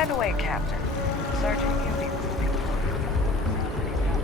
By the way, Captain, Sergeant Yubi was looking for you. But he's got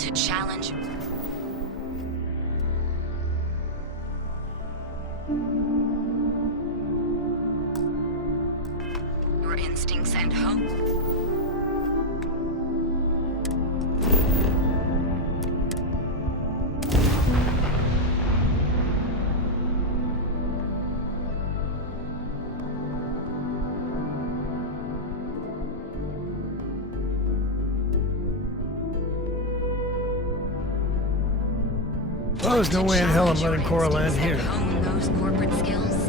to challenge. Your instincts and hope. Well, there's no way in hell I'm letting Cora land here. Hone those corporate skills.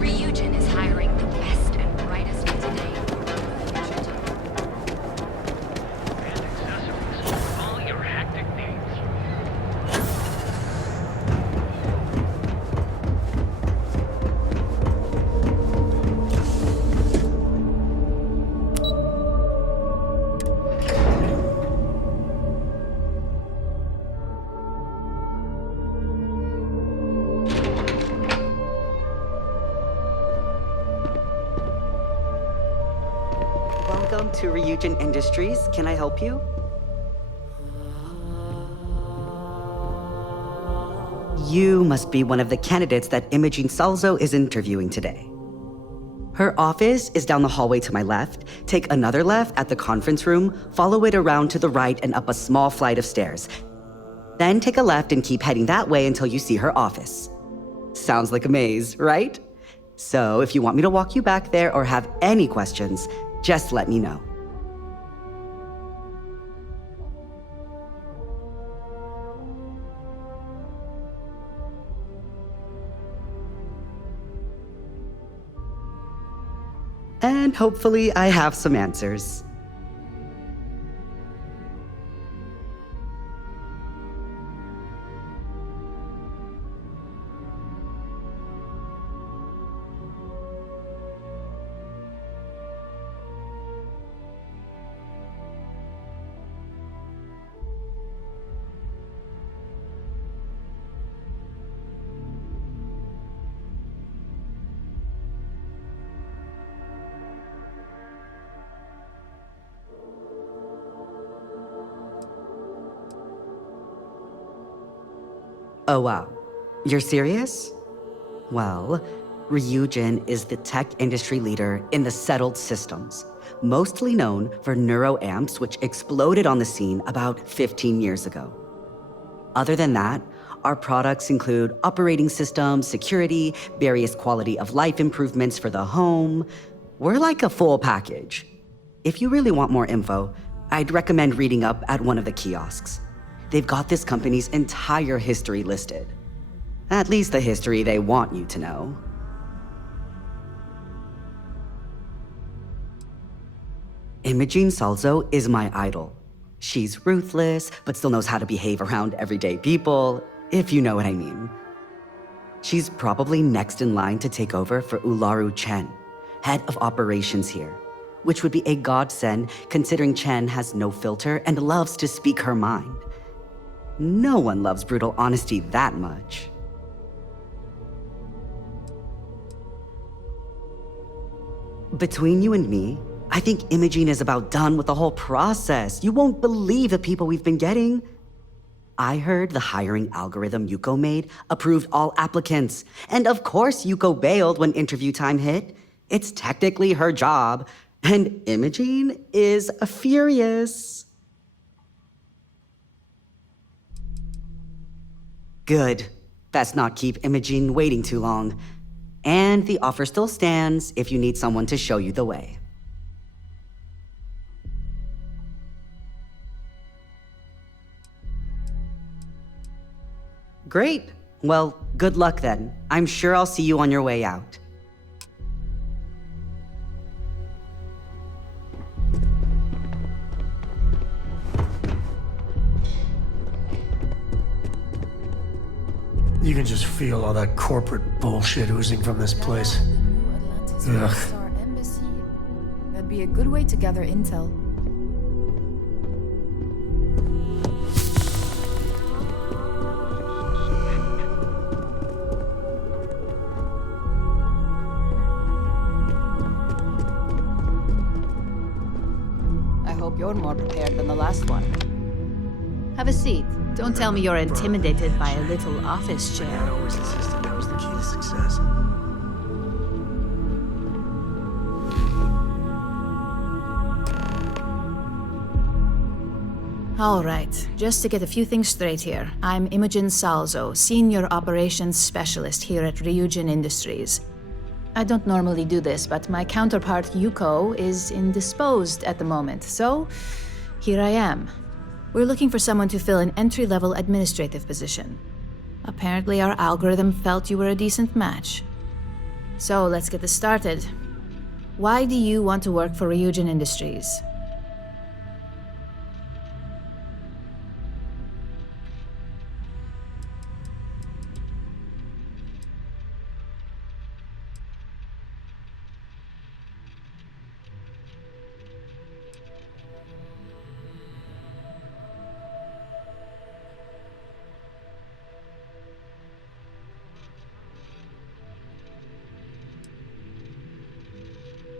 Ryujin is hiring the best and brightest of today for the future. And accessories for all your hectic needs. Welcome to Ryujin Industries. Can I help you? You must be one of the candidates that Imogene Salzo is interviewing today. Her office is down the hallway to my left. Take another left at the conference room, follow it around to the right and up a small flight of stairs. Then take a left and keep heading that way until you see her office. Sounds like a maze, right? So if you want me to walk you back there or have any questions, just let me know. And hopefully I have some answers. Oh wow, you're serious? Well, Ryujin is the tech industry leader in the settled systems, mostly known for neuroamps, which exploded on the scene about 15 years ago. Other than that, our products include operating systems, security, various quality of life improvements for the home. We're like a full package. If you really want more info, I'd recommend reading up at one of the kiosks. They've got this company's entire history listed. At least the history they want you to know. Imogene Salzo is my idol. She's ruthless, but still knows how to behave around everyday people, if you know what I mean. She's probably next in line to take over for Ularu Chen, head of operations here, which would be a godsend considering Chen has no filter and loves to speak her mind. No one loves brutal honesty that much. Between you and me, I think Imogene is about done with the whole process. You won't believe the people we've been getting. I heard the hiring algorithm Yuko made approved all applicants. And of course Yuko bailed when interview time hit. It's technically her job. And Imogene is furious. Good. Best not keep Imogene waiting too long. And the offer still stands if you need someone to show you the way. Great. Well, good luck then. I'm sure I'll see you on your way out. You can just feel all that corporate bullshit oozing from this place. Ugh. Our embassy. That'd be a good way to gather intel. I hope you're more prepared than the last one. Have a seat. Don't tell me you're intimidated by a little office I chair. always insisted that was the key to success. All right, just to get a few things straight here. I'm Imogen Salzo, Senior Operations Specialist here at Ryujin Industries. I don't normally do this, but my counterpart Yuko is indisposed at the moment, so here I am. We're looking for someone to fill an entry-level administrative position. Apparently our algorithm felt you were a decent match. So let's get this started. Why do you want to work for Ryujin Industries?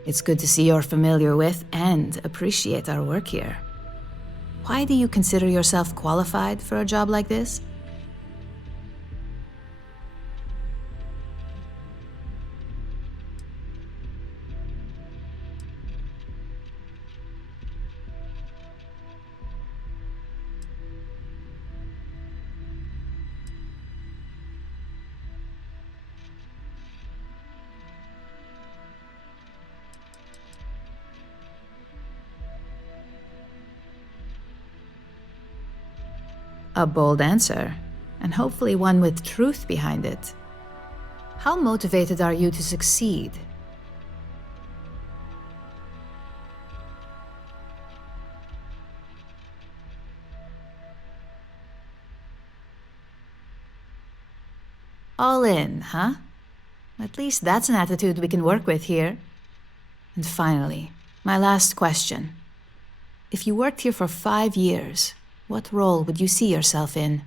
It's good to see you're familiar with and appreciate our work here. Why do you consider yourself qualified for a job like this? A bold answer, and hopefully one with truth behind it. How motivated are you to succeed? All in, huh? At least that's an attitude we can work with here. And finally, my last question. If you worked here for 5 years, what role would you see yourself in?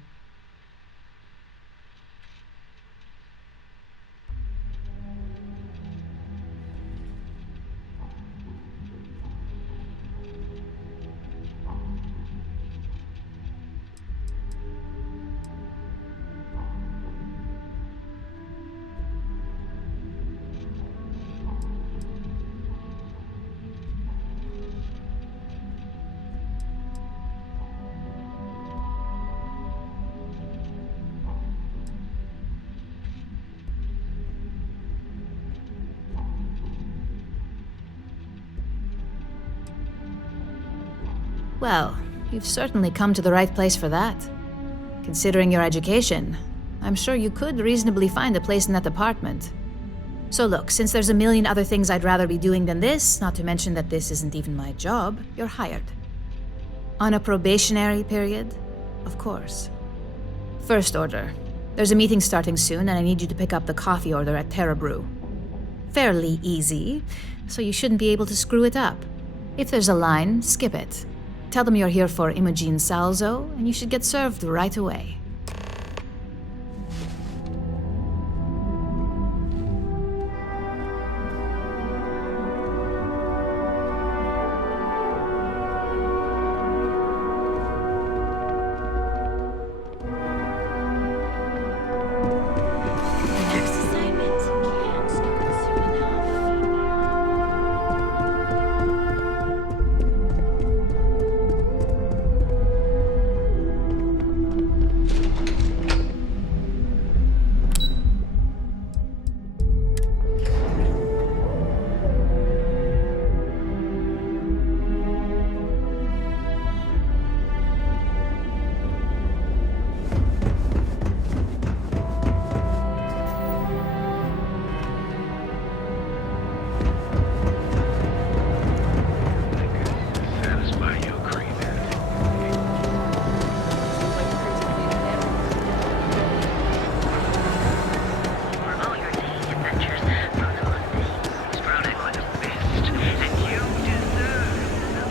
Well, you've certainly come to the right place for that. Considering your education, I'm sure you could reasonably find a place in that department. So look, since there's a million other things I'd rather be doing than this, not to mention that this isn't even my job, you're hired. On a probationary period, of course. First order. There's a meeting starting soon, and I need you to pick up the coffee order at Terra Brew. Fairly easy, so you shouldn't be able to screw it up. If there's a line, skip it. Tell them you're here for Imogen Salzo, and you should get served right away. Next assignment can't start soon enough. Satisfy your craving. For all your dating adventures, throw them on me. Drowning like a mist, and you deserve.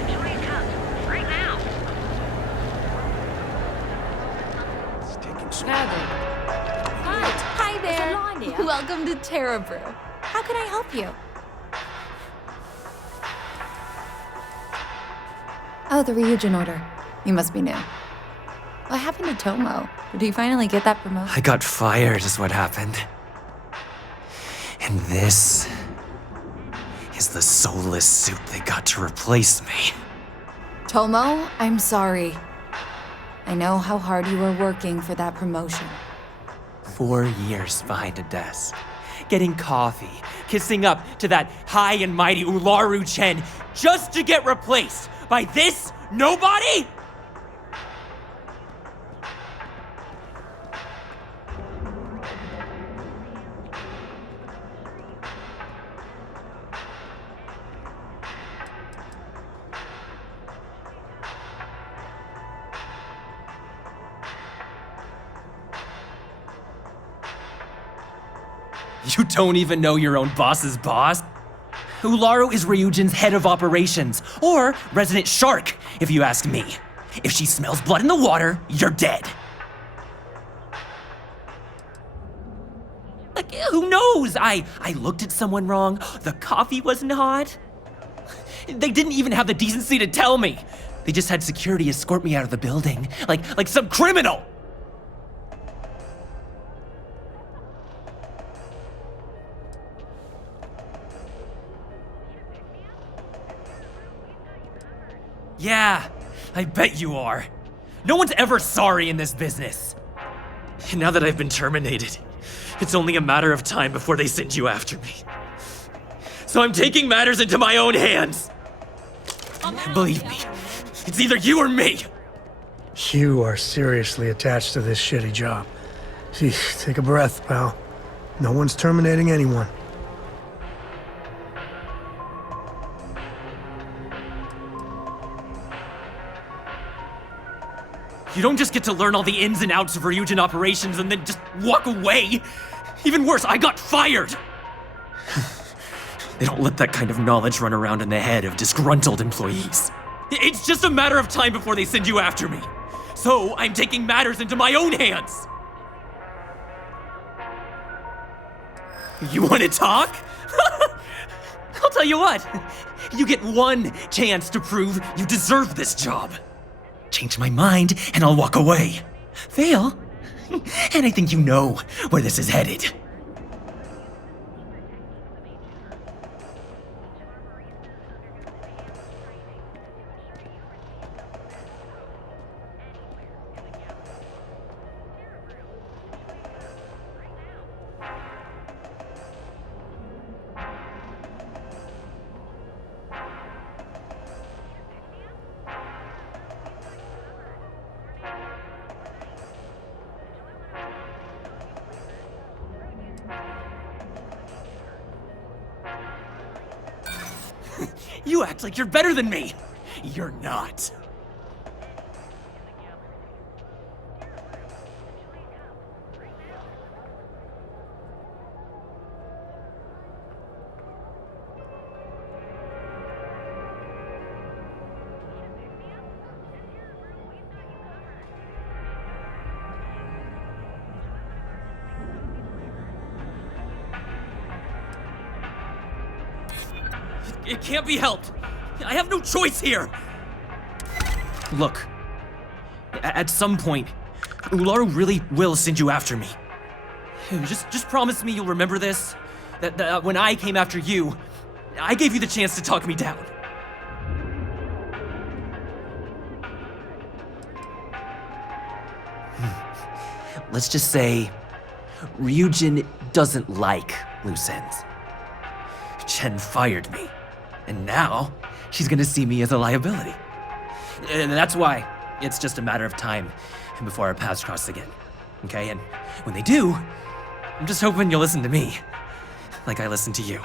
Enjoy a cup, right now. Hi there. Welcome to Terra Brew. How can I help you? Oh, the Ryujin order. You must be new. What happened to Tomo? Did he finally get that promotion? I got fired, is what happened. And this is the soulless suit they got to replace me. Tomo, I'm sorry. I know how hard you were working for that promotion. 4 years behind a desk, getting coffee, kissing up to that high and mighty Ryujin just to get replaced by this nobody? You don't even know your own boss's boss? Ularu is Ryujin's head of operations, or resident shark, if you ask me. If she smells blood in the water, you're dead. Like, who knows? I looked at someone wrong, the coffee wasn't hot. They didn't even have the decency to tell me. They just had security escort me out of the building, like some criminal. Yeah, I bet you are. No one's ever sorry in this business. And now that I've been terminated, it's only a matter of time before they send you after me. So I'm taking matters into my own hands. Believe me, it's either you or me. You are seriously attached to this shitty job. Gee, take a breath, pal. No one's terminating anyone. You don't just get to learn all the ins and outs of Ryujin operations and then just walk away. Even worse, I got fired. They don't let that kind of knowledge run around in the head of disgruntled employees. It's just a matter of time before they send you after me. So I'm taking matters into my own hands. You want to talk? I'll tell you what. You get one chance to prove you deserve this job. Change my mind and I'll walk away. Fail? And I think you know where this is headed. You act like you're better than me. You're not. It can't be helped. I have no choice here. Look, at some point, Ularu really will send you after me. Just promise me you'll remember this. That when I came after you, I gave you the chance to talk me down. Let's just say, Ryujin doesn't like loose ends. Chen fired me. And now, she's gonna see me as a liability. And that's why it's just a matter of time before our paths cross again. Okay? And when they do, I'm just hoping you'll listen to me, like I listen to you.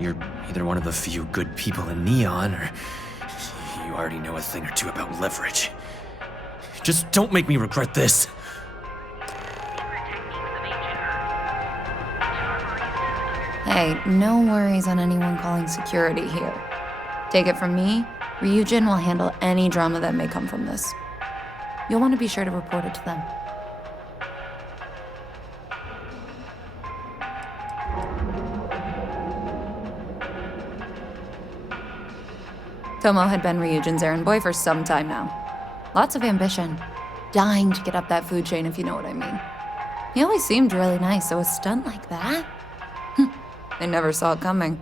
You're either one of the few good people in Neon, or you already know a thing or two about leverage. Just don't make me regret this. Hey, no worries on anyone calling security here. Take it from me, Ryujin will handle any drama that may come from this. You'll want to be sure to report it to them. Tomo had been Ryujin's errand boy for some time now. Lots of ambition. Dying to get up that food chain, if you know what I mean. He always seemed really nice, so a stunt like that? I never saw it coming.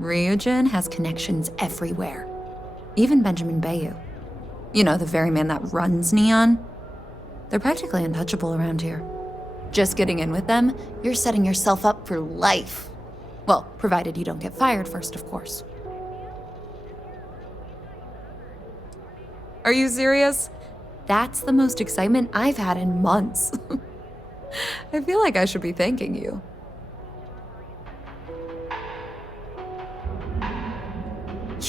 Ryujin has connections everywhere. Even Benjamin Bayu. You know, the very man that runs Neon. They're practically untouchable around here. Just getting in with them, you're setting yourself up for life. Well, provided you don't get fired first, of course. Are you serious? That's the most excitement I've had in months. I feel like I should be thanking you.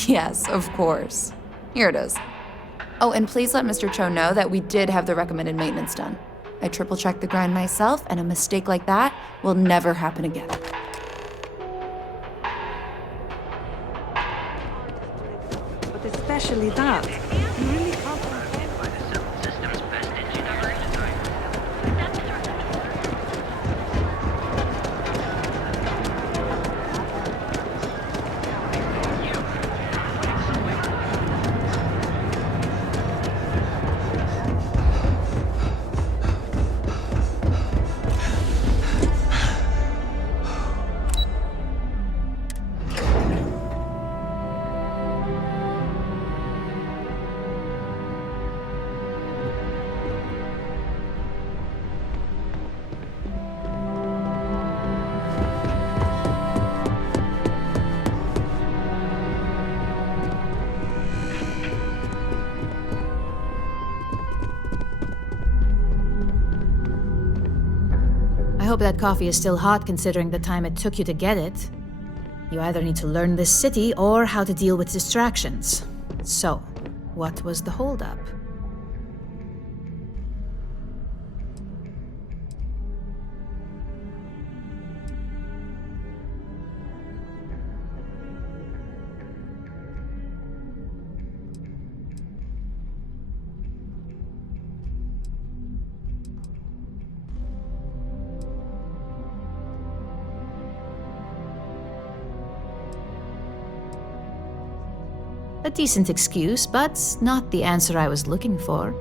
Yes, of course. Here it is. Oh, and please let Mr. Cho know that we did have the recommended maintenance done. I triple-checked the grind myself, and a mistake like that will never happen again. But especially that. You really can't By the Settled System's best engineers. I hope that coffee is still hot considering the time it took you to get it. You either need to learn this city or how to deal with distractions. So, what was the holdup? A decent excuse, but not the answer I was looking for.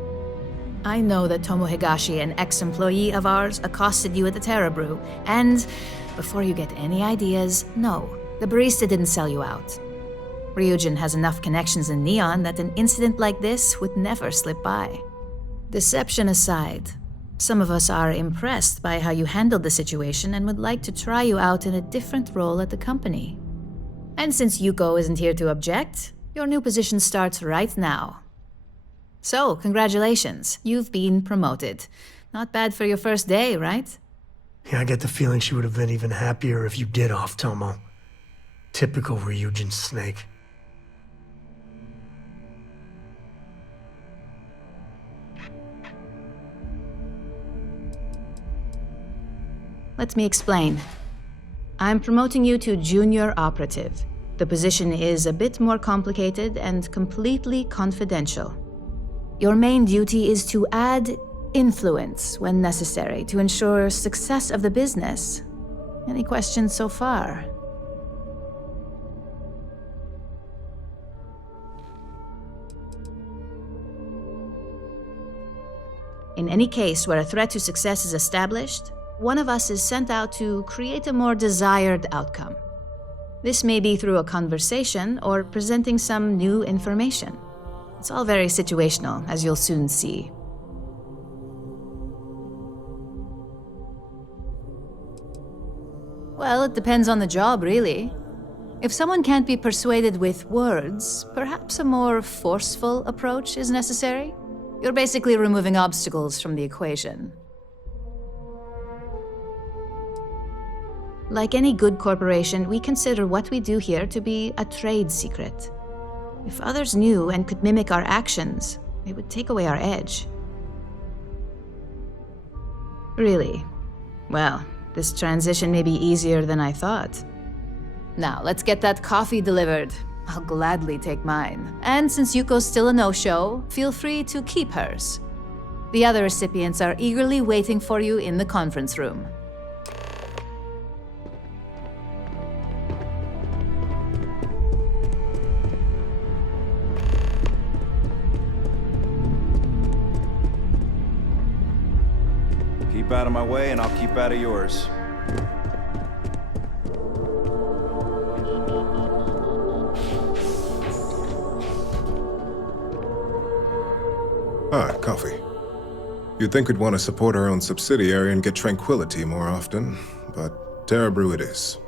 I know that Tomo Higashi, an ex-employee of ours, accosted you at the Terra Brew, and before you get any ideas, no, the barista didn't sell you out. Ryujin has enough connections in Neon that an incident like this would never slip by. Deception aside, some of us are impressed by how you handled the situation and would like to try you out in a different role at the company. And since Yuko isn't here to object, your new position starts right now. So, congratulations, you've been promoted. Not bad for your first day, right? Yeah, I get the feeling she would have been even happier if you did off Tomo. Typical Ryujin snake. Let me explain. I'm promoting you to junior operative. The position is a bit more complicated and completely confidential. Your main duty is to add influence when necessary to ensure success of the business. Any questions so far? In any case where a threat to success is established, one of us is sent out to create a more desired outcome. This may be through a conversation or presenting some new information. It's all very situational, as you'll soon see. Well, it depends on the job, really. If someone can't be persuaded with words, perhaps a more forceful approach is necessary. You're basically removing obstacles from the equation. Like any good corporation, we consider what we do here to be a trade secret. If others knew and could mimic our actions, it would take away our edge. Really? Well, this transition may be easier than I thought. Now, let's get that coffee delivered. I'll gladly take mine. And since Yuko's still a no-show, feel free to keep hers. The other recipients are eagerly waiting for you in the conference room. Keep out of my way and I'll keep out of yours. Ah, coffee. You'd think we'd want to support our own subsidiary and get tranquility more often, but Terra Brew it is.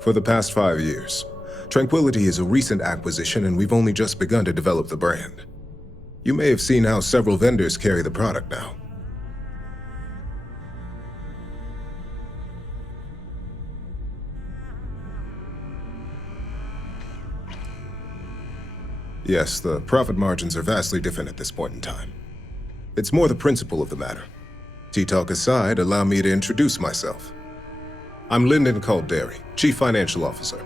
For the past 5 years, Tranquility is a recent acquisition and we've only just begun to develop the brand. You may have seen how several vendors carry the product now. Yes, the profit margins are vastly different at this point in time. It's more the principle of the matter. Tea-talk aside, allow me to introduce myself. I'm Lyndon Calderi, Chief Financial Officer.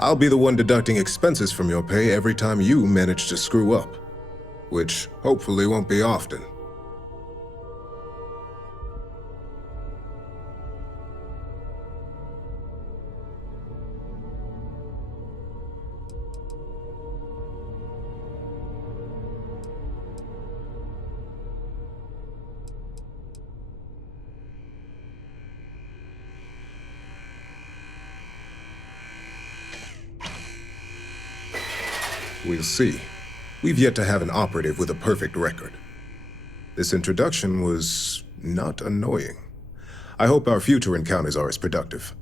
I'll be the one deducting expenses from your pay every time you manage to screw up, which hopefully won't be often. We'll see. We've yet to have an operative with a perfect record. This introduction was not annoying. I hope our future encounters are as productive.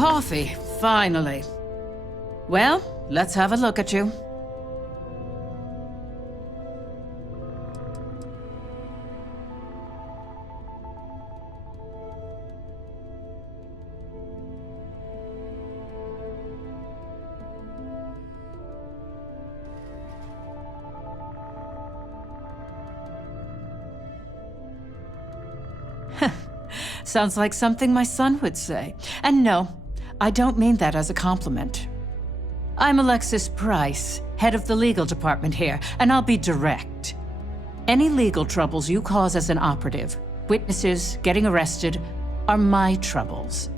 coffee, finally. Well, let's have a look at you. Sounds like something my son would say. And no, I don't mean that as a compliment. I'm Alexis Price, head of the legal department here, and I'll be direct. Any legal troubles you cause as an operative, witnesses, getting arrested, are my troubles.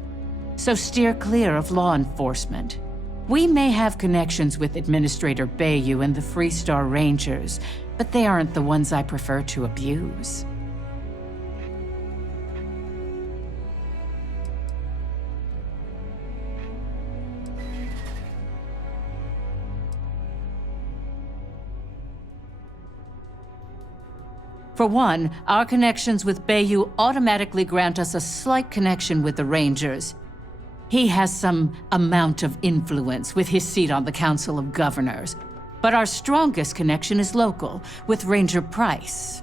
So steer clear of law enforcement. We may have connections with Administrator Bayou and the Freestar Rangers, but they aren't the ones I prefer to abuse. For one, our connections with Bayou automatically grant us a slight connection with the Rangers. He has some amount of influence with his seat on the Council of Governors. But our strongest connection is local, with Ranger Price.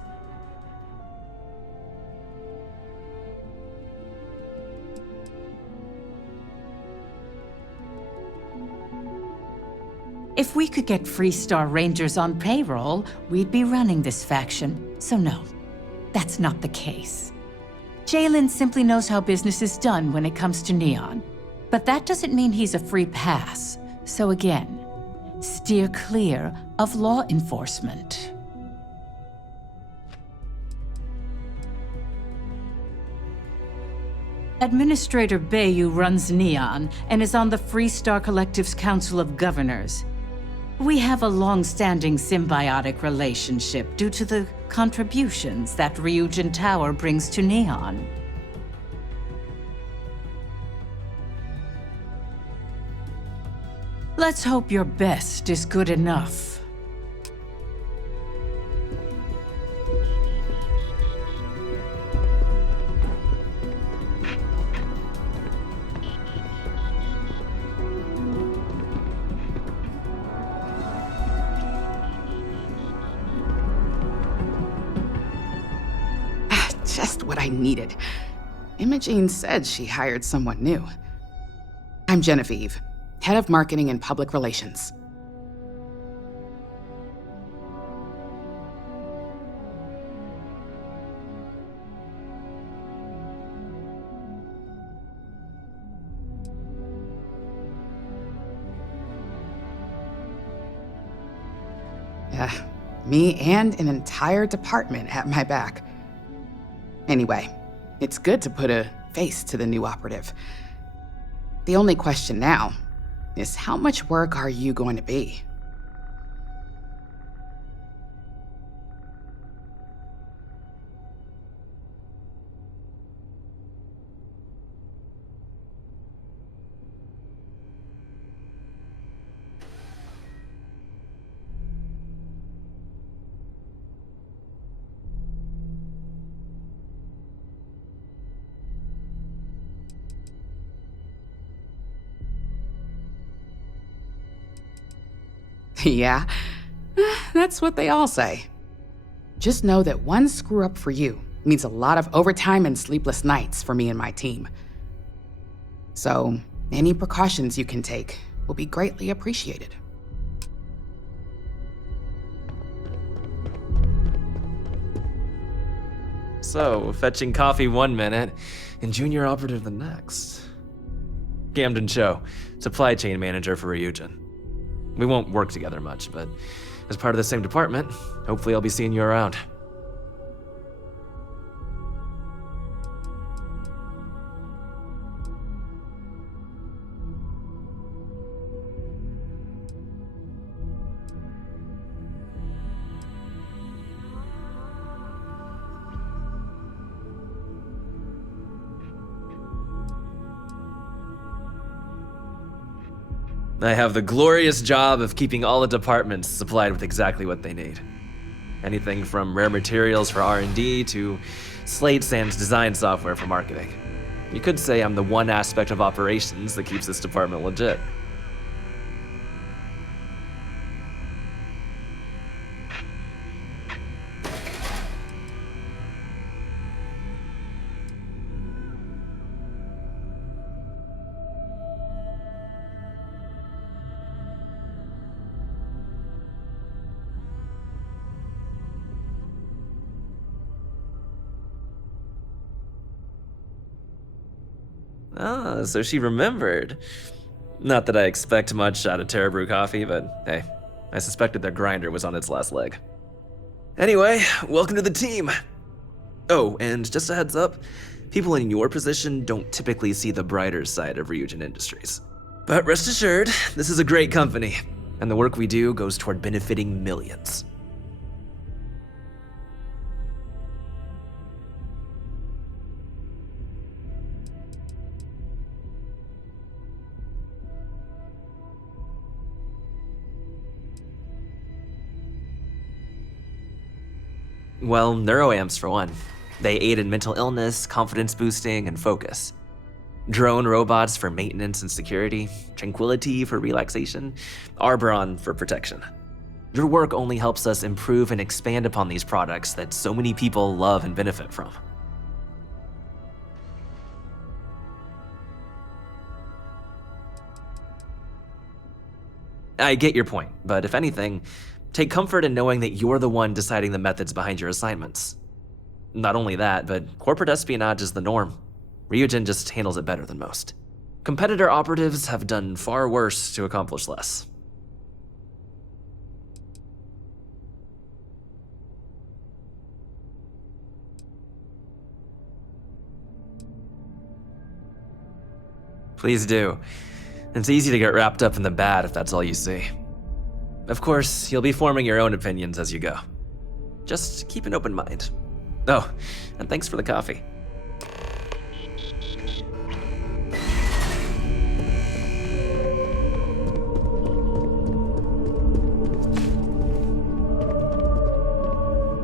If we could get Freestar Rangers on payroll, we'd be running this faction. So no, that's not the case. Jalen simply knows how business is done when it comes to Neon. But that doesn't mean he's a free pass. So again, steer clear of law enforcement. Administrator Bayou runs Neon and is on the Freestar Collective's Council of Governors. We have a long-standing symbiotic relationship due to the contributions that Ryujin Tower brings to Neon. Let's hope your best is good enough. Just what I needed. Imogene said she hired someone new. I'm Genevieve, head of marketing and public relations. Me and an entire department at my back. Anyway, it's good to put a face to the new operative. The only question now is how much work are you going to be? Yeah, that's what they all say. Just know that one screw up for you means a lot of overtime and sleepless nights for me and my team. So, any precautions you can take will be greatly appreciated. So, fetching coffee 1 minute and junior operative the next. Camden Cho, supply chain manager for Ryujin. We won't work together much, but as part of the same department, hopefully I'll be seeing you around. I have the glorious job of keeping all the departments supplied with exactly what they need. Anything from rare materials for R&D to Slate Sand's design software for marketing. You could say I'm the one aspect of operations that keeps this department legit. Ah, so she remembered. Not that I expect much out of Terra Brew Coffee, but hey, I suspected their grinder was on its last leg. Anyway, welcome to the team. Oh, and just a heads up, people in your position don't typically see the brighter side of Ryujin Industries. But rest assured, this is a great company, and the work we do goes toward benefiting millions. Well, neuroamps for one. They aid in mental illness, confidence boosting, and focus. Drone robots for maintenance and security, tranquility for relaxation, Arbron for protection. Your work only helps us improve and expand upon these products that so many people love and benefit from. I get your point, but if anything, take comfort in knowing that you're the one deciding the methods behind your assignments. Not only that, but corporate espionage is the norm. Ryujin just handles it better than most. Competitor operatives have done far worse to accomplish less. Please do. It's easy to get wrapped up in the bad if that's all you see. Of course, you'll be forming your own opinions as you go. Just keep an open mind. Oh, and thanks for the coffee.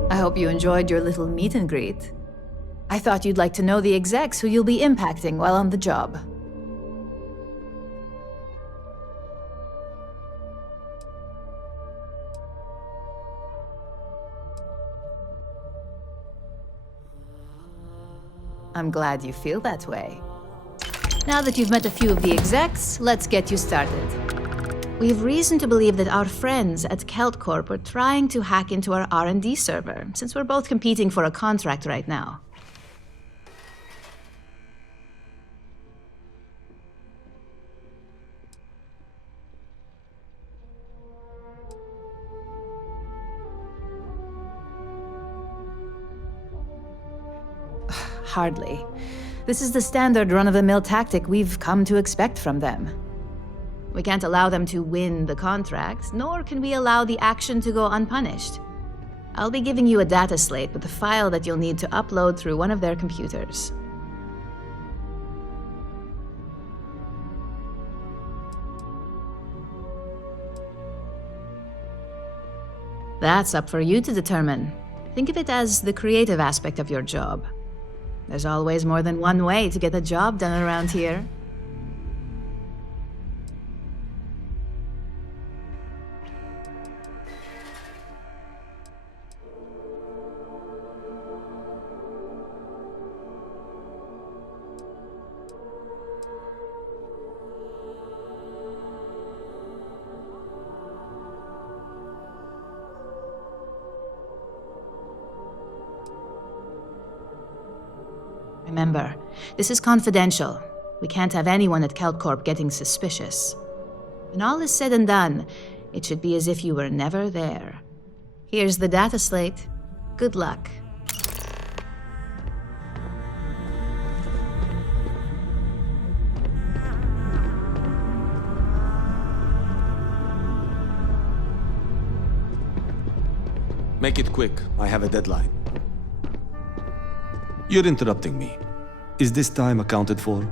I hope you enjoyed your little meet and greet. I thought you'd like to know the execs who you'll be impacting while on the job. I'm glad you feel that way. Now that you've met a few of the execs, let's get you started. We have reason to believe that our friends at Kelt Corp are trying to hack into our R&D server, since we're both competing for a contract right now. Hardly. This is the standard run-of-the-mill tactic we've come to expect from them. We can't allow them to win the contract, nor can we allow the action to go unpunished. I'll be giving you a data slate with a file that you'll need to upload through one of their computers. That's up for you to determine. Think of it as the creative aspect of your job. There's always more than one way to get a job done around here. Remember, this is confidential. We can't have anyone at Kelt Corp getting suspicious. When all is said and done, it should be as if you were never there. Here's the data slate. Good luck. Make it quick. I have a deadline. You're interrupting me. Is this time accounted for?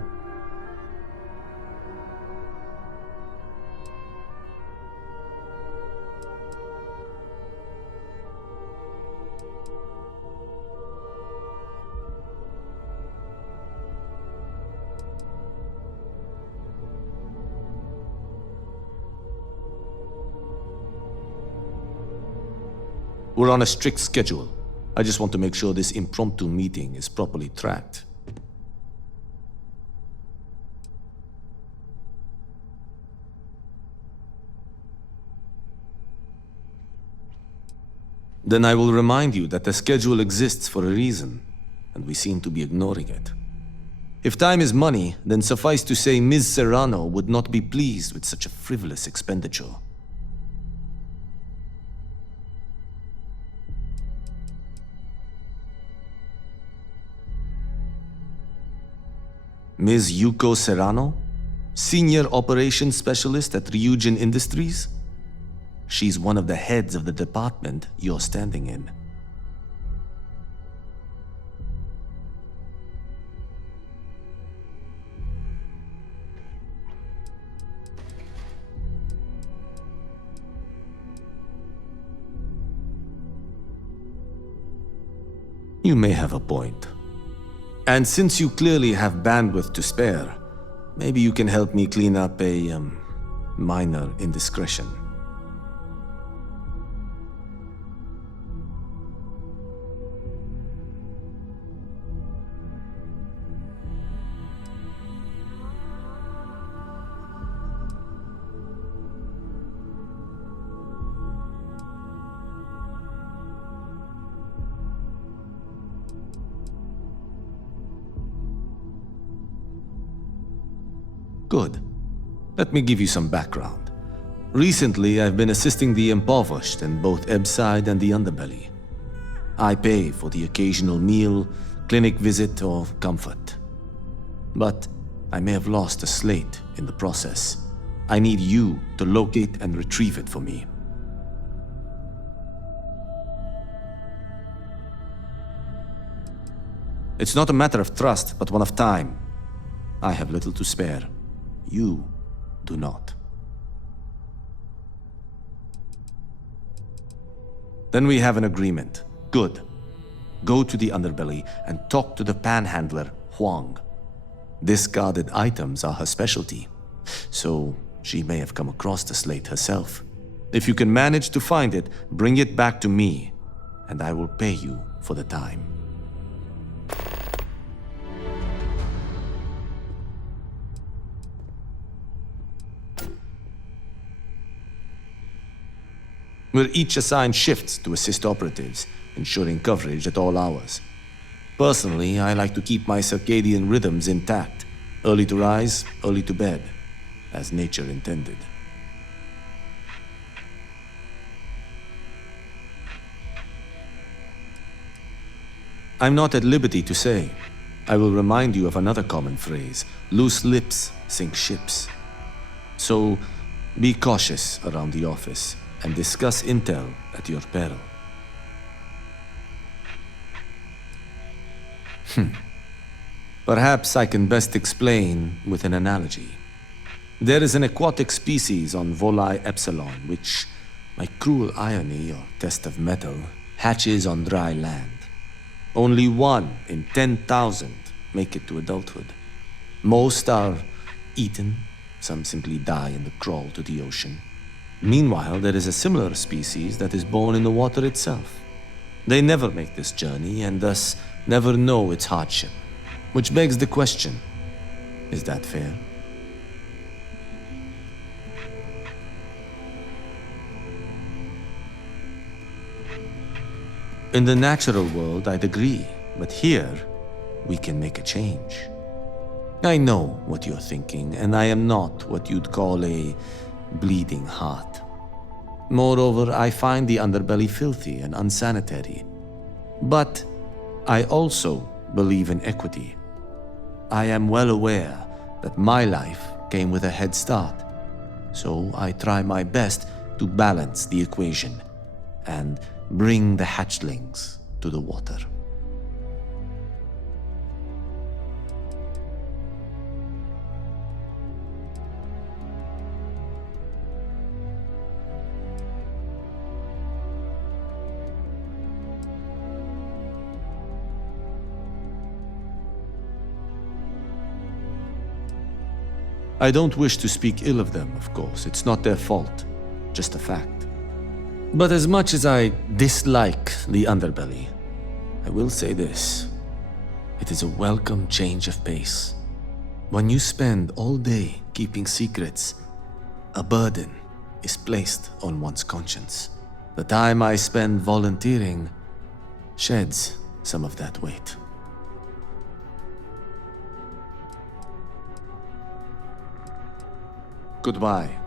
We're on a strict schedule. I just want to make sure this impromptu meeting is properly tracked. Then I will remind you that the schedule exists for a reason, and we seem to be ignoring it. If time is money, then suffice to say Ms. Serrano would not be pleased with such a frivolous expenditure. Ms. Yuko Serrano? Senior Operations Specialist at Ryujin Industries? She's one of the heads of the department you're standing in. You may have a point. And since you clearly have bandwidth to spare, maybe you can help me clean up a, minor indiscretion. Good. Let me give you some background. Recently, I've been assisting the impoverished in both Ebbside and the Underbelly. I pay for the occasional meal, clinic visit, or comfort. But I may have lost a slate in the process. I need you to locate and retrieve it for me. It's not a matter of trust, but one of time. I have little to spare. You do not. Then we have an agreement. Good. Go to the Underbelly and talk to the panhandler, Huang. Discarded items are her specialty, so she may have come across the slate herself. If you can manage to find it, bring it back to me, and I will pay you for the time. We're each assigned shifts to assist operatives, ensuring coverage at all hours. Personally, I like to keep my circadian rhythms intact. Early to rise, early to bed, as nature intended. I'm not at liberty to say. I will remind you of another common phrase: loose lips sink ships. So, be cautious around the office and discuss intel at your peril. Perhaps I can best explain with an analogy. There is an aquatic species on Volai Epsilon which, by cruel irony or test of metal, hatches on dry land. Only 1 in 10,000 make it to adulthood. Most are eaten, some simply die in the crawl to the ocean. Meanwhile, there is a similar species that is born in the water itself. They never make this journey and thus never know its hardship. Which begs the question, is that fair? In the natural world, I'd agree, but here, we can make a change. I know what you're thinking, and I am not what you'd call a bleeding heart. Moreover, I find the Underbelly filthy and unsanitary. But I also believe in equity. I am well aware that my life came with a head start, so I try my best to balance the equation and bring the hatchlings to the water. I don't wish to speak ill of them, of course. It's not their fault, just a fact. But as much as I dislike the underbelly, I will say this. It is a welcome change of pace. When you spend all day keeping secrets, a burden is placed on one's conscience. The time I spend volunteering sheds some of that weight. Goodbye.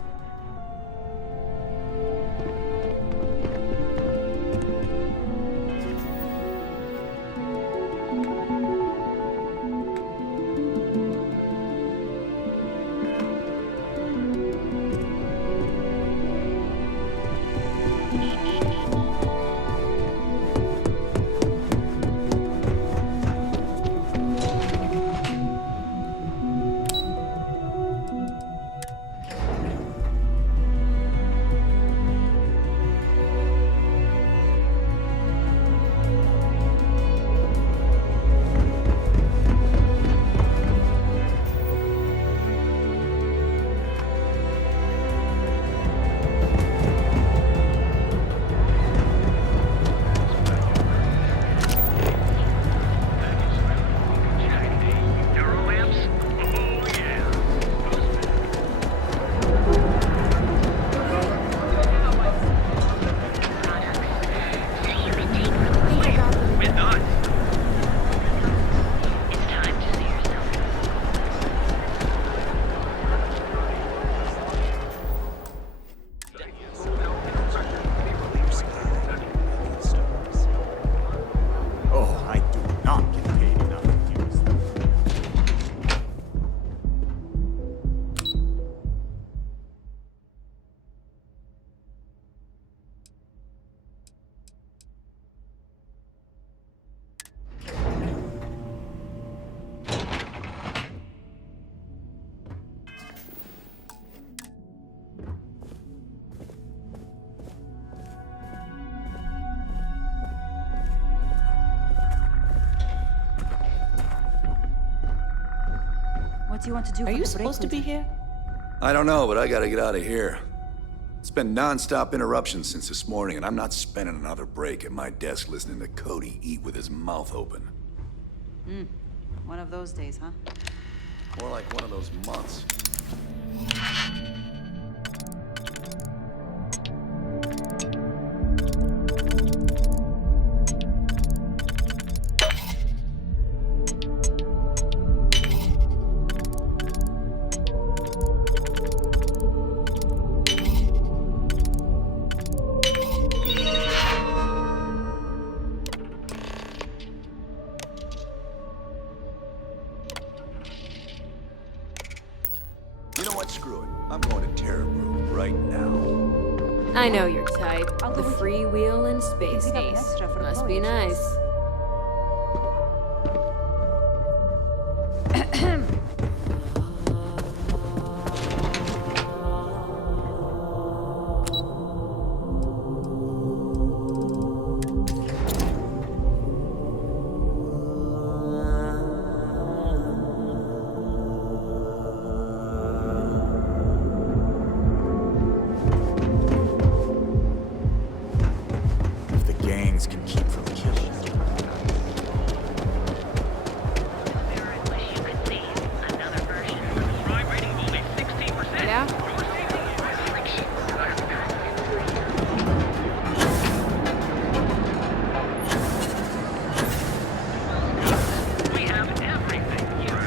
What do you want to do? Are you supposed to be here? I don't know, but I gotta get out of here. It's been non-stop interruptions since this morning, and I'm not spending another break at my desk listening to Cody eat with his mouth open. One of those days, huh? More like one of those months. You know what? Screw it. I'm going to Terror Brew right now. I know your type. The freewheel and space ace. Must be nice. Can keep from killing. Yeah? We have everything here.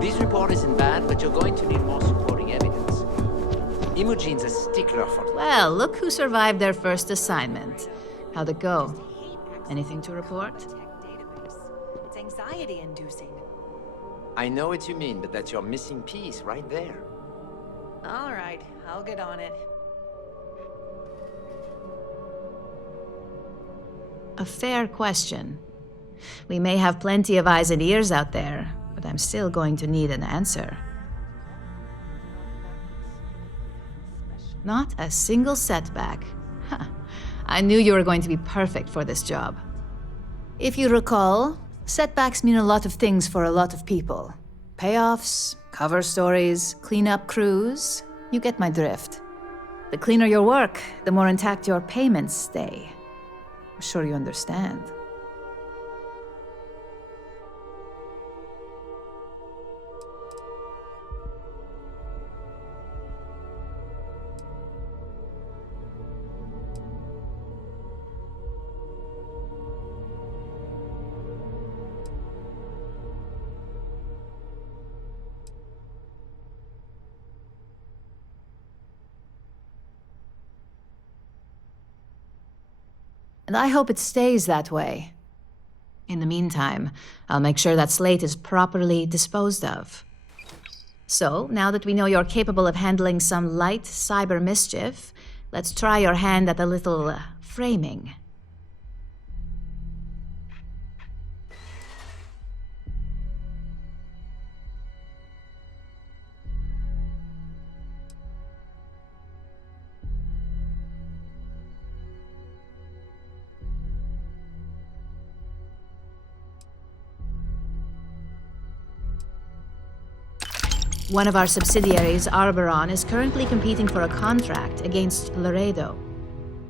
This report isn't bad, but you're going to need more supporting evidence. Imogene's a stickler for... Well, look who survived their first assignment. How'd it go? Anything to report? It's anxiety-inducing. I know what you mean, but that's your missing piece right there. All right, I'll get on it. A fair question. We may have plenty of eyes and ears out there, but I'm still going to need an answer. Not a single setback. Huh. I knew you were going to be perfect for this job. If you recall, setbacks mean a lot of things for a lot of people. Payoffs, cover stories, cleanup crews. You get my drift. The cleaner your work, the more intact your payments stay. I'm sure you understand. And I hope it stays that way. In the meantime, I'll make sure that slate is properly disposed of. So, now that we know you're capable of handling some light cyber mischief, let's try your hand at a little framing. One of our subsidiaries, Arboron, is currently competing for a contract against Laredo.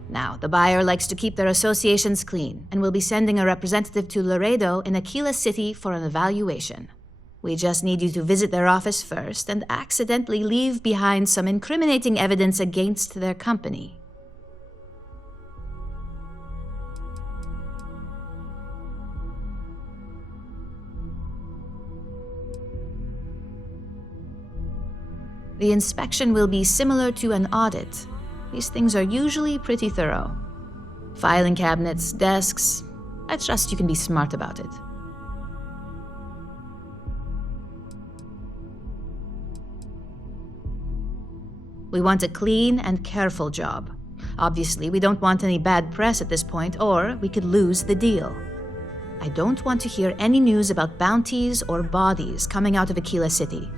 Now, the buyer likes to keep their associations clean and will be sending a representative to Laredo in Aquila City for an evaluation. We just need you to visit their office first and accidentally leave behind some incriminating evidence against their company. The inspection will be similar to an audit. These things are usually pretty thorough. Filing cabinets, desks. I trust you can be smart about it. We want a clean and careful job. Obviously, we don't want any bad press at this point, or we could lose the deal. I don't want to hear any news about bounties or bodies coming out of Aquila City.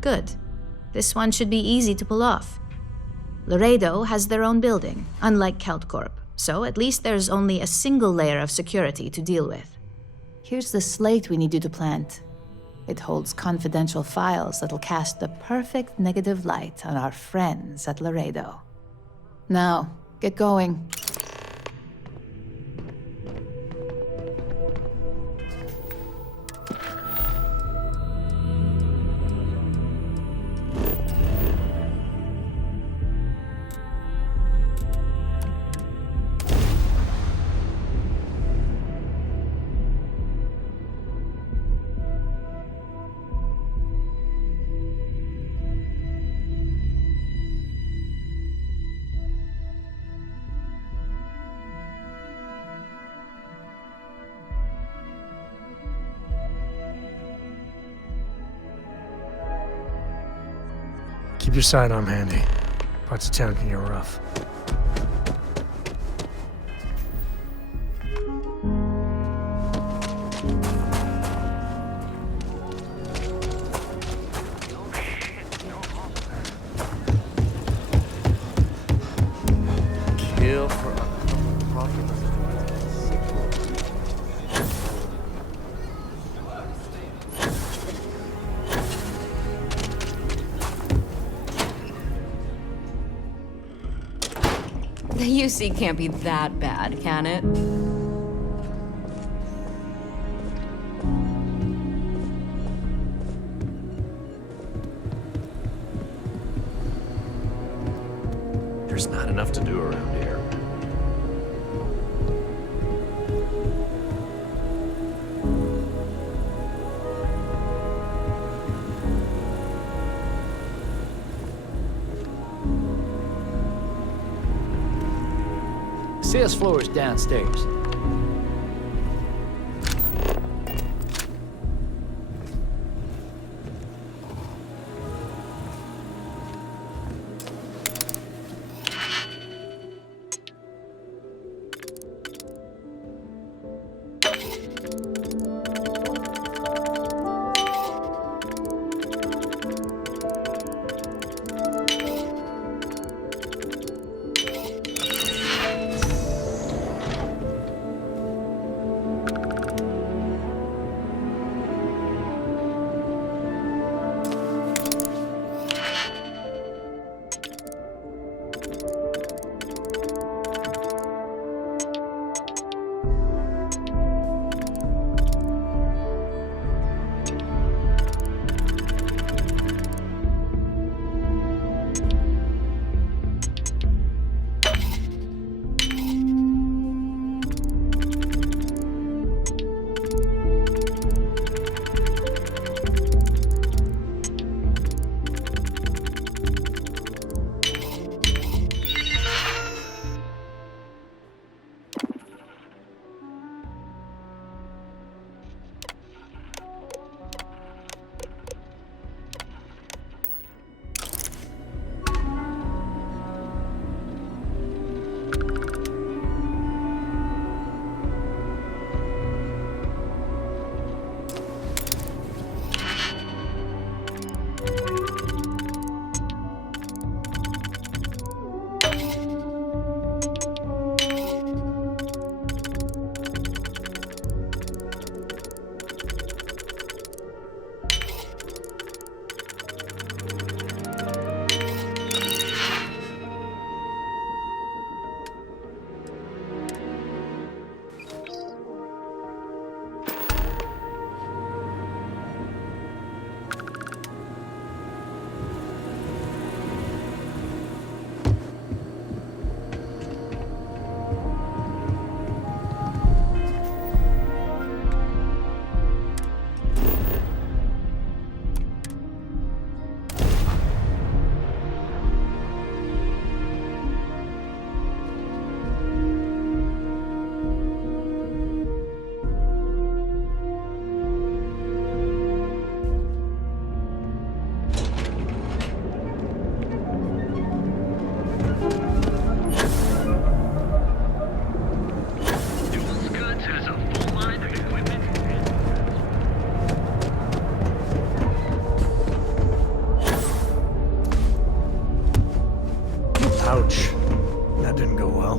Good. This one should be easy to pull off. Laredo has their own building, unlike CeltCorp, so at least there's only a single layer of security to deal with. Here's the slate we need you to plant. It holds confidential files that'll cast the perfect negative light on our friends at Laredo. Now, get going. Keep your sidearm handy. Parts of town can get rough. Kill for uncovered profits. The UC can't be that bad, can it? There's not enough to do around here. Sales floor is downstairs. Ouch. That didn't go well.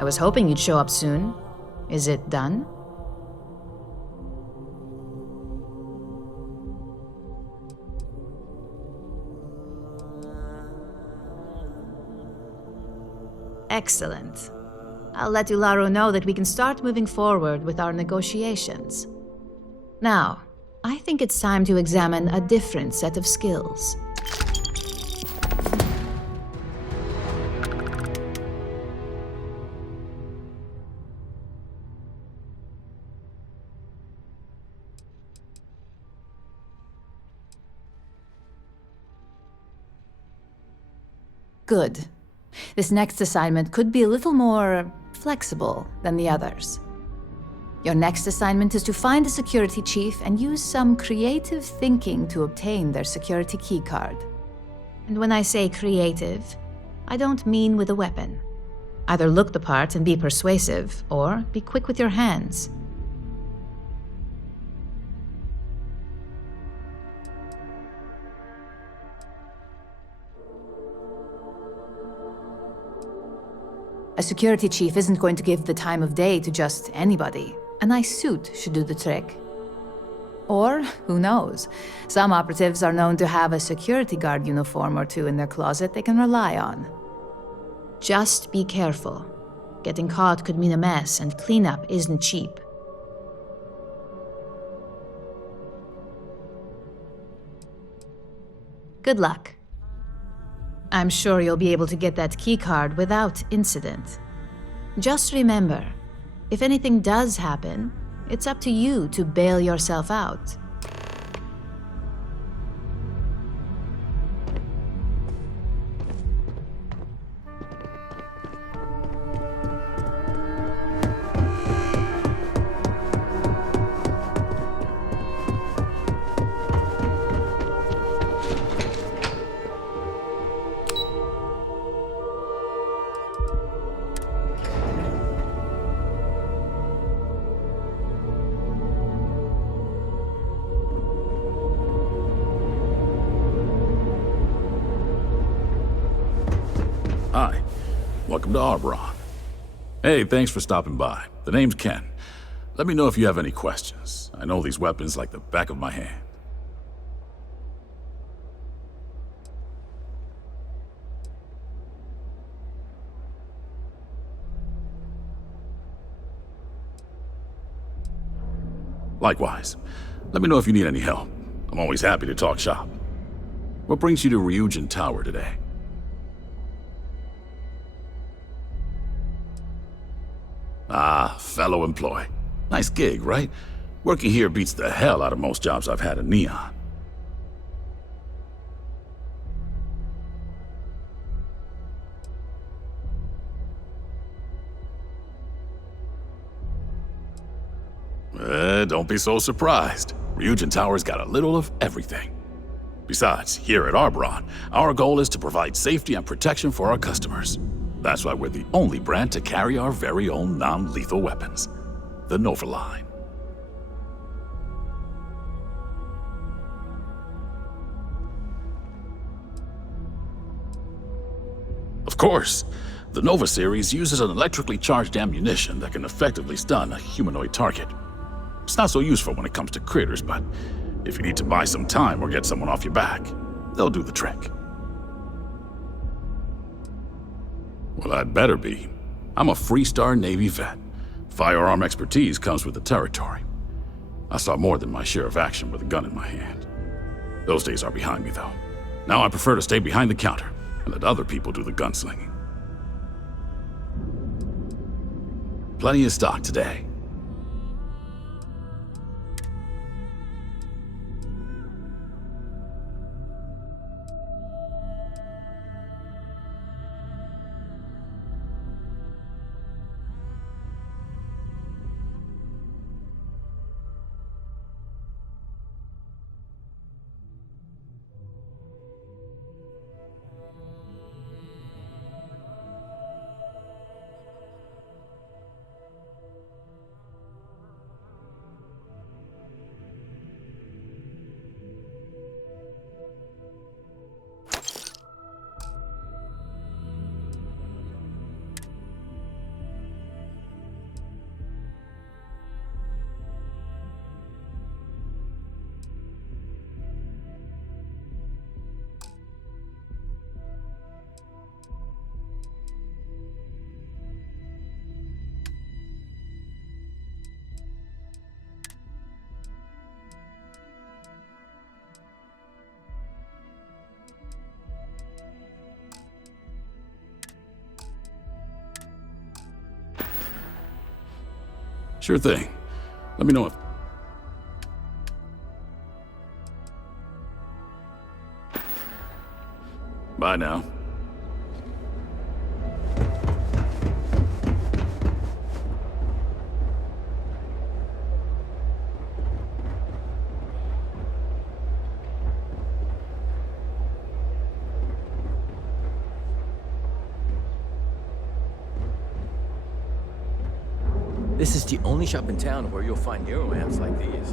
I was hoping you'd show up soon. Is it done? Excellent. I'll let Ularo know that we can start moving forward with our negotiations. Now, I think it's time to examine a different set of skills. Good. This next assignment could be a little more flexible than the others. Your next assignment is to find a security chief and use some creative thinking to obtain their security keycard. And when I say creative, I don't mean with a weapon. Either look the part and be persuasive, or be quick with your hands. A security chief isn't going to give the time of day to just anybody. A nice suit should do the trick. Or, who knows, some operatives are known to have a security guard uniform or two in their closet they can rely on. Just be careful. Getting caught could mean a mess, and cleanup isn't cheap. Good luck. I'm sure you'll be able to get that keycard without incident. Just remember, if anything does happen, it's up to you to bail yourself out. Hi, welcome to Arbron. Hey, thanks for stopping by. The name's Ken. Let me know if you have any questions. I know these weapons like the back of my hand. Likewise. Let me know if you need any help. I'm always happy to talk shop. What brings you to Ryujin Tower today? Ah, fellow employee. Nice gig, right? Working here beats the hell out of most jobs I've had in Neon. Don't be so surprised. Ryujin Tower's got a little of everything. Besides, here at Arbron, our goal is to provide safety and protection for our customers. That's why we're the only brand to carry our very own non-lethal weapons, the Nova line. Of course, the Nova series uses an electrically charged ammunition that can effectively stun a humanoid target. It's not so useful when it comes to critters, but if you need to buy some time or get someone off your back, they'll do the trick. Well, I'd better be. I'm a Freestar Navy vet. Firearm expertise comes with the territory. I saw more than my share of action with a gun in my hand. Those days are behind me, though. Now I prefer to stay behind the counter and let other people do the gunslinging. Plenty of stock today. Sure thing. Let me know if... Bye now. This is the only shop in town where you'll find neuroamps like these.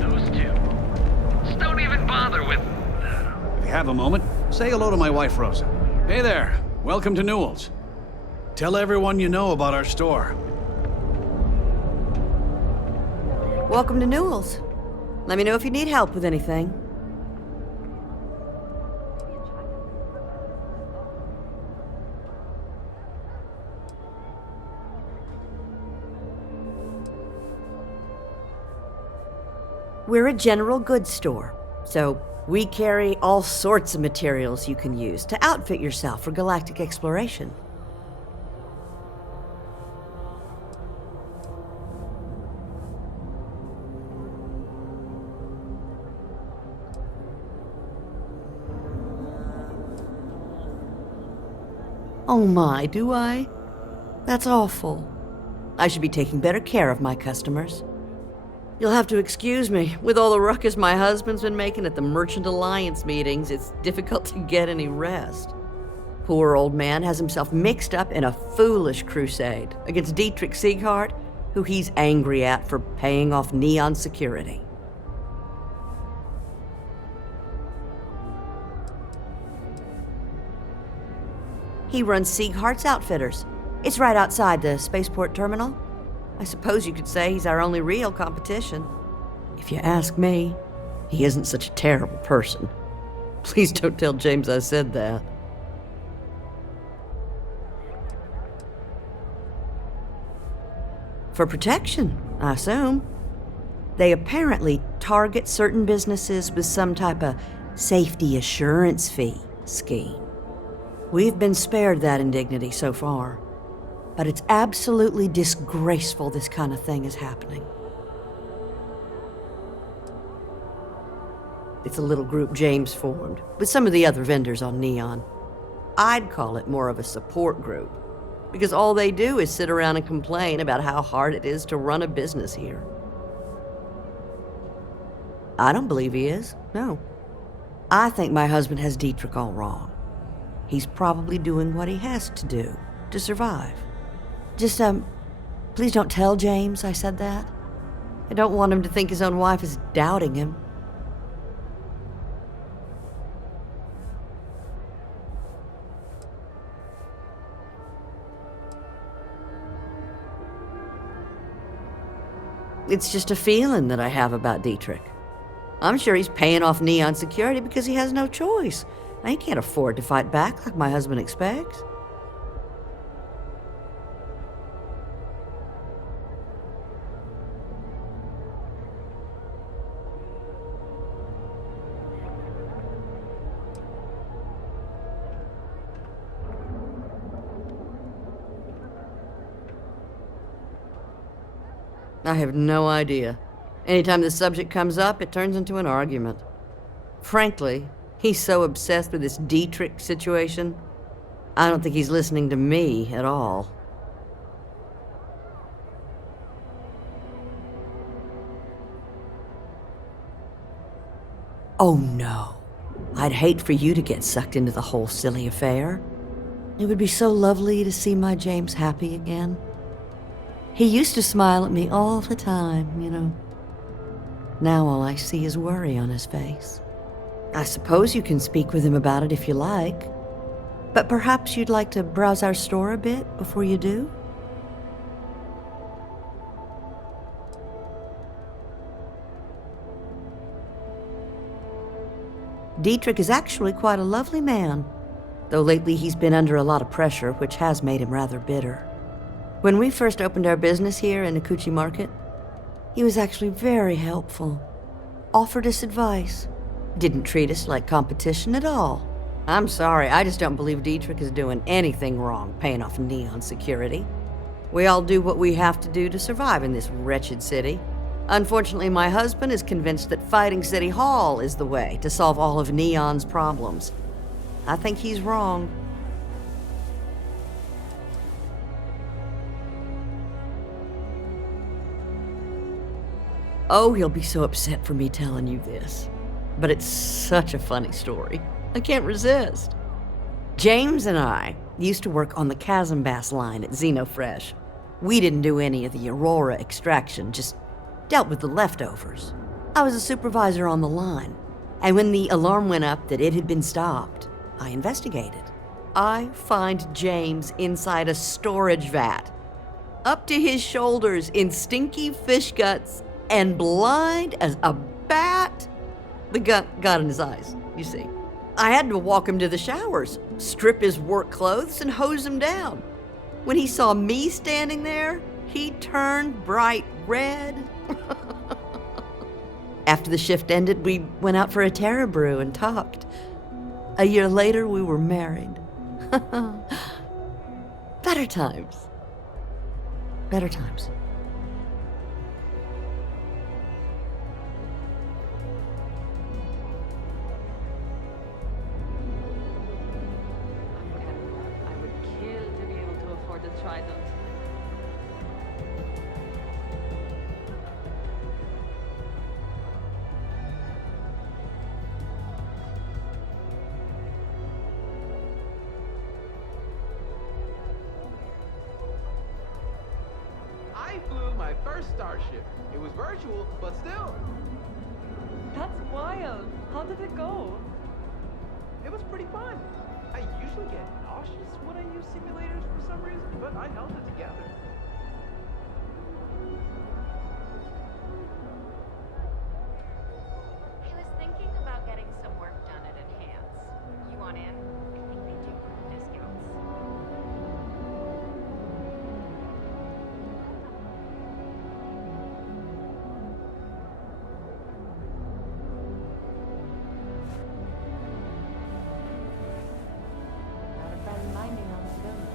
Those two. Just don't even bother with... If you have a moment, say hello to my wife, Rosa. Hey there. Welcome to Newell's. Tell everyone you know about our store. Welcome to Newell's. Let me know if you need help with anything. We're a general goods store, so we carry all sorts of materials you can use to outfit yourself for galactic exploration. Oh my, do I? That's awful. I should be taking better care of my customers. You'll have to excuse me. With all the ruckus my husband's been making at the Merchant Alliance meetings, it's difficult to get any rest. Poor old man has himself mixed up in a foolish crusade against Dietrich Sieghart, who he's angry at for paying off Neon security. He runs Sieghart's Outfitters. It's right outside the spaceport terminal. I suppose you could say he's our only real competition. If you ask me, he isn't such a terrible person. Please don't tell James I said that. For protection, I assume. They apparently target certain businesses with some type of safety assurance fee scheme. We've been spared that indignity so far. But it's absolutely disgraceful this kind of thing is happening. It's a little group James formed with some of the other vendors on Neon. I'd call it more of a support group. because all they do is sit around and complain about how hard it is to run a business here. I don't believe he is, no. I think my husband has Dietrich all wrong. He's probably doing what he has to do to survive. Just, please don't tell James I said that. I don't want him to think his own wife is doubting him. It's just a feeling that I have about Dietrich. I'm sure he's paying off Neon security because he has no choice. He can't afford to fight back like my husband expects. I have no idea. Anytime the subject comes up, it turns into an argument. Frankly, he's so obsessed with this Dietrich situation, I don't think he's listening to me at all. Oh no. I'd hate for you to get sucked into the whole silly affair. It would be so lovely to see my James happy again. He used to smile at me all the time, you know. Now all I see is worry on his face. I suppose you can speak with him about it if you like. But perhaps you'd like to browse our store a bit before you do? Dietrich is actually quite a lovely man, though lately he's been under a lot of pressure, which has made him rather bitter. When we first opened our business here in Akuchi Market, he was actually very helpful. Offered us advice. Didn't treat us like competition at all. I'm sorry, I just don't believe Dietrich is doing anything wrong paying off Neon security. We all do what we have to do to survive in this wretched city. Unfortunately, my husband is convinced that fighting City Hall is the way to solve all of Neon's problems. I think he's wrong. Oh, he'll be so upset for me telling you this. But it's such a funny story. I can't resist. James and I used to work on the Chasm Bass line at Xenofresh. We didn't do any of the Aurora extraction, just dealt with the leftovers. I was a supervisor on the line, and when the alarm went up that it had been stopped, I investigated. I find James inside a storage vat, up to his shoulders in stinky fish guts, and blind as a bat. The gut got in his eyes, you see. I had to walk him to the showers, strip his work clothes, and hose him down. When he saw me standing there, he turned bright red. After the shift ended, we went out for a Terra Brew and talked. A year later, we were married. Better times. Better times. I would kill to be able to afford the Trident. I flew my first Starship. It was virtual, but still. That's wild. How did it go? It was pretty fun. I usually get nauseous when I use simulators for some reason, but I held it together. I was thinking about getting some work done at Enhance. You want in? I think they do discounts. Gotta bend my knee on the building.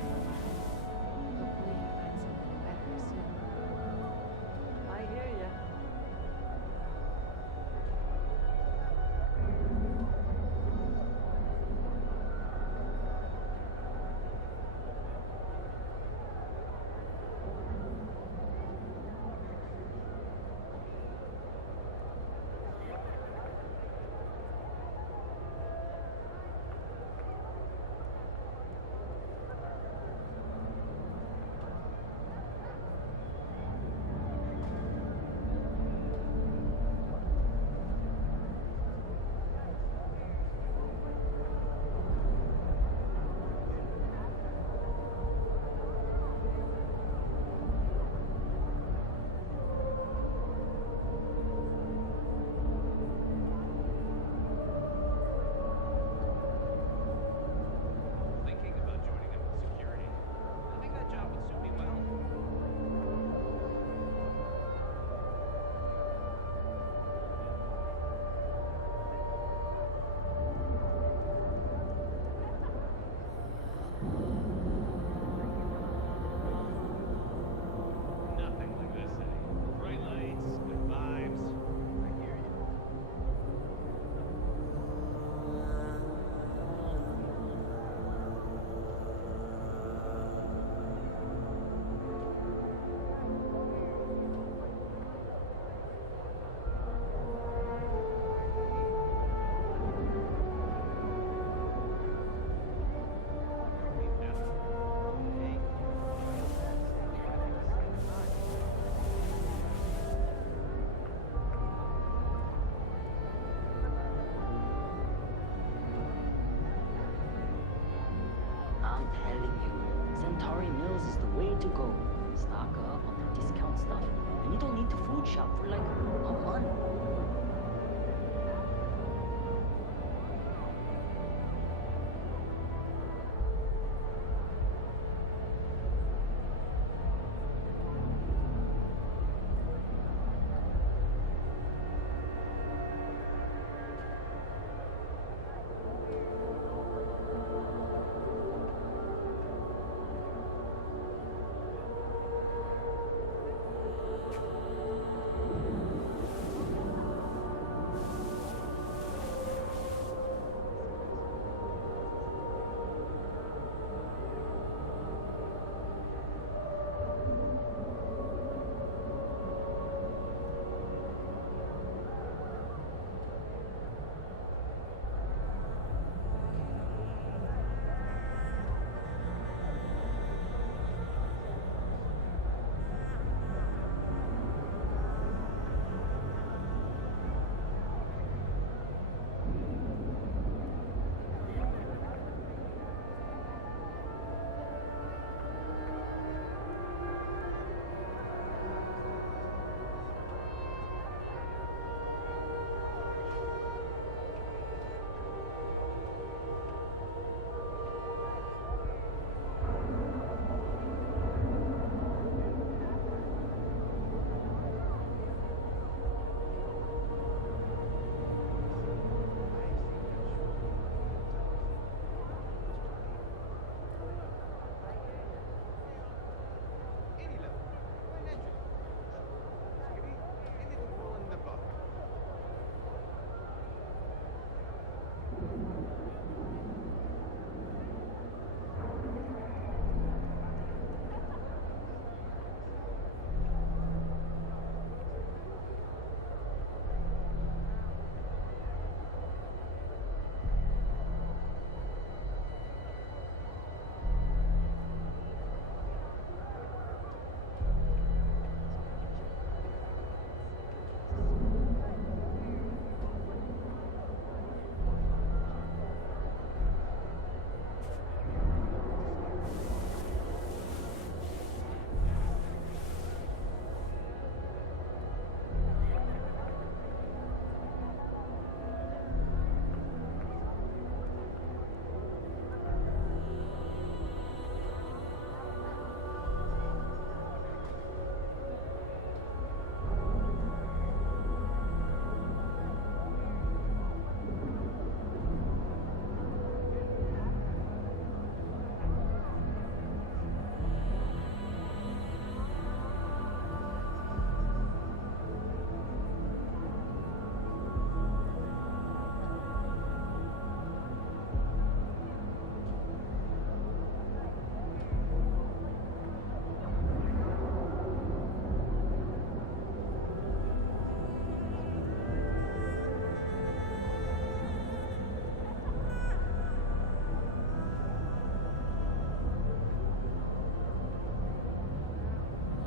Centauri Mills is the way to go. Stock up on the discount stuff, and you don't need to food shop for like a month.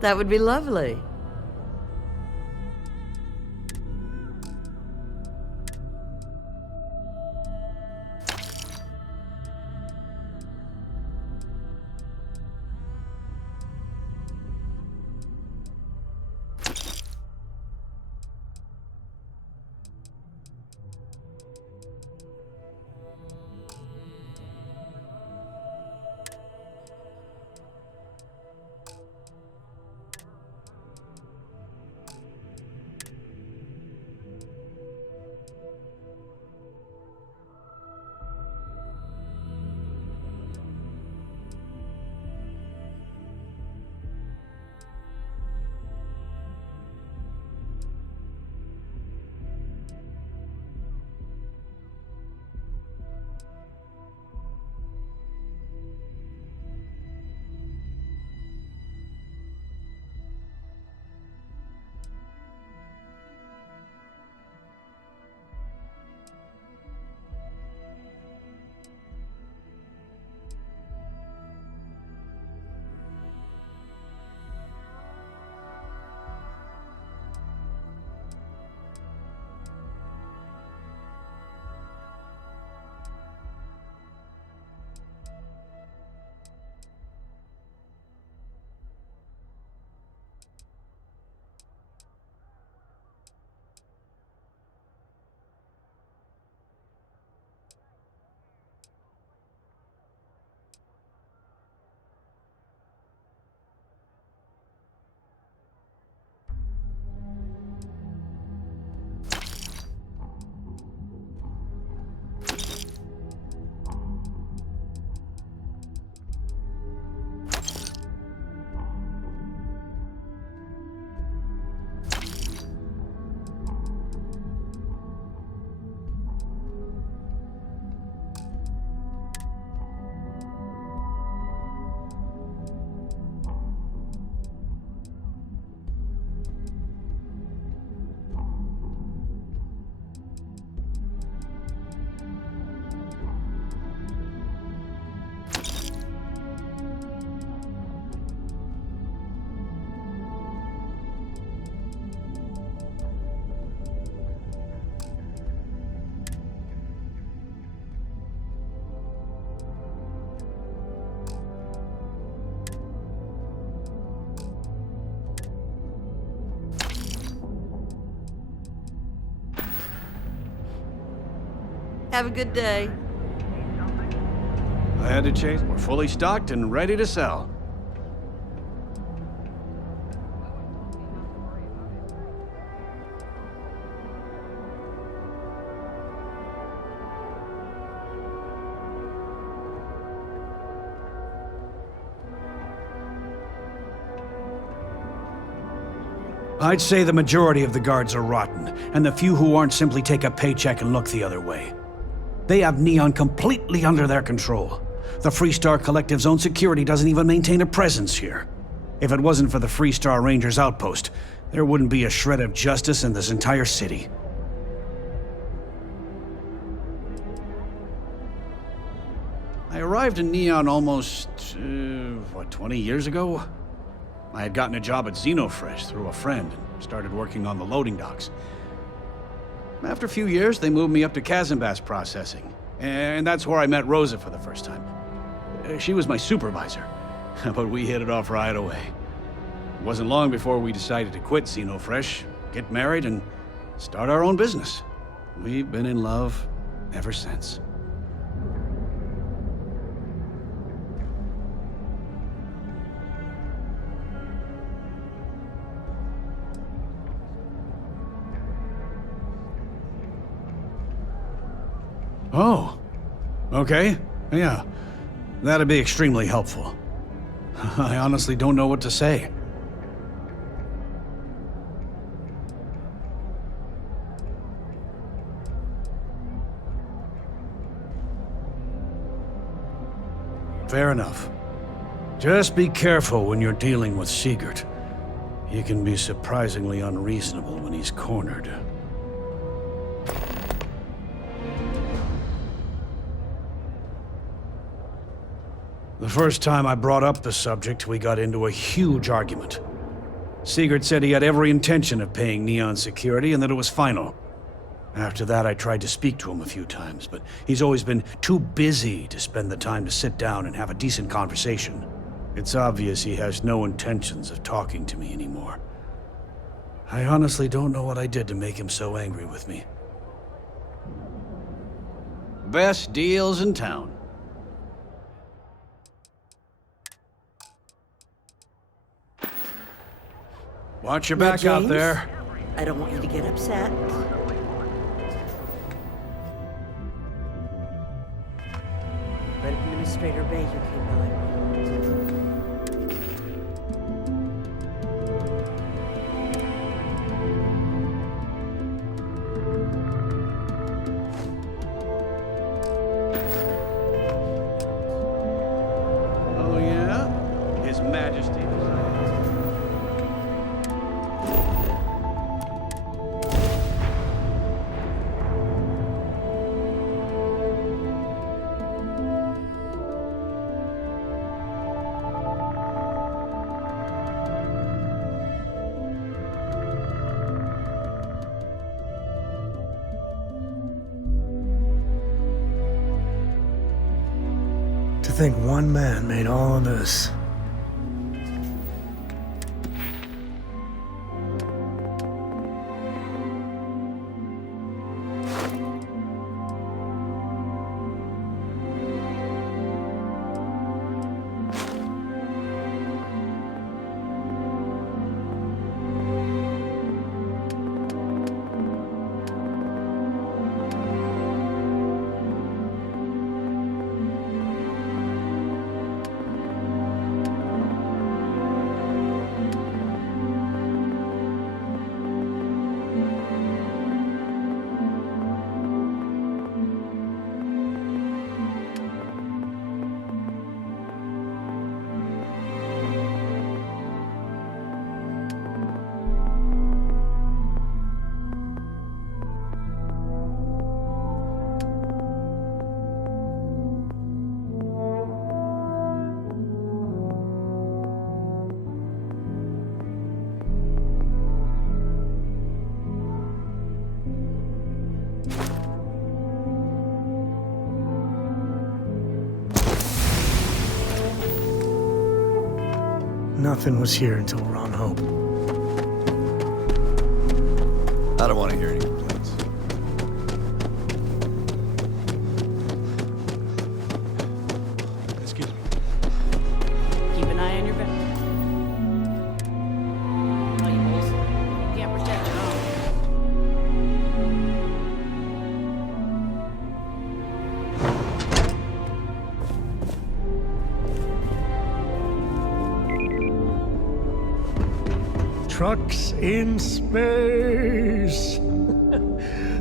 That would be lovely. Have a good day. I had to chase. We're fully stocked and ready to sell. I'd say the majority of the guards are rotten, and the few who aren't simply take a paycheck and look the other way. They have Neon completely under their control. The Freestar Collective's own security doesn't even maintain a presence here. If it wasn't for the Freestar Rangers outpost, there wouldn't be a shred of justice in this entire city. I arrived in Neon almost, 20 years ago? I had gotten a job at Xenofresh through a friend and started working on the loading docks. After a few years, they moved me up to Kazanbass processing, and that's where I met Rosa for the first time. She was my supervisor, but we hit it off right away. It wasn't long before we decided to quit Xenofresh, get married, and start our own business. We've been in love ever since. Oh, okay. Yeah, that'd be extremely helpful. I honestly don't know what to say. Fair enough. Just be careful when you're dealing with Sigurd. He can be surprisingly unreasonable when he's cornered. The first time I brought up the subject, we got into a huge argument. Sigurd said he had every intention of paying Neon security and that it was final. After that, I tried to speak to him a few times, but he's always been too busy to spend the time to sit down and have a decent conversation. It's obvious he has no intentions of talking to me anymore. I honestly don't know what I did to make him so angry with me. Best deals in town. Watch your back out there. I don't want you to get upset. But Administrator Baker came by. Oh yeah? His Majesty. To think one man made all of this. Nothing was here until Ron Hope. I don't want to hear any complaints. eye on your back. Oh, you bulls. You can't protect your own. Trucks in space.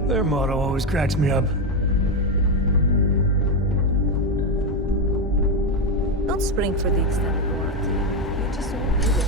Their motto always cracks me up. Don't spring for the extended warranty. You just won't need it.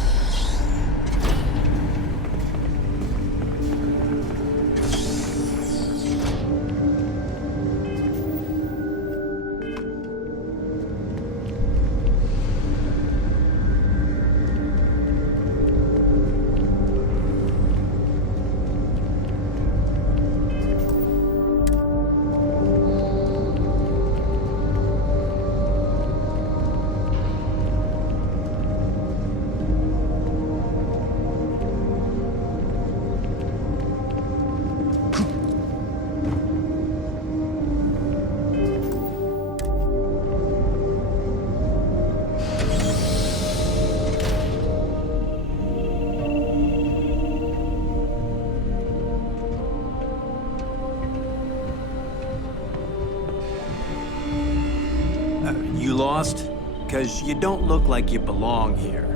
You lost? 'Cause you don't look like you belong here.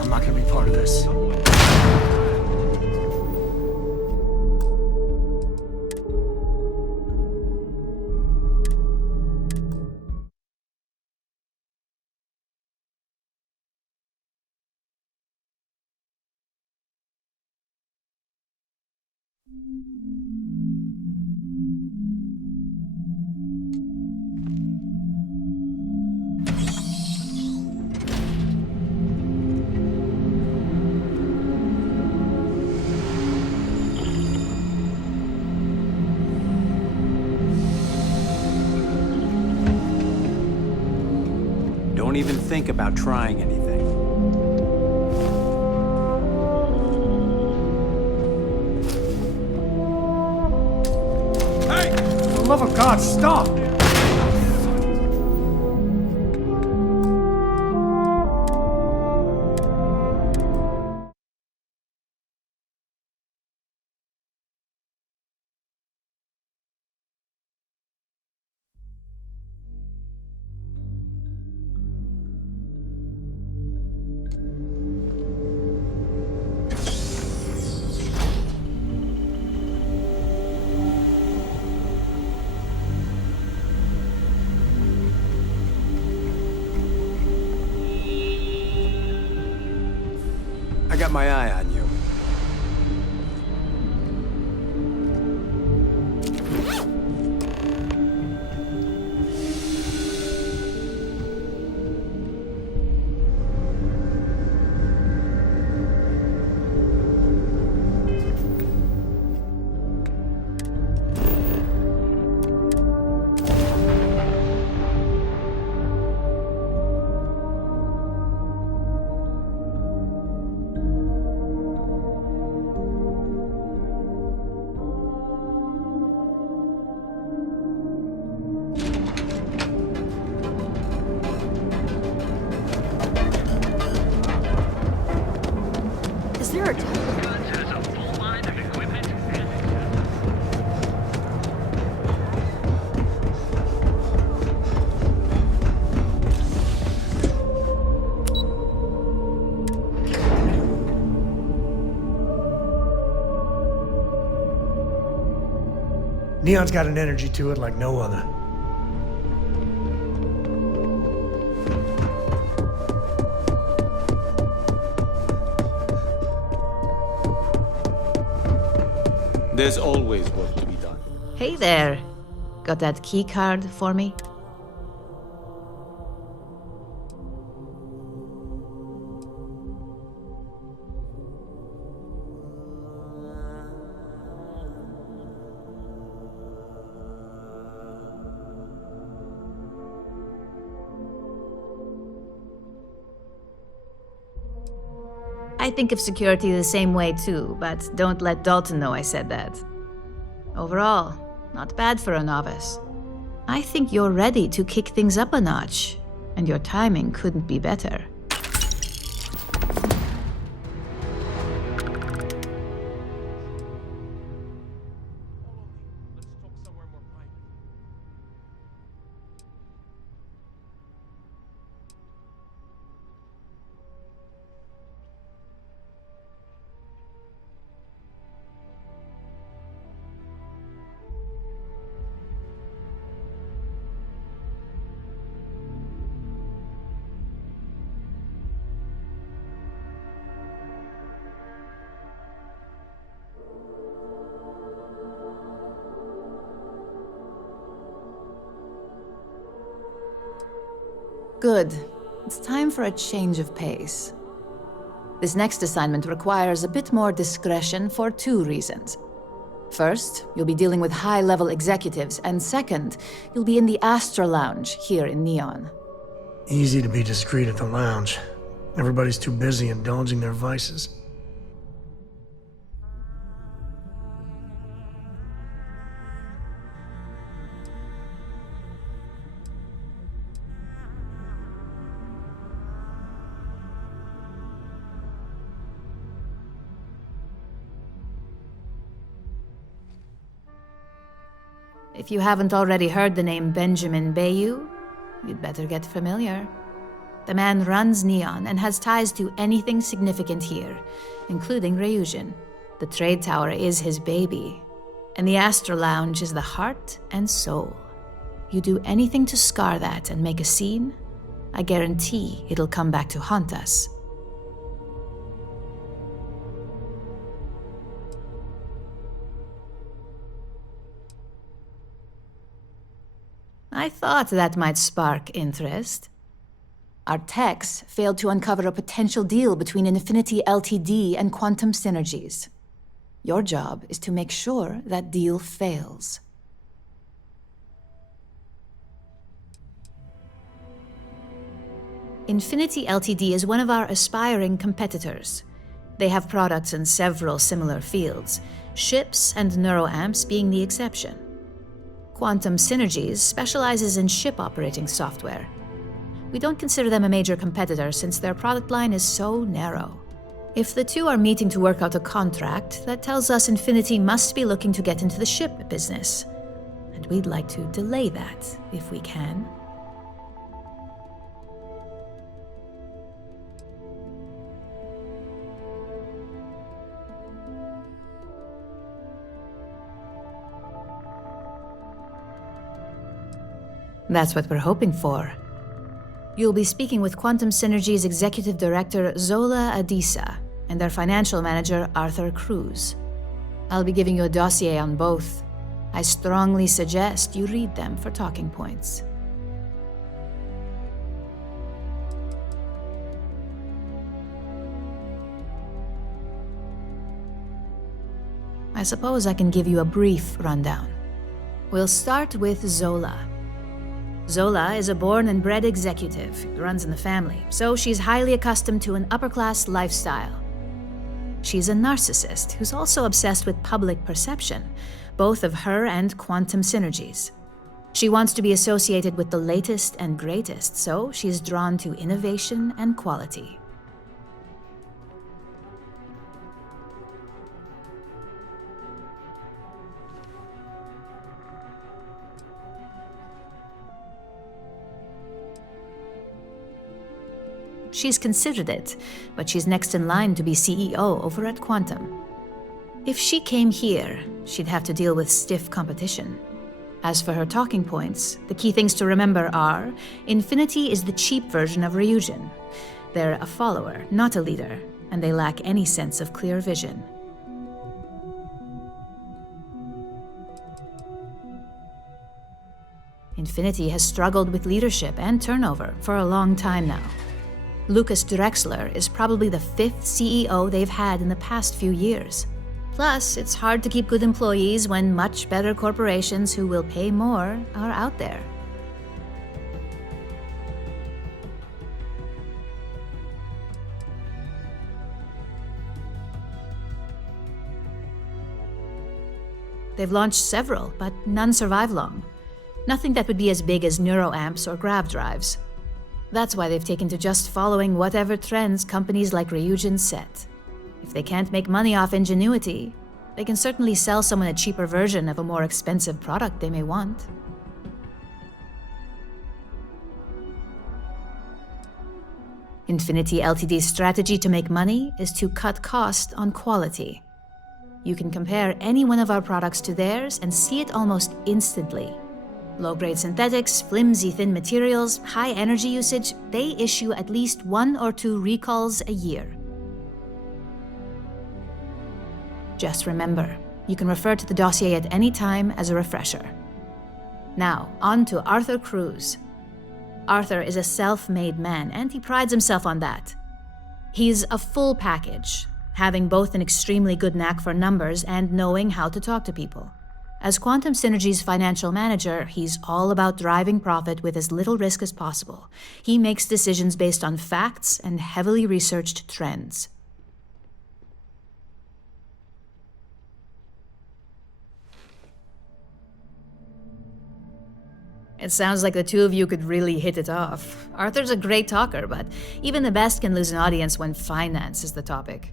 I'm not gonna be part of this. Don't even think about trying anything. Hey! For the love of God, stop! I got my eye on you. Is there a time? Neon's got an energy to it like no other. There's always work to be done. Hey there. Got that key card for me? I think of security the same way too, but don't let Dalton know I said that. Overall, not bad for a novice. I think you're ready to kick things up a notch, and your timing couldn't be better. Good. It's time for a change of pace. This next assignment requires a bit more discretion for 2 reasons. First, you'll be dealing with high-level executives, and second, you'll be in the Astra Lounge here in Neon. Easy to be discreet at the lounge. Everybody's too busy indulging their vices. If you haven't already heard the name Benjamin Bayou, you'd better get familiar. The man runs Neon and has ties to anything significant here, including Ryujin. The trade tower is his baby, and the Astra Lounge is the heart and soul. You do anything to scar that and make a scene, I guarantee it'll come back to haunt us. I thought that might spark interest. Our techs failed to uncover a potential deal between Infinity Ltd. And Quantum Synergies. Your job is to make sure that deal fails. Infinity Ltd. Is one of our aspiring competitors. They have products in several similar fields, ships and neuroamps being the exception. Quantum Synergies specializes in ship operating software. We don't consider them a major competitor since their product line is so narrow. If the two are meeting to work out a contract, that tells us Infinity must be looking to get into the ship business. And we'd like to delay that, if we can. That's what we're hoping for. You'll be speaking with Quantum Synergy's Executive Director Zola Adisa and their Financial Manager Arthur Cruz. I'll be giving you a dossier on both. I strongly suggest you read them for talking points. I suppose I can give you a brief rundown. We'll start with Zola. Zola is a born and bred executive. It runs in the family, so she's highly accustomed to an upper-class lifestyle. She's a narcissist who's also obsessed with public perception, both of her and Quantum Synergies. She wants to be associated with the latest and greatest, so she's drawn to innovation and quality. She's considered it, but she's next in line to be CEO over at Quantum. If she came here, she'd have to deal with stiff competition. As for her talking points, the key things to remember are, Infinity is the cheap version of Ryujin. They're a follower, not a leader, and they lack any sense of clear vision. Infinity has struggled with leadership and turnover for a long time now. Lucas Drexler is probably the 5th CEO they've had in the past few years. Plus, it's hard to keep good employees when much better corporations who will pay more are out there. They've launched several, but none survive long. Nothing that would be as big as neuroamps or grav drives. That's why they've taken to just following whatever trends companies like Ryujin set. If they can't make money off ingenuity, they can certainly sell someone a cheaper version of a more expensive product they may want. Infinity Ltd's strategy to make money is to cut cost on quality. You can compare any one of our products to theirs and see it almost instantly. Low-grade synthetics, flimsy thin materials, high energy usage, they issue at least 1 or 2 recalls a year. Just remember, you can refer to the dossier at any time as a refresher. Now, on to Arthur Cruz. Arthur is a self-made man, and he prides himself on that. He's a full package, having both an extremely good knack for numbers and knowing how to talk to people. As Quantum Synergy's financial manager, he's all about driving profit with as little risk as possible. He makes decisions based on facts and heavily researched trends. It sounds like the two of you could really hit it off. Arthur's a great talker, but even the best can lose an audience when finance is the topic.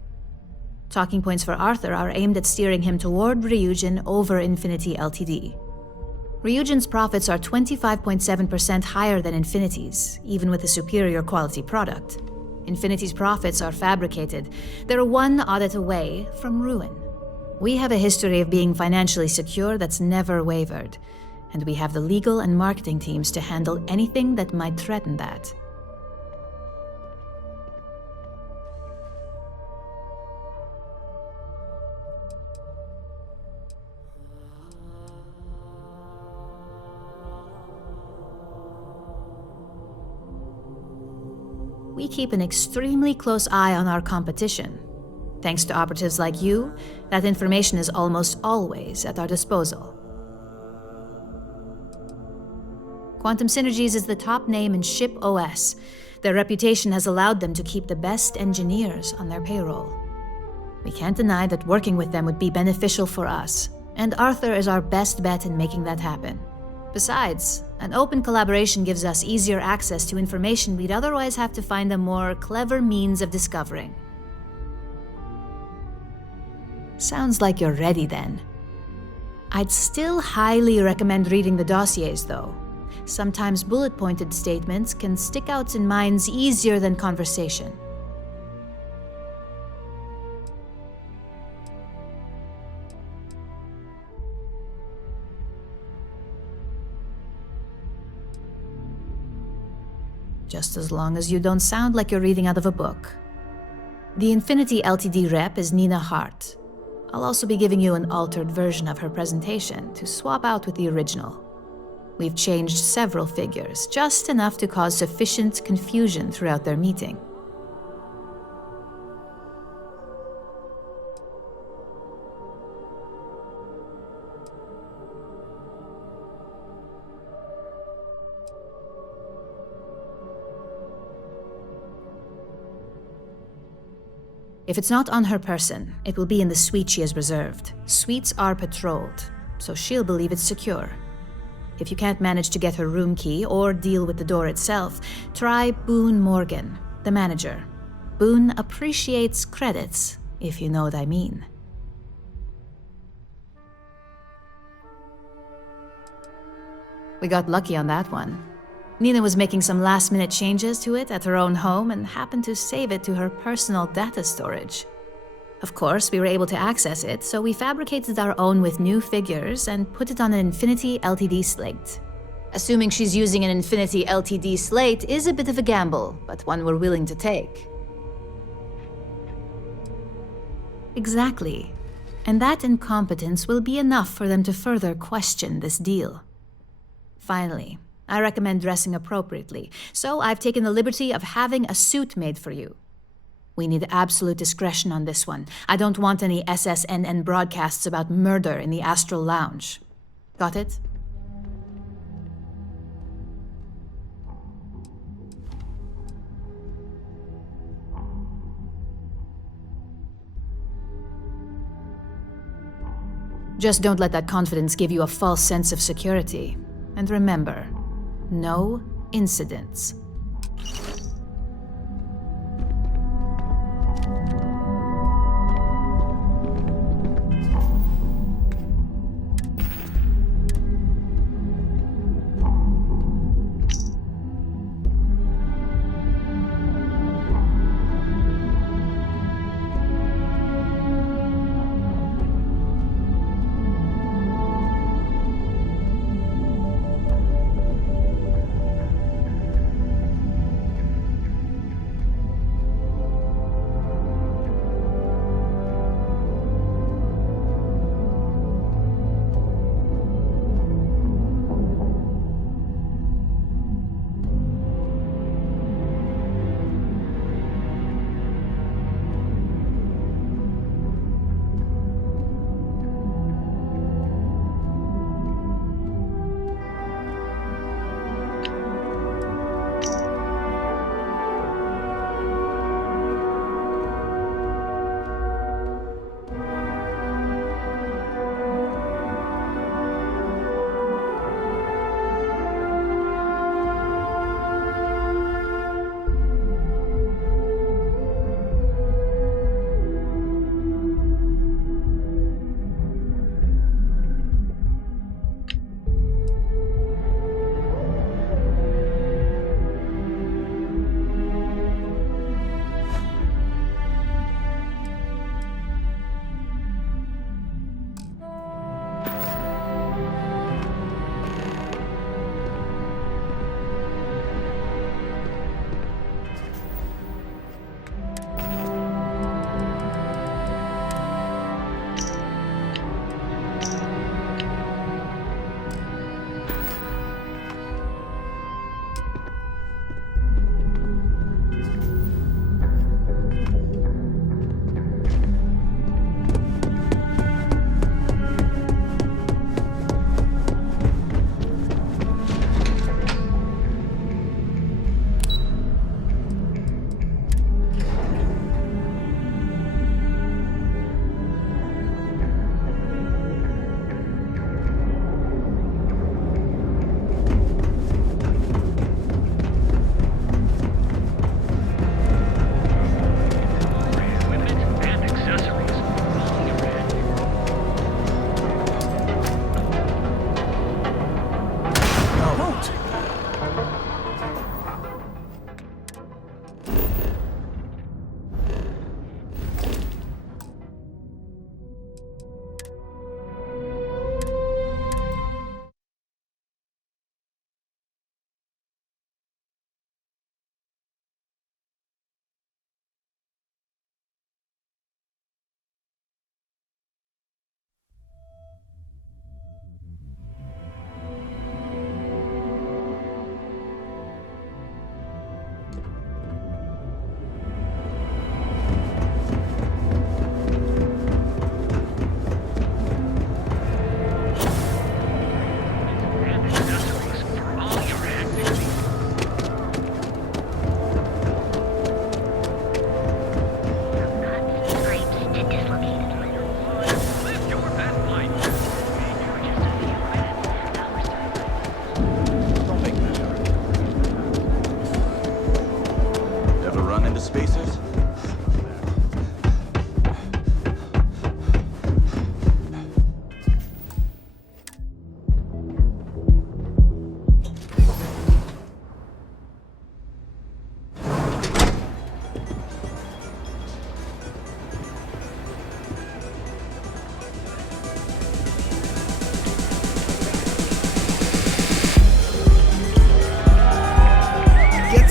Talking points for Arthur are aimed at steering him toward Ryujin over Infinity Ltd. Ryujin's profits are 25.7% higher than Infinity's, even with a superior quality product. Infinity's profits are fabricated. They're one audit away from ruin. We have a history of being financially secure that's never wavered, and we have the legal and marketing teams to handle anything that might threaten that. We keep an extremely close eye on our competition. Thanks to operatives like you, that information is almost always at our disposal. Quantum Synergies is the top name in ship OS. Their reputation has allowed them to keep the best engineers on their payroll. We can't deny that working with them would be beneficial for us, and Arthur is our best bet in making that happen. Besides, an open collaboration gives us easier access to information we'd otherwise have to find a more clever means of discovering. Sounds like you're ready then. I'd still highly recommend reading the dossiers, though. Sometimes bullet-pointed statements can stick out in minds easier than conversation. Just as long as you don't sound like you're reading out of a book. The Infinity Ltd rep is Nina Hart. I'll also be giving you an altered version of her presentation to swap out with the original. We've changed several figures, just enough to cause sufficient confusion throughout their meeting. If it's not on her person, it will be in the suite she has reserved. Suites are patrolled, so she'll believe it's secure. If you can't manage to get her room key or deal with the door itself, try Boone Morgan, the manager. Boone appreciates credits, if you know what I mean. We got lucky on that one. Nina was making some last-minute changes to it at her own home and happened to save it to her personal data storage. Of course, we were able to access it, so we fabricated our own with new figures and put it on an Infinity Ltd slate. Assuming she's using an Infinity Ltd slate is a bit of a gamble, but one we're willing to take. Exactly. And that incompetence will be enough for them to further question this deal. Finally, I recommend dressing appropriately, so I've taken the liberty of having a suit made for you. We need absolute discretion on this one. I don't want any SSNN broadcasts about murder in the Astral Lounge. Got it? Just don't let that confidence give you a false sense of security. And remember, no incidents.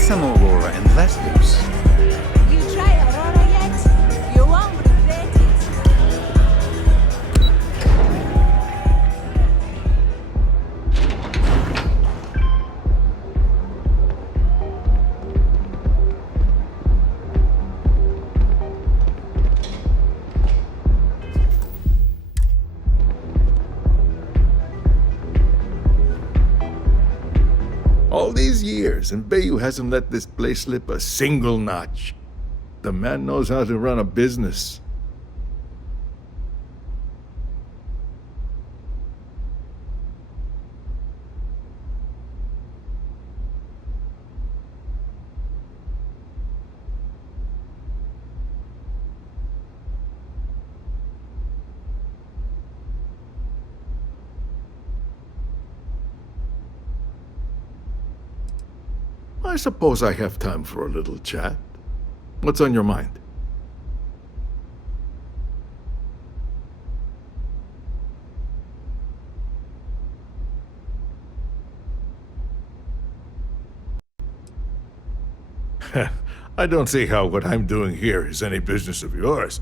some Aurora and let loose. You try Aurora yet? You won't regret it. All these years, and Bayou hasn't let this place slip a single notch. The man knows how to run a business. I suppose I have time for a little chat. What's on your mind? I don't see how what I'm doing here is any business of yours.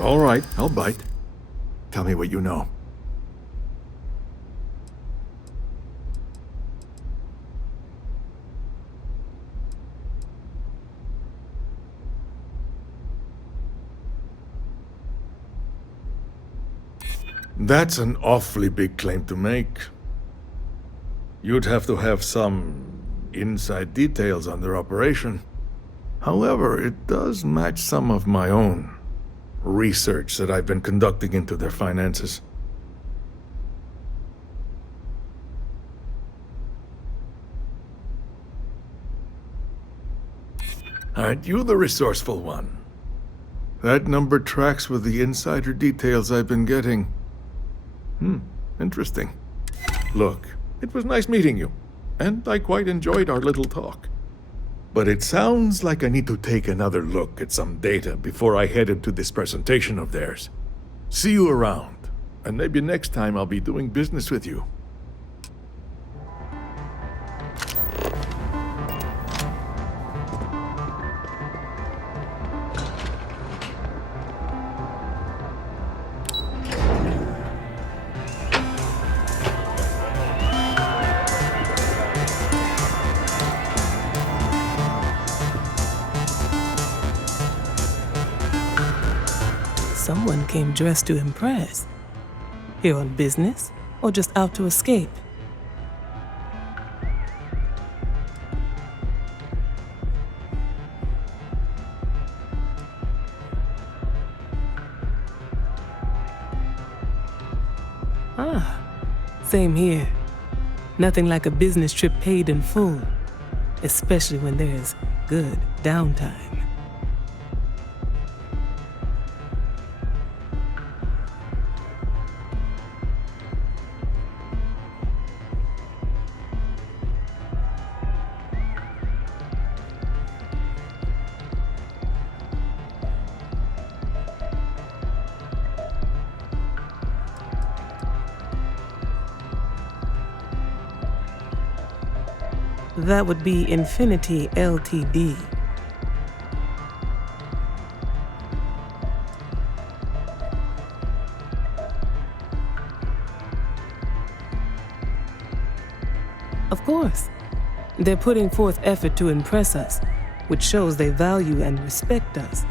All right, I'll bite. Tell me what you know. That's an awfully big claim to make. You'd have to have some inside details on their operation. However, it does match some of my own research that I've been conducting into their finances. Aren't you the resourceful one? That number tracks with the insider details I've been getting. Interesting. Look, it was nice meeting you, and I quite enjoyed our little talk. But it sounds like I need to take another look at some data before I head into this presentation of theirs. See you around, and maybe next time I'll be doing business with you. Someone came dressed to impress. Here on business, or just out to escape? Same here. Nothing like a business trip paid in full, especially when there's good downtime. That would be Infinity Ltd. Of course. They're putting forth effort to impress us, which shows they value and respect us.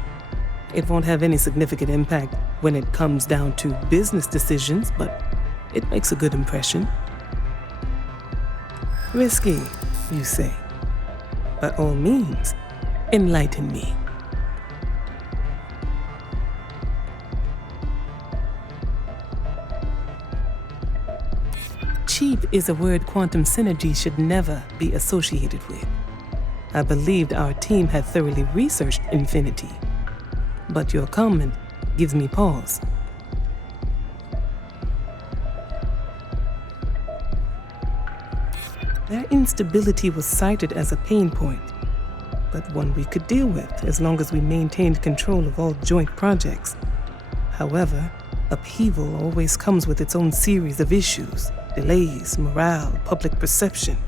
It won't have any significant impact when it comes down to business decisions, but it makes a good impression. Risky, you say? By all means, enlighten me. Cheap is a word quantum synergy should never be associated with. I believed our team had thoroughly researched Infinity, but your comment gives me pause. Their instability was cited as a pain point, but one we could deal with as long as we maintained control of all joint projects. However, upheaval always comes with its own series of issues, delays, morale, public perception,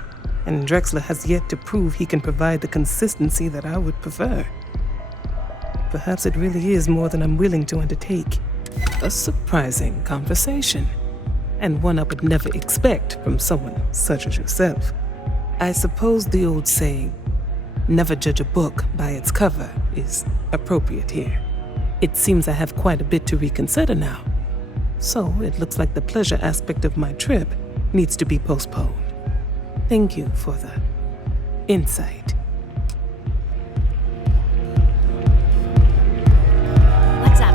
and Drexler has yet to prove he can provide the consistency that I would prefer. Perhaps it really is more than I'm willing to undertake. A surprising conversation, and one I would never expect from someone such as yourself. I suppose the old saying, never judge a book by its cover, is appropriate here. It seems I have quite a bit to reconsider now. So it looks like the pleasure aspect of my trip needs to be postponed. Thank you for the insight. What's up?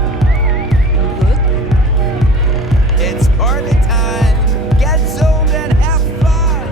It's party time! Get zoned and have fun!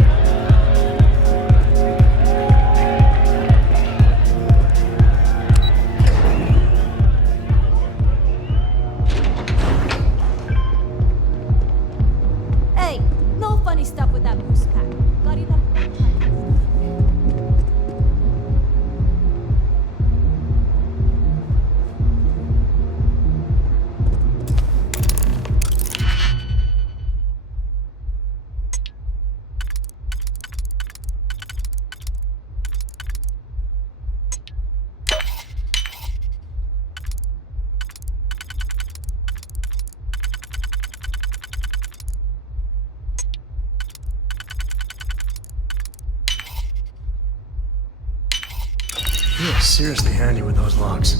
He is seriously handy with those logs.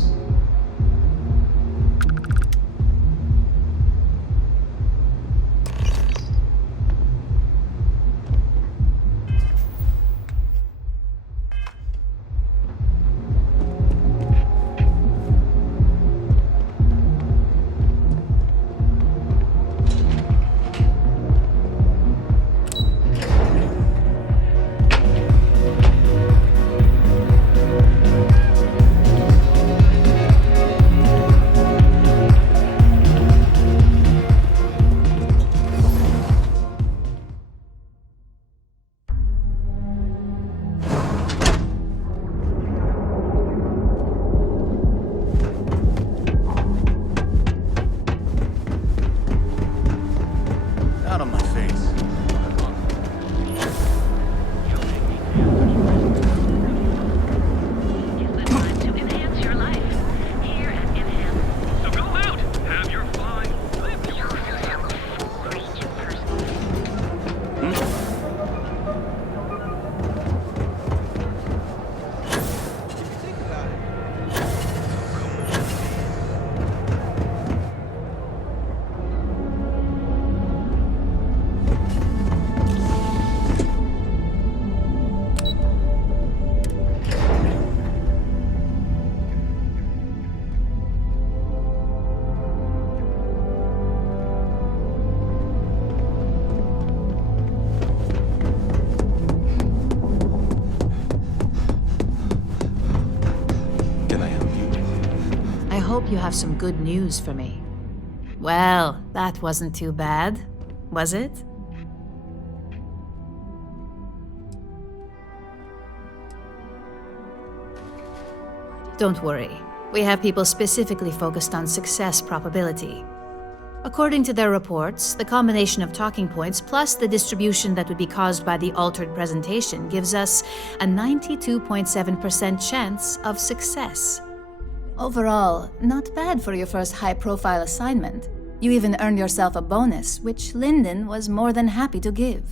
Out on my face. Is the time to enhance your life. Here at Enhance. So go out, have your fun, live your Ryujin Can I help you? I hope you have some good news for me. Well, that wasn't too bad, was it? Don't worry. We have people specifically focused on success probability. According to their reports, the combination of talking points plus the distribution that would be caused by the altered presentation gives us a 92.7% chance of success. Overall, not bad for your first high-profile assignment. You even earned yourself a bonus, which Lyndon was more than happy to give.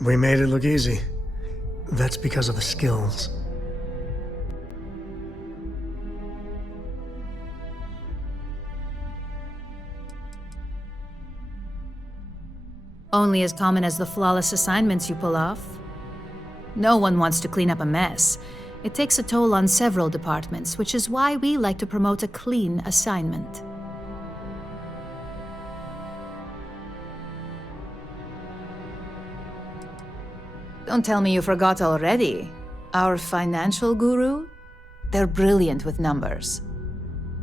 We made it look easy. That's because of the skills. Only as common as the flawless assignments you pull off. No one wants to clean up a mess. It takes a toll on several departments, which is why we like to promote a clean assignment. Don't tell me you forgot already. Our financial guru? They're brilliant with numbers.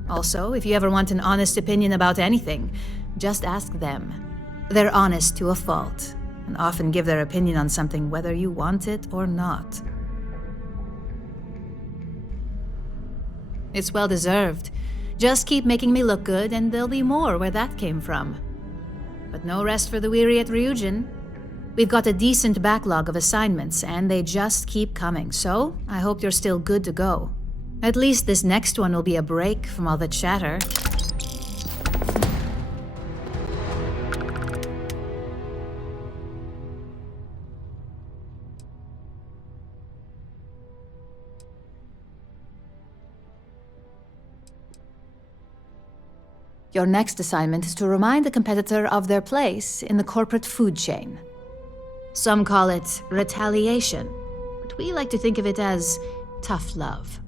Also, if you ever want an honest opinion about anything, just ask them. They're honest to a fault, and often give their opinion on something whether you want it or not. It's well deserved. Just keep making me look good, and there'll be more where that came from. But no rest for the weary at Ryujin. We've got a decent backlog of assignments, and they just keep coming, so I hope you're still good to go. At least this next one will be a break from all the chatter. Your next assignment is to remind the competitor of their place in the corporate food chain. Some call it retaliation, but we like to think of it as tough love.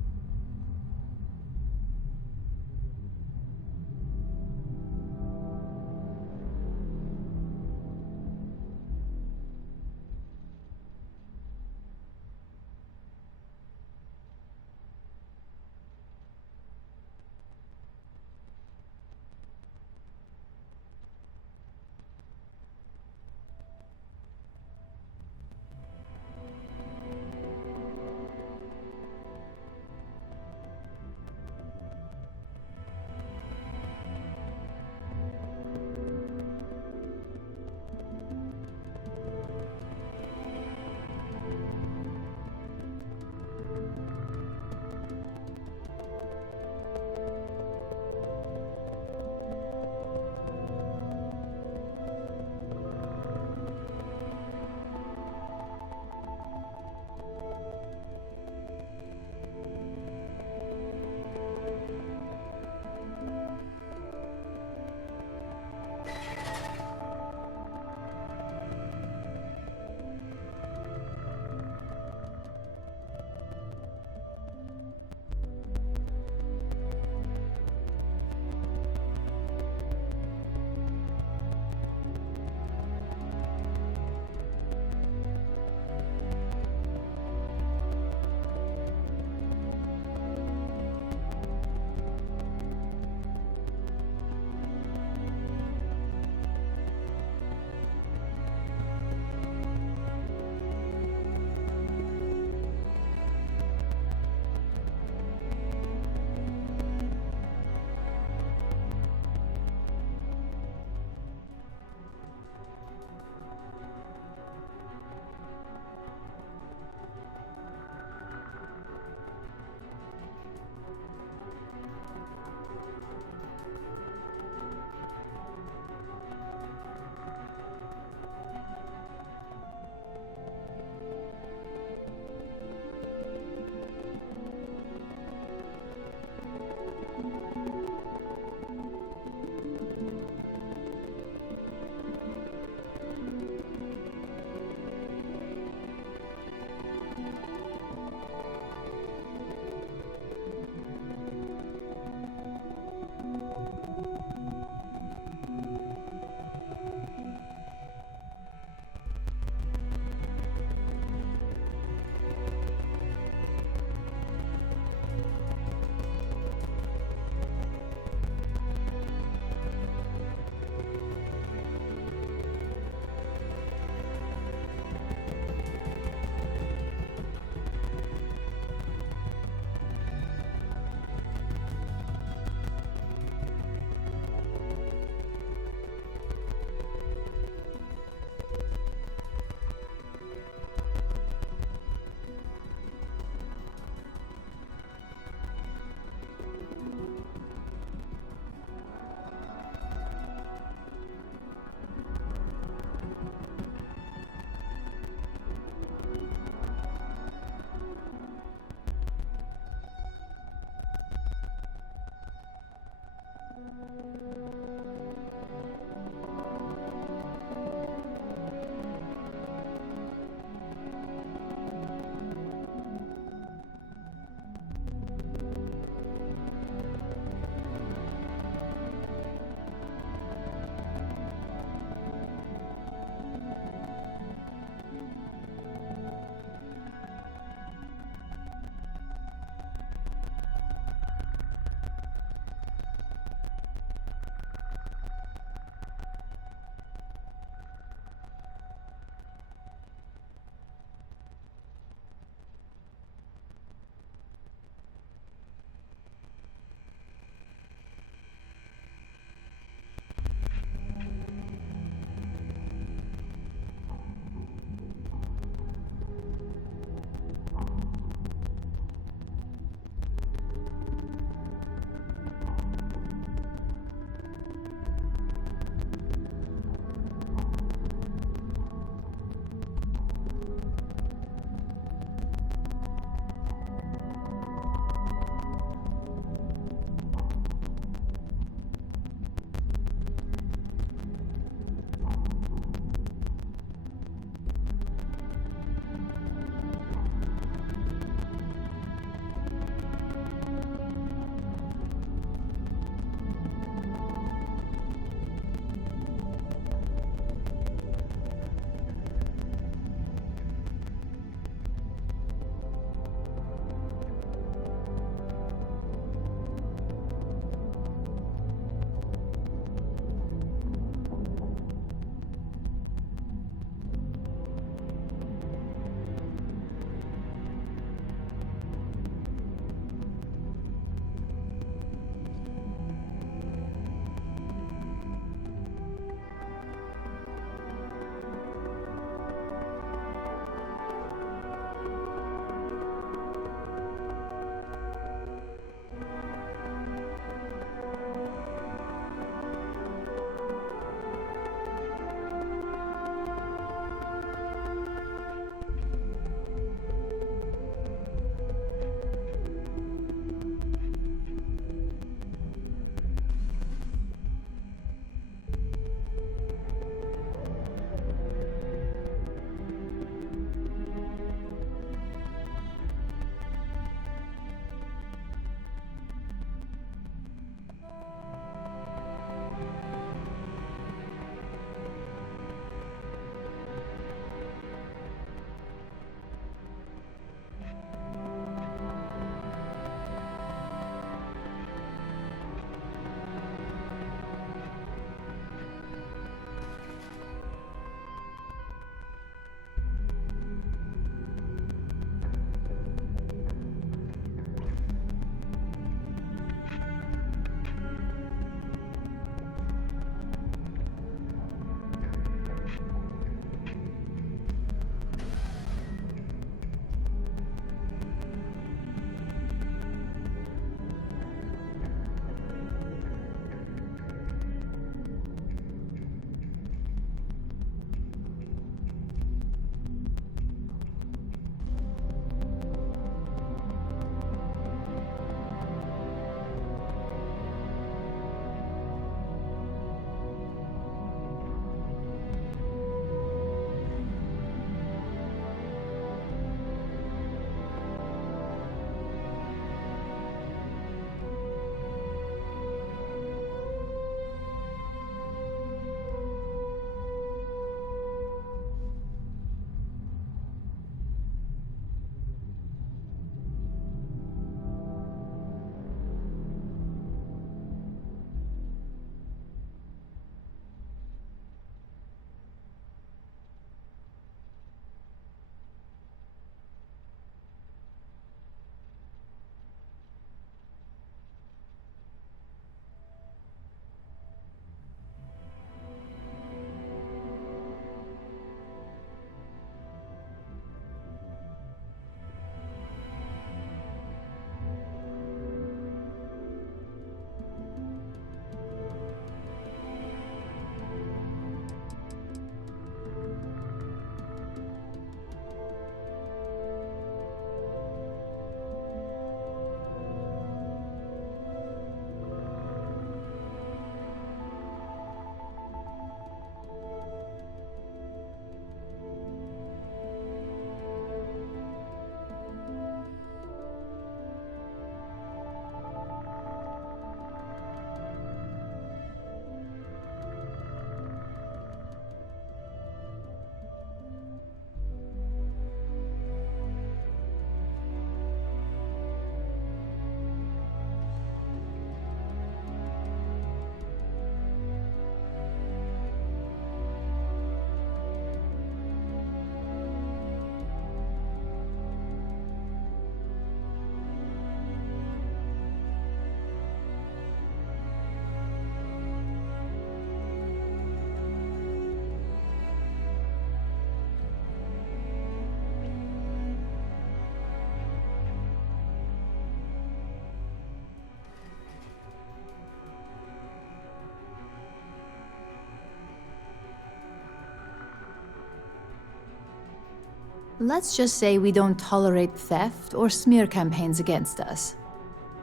Let's just say we don't tolerate theft or smear campaigns against us.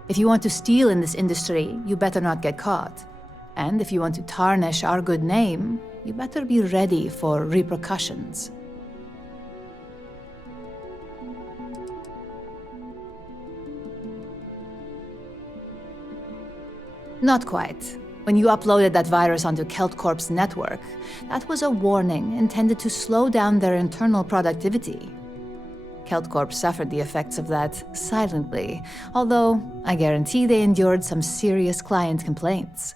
If you want to steal in this industry, you better not get caught. And if you want to tarnish our good name, you better be ready for repercussions. Not quite. When you uploaded that virus onto KeltCorp's network, that was a warning intended to slow down their internal productivity. KeltCorp suffered the effects of that silently, although I guarantee they endured some serious client complaints.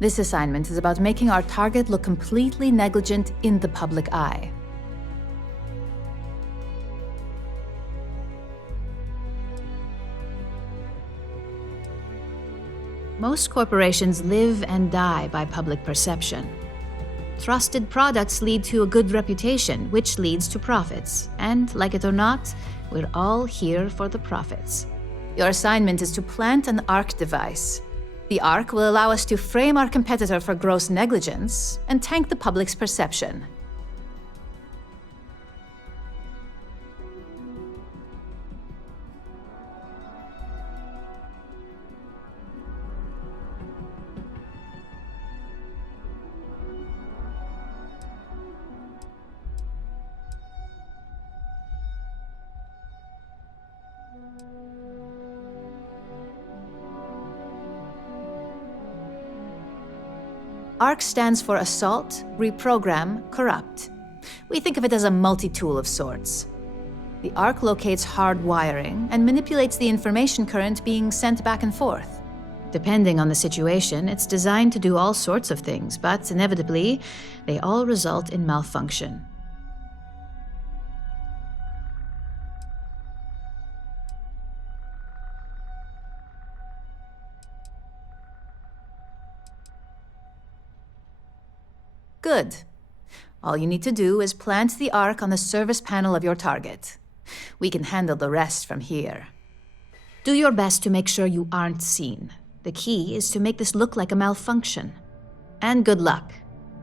This assignment is about making our target look completely negligent in the public eye. Most corporations live and die by public perception. Trusted products lead to a good reputation, which leads to profits. And, like it or not, we're all here for the profits. Your assignment is to plant an ARC device. The ARC will allow us to frame our competitor for gross negligence and tank the public's perception. ARC stands for Assault, Reprogram, Corrupt. We think of it as a multi-tool of sorts. The ARC locates hard wiring and manipulates the information current being sent back and forth. Depending on the situation, it's designed to do all sorts of things, but inevitably, they all result in malfunction. Good. All you need to do is plant the ARC on the service panel of your target. We can handle the rest from here. Do your best to make sure you aren't seen. The key is to make this look like a malfunction. And good luck.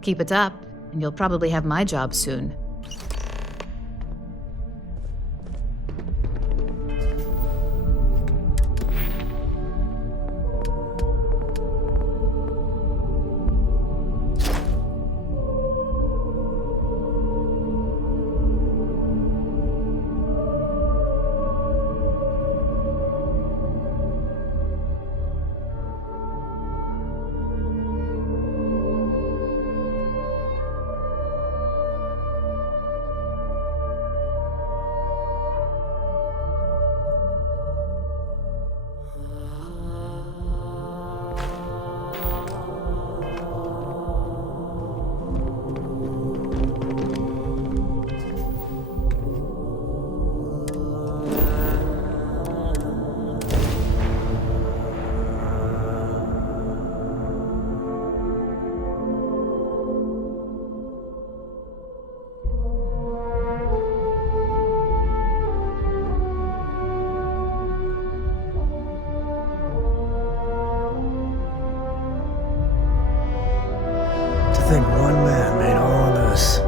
Keep it up, and you'll probably have my job soon. To think one man made all of this.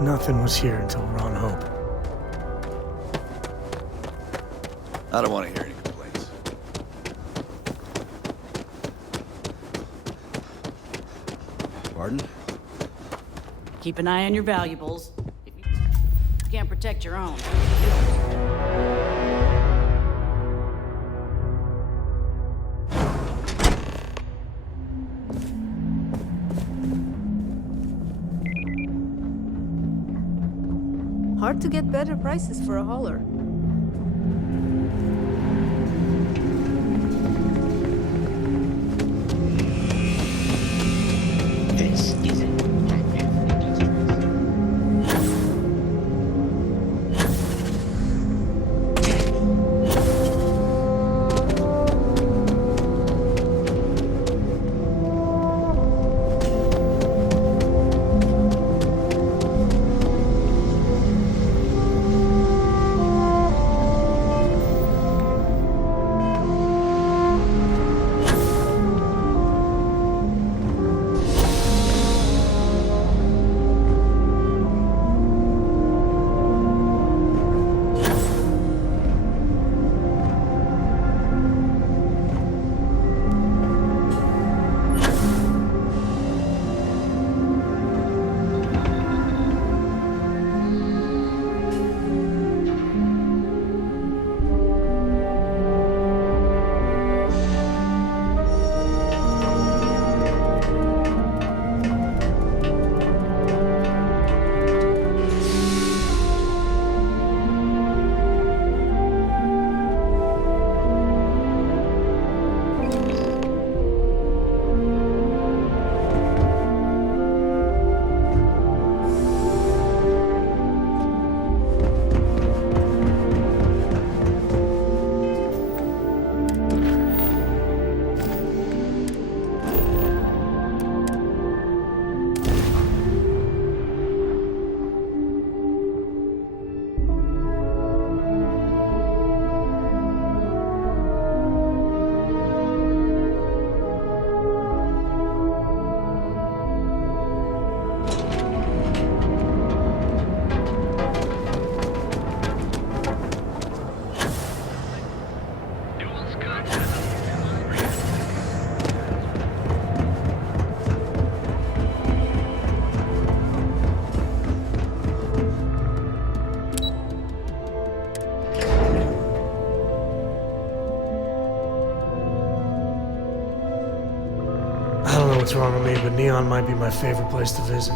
Nothing was here until we're on Hope. I don't want to hear any complaints. Pardon? Keep an eye on your valuables. If you can't protect your own. Hard to get better prices for a hauler. This isn't what's wrong with me, but Neon might be my favorite place to visit.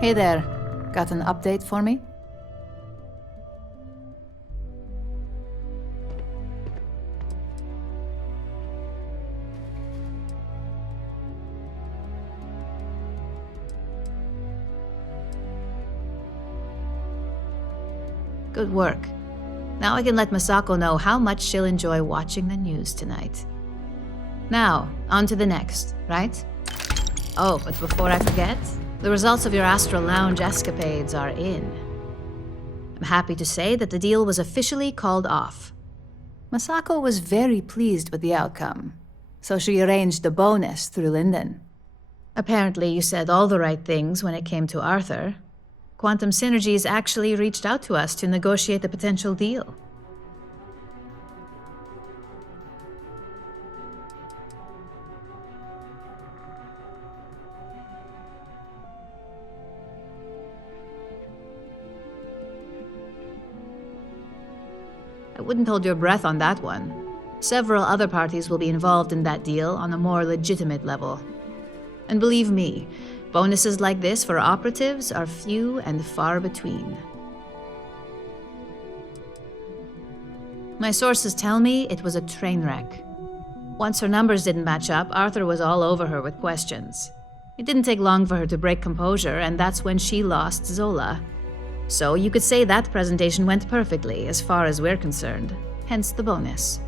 Hey there. Got an update for me? Good work. Now I can let Masako know how much she'll enjoy watching the news tonight. Now, on to the next, right? Oh, but before I forget, the results of your Astral Lounge escapades are in. I'm happy to say that the deal was officially called off. Masako was very pleased with the outcome, so she arranged a bonus through Linden. Apparently, you said all the right things when it came to Arthur. Quantum Synergies actually reached out to us to negotiate the potential deal. I wouldn't hold your breath on that one. Several other parties will be involved in that deal on a more legitimate level. And believe me, bonuses like this for operatives are few and far between. My sources tell me it was a train wreck. Once her numbers didn't match up, Arthur was all over her with questions. It didn't take long for her to break composure, and that's when she lost Zola. So you could say that presentation went perfectly, as far as we're concerned. Hence the bonus.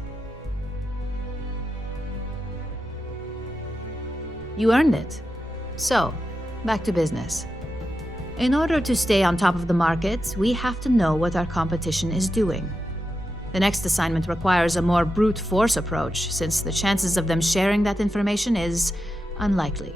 You earned it. So, back to business. In order to stay on top of the market, we have to know what our competition is doing. The next assignment requires a more brute force approach, since the chances of them sharing that information is unlikely.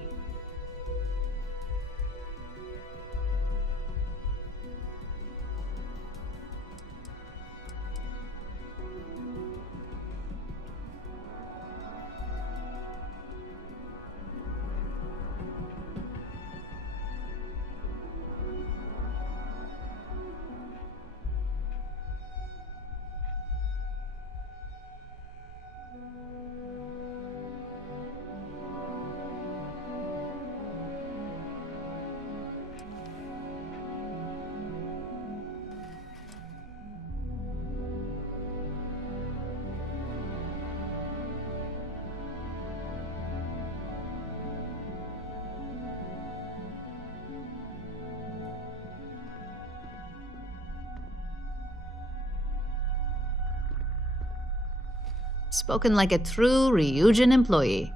Spoken like a true Ryujin employee.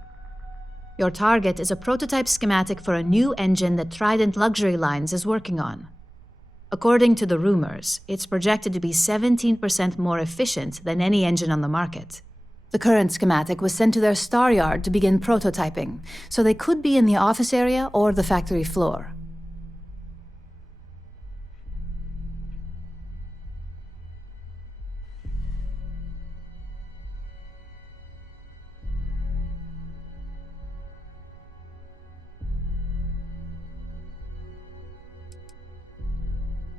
Your target is a prototype schematic for a new engine that Trident Luxury Lines is working on. According to the rumors, it's projected to be 17% more efficient than any engine on the market. The current schematic was sent to their Star Yard to begin prototyping, so they could be in the office area or the factory floor.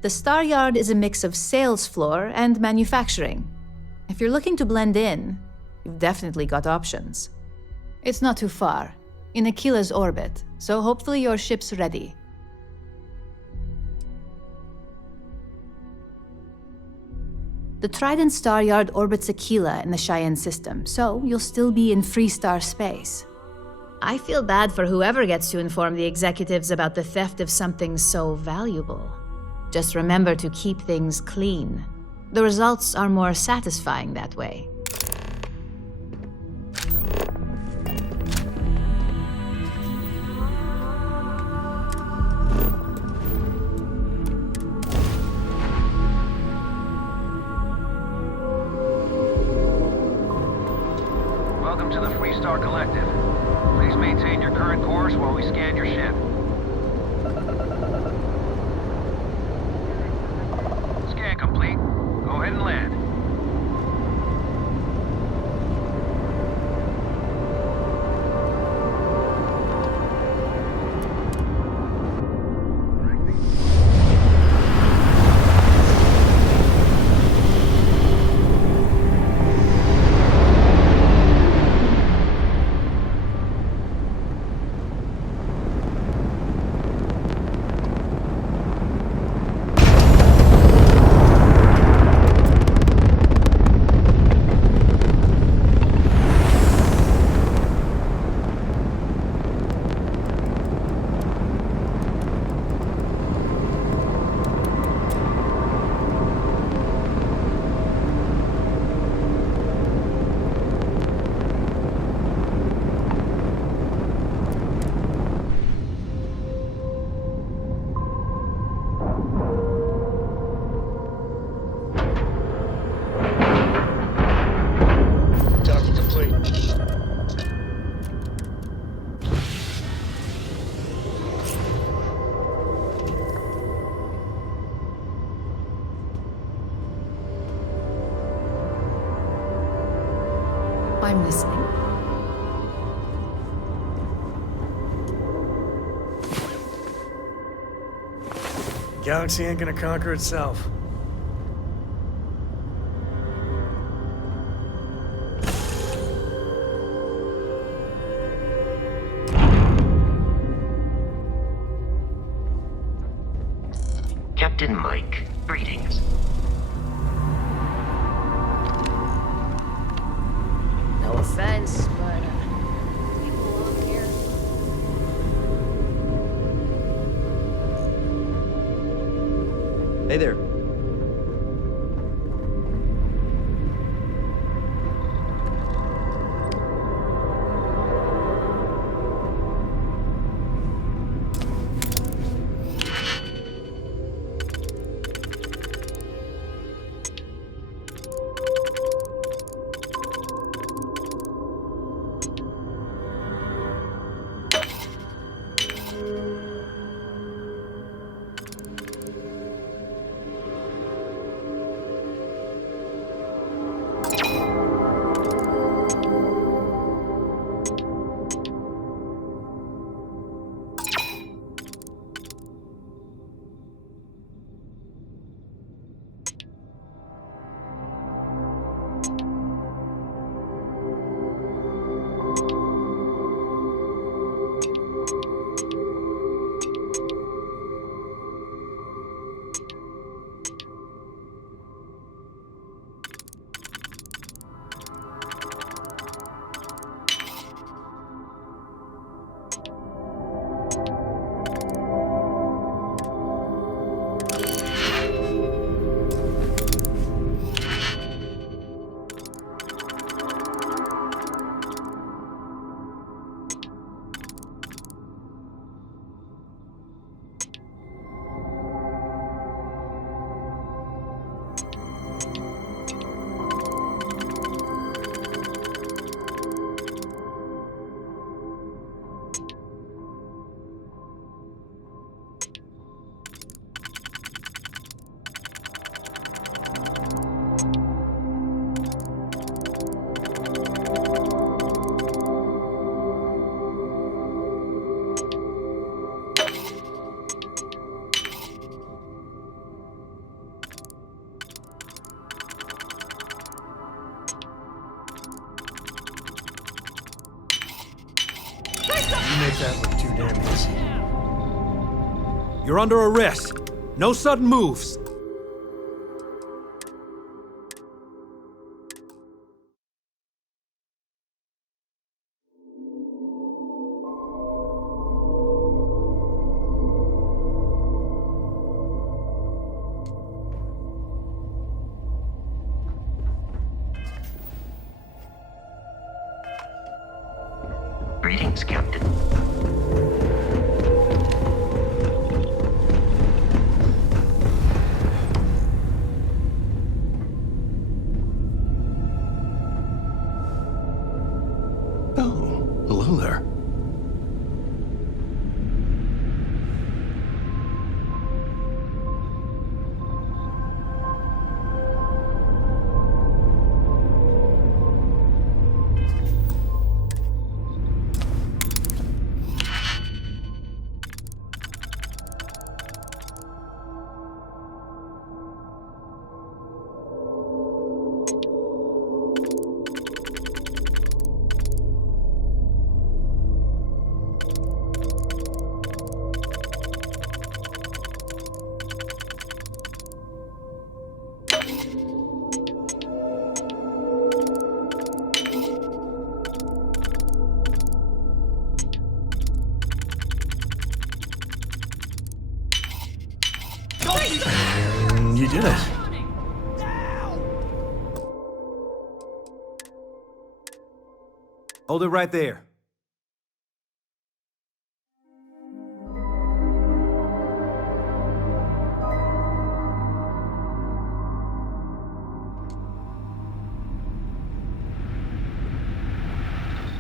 The Star Yard is a mix of sales floor and manufacturing. If you're looking to blend in, you've definitely got options. It's not too far, in Aquila's orbit, so hopefully your ship's ready. The Trident Star Yard orbits Aquila in the Cheyenne system, so you'll still be in Freestar space. I feel bad for whoever gets to inform the executives about the theft of something so valuable. Just remember to keep things clean. The results are more satisfying that way. Welcome to the Freestar Collective. Please maintain your current course while we scan your ship. Scan complete. Go ahead and land. I'm listening. Galaxy ain't gonna conquer itself. Captain Mike, greetings. No offense, but we belong here. Hey there. You make that look too damn easy. You're under arrest. No sudden moves. Greetings, Captain. Oh, hello there. And you did it. Hold it right there.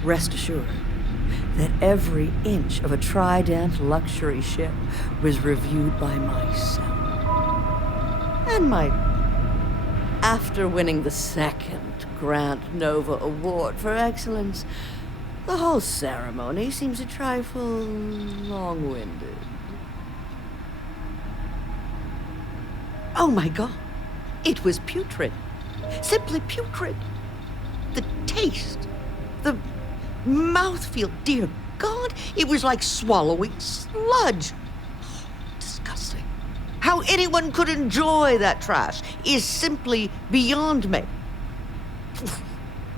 Rest assured that every inch of a Trident luxury ship was reviewed by myself. And after winning the second grant Nova Award for Excellence. The whole ceremony seems a trifle long-winded. Oh my god, it was putrid. Simply putrid. The taste, the mouthfeel, dear God, it was like swallowing sludge. Oh, disgusting. How anyone could enjoy that trash is simply beyond me.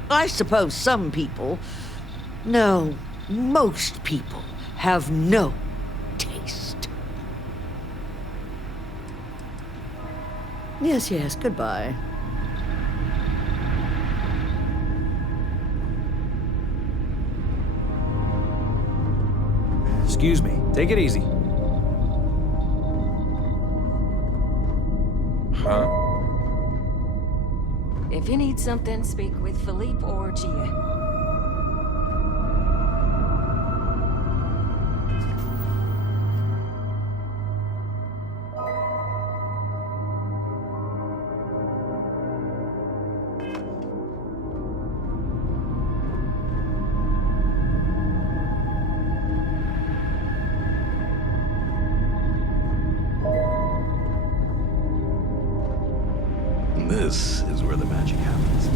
I suppose some people, no, most people, have no taste. Yes, yes, goodbye. Excuse me. Take it easy. Huh? If you need something, speak with Philippe or Gia. This is where the magic happens.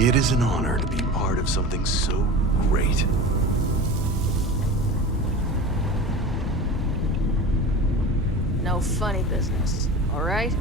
It is an honor to be part of something so great. No funny business, all right?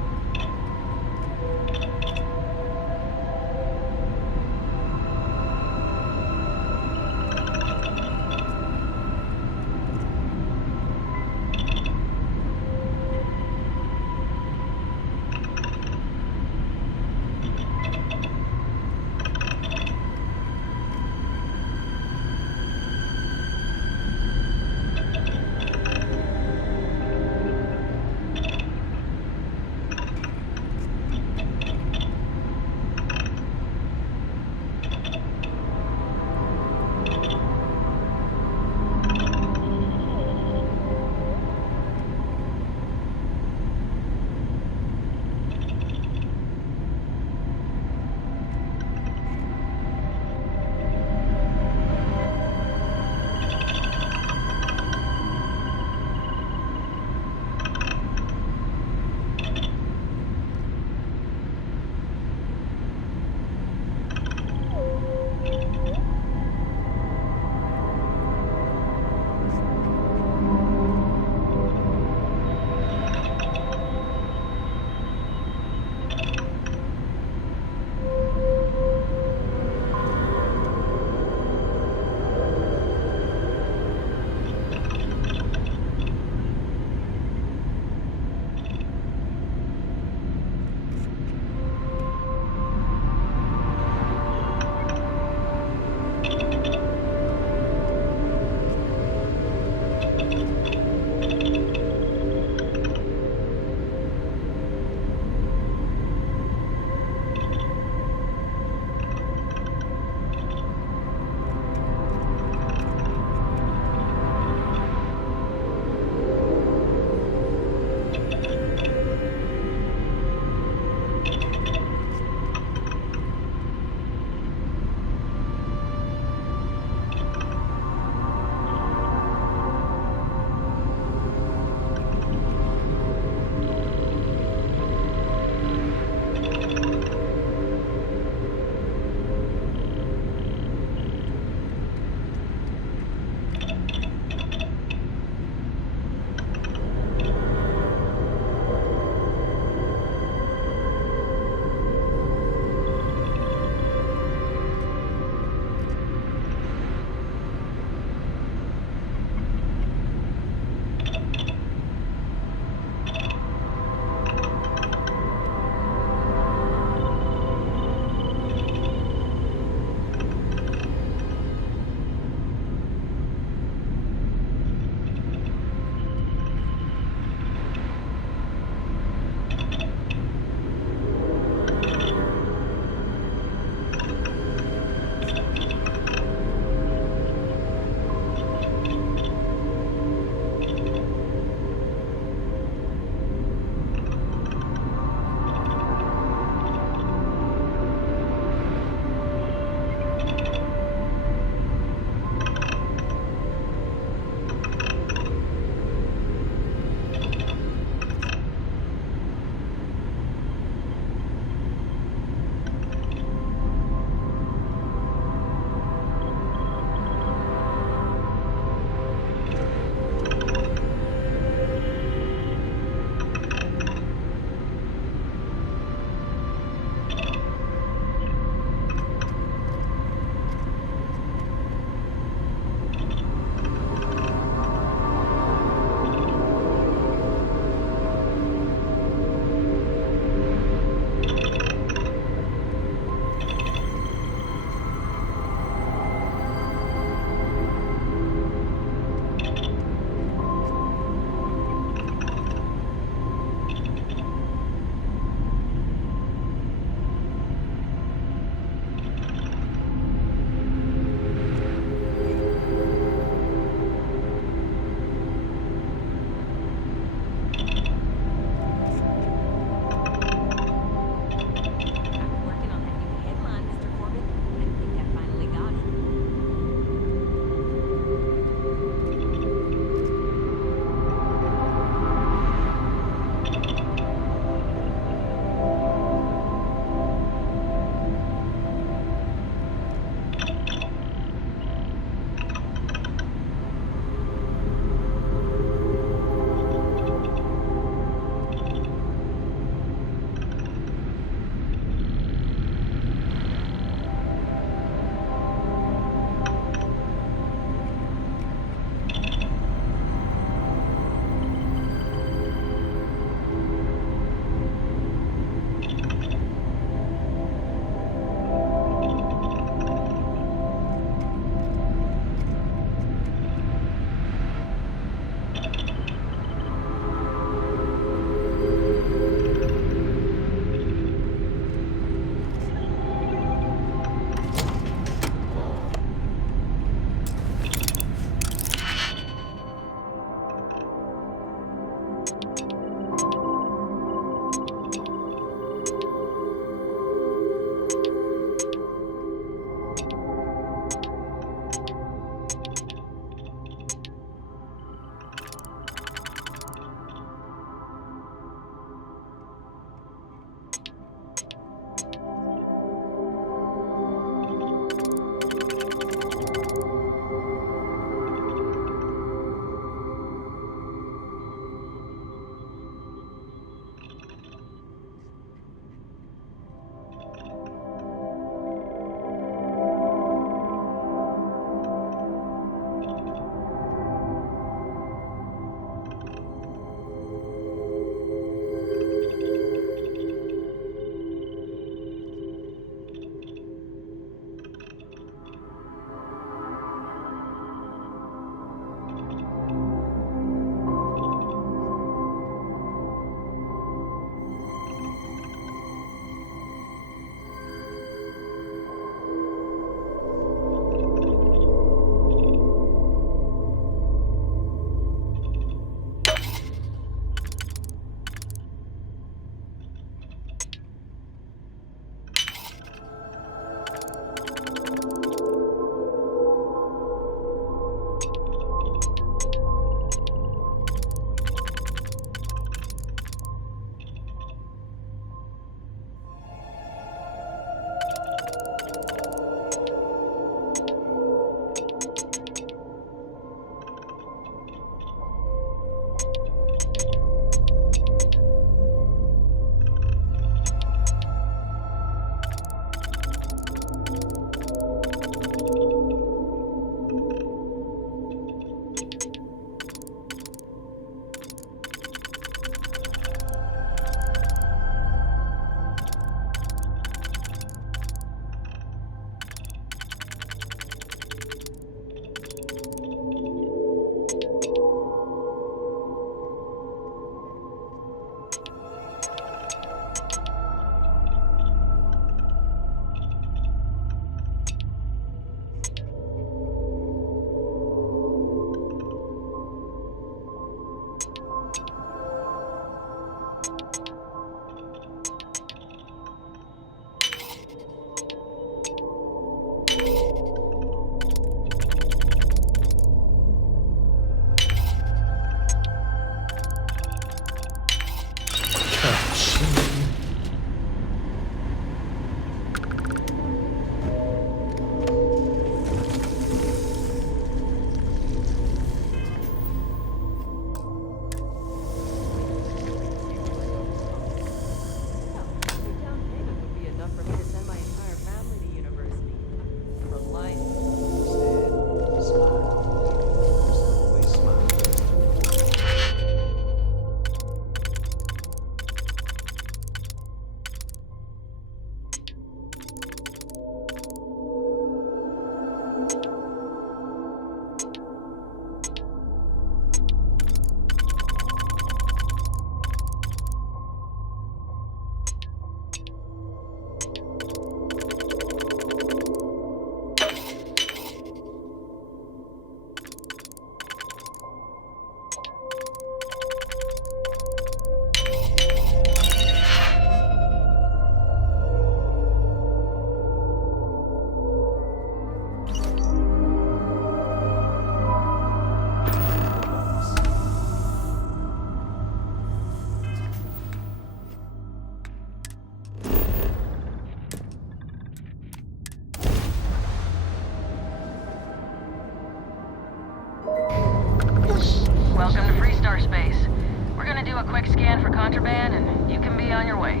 Welcome to Freestar Space. We're gonna do a quick scan for contraband, and you can be on your way.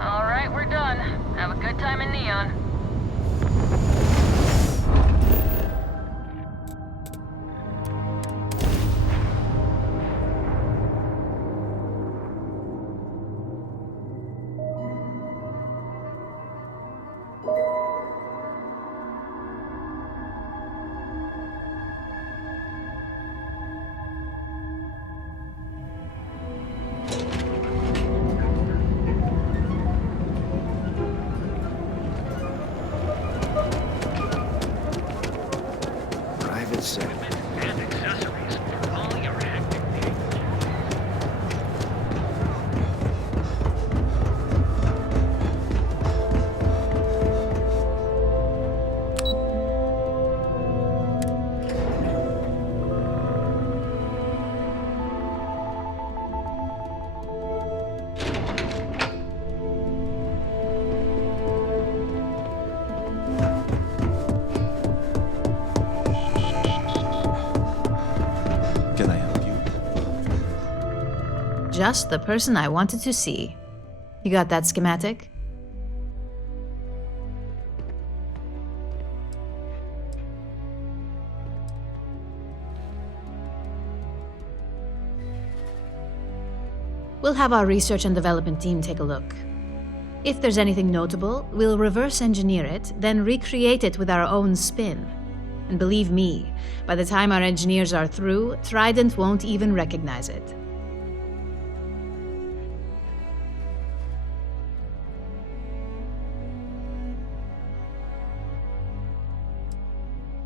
All right, we're done. Have a good time in Neon. Private set. And accessories for all your active needs. Can I help you? Just the person I wanted to see. You got that schematic? We'll have our research and development team take a look. If there's anything notable, we'll reverse engineer it, then recreate it with our own spin. And believe me, by the time our engineers are through, Trident won't even recognize it.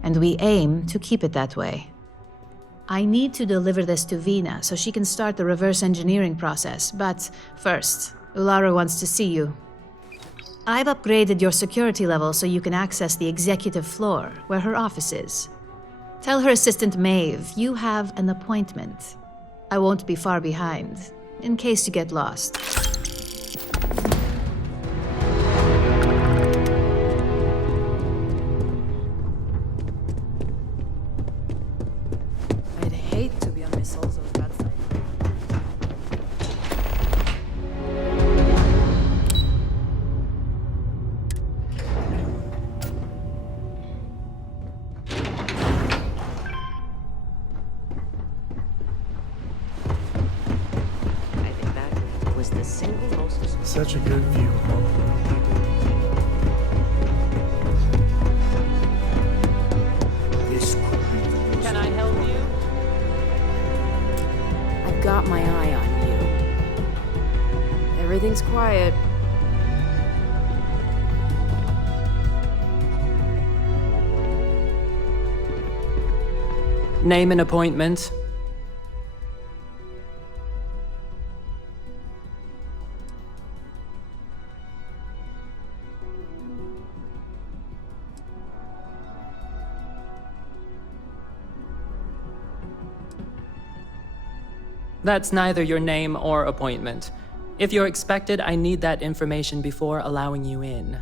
And we aim to keep it that way. I need to deliver this to Vina so she can start the reverse engineering process, but first, Ularu wants to see you. I've upgraded your security level so you can access the executive floor, where her office is. Tell her assistant Maeve you have an appointment. I won't be far behind, in case you get lost. I'd hate to be on Miss Salzo's bad side. I think that was the single most... Such a good view of all the little people. This Can I help you? I've got my eye on you. Everything's quiet. Name and appointment. That's neither your name or appointment. If you're expected, I need that information before allowing you in.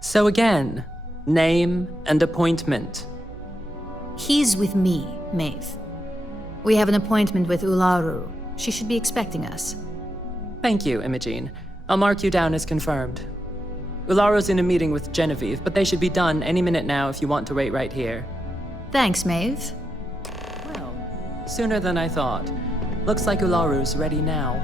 So again, name and appointment. He's with me, Maeve. We have an appointment with Ularu. She should be expecting us. Thank you, Imogene. I'll mark you down as confirmed. Ularu's in a meeting with Genevieve, but they should be done any minute now if you want to wait right here. Thanks, Maeve. Well, sooner than I thought. Looks like Ularu's ready now.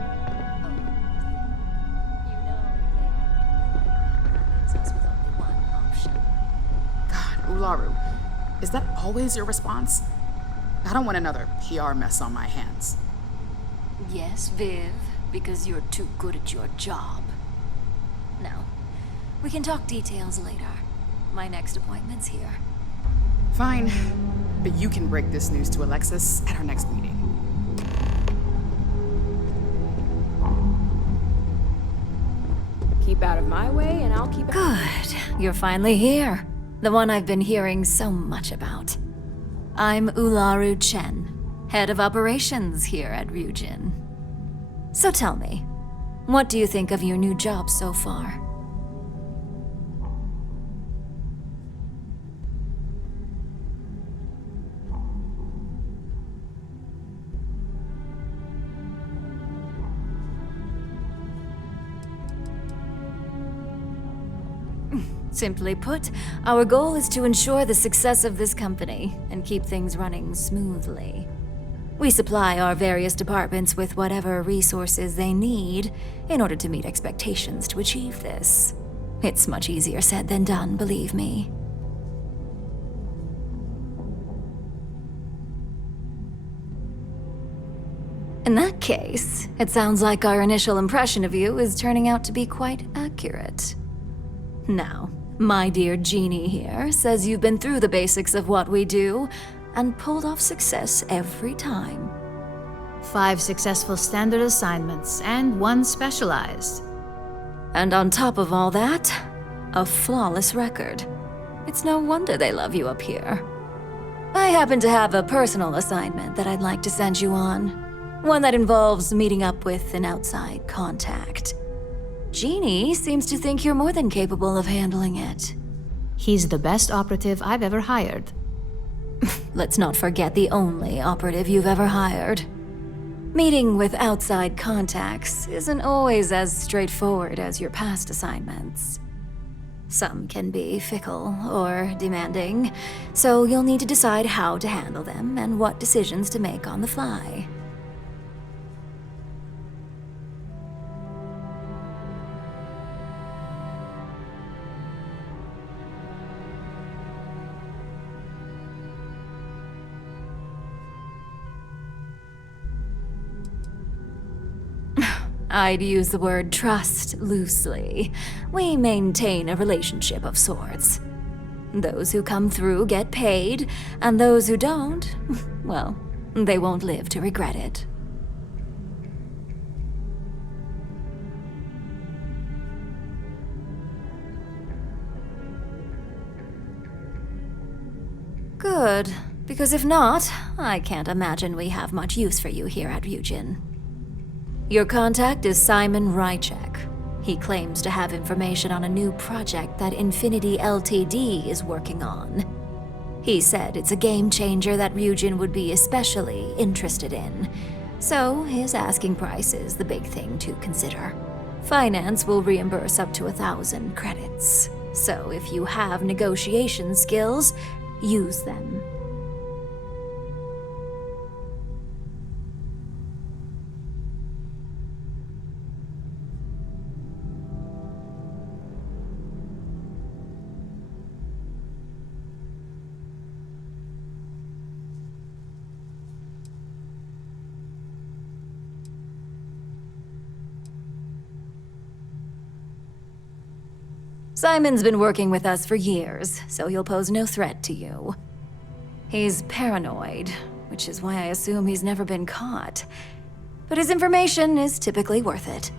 God, Ularu, is that always your response? I don't want another PR mess on my hands. Yes, Viv, because you're too good at your job. No, we can talk details later. My next appointment's here. Fine, but you can break this news to Alexis at our next meeting. Keep out of my way, and I'll keep... Good. You're finally here. The one I've been hearing so much about. I'm Ularu Chen, head of operations here at Ryujin. So tell me, what do you think of your new job so far? Simply put, our goal is to ensure the success of this company and keep things running smoothly. We supply our various departments with whatever resources they need in order to meet expectations to achieve this. It's much easier said than done, believe me. In that case, it sounds like our initial impression of you is turning out to be quite accurate. Now, my dear Jeannie here says you've been through the basics of what we do and pulled off success every time. 5 successful standard assignments and 1 specialized. And on top of all that, a flawless record. It's no wonder they love you up here. I happen to have a personal assignment that I'd like to send you on. One that involves meeting up with an outside contact. Jeannie seems to think you're more than capable of handling it. He's the best operative I've ever hired. Let's not forget the only operative you've ever hired. Meeting with outside contacts isn't always as straightforward as your past assignments. Some can be fickle or demanding, so you'll need to decide how to handle them and what decisions to make on the fly. I'd use the word trust loosely. We maintain a relationship of sorts. Those who come through get paid, and those who don't, well, they won't live to regret it. Good, because if not, I can't imagine we have much use for you here at Ryujin. Your contact is Simon Rychek. He claims to have information on a new project that Infinity Ltd is working on. He said it's a game changer that Ryujin would be especially interested in. So his asking price is the big thing to consider. Finance will reimburse up to 1,000 credits. So if you have negotiation skills, use them. Simon's been working with us for years, so he'll pose no threat to you. He's paranoid, which is why I assume he's never been caught. But his information is typically worth it.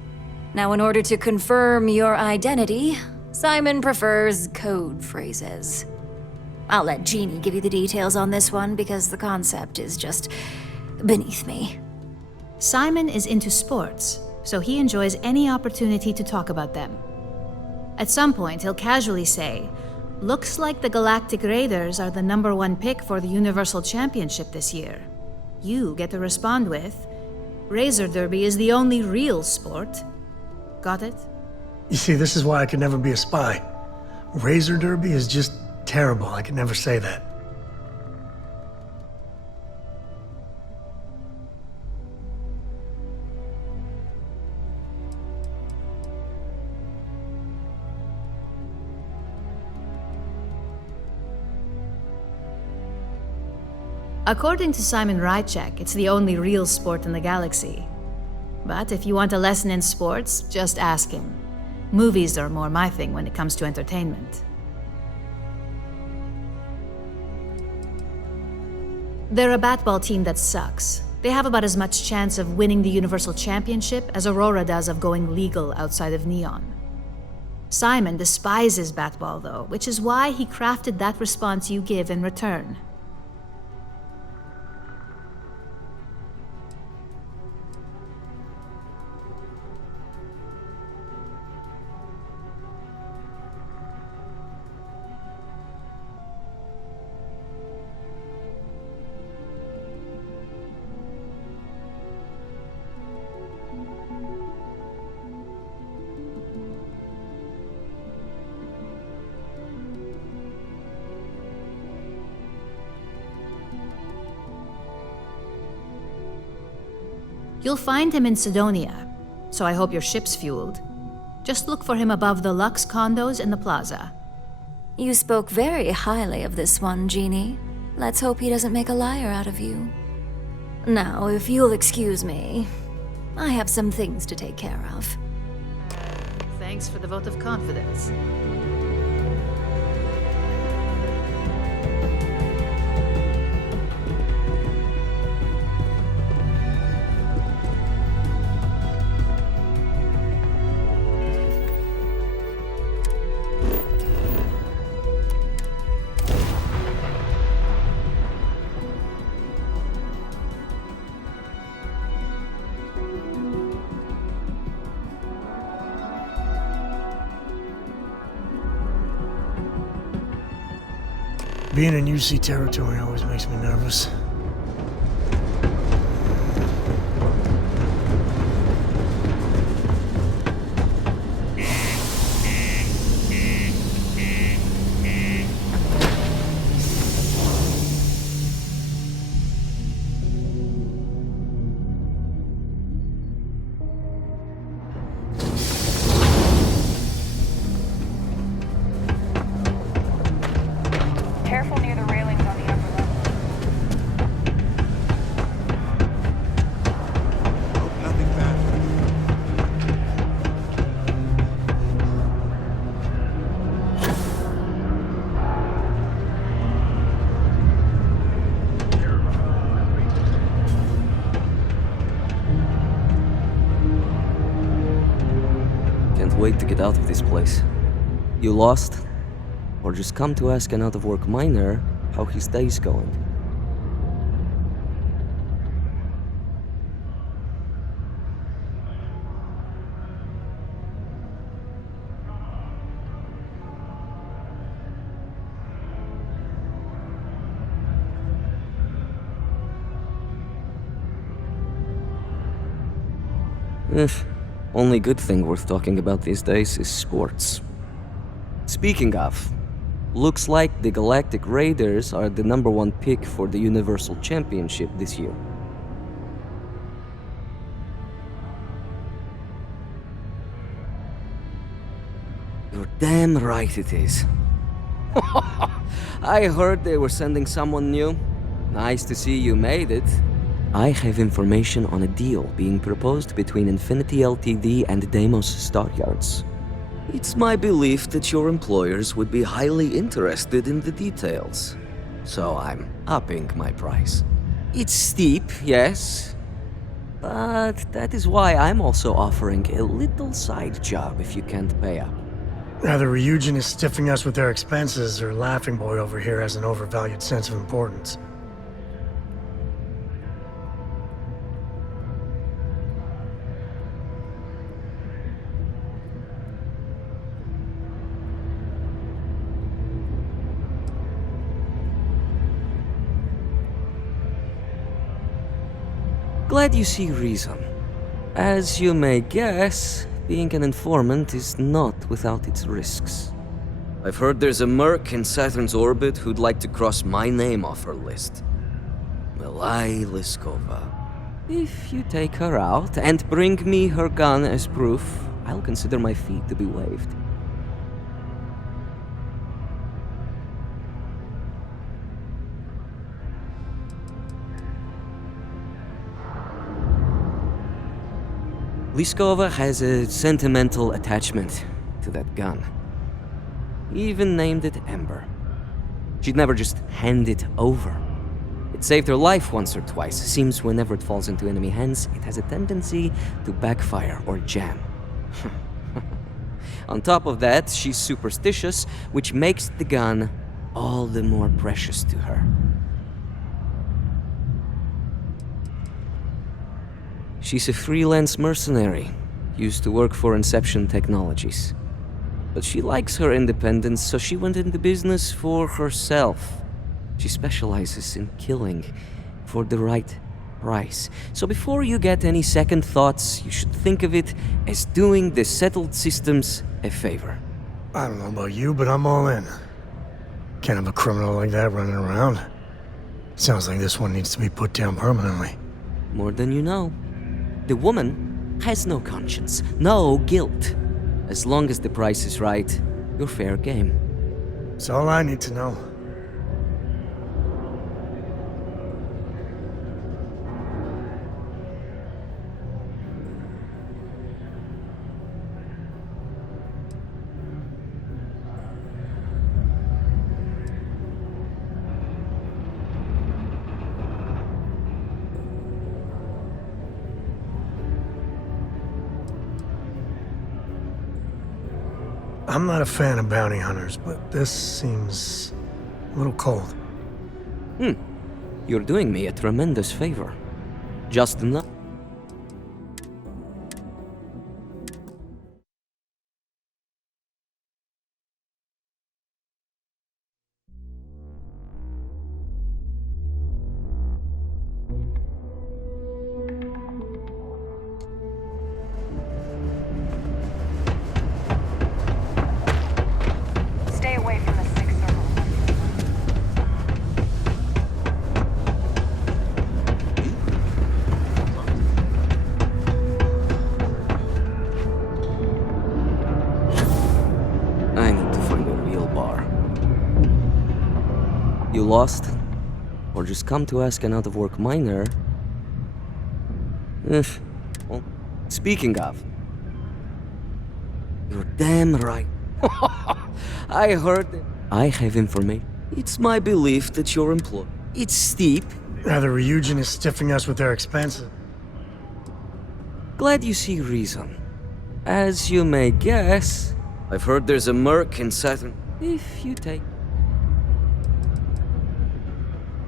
Now, in order to confirm your identity, Simon prefers code phrases. I'll let Jeannie give you the details on this one because the concept is just beneath me. Simon is into sports, so he enjoys any opportunity to talk about them. At some point, he'll casually say, "Looks like the Galactic Raiders are the #1 pick for the Universal Championship this year." You get to respond with, "Razor Derby is the only real sport." Got it? You see, this is why I could never be a spy. Razor Derby is just terrible. I could never say that. According to Simon Ryujin, it's the only real sport in the galaxy. But if you want a lesson in sports, just ask him. Movies are more my thing when it comes to entertainment. They're a batball team that sucks. They have about as much chance of winning the Universal Championship as Aurora does of going legal outside of Neon. Simon despises batball, though, which is why he crafted that response you give in return. You'll find him in Sidonia, so I hope your ship's fueled. Just look for him above the Lux condos in the plaza. You spoke very highly of this one, Jeannie. Let's hope he doesn't make a liar out of you. Now, if you'll excuse me, I have some things to take care of. Thanks for the vote of confidence. Being in UC territory always makes me nervous. Careful near the railings on the upper level. Hope nothing bad. Can't wait to get out of this place. You lost? Or just come to ask an out-of-work miner how his day's going. Only good thing worth talking about these days is sports. Speaking of, looks like the Galactic Raiders are the #1 pick for the Universal Championship this year. You're damn right it is. I heard they were sending someone new. Nice to see you made it. I have information on a deal being proposed between Infinity Ltd and Deimos Stockyards. It's my belief that your employers would be highly interested in the details. so I'm upping my price. It's steep, yes, but that is why I'm also offering a little side job if you can't pay up. Either Ryujin is stiffing us with their expenses, or Laughing Boy over here has an overvalued sense of importance. Glad you see reason. As you may guess, being an informant is not without its risks. I've heard there's a merc in Saturn's orbit who'd like to cross my name off her list. Milai Liskova. If you take her out and bring me her gun as proof, I'll consider my fee to be waived. Liskova has a sentimental attachment to that gun. Even named it Ember. She'd never just hand it over. It saved her life once or twice. Seems whenever it falls into enemy hands, it has a tendency to backfire or jam. On top of that, she's superstitious, which makes the gun all the more precious to her. She's a freelance mercenary, used to work for Inception Technologies. But she likes her independence, so she went into business for herself. She specializes in killing for the right price. So before you get any second thoughts, you should think of it as doing the settled systems a favor. I don't know about you, but I'm all in. Can't have a criminal like that running around. Sounds like this one needs to be put down permanently. More than you know. The woman has no conscience, no guilt. As long as the price is right, you're fair game. That's all I need to know. I'm not a fan of bounty hunters, but this seems a little cold. You're doing me a tremendous favor. Just enough. Stay away from the sixth circle. I need to find a real bar. You lost? Or just come to ask an out-of-work miner? Well, speaking of... You're damn right. I heard that. I have information. It's my belief that you're employed. It's steep. Either Ryujin is stiffing us with their expenses. Glad you see reason. As you may guess, I've heard there's a merc in Saturn. If you take...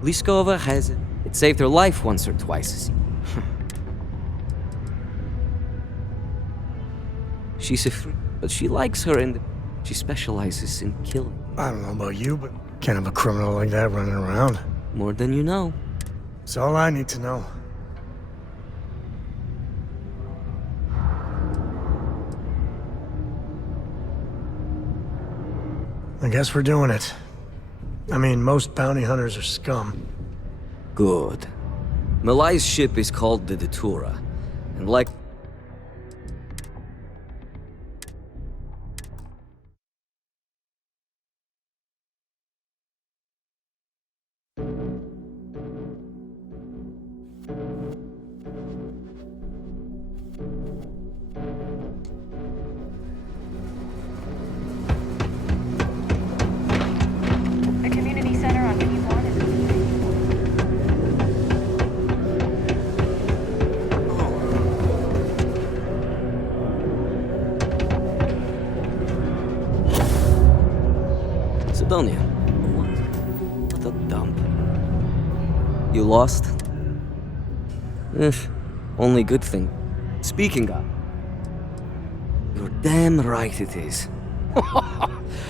Liskova has it. It saved her life once or twice. She's a freak, but she likes her and she specializes in killing. I don't know about you, but can't have a criminal like that running around. More than you know. That's all I need to know. I guess we're doing it. I mean, most bounty hunters are scum. Good. Malai's ship is called the Datura, and like... The community center on P1 You lost? Only good thing. Speaking of, you're damn right it is.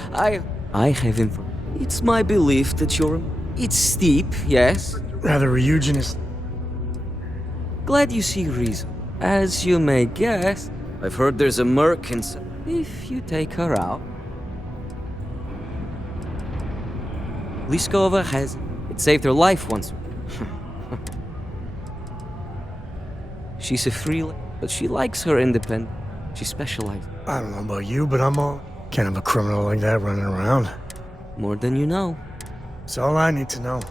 I have info. It's my belief that you're... It's steep, yes? Rather, Ryujin is... Glad you see reason. As you may guess, I've heard there's a merc inside. If you take her out... Liskova has... It saved her life once. She's a freelancer, but she likes her independence. She specializes. I don't know about you, but I'm all... Can't have a criminal like that running around. More than you know. It's all I need to know.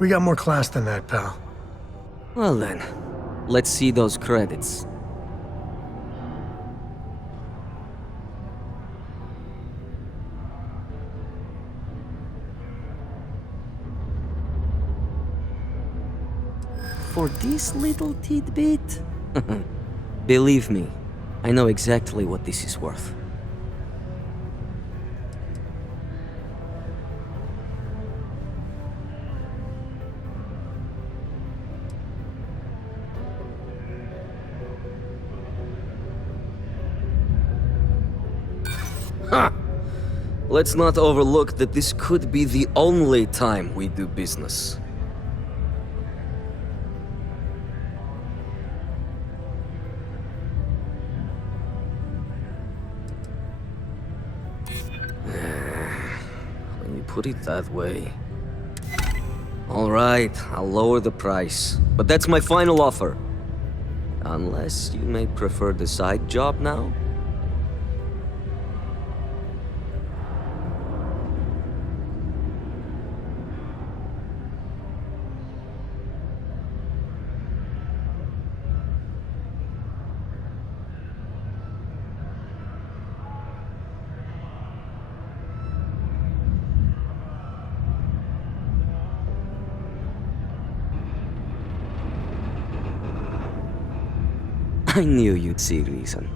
We got more class than that, pal. Well then, let's see those credits. For this little tidbit? Believe me, I know exactly what this is worth. Ha! Let's not overlook that this could be the only time we do business. When you put it that way... All right, I'll lower the price. But that's my final offer. Unless you may prefer the side job now? I knew you'd see reason.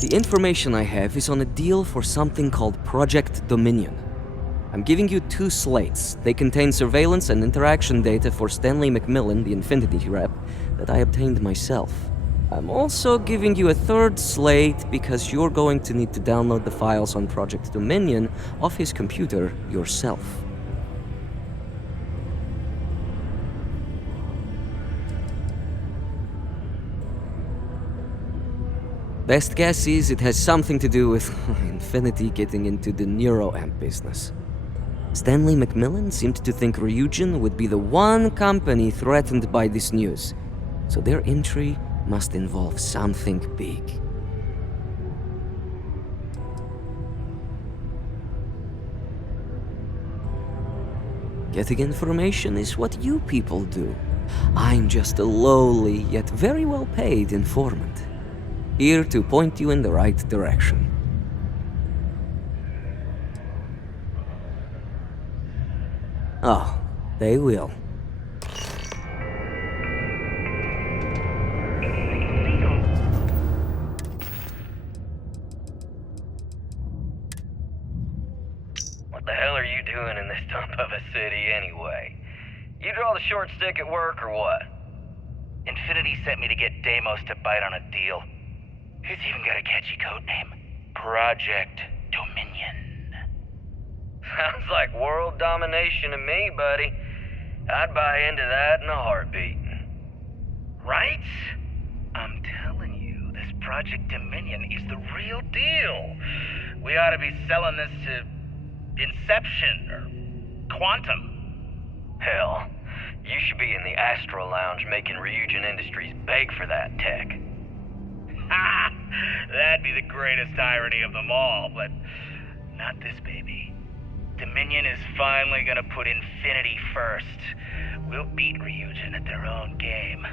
The information I have is on a deal for something called Project Dominion. I'm giving you 2 slates. They contain surveillance and interaction data for Stanley McMillan, the Infinity rep, that I obtained myself. I'm also giving you a 3rd slate because you're going to need to download the files on Project Dominion off his computer yourself. Best guess is it has something to do with Infinity getting into the neuroamp business. Stanley McMillan seemed to think Ryujin would be the one company threatened by this news, so their entry must involve something big. Getting information is what you people do. I'm just a lowly yet very well paid informant. Here to point you in the right direction. Oh, they will. What the hell are you doing in this dump of a city anyway? You draw the short stick at work or what? Infinity sent me to get Deimos to bite on a deal. It's even got a catchy code name. Project Dominion. Sounds like world domination to me, buddy. I'd buy into that in a heartbeat. Right? I'm telling you, this Project Dominion is the real deal. We ought to be selling this to Inception or Quantum. Hell, you should be in the Astro Lounge making Ryujin Industries beg for that tech. Ha! That'd be the greatest irony of them all, but not this baby. Dominion is finally gonna put Infinity first. We'll beat Ryujin at their own game.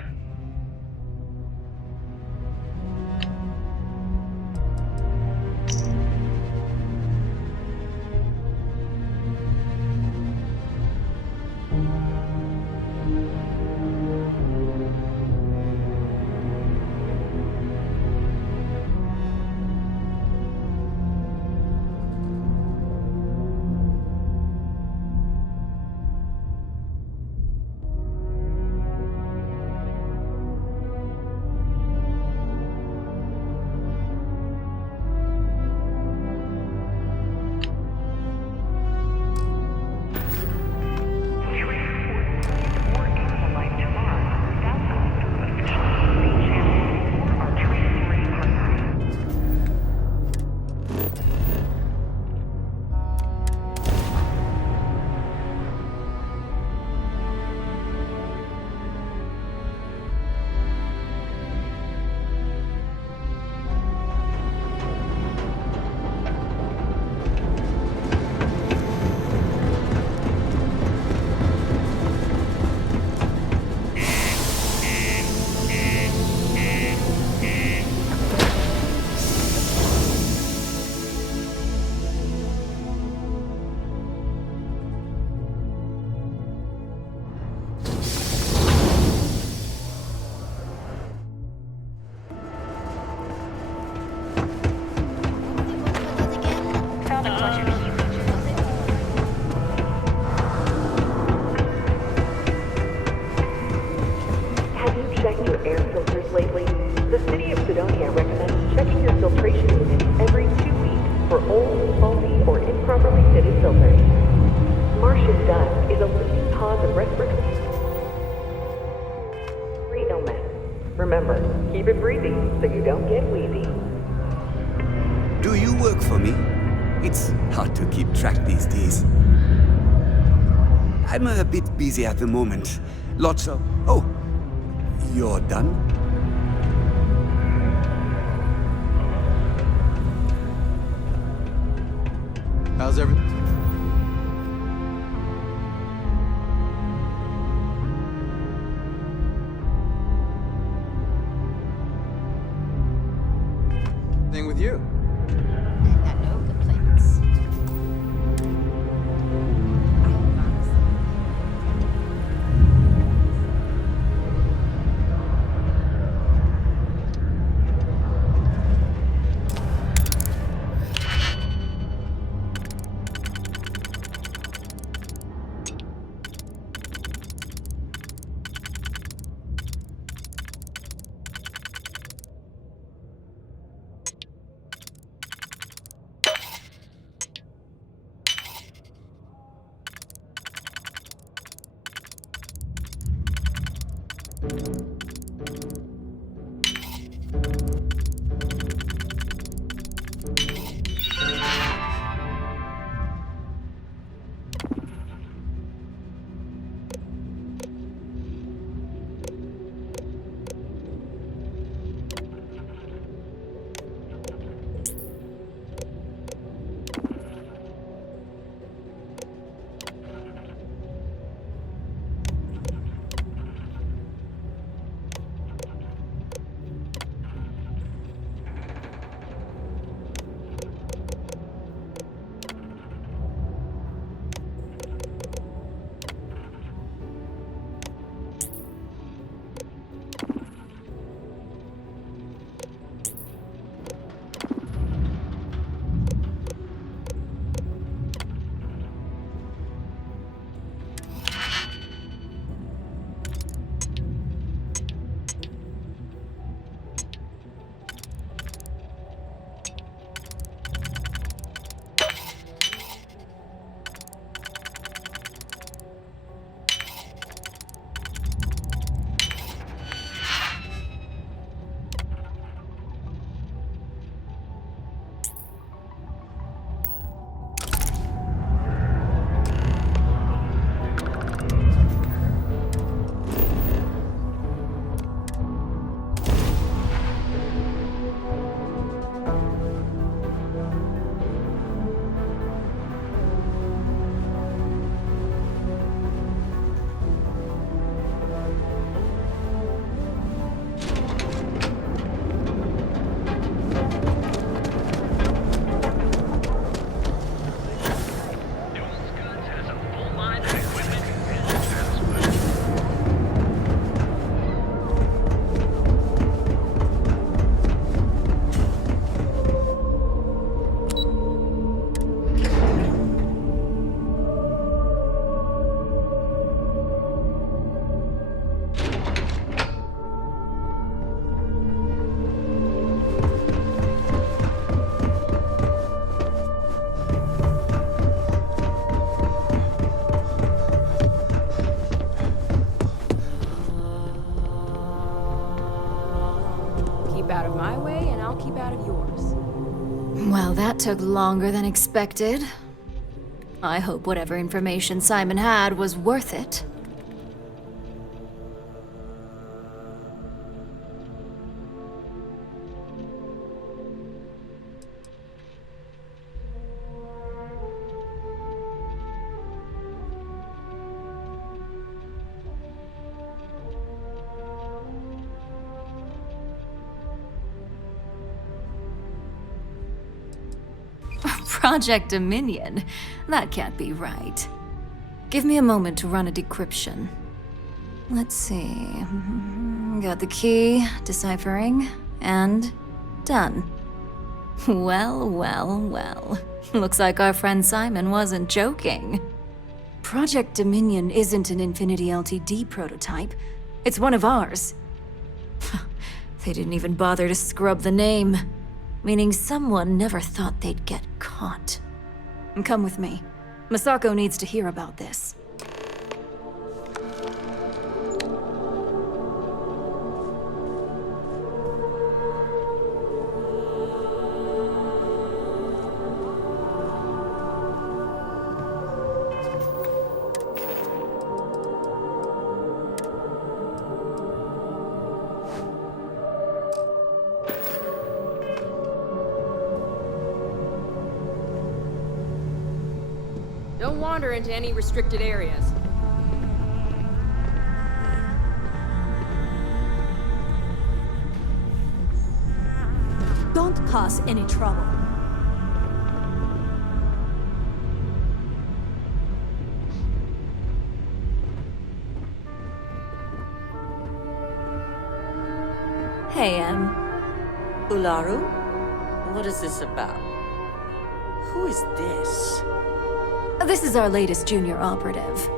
Remember, keep it breezy so you don't get wheezy. Do you work for me? It's hard to keep track these days. I'm a bit busy at the moment. Lots of... Oh, you're done? How's everything? Thing with you? Got no complaints. Keep out of my way, and I'll keep out of yours. Well, that took longer than expected. I hope whatever information Simon had was worth it. Project Dominion? That can't be right. Give me a moment to run a decryption. Let's see. Got the key, deciphering, and done. Well, well, well. Looks like our friend Simon wasn't joking. Project Dominion isn't an Infinity Ltd prototype. It's one of ours. They didn't even bother to scrub the name. Meaning someone never thought they'd get caught. Come with me. Masako needs to hear about this. wander into any restricted areas. Don't cause any trouble. Hey, Em. Ularu? What is this about? Who is this? This is our latest junior operative.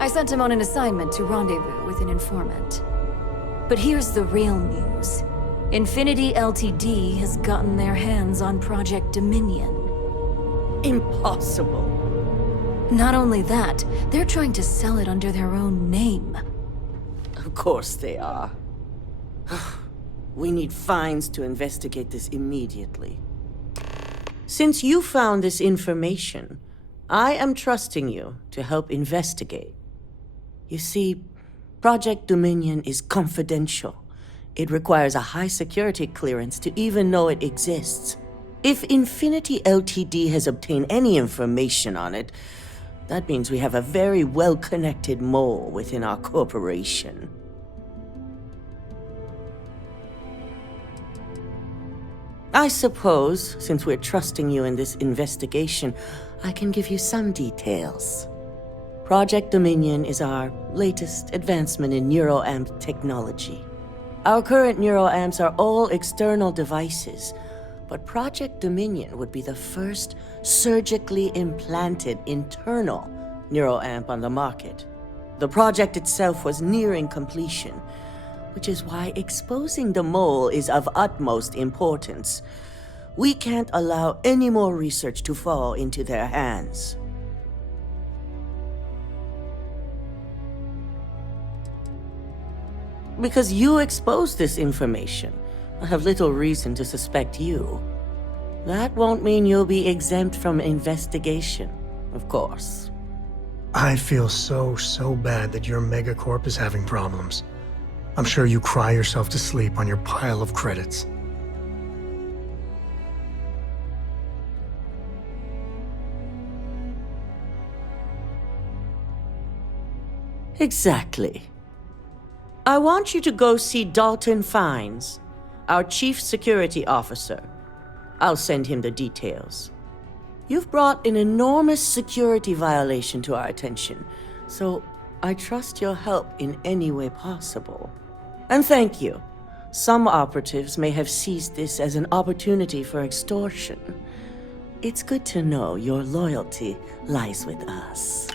I sent him on an assignment to rendezvous with an informant. But here's the real news. Infinity Ltd. has gotten their hands on Project Dominion. Impossible. Not only that, they're trying to sell it under their own name. Of course they are. We need fines to investigate this immediately. Since you found this information, I am trusting you to help investigate. You see, Project Dominion is confidential. It requires a high security clearance to even know it exists. If Infinity Ltd. Has obtained any information on it, that means we have a very well-connected mole within our corporation. I suppose, since we're trusting you in this investigation, I can give you some details. Project Dominion is our latest advancement in neuroamp technology. Our current neuroamps are all external devices, but Project Dominion would be the first surgically implanted internal neuroamp on the market. The project itself was nearing completion, which is why exposing the mole is of utmost importance. We can't allow any more research to fall into their hands. Because you exposed this information, I have little reason to suspect you. That won't mean you'll be exempt from investigation, of course. I feel so bad that your megacorp is having problems. I'm sure you cry yourself to sleep on your pile of credits. Exactly. I want you to go see Dalton Fines, our chief security officer. I'll send him the details. You've brought an enormous security violation to our attention, so I trust your help in any way possible. And thank you. Some operatives may have seized this as an opportunity for extortion. It's good to know your loyalty lies with us.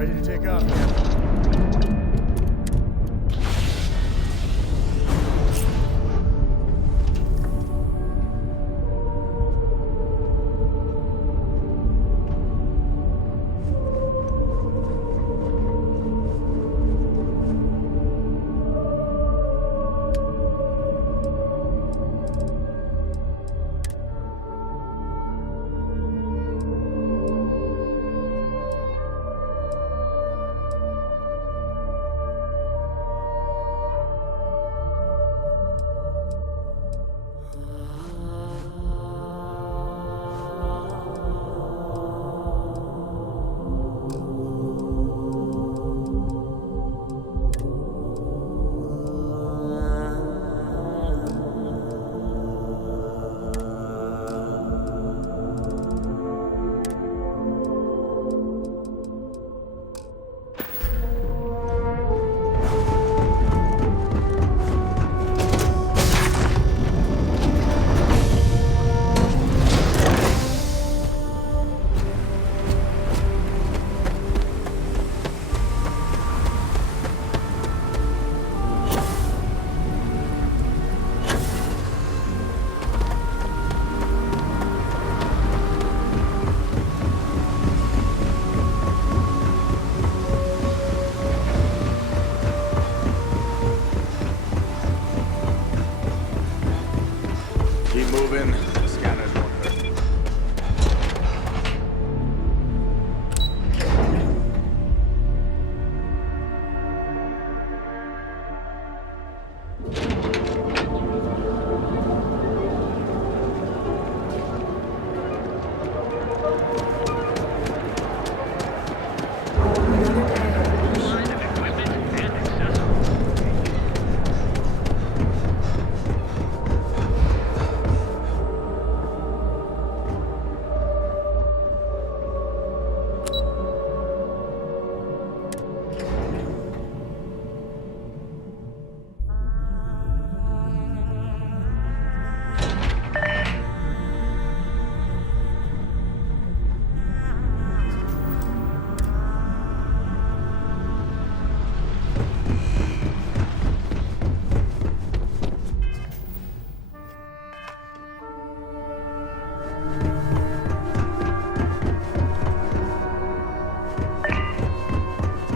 Ready to take off, Captain. Keep moving. The scanners won't hurt.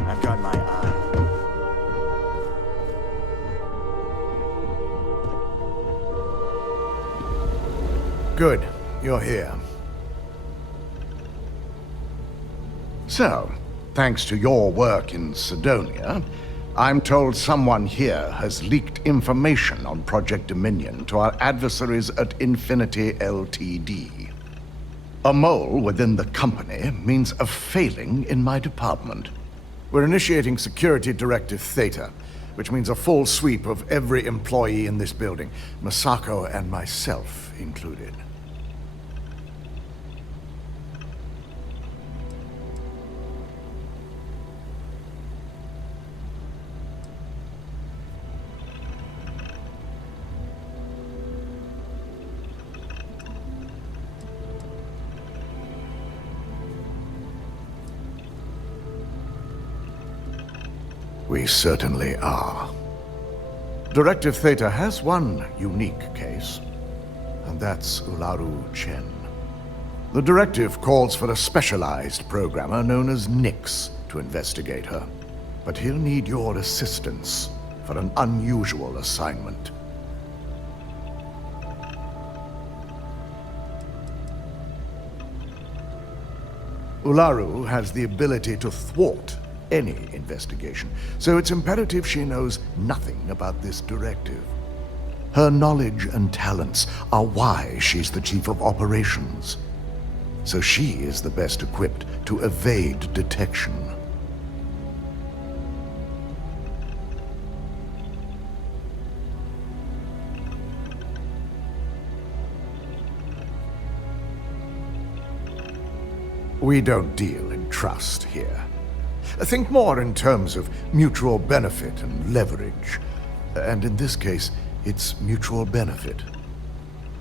I've got my eye. Good. You're here. So, thanks to your work in Sidonia, I'm told someone here has leaked information on Project Dominion to our adversaries at Infinity Ltd. A mole within the company means a failing in my department. We're initiating Security Directive Theta, which means a full sweep of every employee in this building, Masako and myself included. We certainly are. Directive Theta has one unique case, and that's Ularu Chen. The directive calls for a specialized programmer known as Nix to investigate her, but he'll need your assistance for an unusual assignment. Ularu has the ability to thwart any investigation, so it's imperative she knows nothing about this directive. Her knowledge and talents are why she's the chief of operations, so she is the best equipped to evade detection. We don't deal in trust here. Think more in terms of mutual benefit and leverage. And in this case, it's mutual benefit.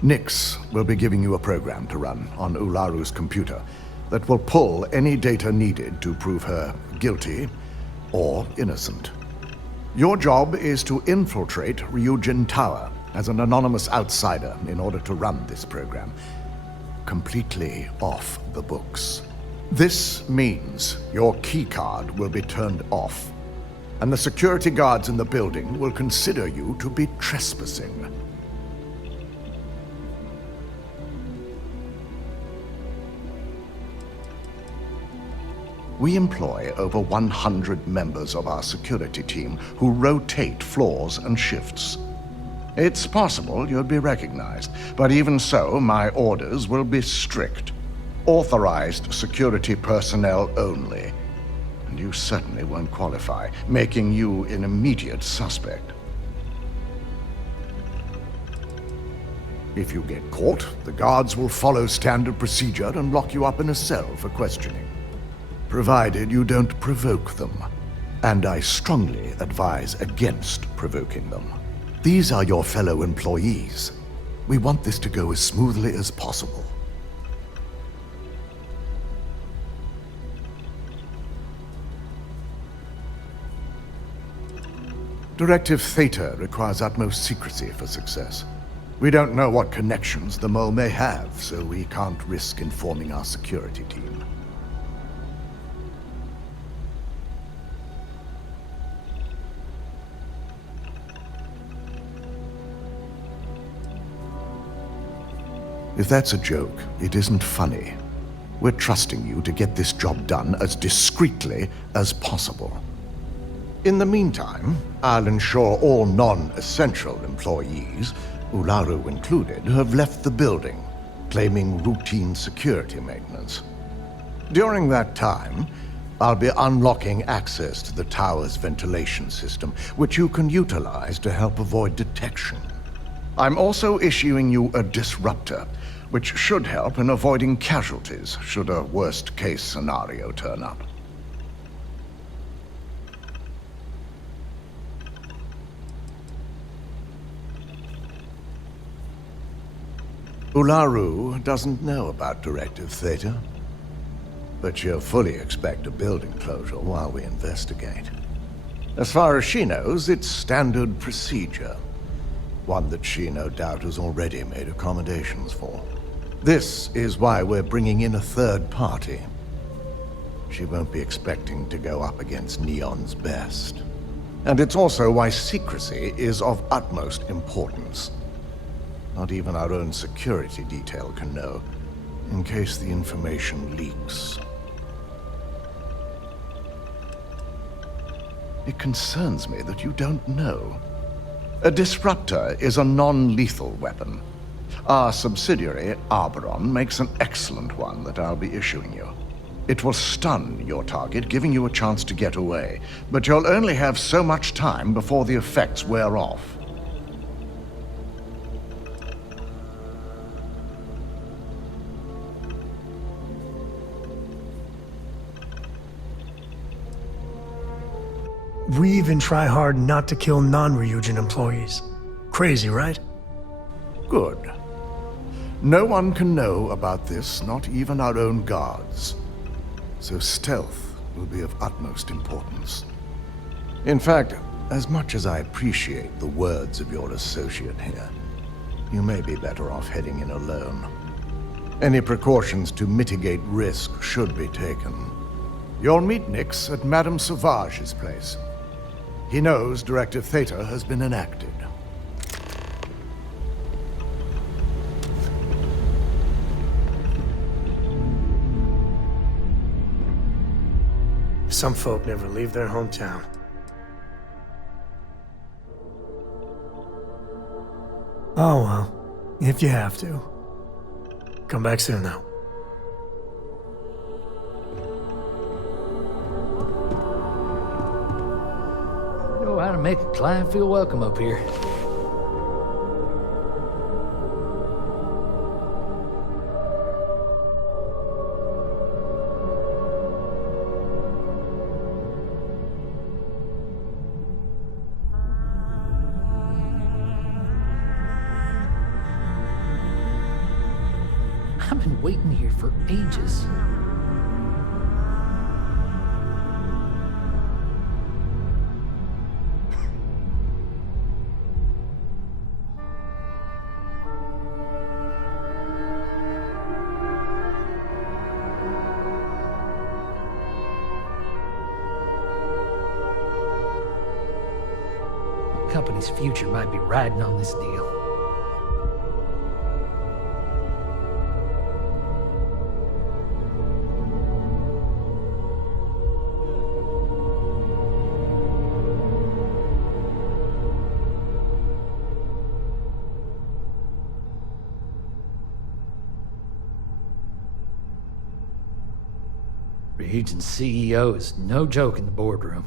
Nix will be giving you a program to run on Ularu's computer that will pull any data needed to prove her guilty or innocent. Your job is to infiltrate Ryujin Tower as an anonymous outsider in order to run this program completely off the books. This means your keycard will be turned off, and the security guards in the building will consider you to be trespassing. We employ over 100 members of our security team who rotate floors and shifts. It's possible you'd be recognized, but even so, my orders will be strict. Authorized security personnel only. And you certainly won't qualify, making you an immediate suspect. If you get caught, the guards will follow standard procedure and lock you up in a cell for questioning. Provided you don't provoke them. And I strongly advise against provoking them. These are your fellow employees. We want this to go as smoothly as possible. Directive Theta requires utmost secrecy for success. We don't know what connections the mole may have, so we can't risk informing our security team. If that's a joke, it isn't funny. We're trusting you to get this job done as discreetly as possible. In the meantime, I'll ensure all non-essential employees, Ularu included, have left the building, claiming routine security maintenance. During that time, I'll be unlocking access to the tower's ventilation system, which you can utilize to help avoid detection. I'm also issuing you a disruptor, which should help in avoiding casualties should a worst-case scenario turn up. Ularu doesn't know about Directive Theta, but she'll fully expect a building closure while we investigate. As far as she knows, it's standard procedure, one that she no doubt has already made accommodations for. This is why we're bringing in a third party. She won't be expecting to go up against Neon's best. And it's also why secrecy is of utmost importance. Not even our own security detail can know, in case the information leaks. It concerns me that you don't know. A disruptor is a non-lethal weapon. Our subsidiary, Arboron, makes an excellent one that I'll be issuing you. It will stun your target, giving you a chance to get away, but you'll only have so much time before the effects wear off. We even try hard not to kill non-Ryujin employees. Crazy, right? Good. No one can know about this, not even our own guards. So stealth will be of utmost importance. In fact, as much as I appreciate the words of your associate here, you may be better off heading in alone. Any precautions to mitigate risk should be taken. You'll meet Nix at Madame Sauvage's place. He knows Directive Theta has been enacted. Some folk never leave their hometown. Oh well, if you have to. Come back soon though. You know how to make a client feel welcome up here. I've been waiting here for ages. company's future might be riding on this deal. Ryujin's CEO is no joke in the boardroom.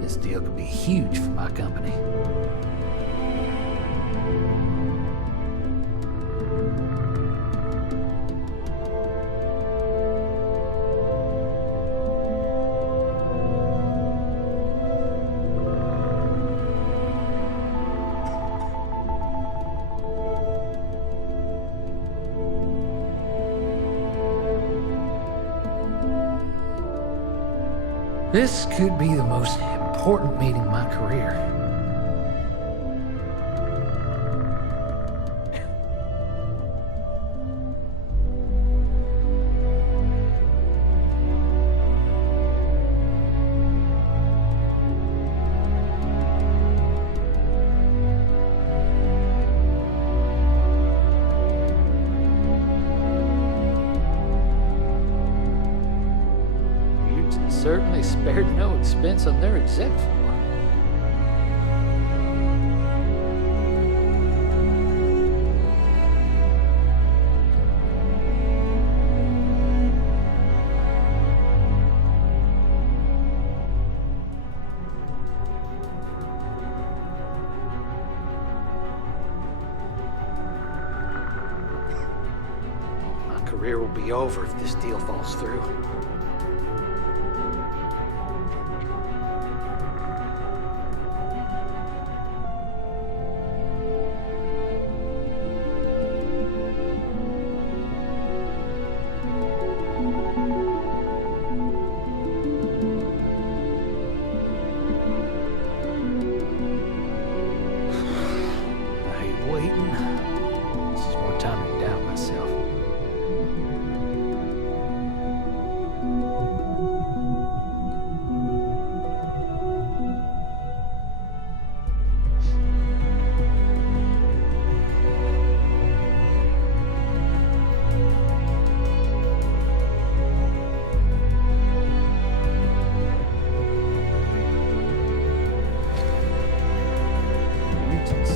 This deal could be huge for my company. This could be the most important meeting of my career. Certainly spared no expense on their exec floor. My career will be over if this deal falls through.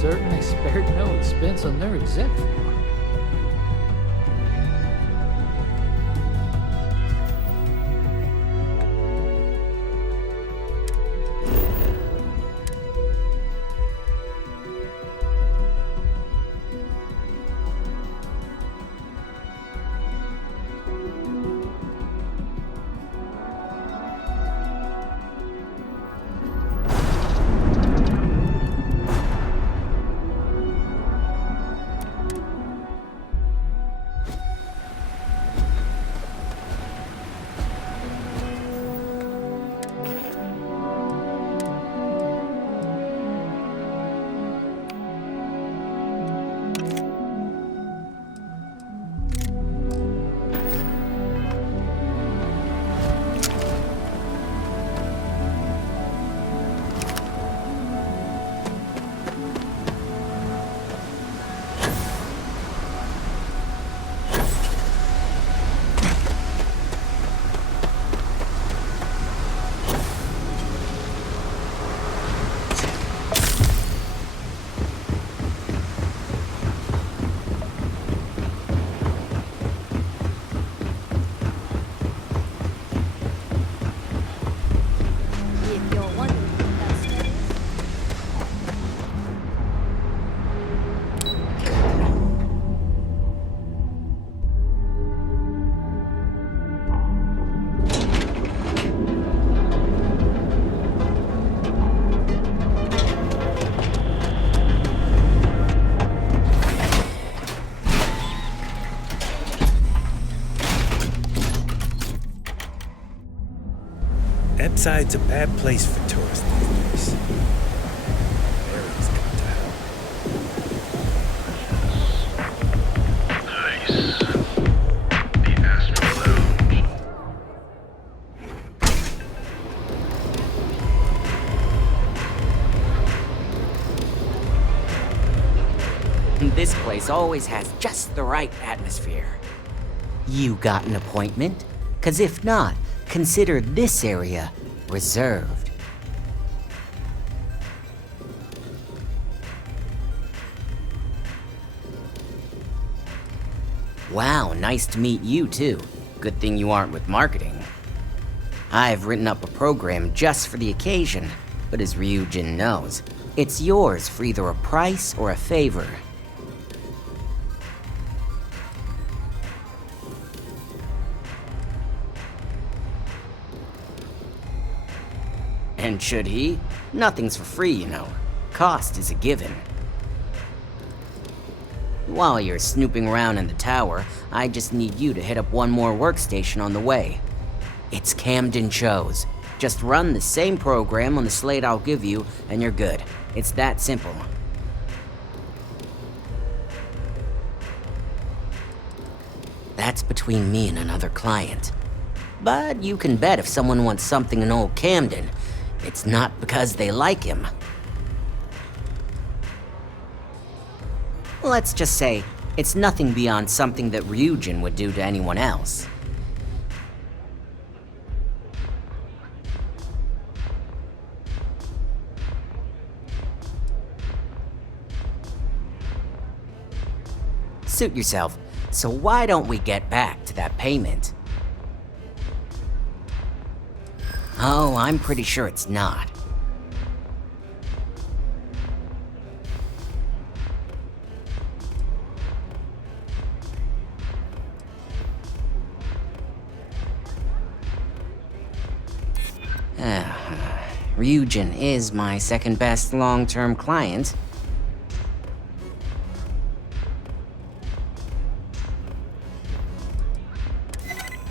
Certainly spared no expense on their exec floor. Side's a bad place for tourists these days. Area's gone to hell. Nice. The Astro Lounge. This place always has just the right atmosphere. You got an appointment? 'Cause if not, consider this area reserved. Wow, nice to meet you too. Good thing you aren't with marketing. I've written up a program just for the occasion, but as Ryujin knows, it's yours for either a price or a favor. And should he? Nothing's for free, you know. Cost is a given. While you're snooping around in the tower, I just need you to hit up one more workstation on the way. It's Camden Chose. Just run the same program on the slate I'll give you, and you're good. It's that simple. That's between me and another client. But you can bet if someone wants something in old Camden, it's not because they like him. Let's just say, it's nothing beyond something that Ryujin would do to anyone else. Suit yourself, so why don't we get back to that payment? Oh, I'm pretty sure it's not. Ryujin is my second best long-term client.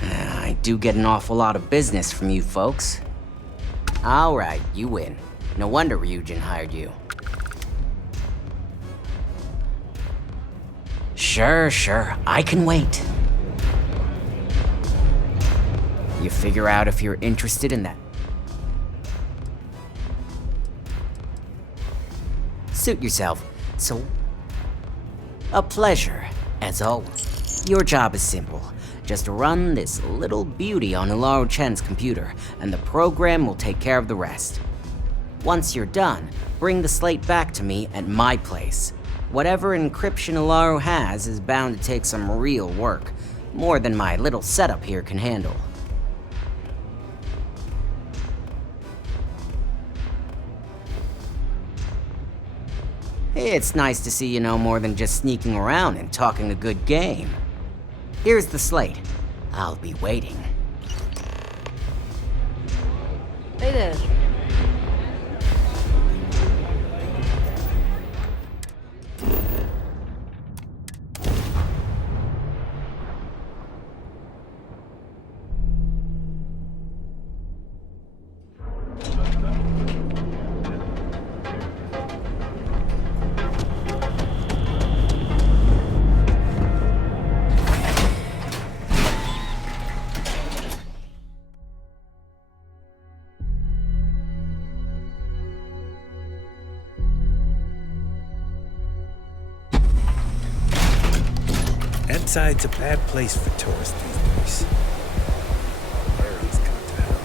I do get an awful lot of business from you folks. Alright, you win. No wonder Ryujin hired you. Sure, I can wait. You figure out if you're interested in that. Suit yourself, so... A pleasure, as always. Your job is simple. Just run this little beauty on Ularu Chen's computer, and the program will take care of the rest. Once you're done, bring the slate back to me at my place. Whatever encryption Ularu has is bound to take some real work, more than my little setup here can handle. It's nice to see you know more than just sneaking around and talking a good game. Here's the slate. I'll be waiting. Hey there. Side's a bad place for tourists these days. Area's gone to hell.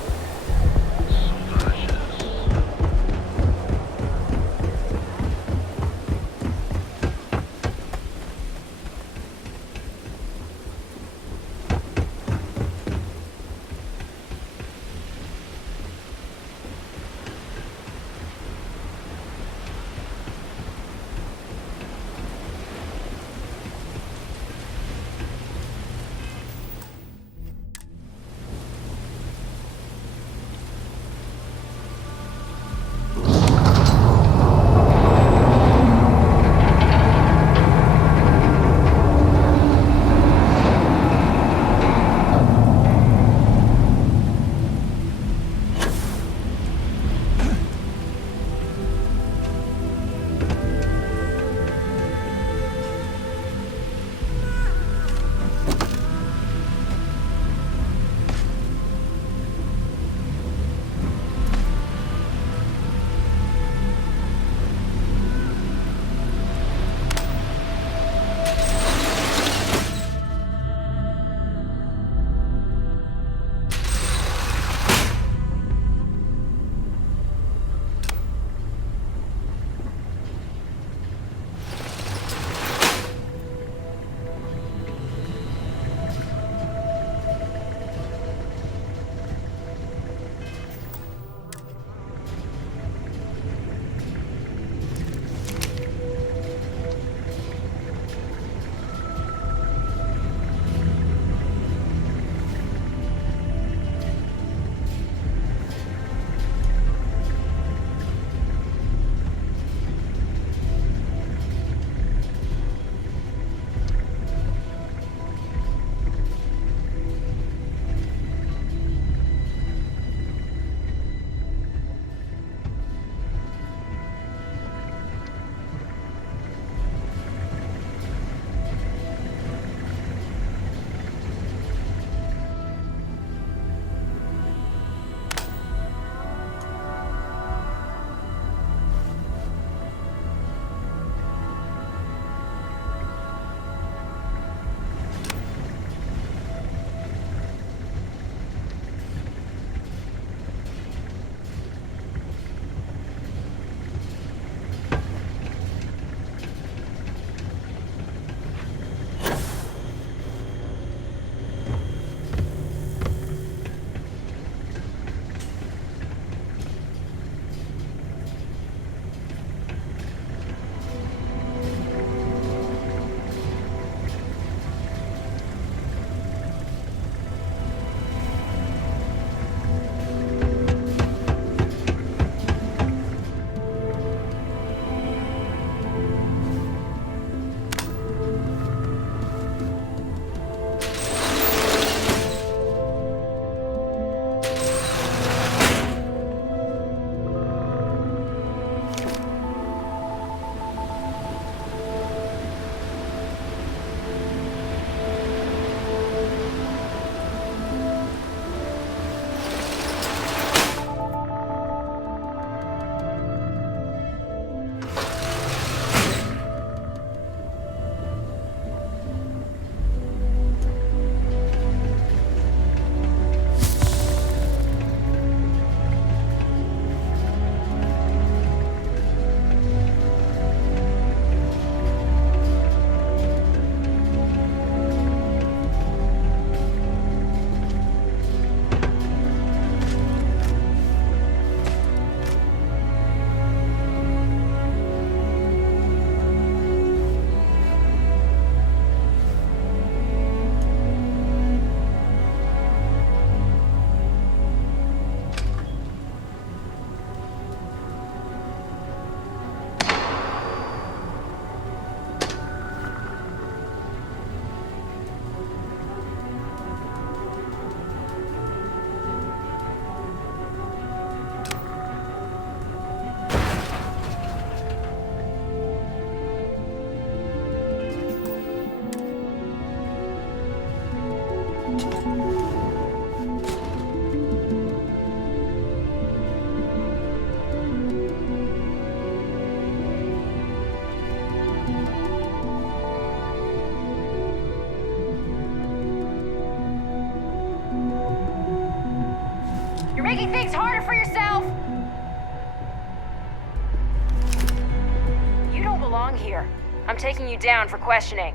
wrong here? I'm taking you down for questioning.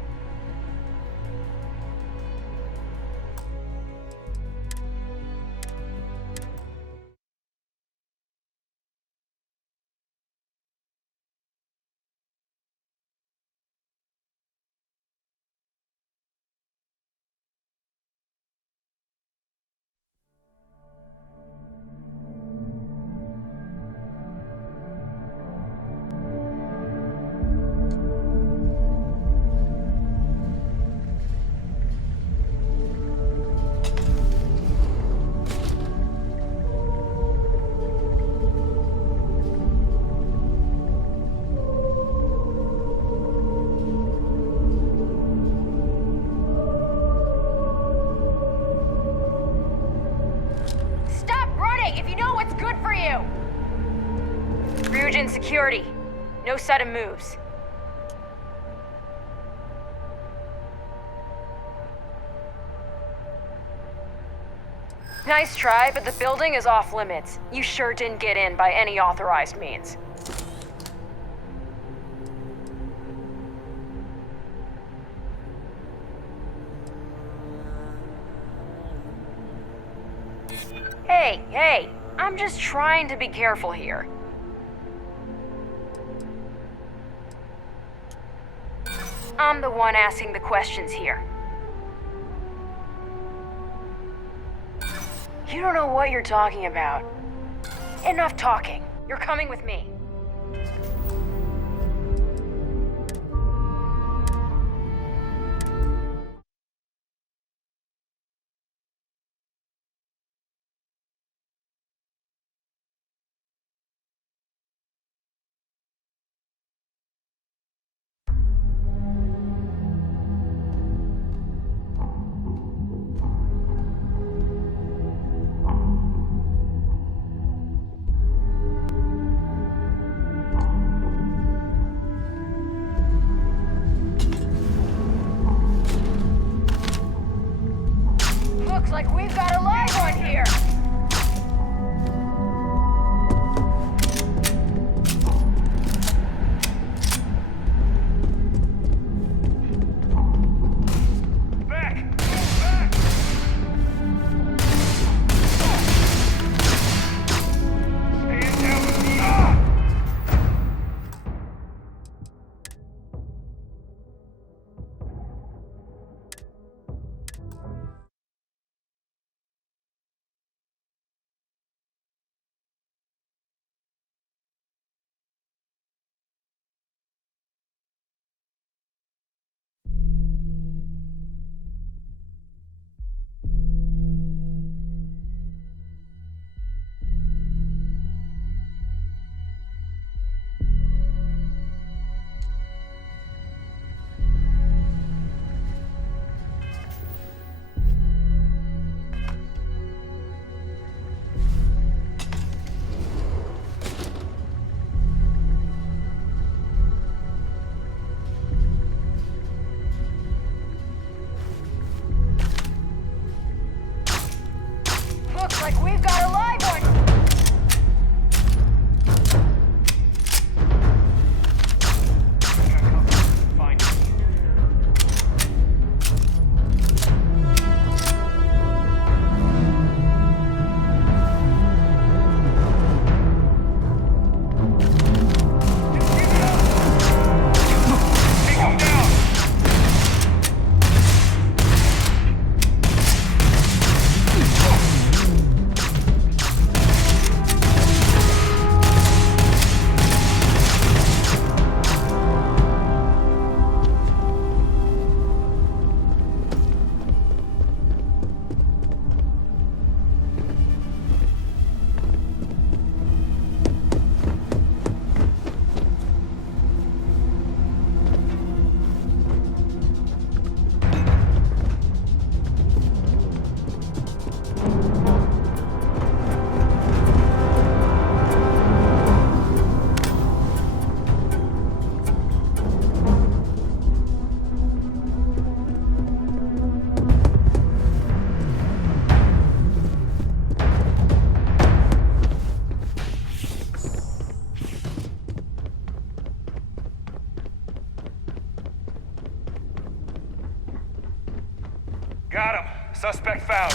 If you know what's good for you! Ryujin security. No sudden moves. Nice try, but the building is off limits. You sure didn't get in by any authorized means. Hey, I'm just trying to be careful here. I'm the one asking the questions here. You don't know what you're talking about. Enough talking. You're coming with me. Got him. Suspect found.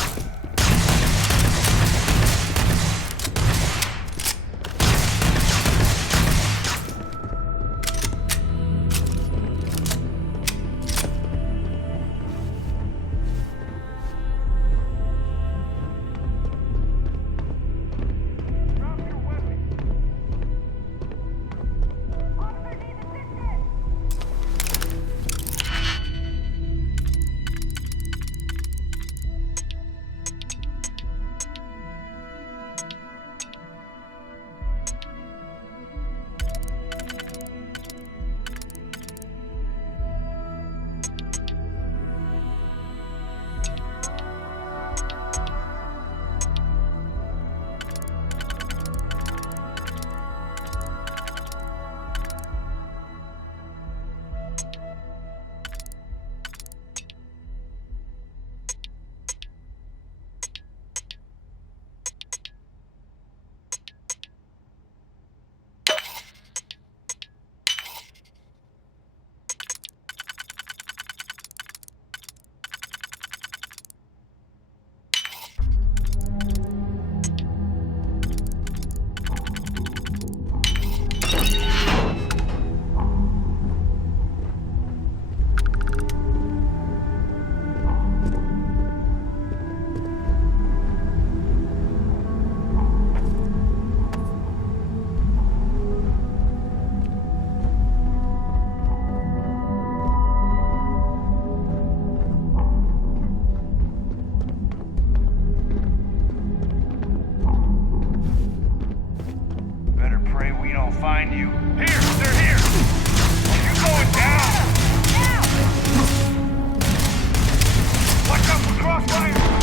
Find you. Here! They're here! You're going down! Watch out for crossfire!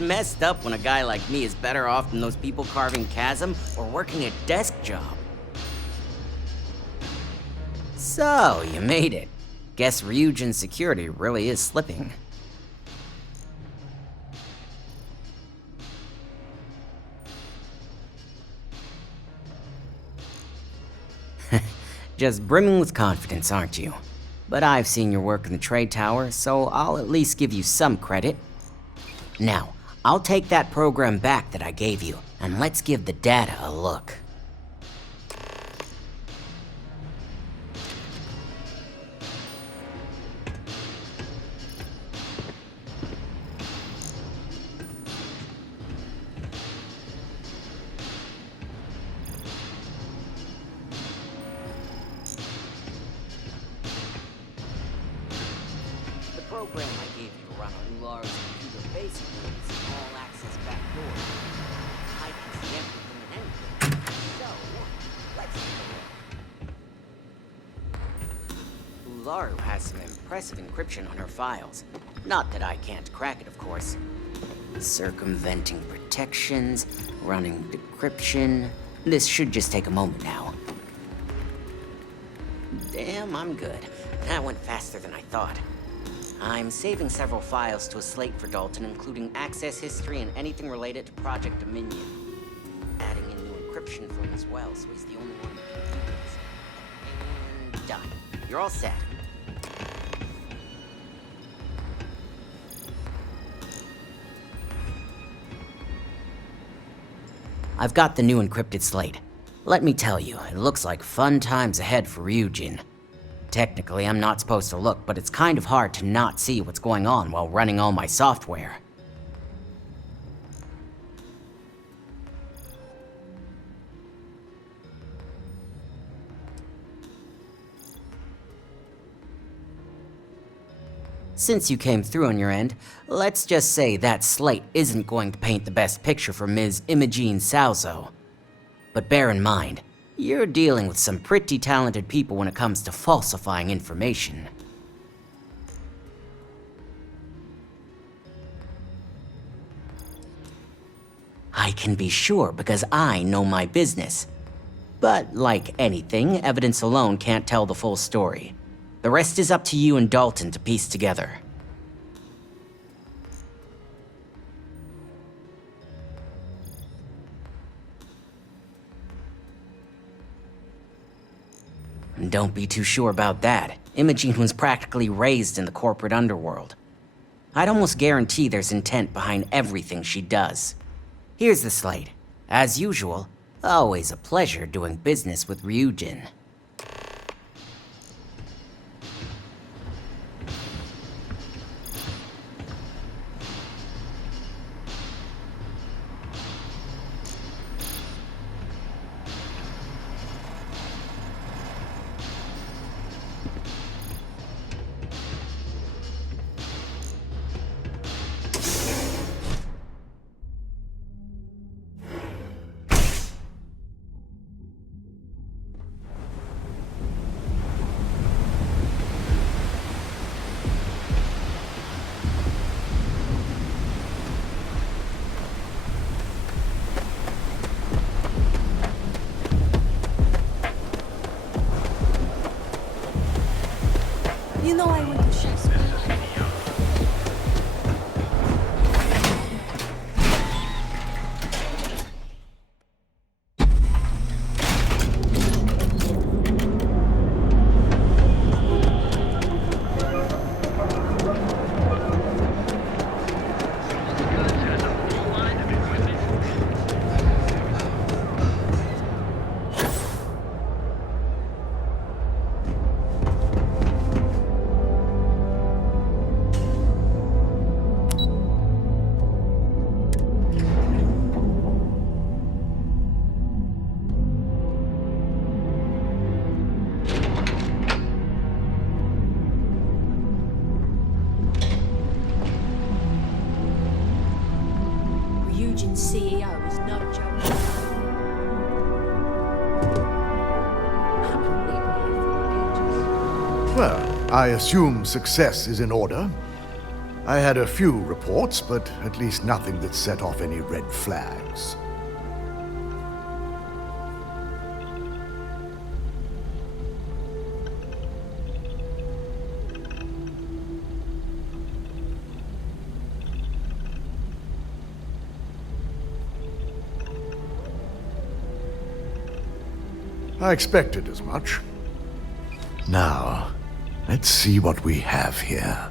messed up when a guy like me is better off than those people carving chasm or working a desk job. So, you made it. Guess Ryujin's security really is slipping. Just brimming with confidence, aren't you? But I've seen your work in the trade tower, so I'll at least give you some credit. Now, I'll take that program back that I gave you, and let's give the data a look. The program I gave you to run on Ular's computer basically is an all-access backdoor. I can see everything and anything. So, let's take a look. Ularu has some impressive encryption on her files. Not that I can't crack it, of course. Circumventing protections, running decryption. This should just take a moment now. Damn, I'm good. That went faster than I thought. I'm saving several files to a slate for Dalton, including access history and anything related to Project Dominion. Adding in new encryption for him as well, so he's the only one who can do this. And done. You're all set. I've got the new encrypted slate. Let me tell you, it looks like fun times ahead for Ryujin. Technically, I'm not supposed to look, but it's kind of hard to not see what's going on while running all my software. Since you came through on your end, let's just say that slate isn't going to paint the best picture for Ms. Imogene Salzo. But bear in mind, you're dealing with some pretty talented people when it comes to falsifying information. I can be sure because I know my business. But like anything, evidence alone can't tell the full story. The rest is up to you and Dalton to piece together. Don't be too sure about that. Imogene was practically raised in the corporate underworld. I'd almost guarantee there's intent behind everything she does. Here's the slate. As usual, always a pleasure doing business with Ryujin. You know I went to Shakespeare. Ryujin CEO is no joke. Well, I assume success is in order. I had a few reports, but at least nothing that set off any red flags. I expected as much. Now, let's see what we have here.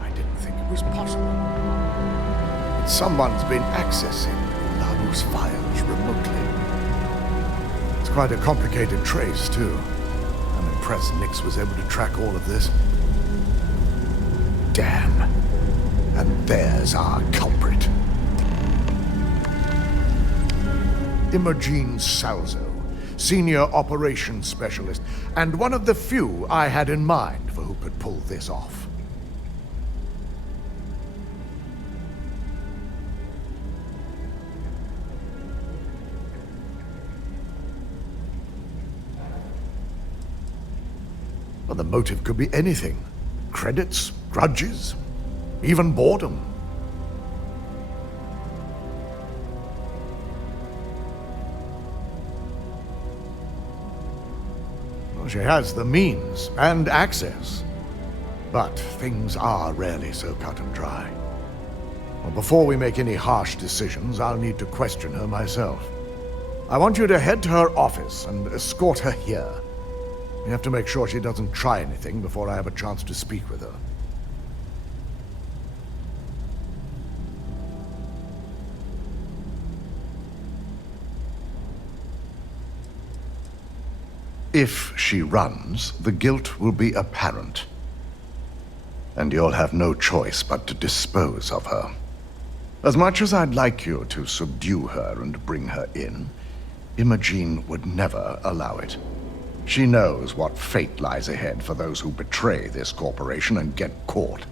I didn't think it was possible. But someone's been accessing Ularu's files remotely. It's quite a complicated trace, too. I'm impressed Nix was able to track all of this. Damn. And there's our culprit. Imogene Salzo, Senior Operations Specialist, and one of the few I had in mind for who could pull this off. Well, the motive could be anything. Credits, grudges, even boredom. Well, she has the means and access. But things are rarely so cut and dry. Well, before we make any harsh decisions, I'll need to question her myself. I want you to head to her office and escort her here. We have to make sure she doesn't try anything before I have a chance to speak with her. If she runs, the guilt will be apparent. And you'll have no choice but to dispose of her. As much as I'd like you to subdue her and bring her in, Imogene would never allow it. She knows what fate lies ahead for those who betray this corporation and get caught.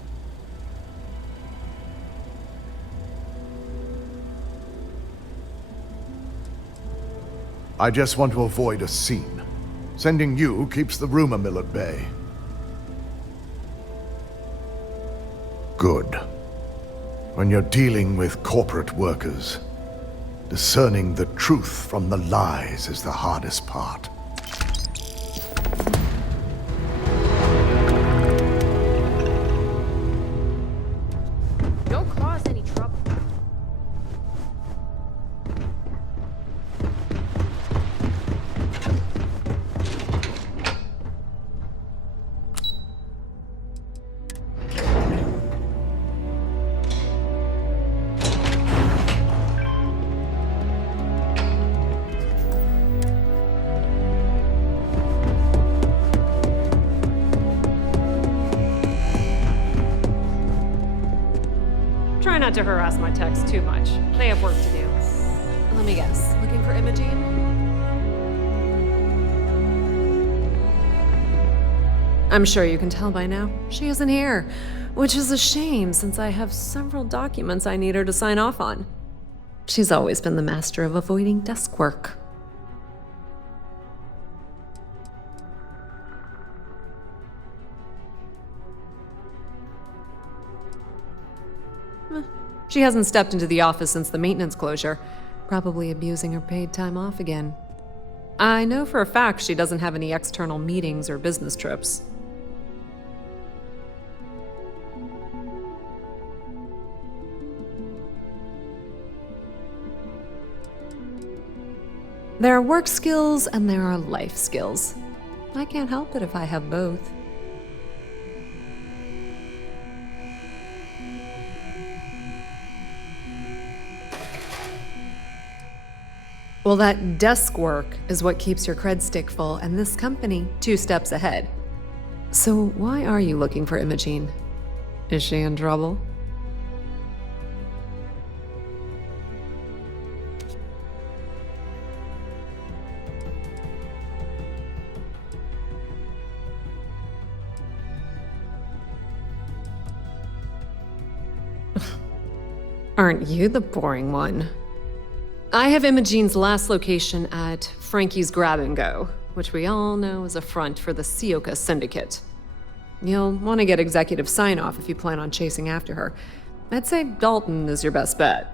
I just want to avoid a scene. Sending you keeps the rumor mill at bay. Good. When you're dealing with corporate workers, discerning the truth from the lies is the hardest part. Don't cause any trouble. Try not to harass my techs too much. They have work to do. Let me guess. Looking for Imogene? I'm sure you can tell by now. She isn't here, which is a shame since I have several documents I need her to sign off on. She's always been the master of avoiding desk work. She hasn't stepped into the office since the maintenance closure, probably abusing her paid time off again. I know for a fact she doesn't have any external meetings or business trips. There are work skills and there are life skills. I can't help it if I have both. Well, that desk work is what keeps your cred stick full, and this company 2 steps ahead. So why are you looking for Imogene? Is she in trouble? Aren't you the boring one? I have Imogene's last location at Frankie's Grab and Go, which we all know is a front for the Sioka Syndicate. You'll want to get executive sign-off if you plan on chasing after her. I'd say Dalton is your best bet.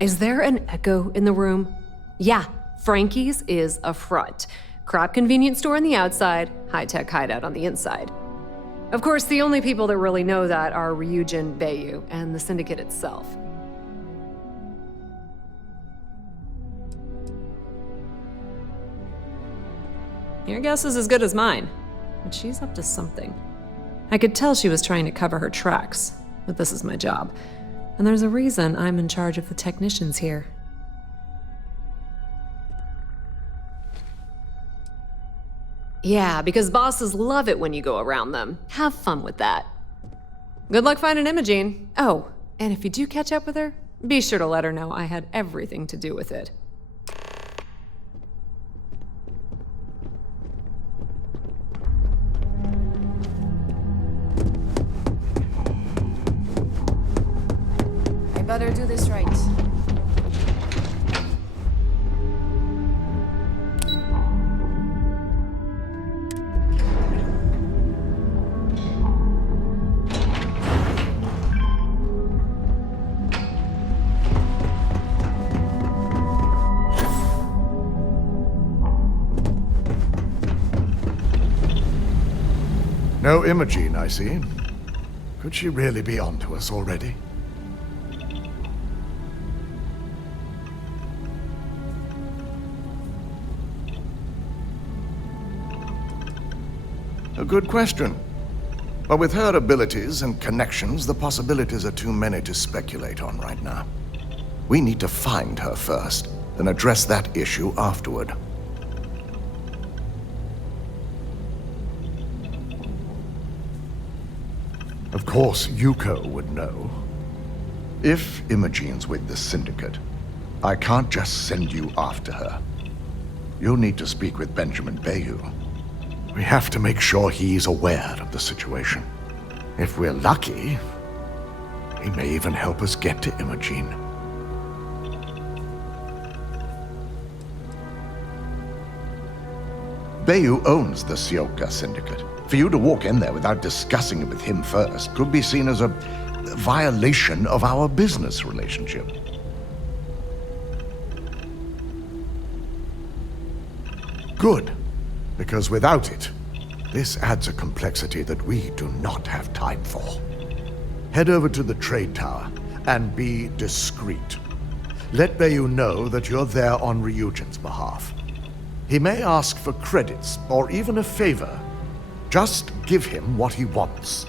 Is there an echo in the room? Yeah, Frankie's is a front. Crap convenience store on the outside, high-tech hideout on the inside. Of course, the only people that really know that are Ryujin, Bayu, and the Syndicate itself. Your guess is as good as mine, but she's up to something. I could tell she was trying to cover her tracks, but this is my job. And there's a reason I'm in charge of the technicians here. Yeah, because bosses love it when you go around them. Have fun with that. Good luck finding Imogene. Oh, and if you do catch up with her, be sure to let her know I had everything to do with it. I better do this right. No Imogene, I see. Could she really be onto us already? A good question. But with her abilities and connections, the possibilities are too many to speculate on right now. We need to find her first, then address that issue afterward. Of course, Yuko would know. If Imogene's with the Syndicate, I can't just send you after her. You'll need to speak with Benjamin Bayu. We have to make sure he's aware of the situation. If we're lucky, he may even help us get to Imogene. Bayu owns the Sioka Syndicate. For you to walk in there without discussing it with him first could be seen as a violation of our business relationship. Good, because without it, this adds a complexity that we do not have time for. Head over to the trade tower and be discreet. Let Bayu know that you're there on Ryujin's behalf. He may ask for credits or even a favor. Just give him what he wants.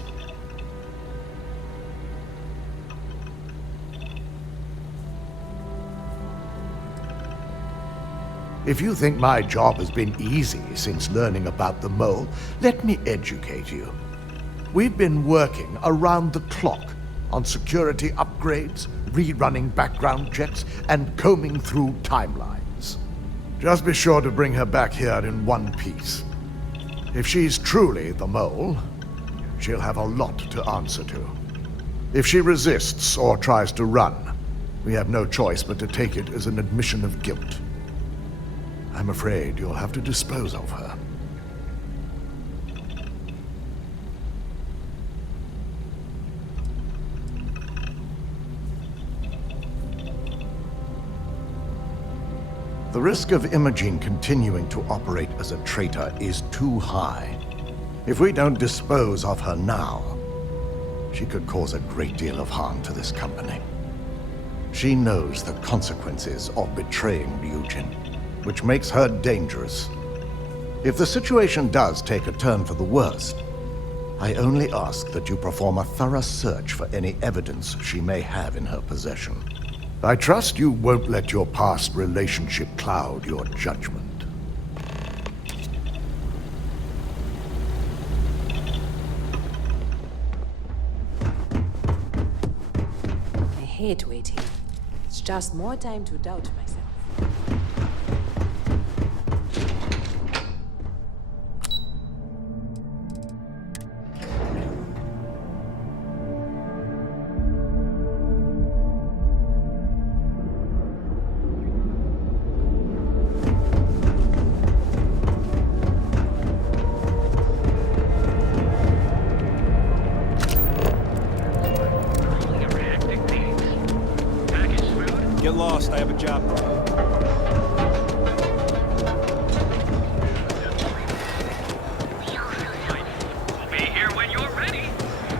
If you think my job has been easy since learning about the mole, let me educate you. We've been working around the clock on security upgrades, rerunning background checks, and combing through timelines. Just be sure to bring her back here in one piece. If she's truly the mole, she'll have a lot to answer to. If she resists or tries to run, we have no choice but to take it as an admission of guilt. I'm afraid you'll have to dispose of her. The risk of Imogene continuing to operate as a traitor is too high. If we don't dispose of her now, she could cause a great deal of harm to this company. She knows the consequences of betraying Ryujin, which makes her dangerous. If the situation does take a turn for the worst, I only ask that you perform a thorough search for any evidence she may have in her possession. I trust you won't let your past relationship cloud your judgment. I hate waiting. It's just more time to doubt myself. job. We'll be here when you're ready.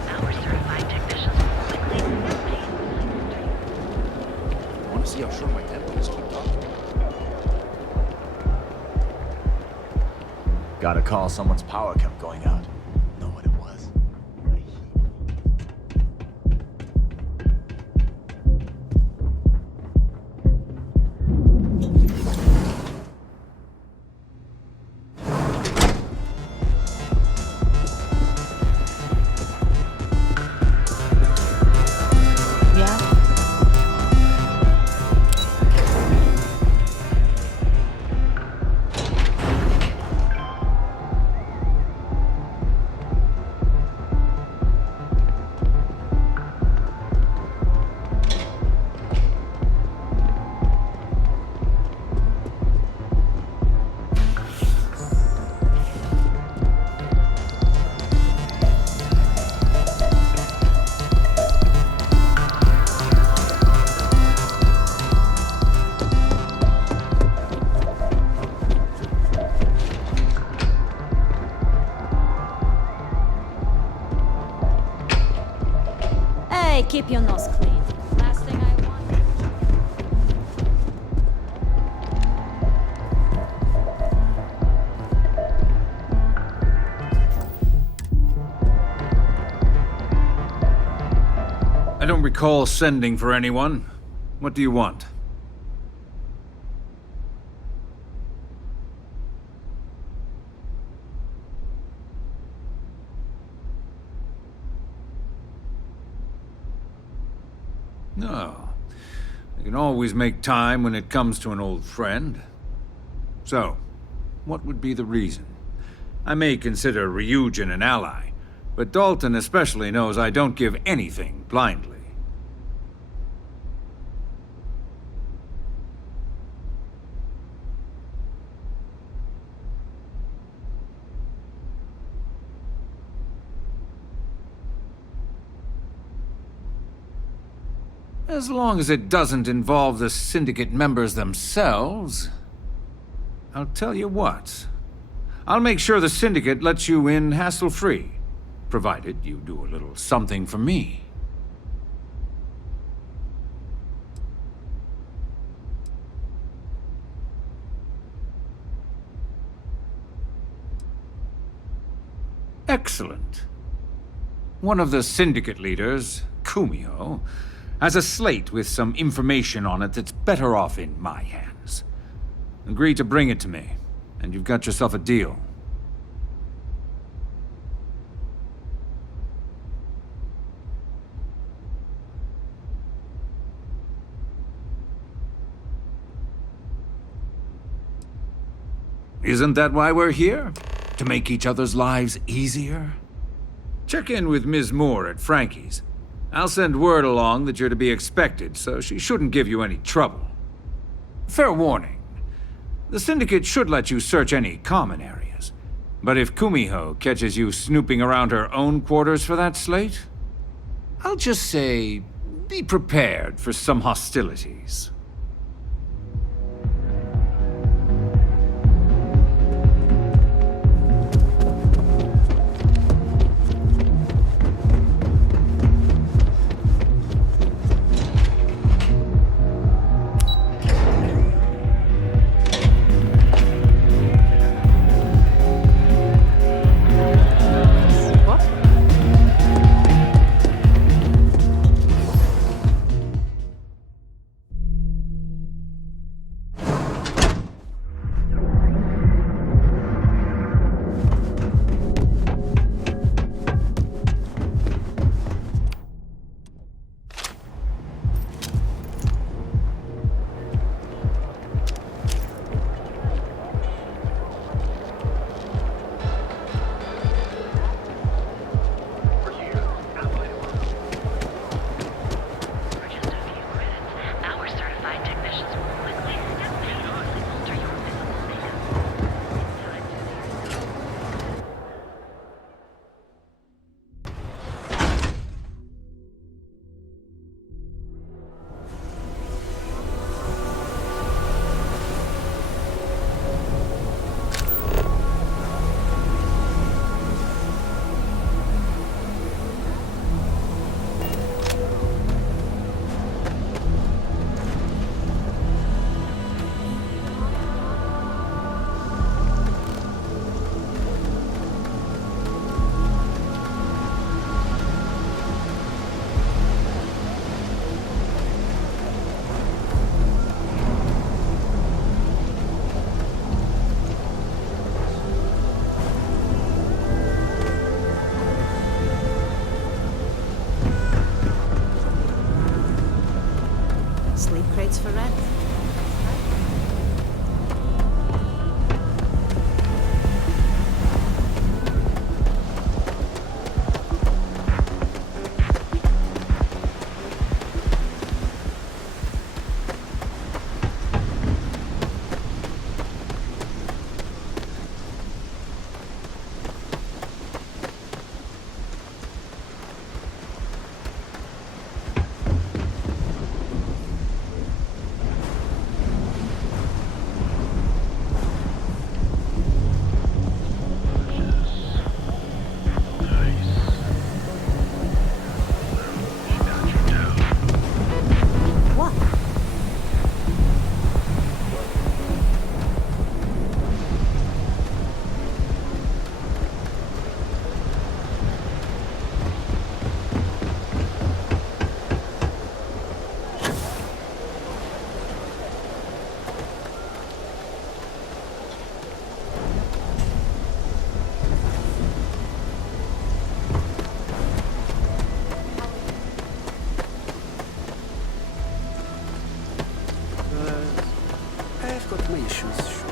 Our certified technicians will quickly Want to see how short my tempo is? Keep talking. Gotta call, someone's power kept going out. Know what it was? Hey, keep your nose clean. Last thing I want. I don't recall sending for anyone. What do you want? No. I can always make time when it comes to an old friend. So, what would be the reason? I may consider Ryujin an ally, but Dalton especially knows I don't give anything blindly. As long as it doesn't involve the Syndicate members themselves. I'll tell you what. I'll make sure the Syndicate lets you in hassle-free, provided you do a little something for me. Excellent. One of the Syndicate leaders, Kumio, has a slate with some information on it that's better off in my hands. Agree to bring it to me, and you've got yourself a deal. Isn't that why we're here? To make each other's lives easier? Check in with Ms. Moore at Frankie's. I'll send word along that you're to be expected, so she shouldn't give you any trouble. Fair warning. The Syndicate should let you search any common areas. But if Kumiho catches you snooping around her own quarters for that slate, I'll just say, be prepared for some hostilities. got my issues, sure.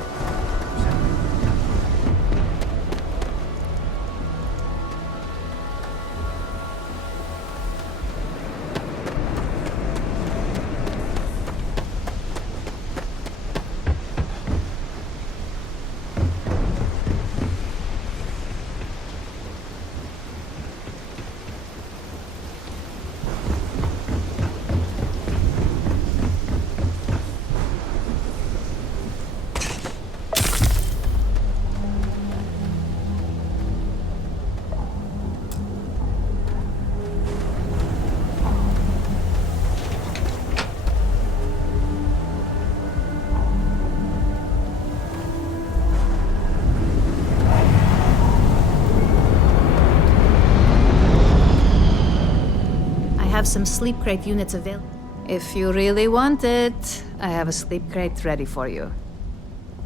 Have some sleep crate units available. If you really want it, I have a sleep crate ready for you.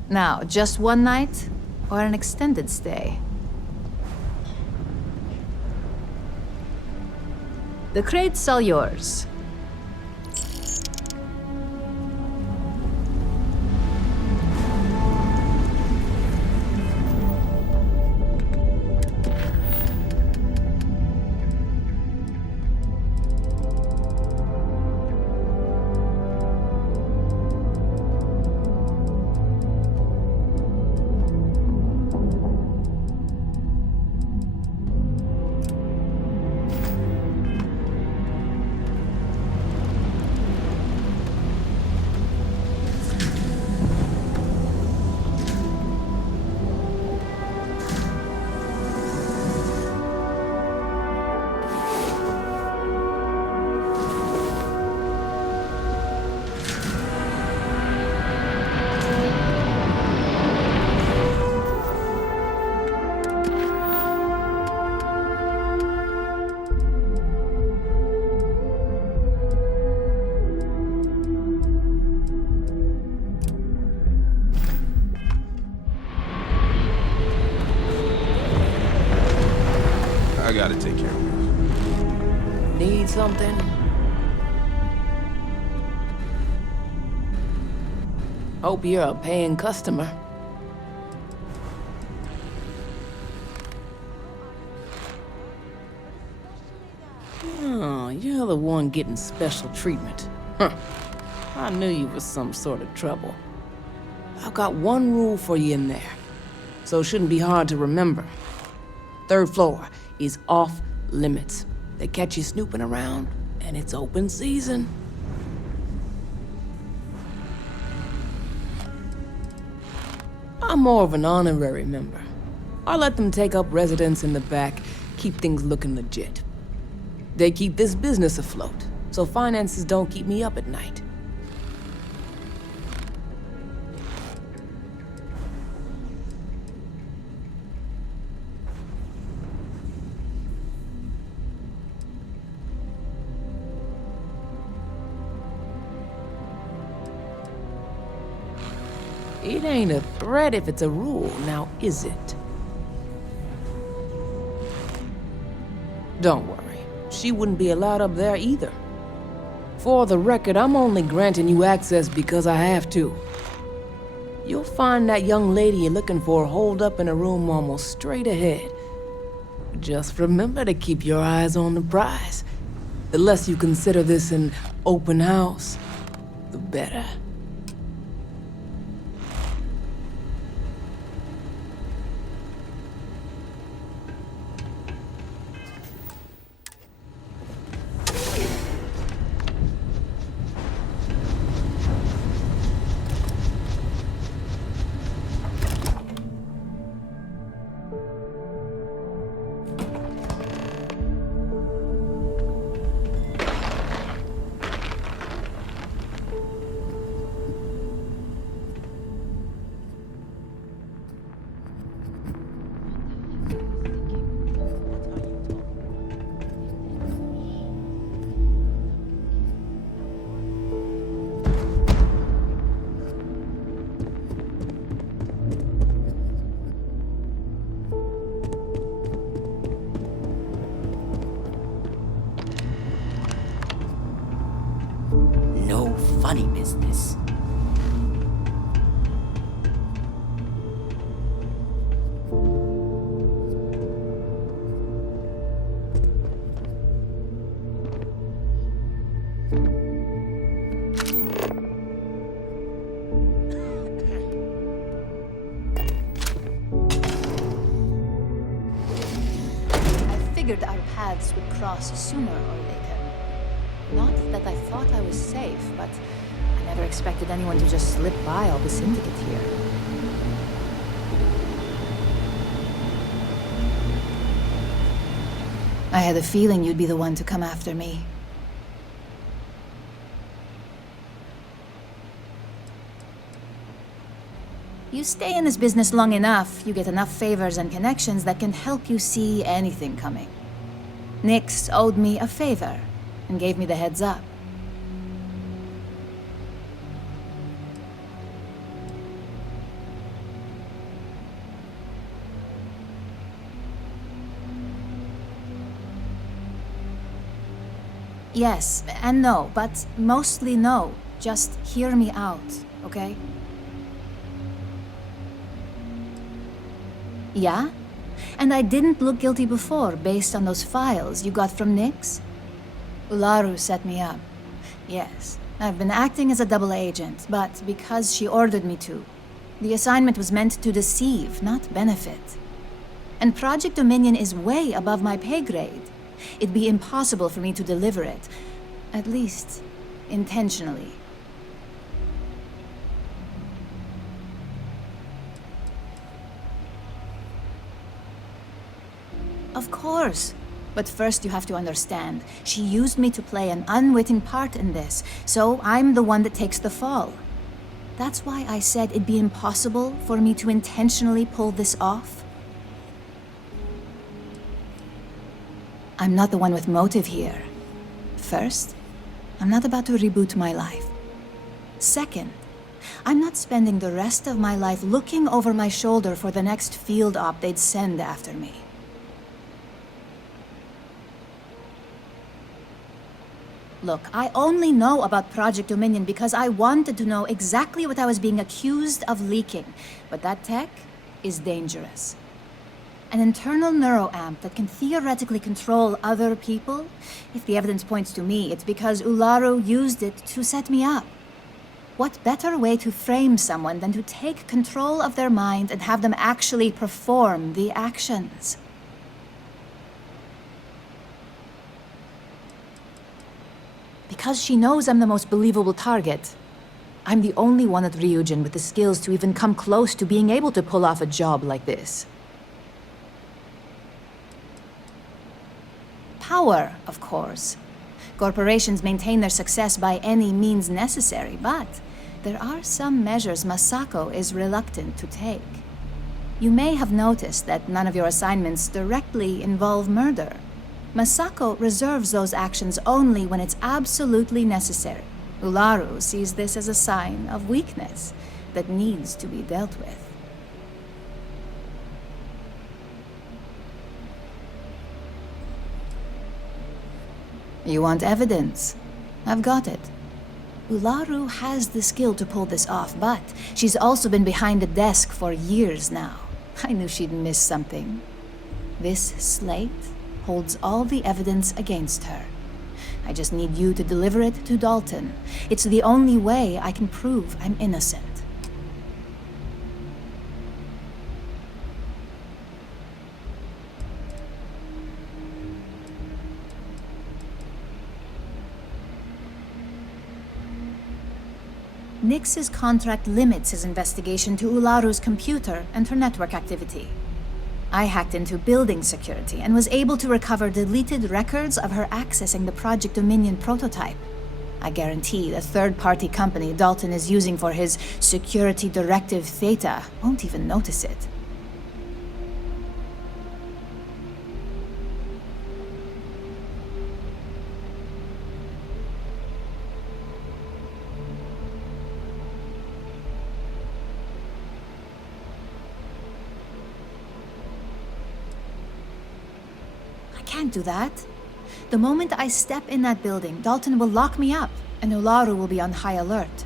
Now, just one night or an extended stay? The crate's all yours. I gotta take care of this. Need something? Hope you're a paying customer. Oh, you're the one getting special treatment. Huh. I knew you was some sort of trouble. I've got one rule for you in there, so it shouldn't be hard to remember. 3rd floor is off limits. They catch you snooping around, and it's open season. I'm more of an honorary member. I let them take up residence in the back, keep things looking legit. They keep this business afloat, so finances don't keep me up at night. It ain't a threat if it's a rule, now is it? Don't worry, she wouldn't be allowed up there either. For the record, I'm only granting you access because I have to. You'll find that young lady you're looking for holed up in a room almost straight ahead. Just remember to keep your eyes on the prize. The less you consider this an open house, the better. figured our paths would cross sooner or later. Not that I thought I was safe, but I never expected anyone to just slip by all the syndicate here. I had a feeling you'd be the one to come after me. You stay in this business long enough, you get enough favors and connections that can help you see anything coming. Nyx owed me a favor and gave me the heads up. Yes and no, but mostly no. Just hear me out, okay? Yeah? And I didn't look guilty before, based on those files you got from Nyx? Ularu set me up. Yes, I've been acting as a double agent, but because she ordered me to. The assignment was meant to deceive, not benefit. And Project Dominion is way above my pay grade. It'd be impossible for me to deliver it. At least, intentionally. Of course. But first you have to understand, she used me to play an unwitting part in this, so I'm the one that takes the fall. That's why I said it'd be impossible for me to intentionally pull this off. I'm not the one with motive here. First, I'm not about to reboot my life. Second, I'm not spending the rest of my life looking over my shoulder for the next field op they'd send after me. Look, I only know about Project Dominion because I wanted to know exactly what I was being accused of leaking. But that tech is dangerous. An internal neuroamp that can theoretically control other people? If the evidence points to me, it's because Ularu used it to set me up. What better way to frame someone than to take control of their mind and have them actually perform the actions? Because she knows I'm the most believable target. I'm the only one at Ryujin with the skills to even come close to being able to pull off a job like this. Power, of course. Corporations maintain their success by any means necessary, but there are some measures Masako is reluctant to take. You may have noticed that none of your assignments directly involve murder. Masako reserves those actions only when it's absolutely necessary. Ularu sees this as a sign of weakness that needs to be dealt with. You want evidence? I've got it. Ularu has the skill to pull this off, but she's also been behind the desk for years now. I knew she'd miss something. This slate holds all the evidence against her. I just need you to deliver it to Dalton. It's the only way I can prove I'm innocent. Nyx's contract limits his investigation to Ularu's computer and her network activity. I hacked into building security and was able to recover deleted records of her accessing the Project Dominion prototype. I guarantee the third-party company Dalton is using for his security directive Theta won't even notice it. Can't do that. The moment I step in that building, Dalton will lock me up, and Ularu will be on high alert.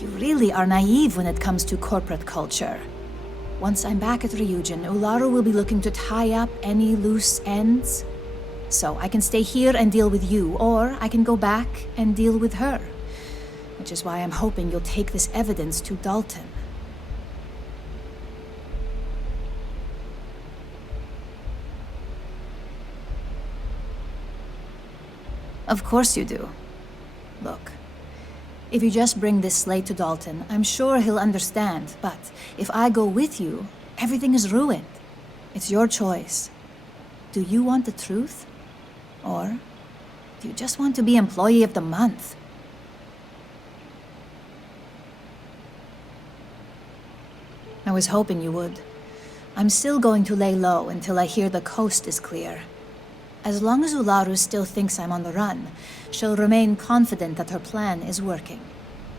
You really are naive when it comes to corporate culture. Once I'm back at Ryujin, Ularu will be looking to tie up any loose ends. So I can stay here and deal with you, or I can go back and deal with her. which is why I'm hoping you'll take this evidence to Dalton. Of course you do. Look, if you just bring this slate to Dalton, I'm sure he'll understand, but if I go with you, everything is ruined. It's your choice. Do you want the truth? Or do you just want to be Employee of the Month? I was hoping you would. I'm still going to lay low until I hear the coast is clear. As long as Ularu still thinks I'm on the run, she'll remain confident that her plan is working.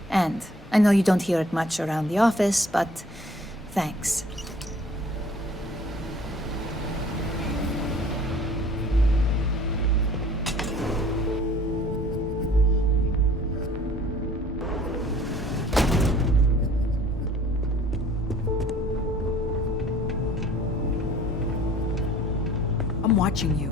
And I know you don't hear it much around the office, but thanks. I'm watching you.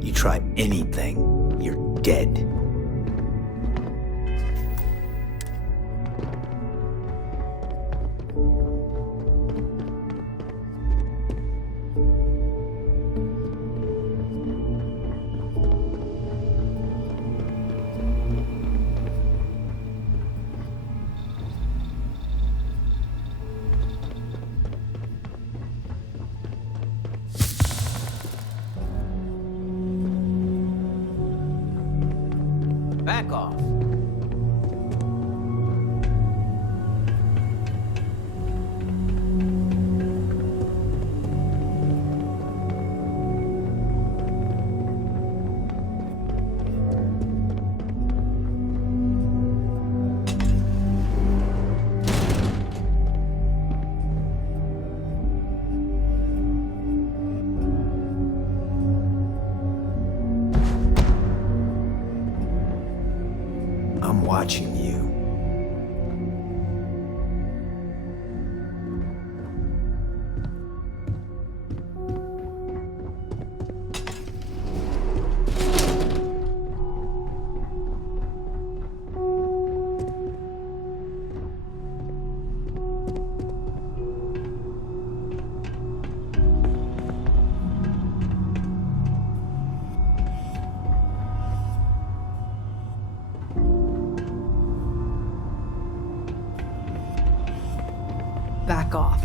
You try anything, you're dead. Back off. I'm watching you. Back off.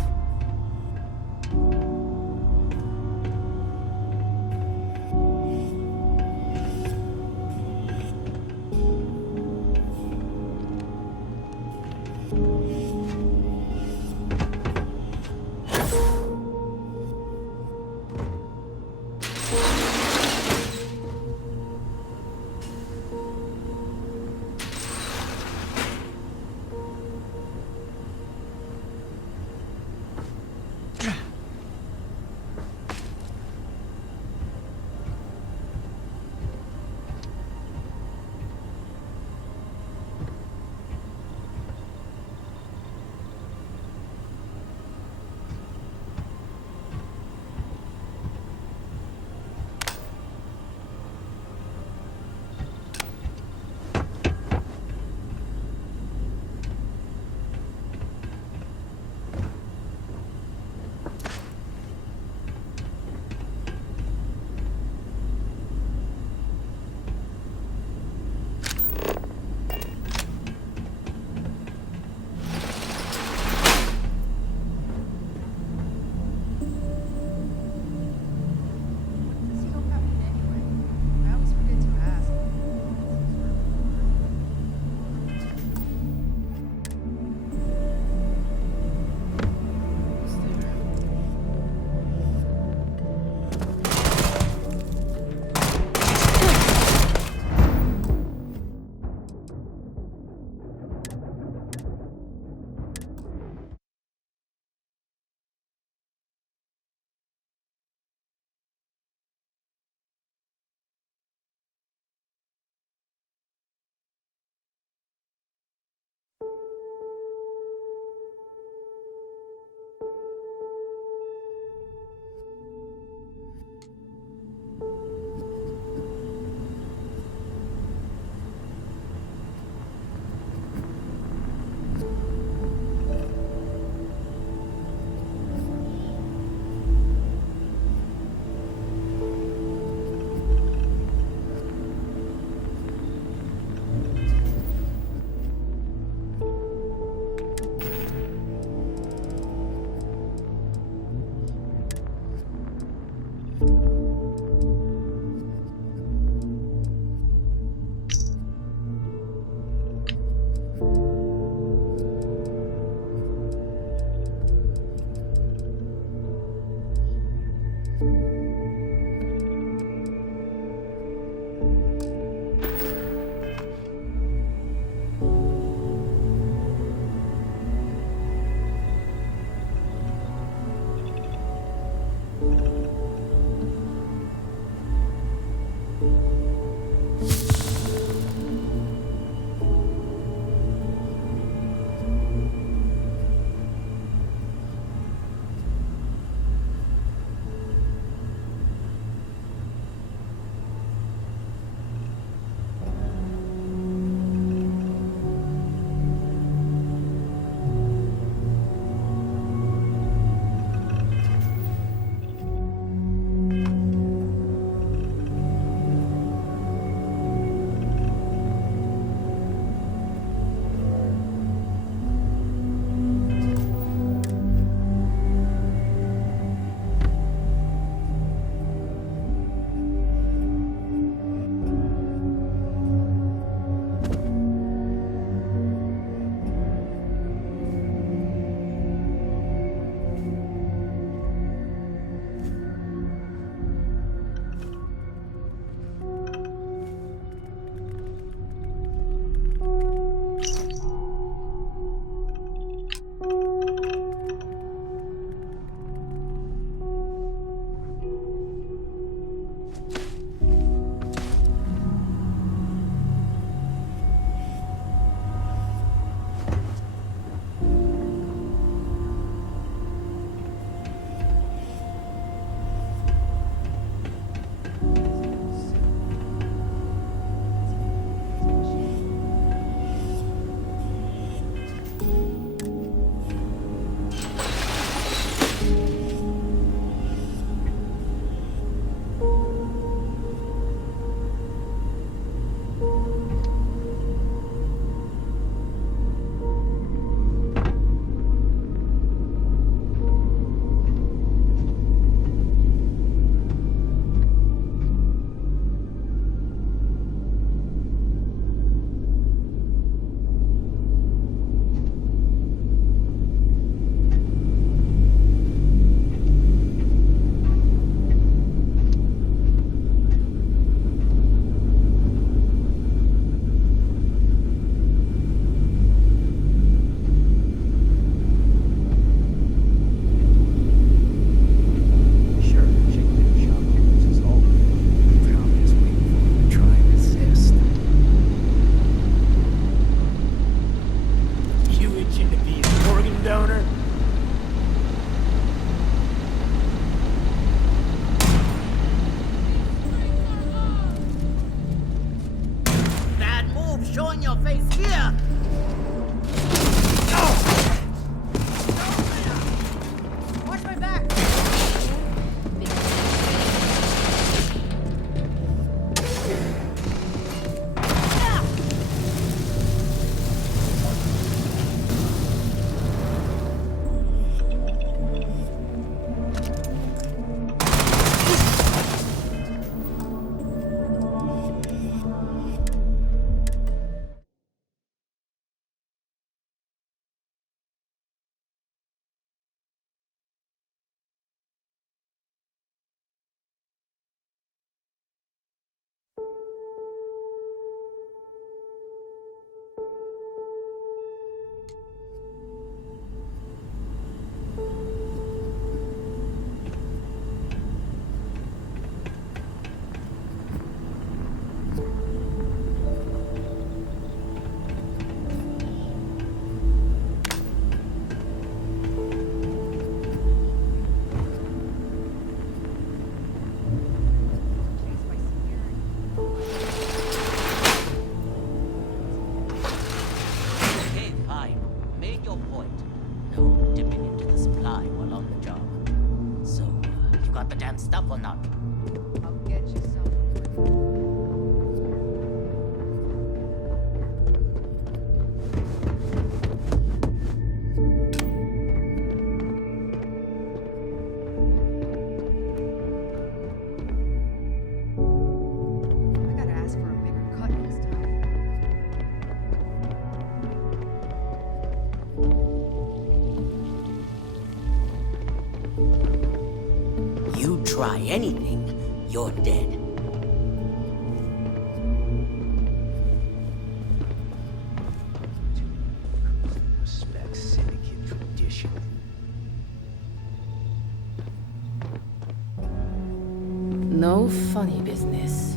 point. No dipping into the supply while on the job. So, you got the damn stuff or not? I'll get you some. You try anything, you're dead. Respect syndicate tradition. No funny business.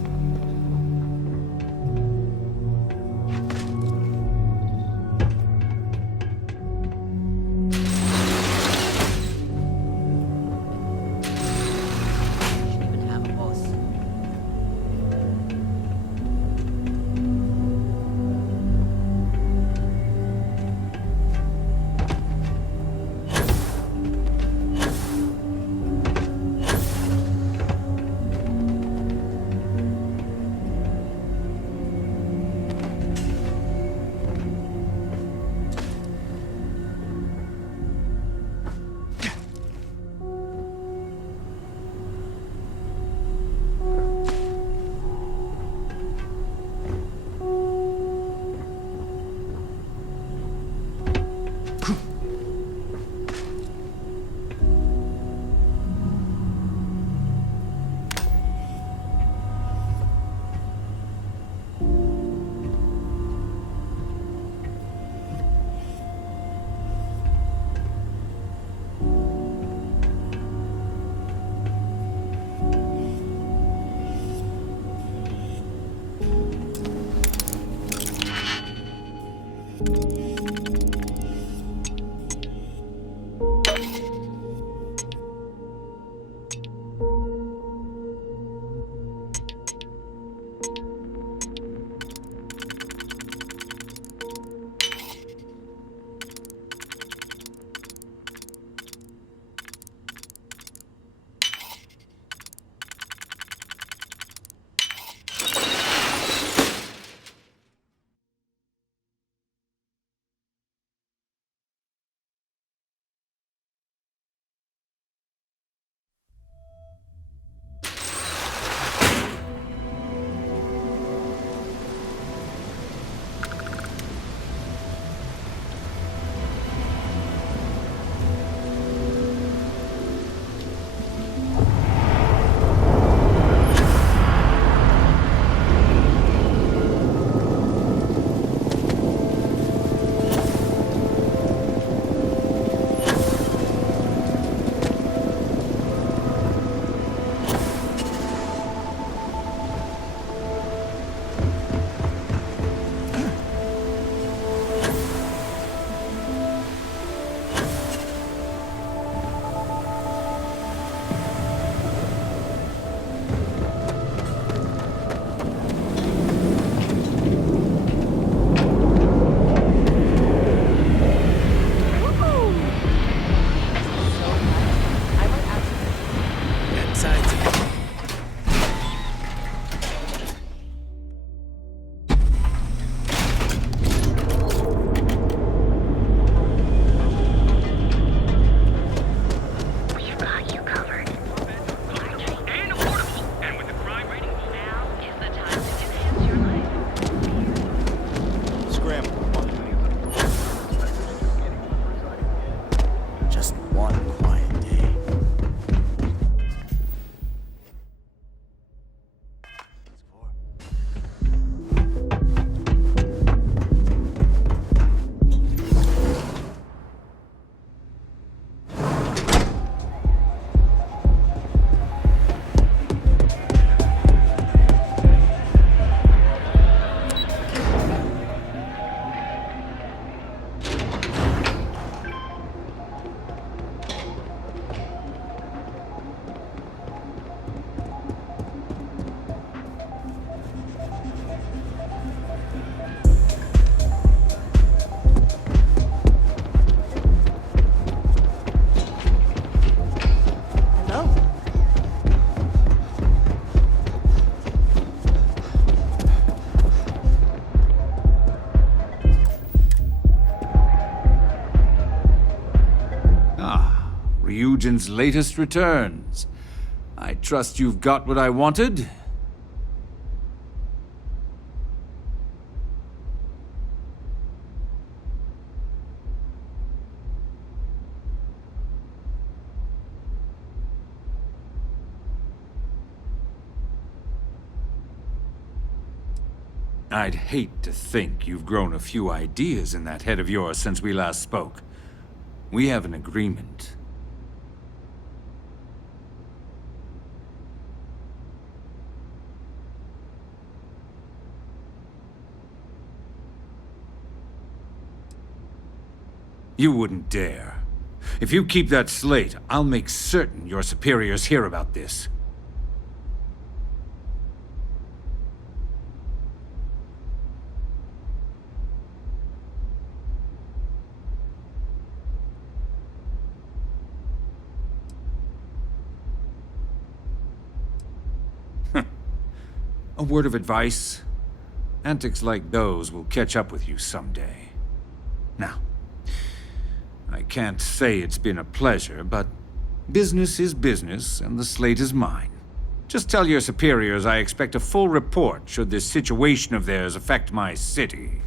Ryujin's latest returns. I trust you've got what I wanted? I'd hate to think you've grown a few ideas in that head of yours since we last spoke. We have an agreement. You wouldn't dare. If you keep that slate, I'll make certain your superiors hear about this. A word of advice? Antics like those will catch up with you someday. Now, I can't say it's been a pleasure, but business is business, and the slate is mine. Just tell your superiors I expect a full report should this situation of theirs affect my city.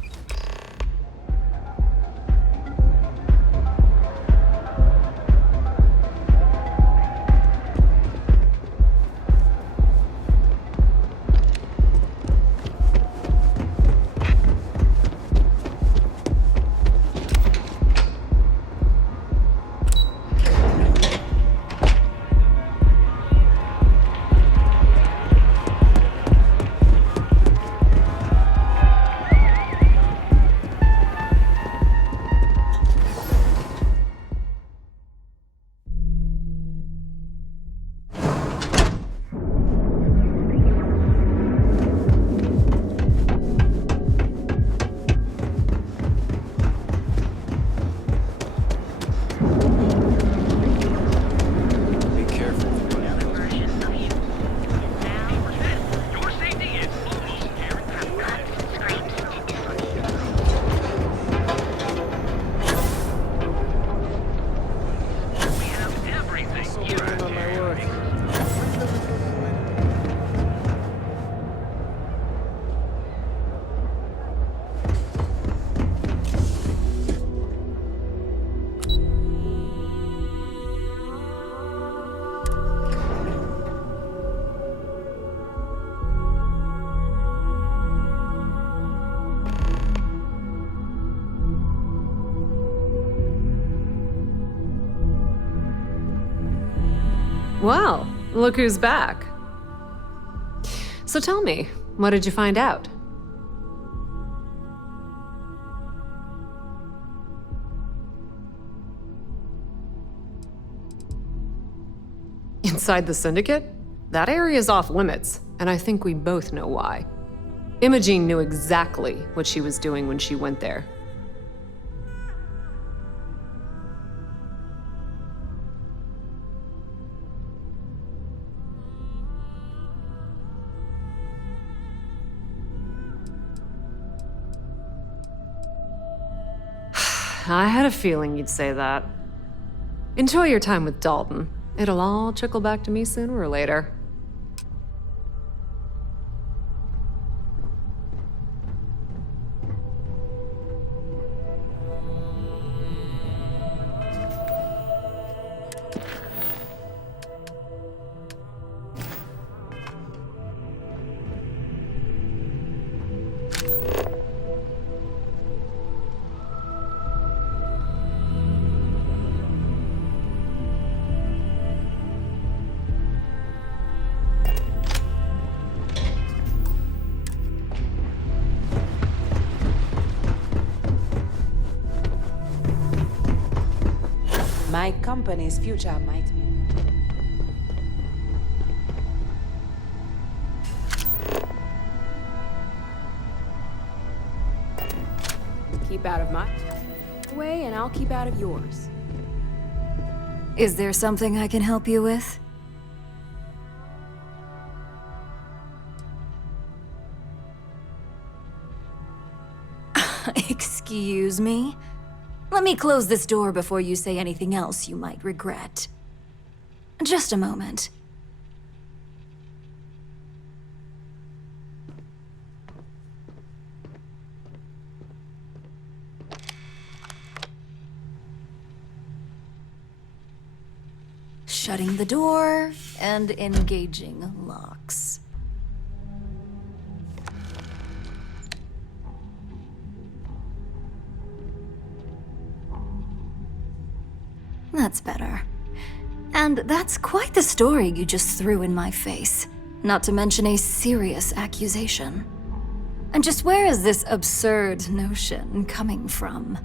Well, look who's back. So tell me, what did you find out? Inside the Syndicate? That area's off limits, and I think we both know why. Imogene knew exactly what she was doing when she went there. I had a feeling you'd say that. Enjoy your time with Dalton. It'll all trickle back to me sooner or later. My company's future might be. Keep out of my way, and I'll keep out of yours. Is there something I can help you with? Excuse me? Let me close this door before you say anything else you might regret. Just a moment. Shutting the door and engaging locks. That's better. And that's quite the story you just threw in my face. Not to mention a serious accusation. And just where is this absurd notion coming from?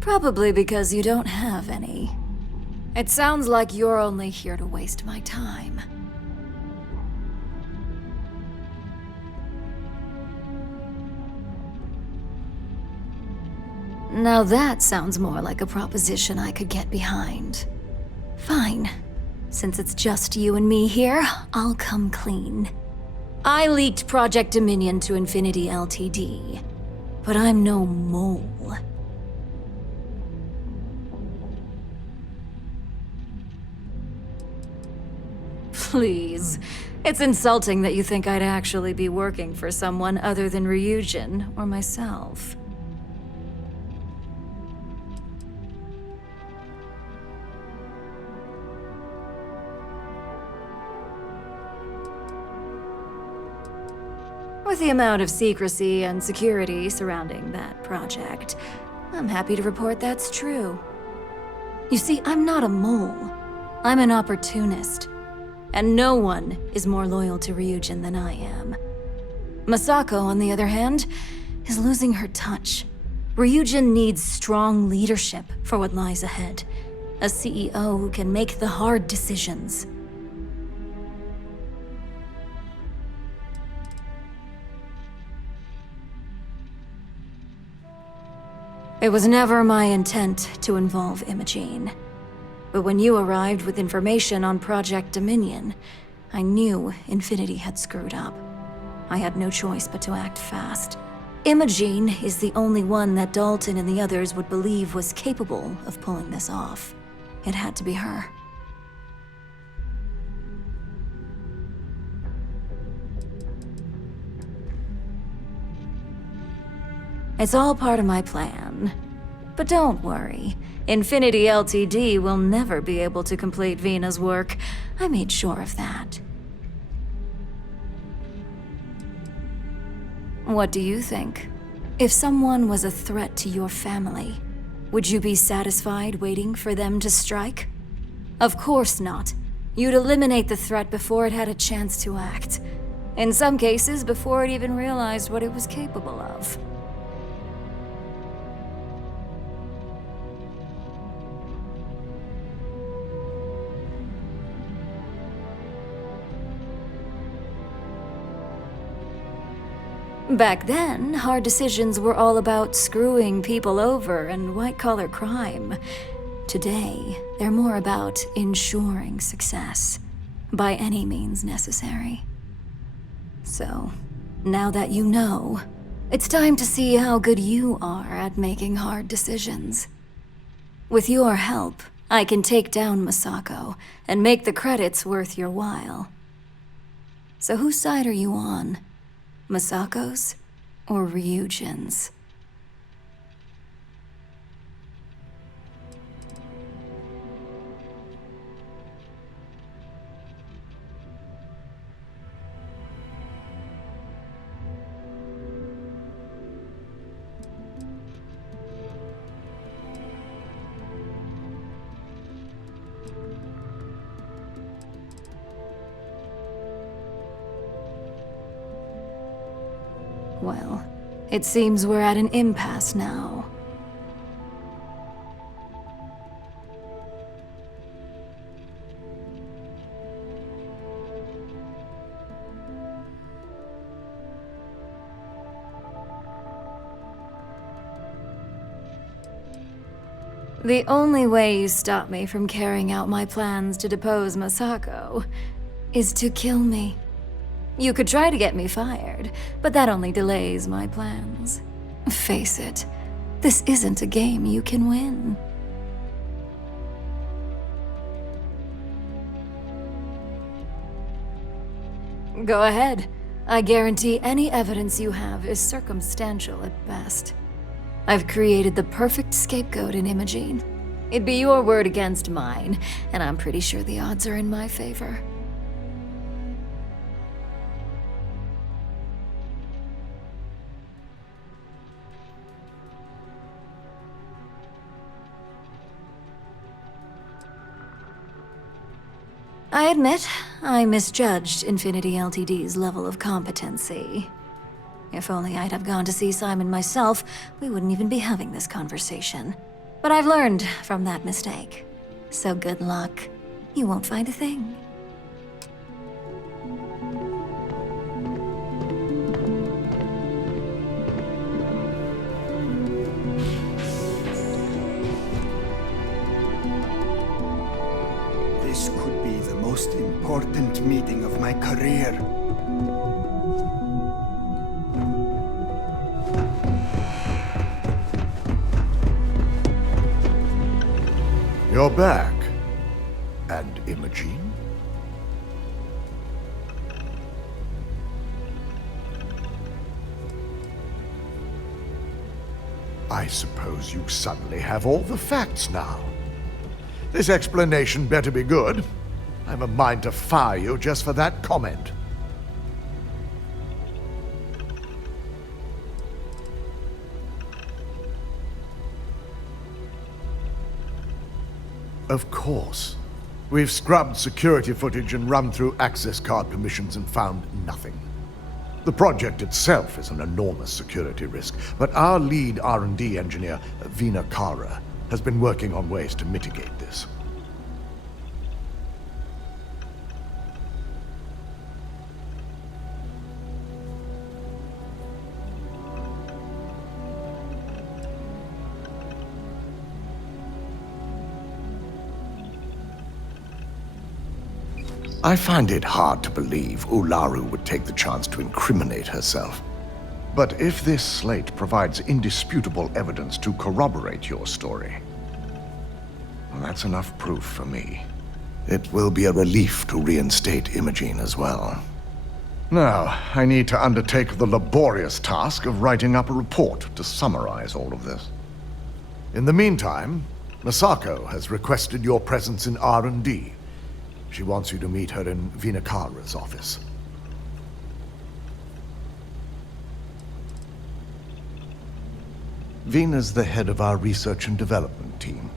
Probably because you don't have any. It sounds like you're only here to waste my time. Now that sounds more like a proposition I could get behind. Fine. Since it's just you and me here, I'll come clean. I leaked Project Dominion to Infinity Ltd. But I'm no mole. Please. It's insulting that you think I'd actually be working for someone other than Ryujin or myself. With the amount of secrecy and security surrounding that project, I'm happy to report that's true. You see, I'm not a mole. I'm an opportunist. And no one is more loyal to Ryujin than I am. Masako, on the other hand, is losing her touch. Ryujin needs strong leadership for what lies ahead. A CEO who can make the hard decisions. It was never my intent to involve Imogene. But when you arrived with information on Project Dominion, I knew Infinity had screwed up. I had no choice but to act fast. Imogene is the only one that Dalton and the others would believe was capable of pulling this off. It had to be her. It's all part of my plan. But don't worry. Infinity Ltd. will never be able to complete Vina's work. I made sure of that. What do you think? If someone was a threat to your family, would you be satisfied waiting for them to strike? Of course not. You'd eliminate the threat before it had a chance to act. In some cases, before it even realized what it was capable of. Back then, hard decisions were all about screwing people over and white-collar crime. Today, they're more about ensuring success, by any means necessary. So, now that you know, it's time to see how good you are at making hard decisions. With your help, I can take down Masako and make the credits worth your while. So whose side are you on? Masako's or Ryujin's? Well, it seems we're at an impasse now. The only way you stop me from carrying out my plans to depose Masako is to kill me. You could try to get me fired, but that only delays my plans. Face it, this isn't a game you can win. Go ahead. I guarantee any evidence you have is circumstantial at best. I've created the perfect scapegoat in Imogene. It'd be your word against mine, and I'm pretty sure the odds are in my favor. I admit, I misjudged Infinity Ltd's level of competency. If only I'd have gone to see Simon myself, we wouldn't even be having this conversation. But I've learned from that mistake. So good luck. You won't find a thing. This could be the most important meeting of my career. You're back. And Imogene? I suppose you suddenly have all the facts now. This explanation better be good. I have a mind to fire you just for that comment. Of course. We've scrubbed security footage and run through access card permissions and found nothing. The project itself is an enormous security risk, but our lead R&D engineer, Vina Kara, has been working on ways to mitigate this. I find it hard to believe Ularu would take the chance to incriminate herself. But if this slate provides indisputable evidence to corroborate your story, well, that's enough proof for me. It will be a relief to reinstate Imogene as well. Now, I need to undertake the laborious task of writing up a report to summarize all of this. In the meantime, Masako has requested your presence in R&D. She wants you to meet her in Vinakara's office. Vina's the head of our research and development team.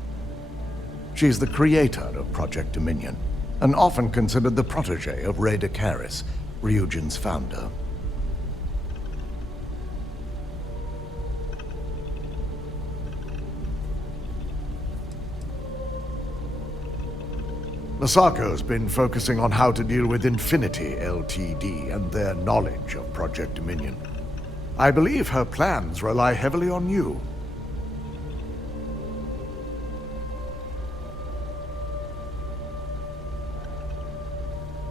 She's the creator of Project Dominion, and often considered the protege of Ray Decaris, Ryujin's founder. Masako's been focusing on how to deal with Infinity Ltd and their knowledge of Project Dominion. I believe her plans rely heavily on you.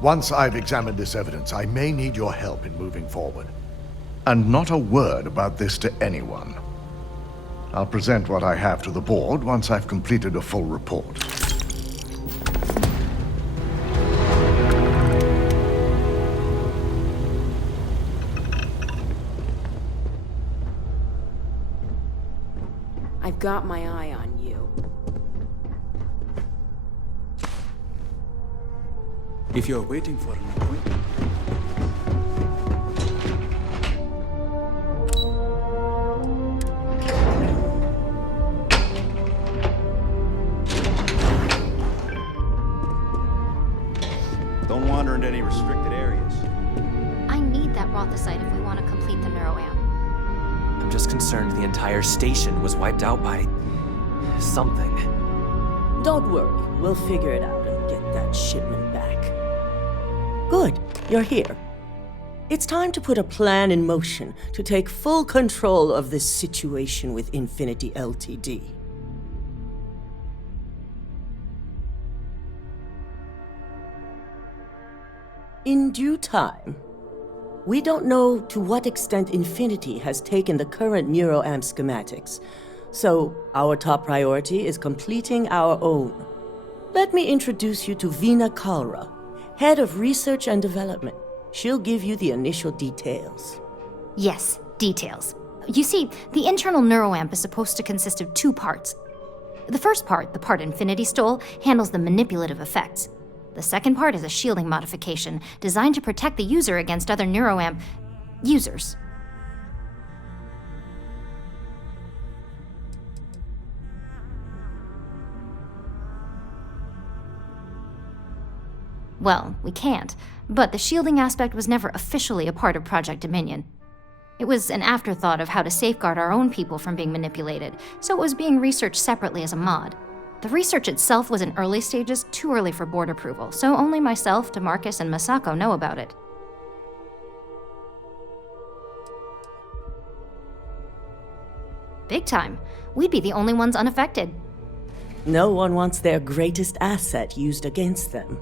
Once I've examined this evidence, I may need your help in moving forward. And not a word about this to anyone. I'll present what I have to the board once I've completed a full report. I've got my eye on you. If you're waiting for an appointment... Don't wander into any restricted areas. I need that Rothosite if we want to complete the neuroamp. I'm just concerned the entire station was wiped out by... something. Don't worry, we'll figure it out and get that shipment back. Good, you're here. It's time to put a plan in motion to take full control of this situation with Infinity Ltd. In due time, We don't know to what extent Infinity has taken the current neuroamp schematics, so our top priority is completing our own. Let me introduce you to Veena Kalra, Head of Research and Development. She'll give you the initial details. Yes, details. You see, the internal neuroamp is supposed to consist of 2 parts. The first part, the part Infinity stole, handles the manipulative effects. The second part is a shielding modification designed to protect the user against other neuroamp users. Well, we can't, but the shielding aspect was never officially a part of Project Dominion. It was an afterthought of how to safeguard our own people from being manipulated, so it was being researched separately as a mod. The research itself was in early stages, too early for board approval, so only myself, DeMarcus, and Masako know about it. Big time. We'd be the only ones unaffected. No one wants their greatest asset used against them.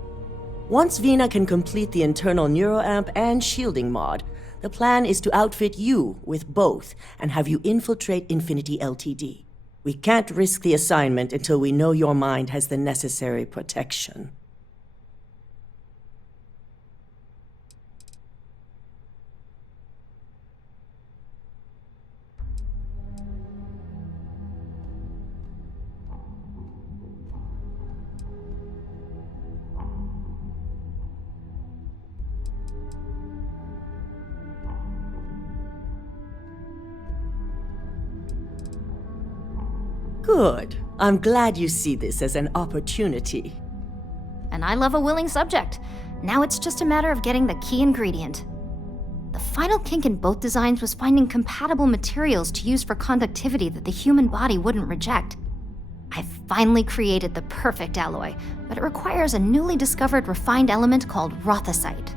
Once Veena can complete the internal neuroamp and shielding mod, the plan is to outfit you with both and have you infiltrate Infinity Ltd. We can't risk the assignment until we know your mind has the necessary protection. Good. I'm glad you see this as an opportunity. And I love a willing subject. Now it's just a matter of getting the key ingredient. The final kink in both designs was finding compatible materials to use for conductivity that the human body wouldn't reject. I've finally created the perfect alloy, but it requires a newly discovered refined element called rothosite.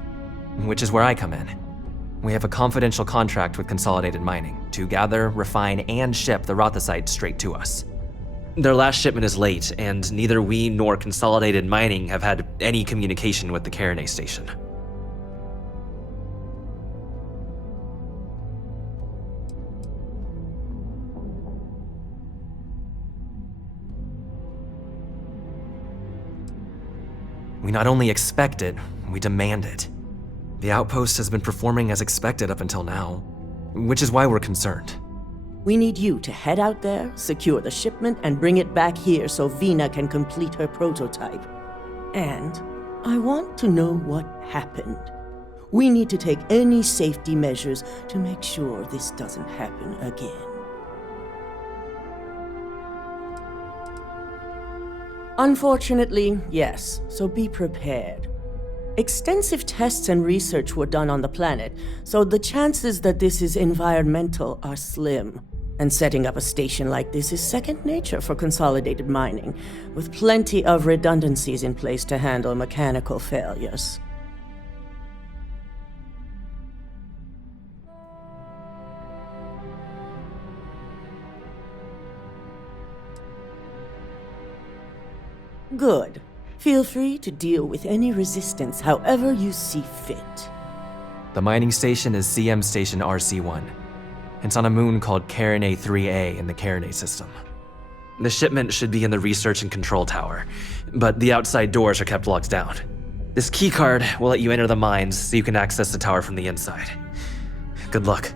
Which is where I come in. We have a confidential contract with Consolidated Mining to gather, refine, and ship the rothosite straight to us. Their last shipment is late, and neither we nor Consolidated Mining have had any communication with the Carinay station. We not only expect it, we demand it. The outpost has been performing as expected up until now, which is why we're concerned. We need you to head out there, secure the shipment, and bring it back here so Veena can complete her prototype. And I want to know what happened. We need to take any safety measures to make sure this doesn't happen again. Unfortunately, yes, so be prepared. Extensive tests and research were done on the planet, so the chances that this is environmental are slim. And setting up a station like this is second nature for Consolidated Mining, with plenty of redundancies in place to handle mechanical failures. Good. Feel free to deal with any resistance however you see fit. The mining station is CM Station RC-1. It's on a moon called Carinay 3A in the Carinay system. The shipment should be in the research and control tower, but the outside doors are kept locked down. This keycard will let you enter the mines so you can access the tower from the inside. Good luck.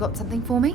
got something for me?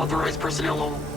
Authorized personnel on.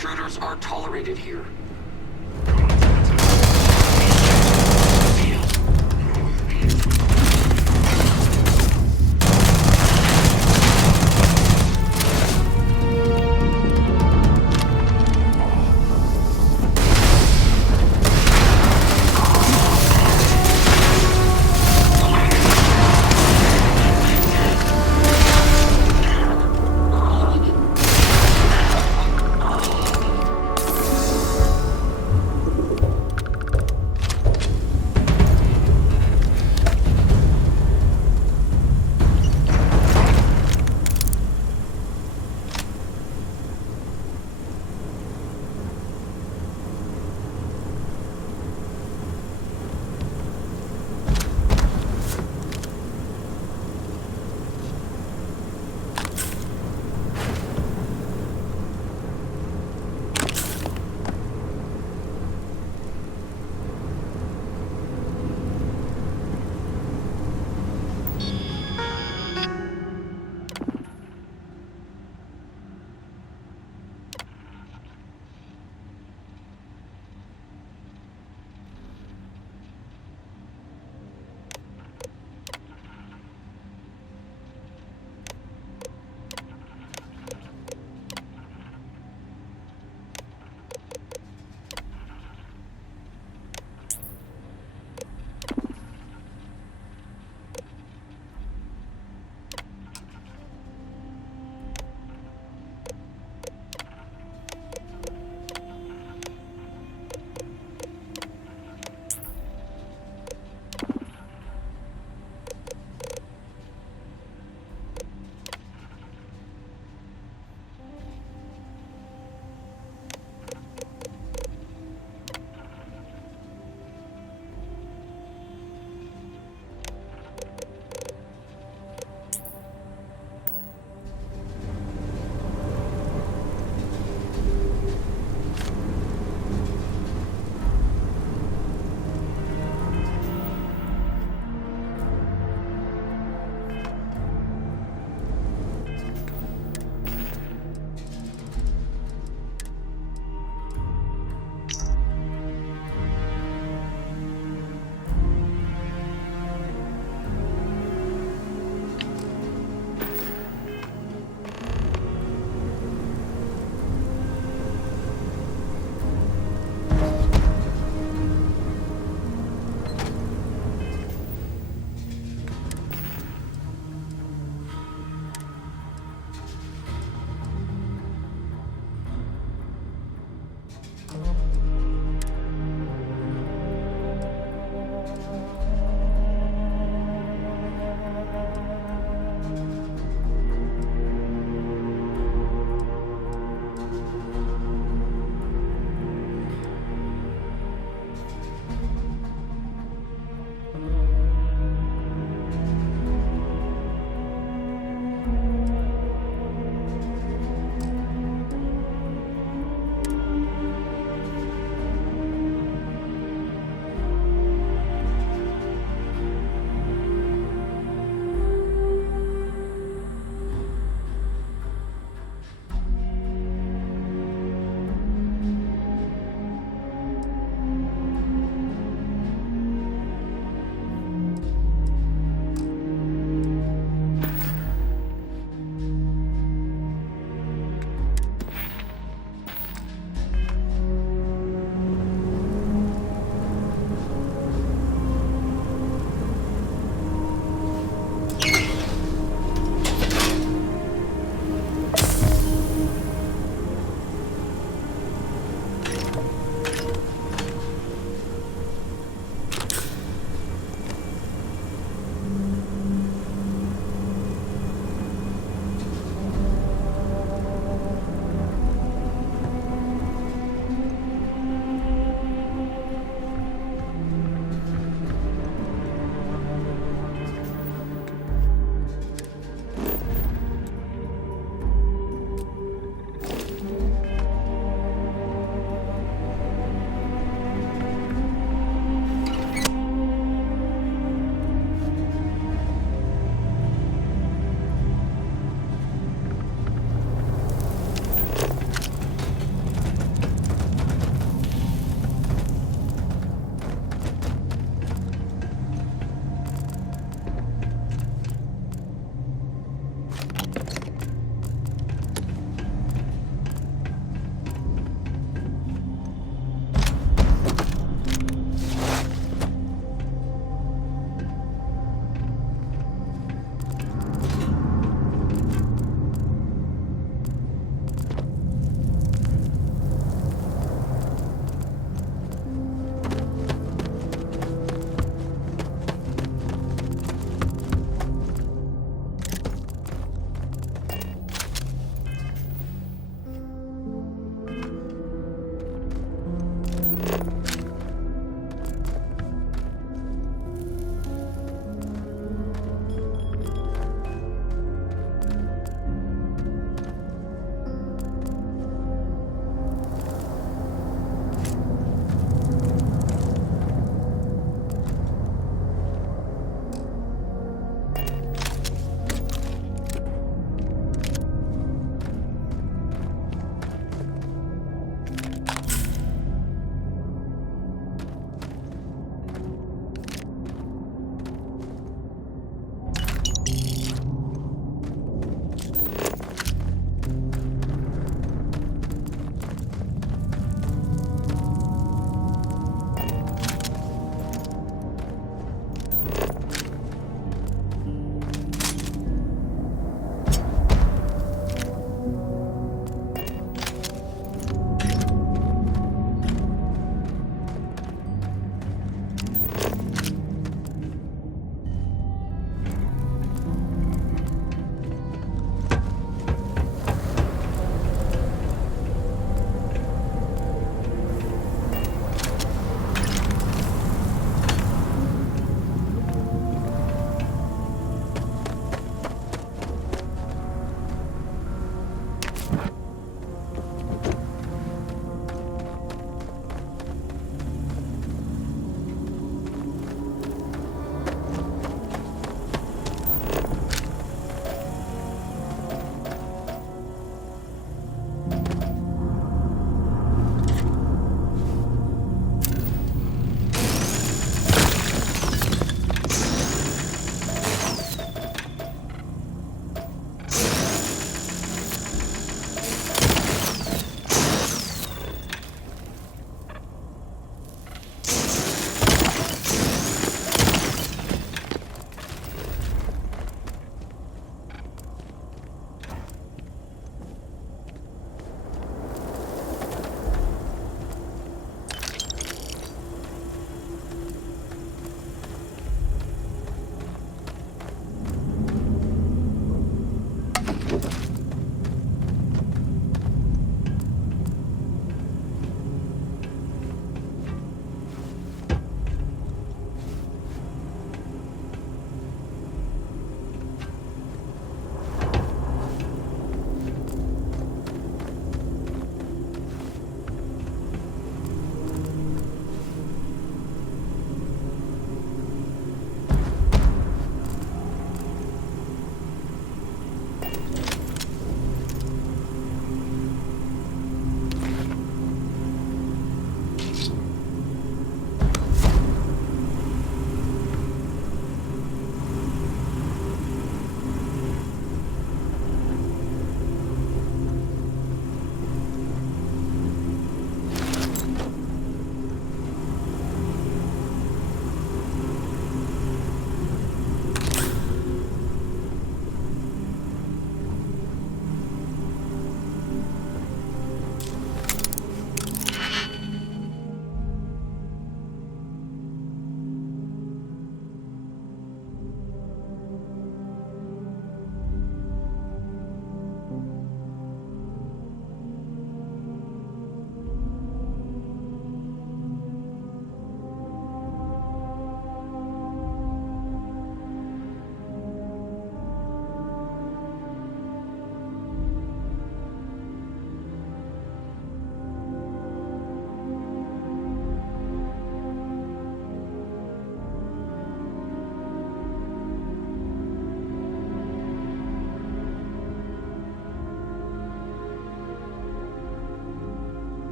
intruders are tolerated here.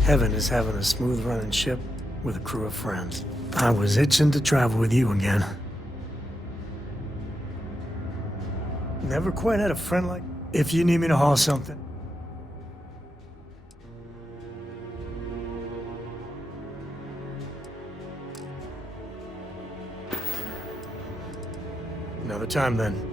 Heaven is having a smooth-running ship with a crew of friends. I was itching to travel with you again. Never quite had a friend like... If you need me to haul something. Another time, then.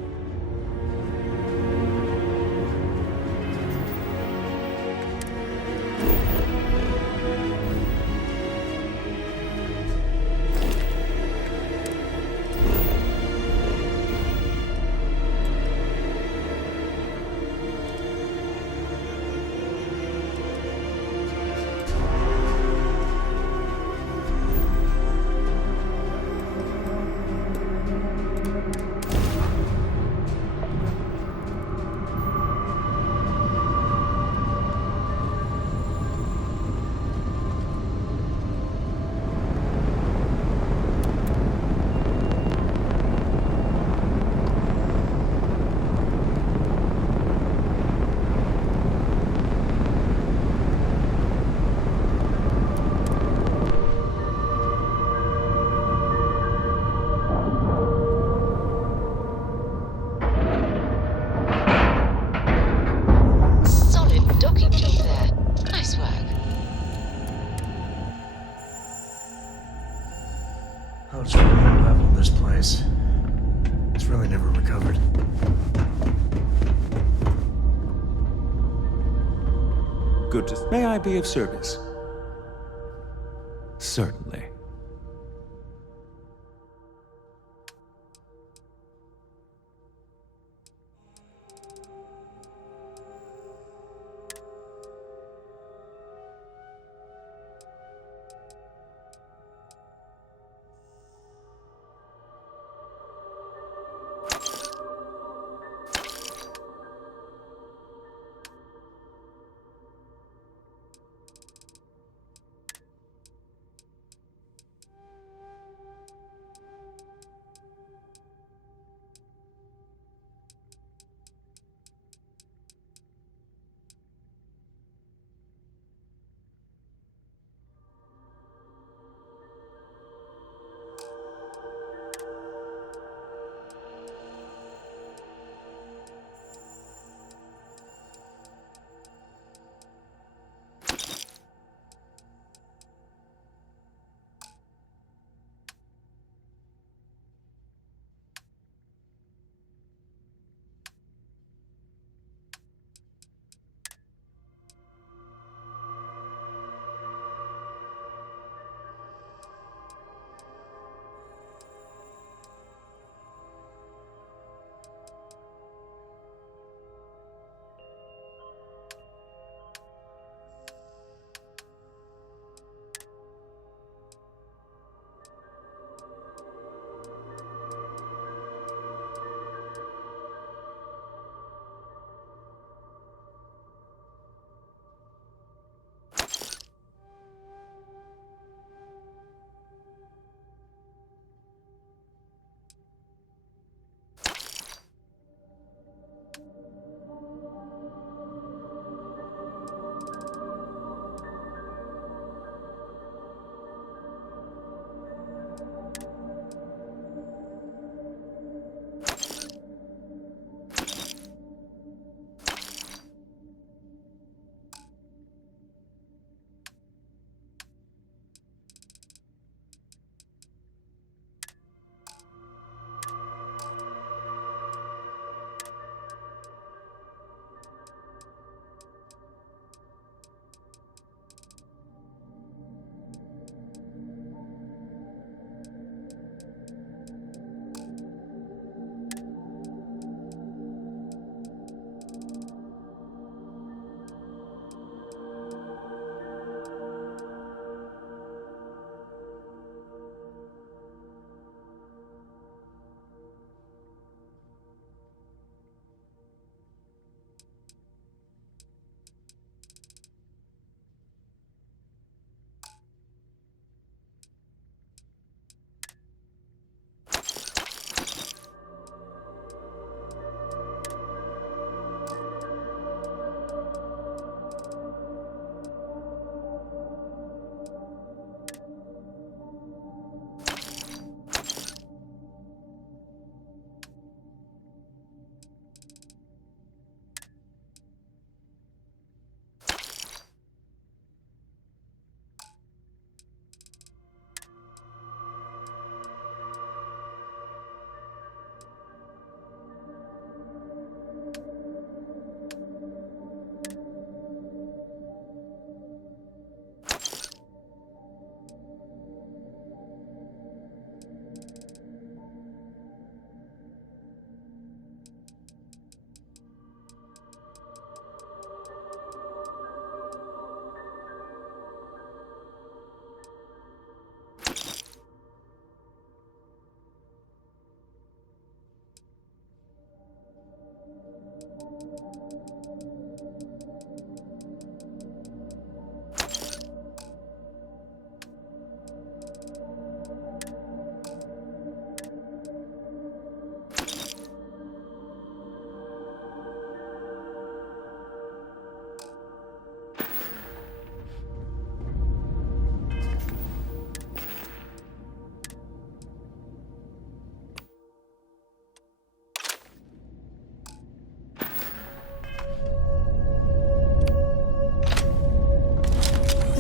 It's really never recovered. Good to... May I be of service? Certainly.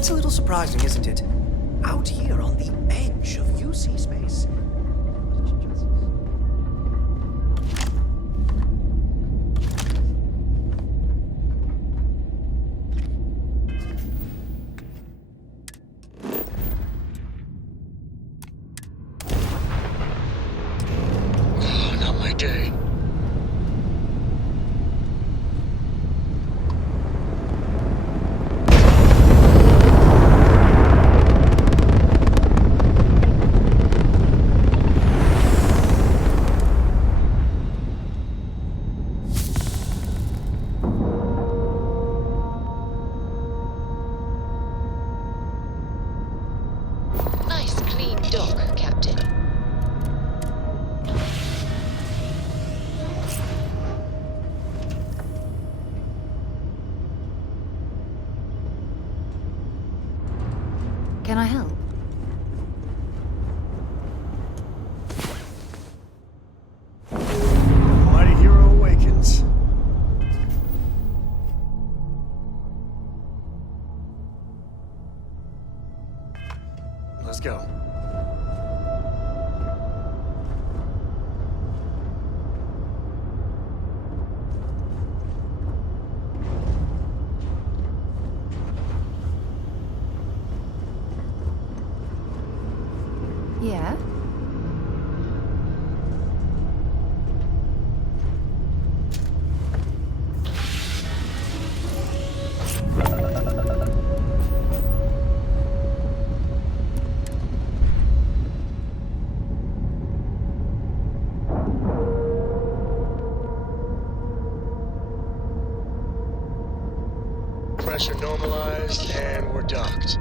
That's a little surprising, isn't it? Out here on the edge of UC space. Not my day. Nice clean dock, Captain. Can I help? Mighty hero awakens. Let's go. Yeah? Pressure normalized, and we're docked.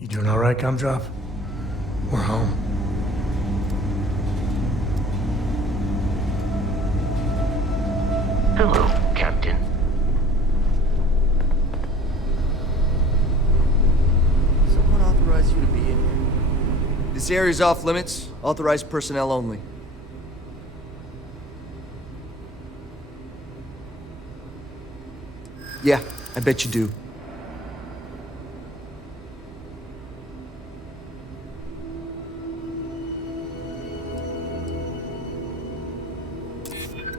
You doing all right, Gumdrop? We're home. Hello, Captain. Someone authorized you to be in here? This area's off limits. Authorized personnel only. Yeah, I bet you do.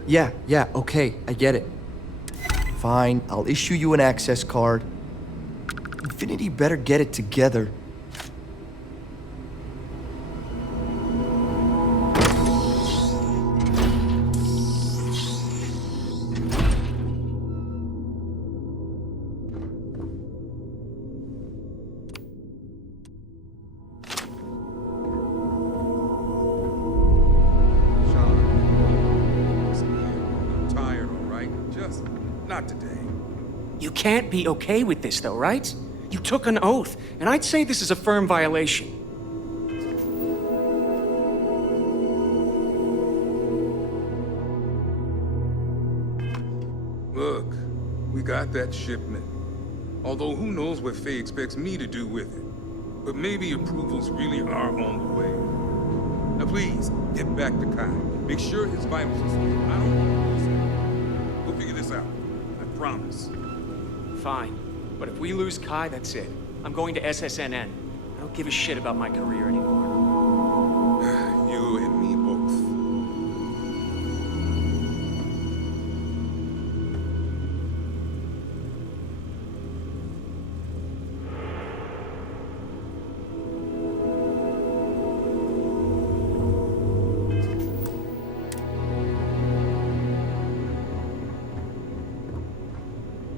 Yeah, okay, I get it. Fine, I'll issue you an access card. Infinity better get it together. Not today. You can't be okay with this, though, right? You took an oath, and I'd say this is a firm violation. Look, we got that shipment. Although who knows what Faye expects me to do with it. But maybe approvals really are on the way. Now please, get back to Kai. Make sure his vitals are stable. I don't want to lose him. We'll figure this out. I promise. Fine. But if we lose Kai, that's it. I'm going to SSNN. I don't give a shit about my career anymore. You and me both.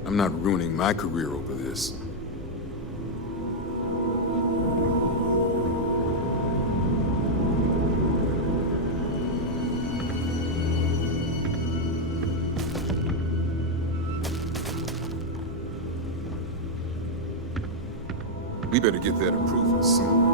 I'm not ruining my career over this. We better get that approval soon.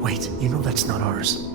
Wait, you know that's not ours.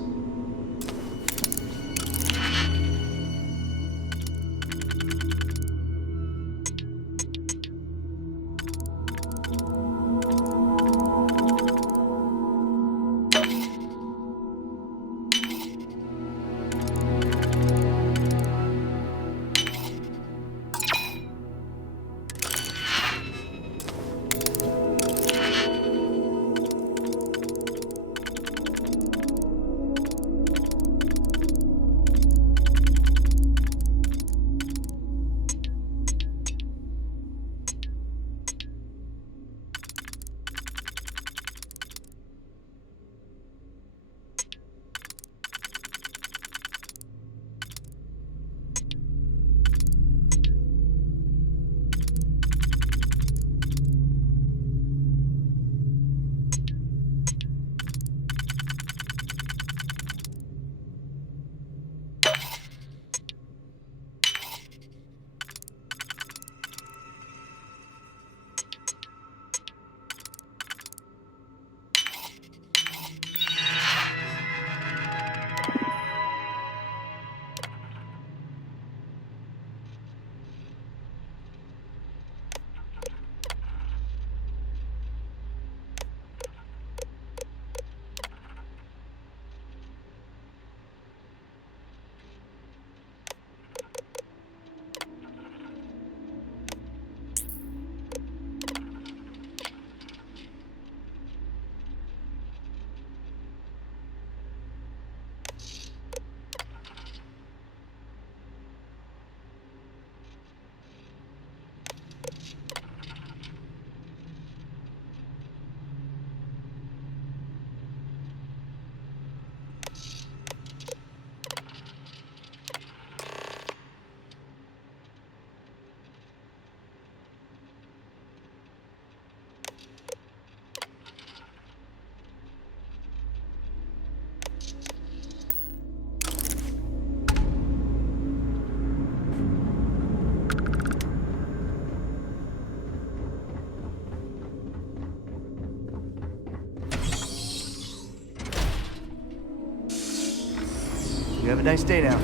have a nice day now.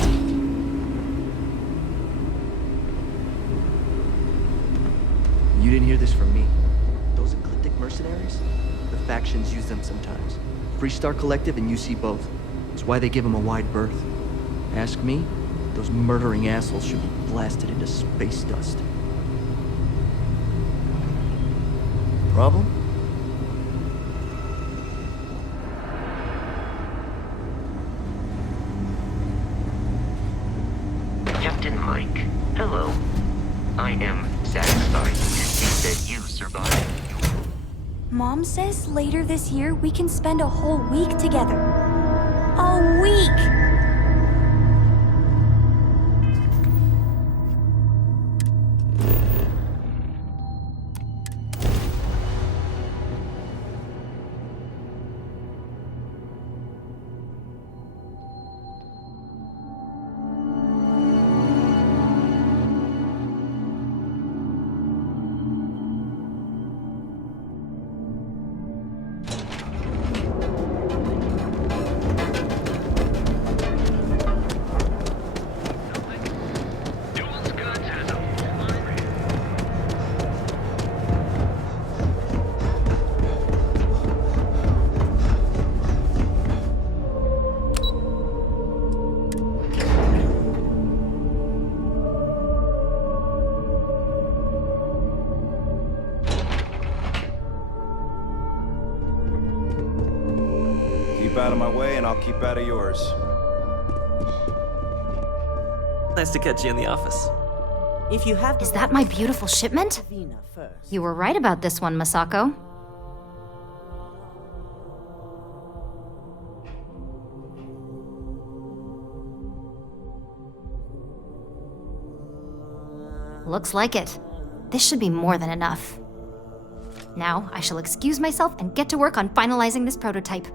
You didn't hear this from me. Those ecliptic mercenaries? The factions use them sometimes. Freestar Collective and UC both. It's why they give them a wide berth. Ask me, those murdering assholes should be blasted into space dust. Problem? Captain Mike, hello. I am satisfied to see that you survived. Mom says later this year we can spend a whole week together. A week! Keep out of my way and I'll keep out of yours. Nice to catch you in the office. If you have... Is that my beautiful shipment? You were right about this one, Masako. Looks like it. This should be more than enough. Now, I shall excuse myself and get to work on finalizing this prototype.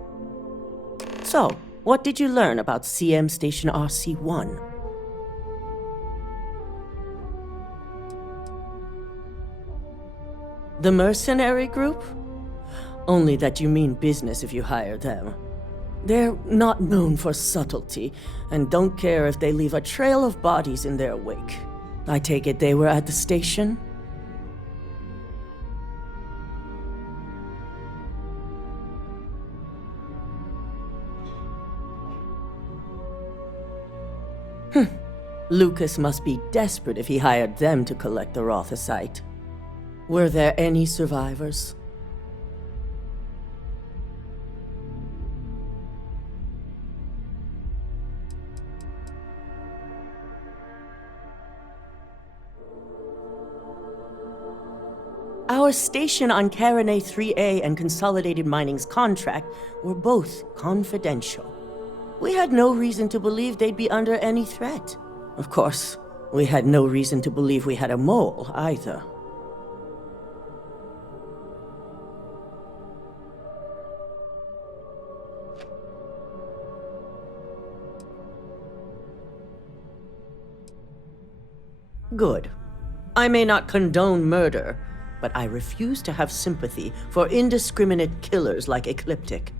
So, what did you learn about CM Station RC-1? The mercenary group? Only that you mean business if you hire them. They're not known for subtlety, and don't care if they leave a trail of bodies in their wake. I take it they were at the station? Lucas must be desperate if he hired them to collect the Rothicite. Were there any survivors? Our station on Carinae 3A and Consolidated Mining's contract were both confidential. We had no reason to believe they'd be under any threat. Of course, we had no reason to believe we had a mole, either. Good. I may not condone murder, but I refuse to have sympathy for indiscriminate killers like Ecliptic,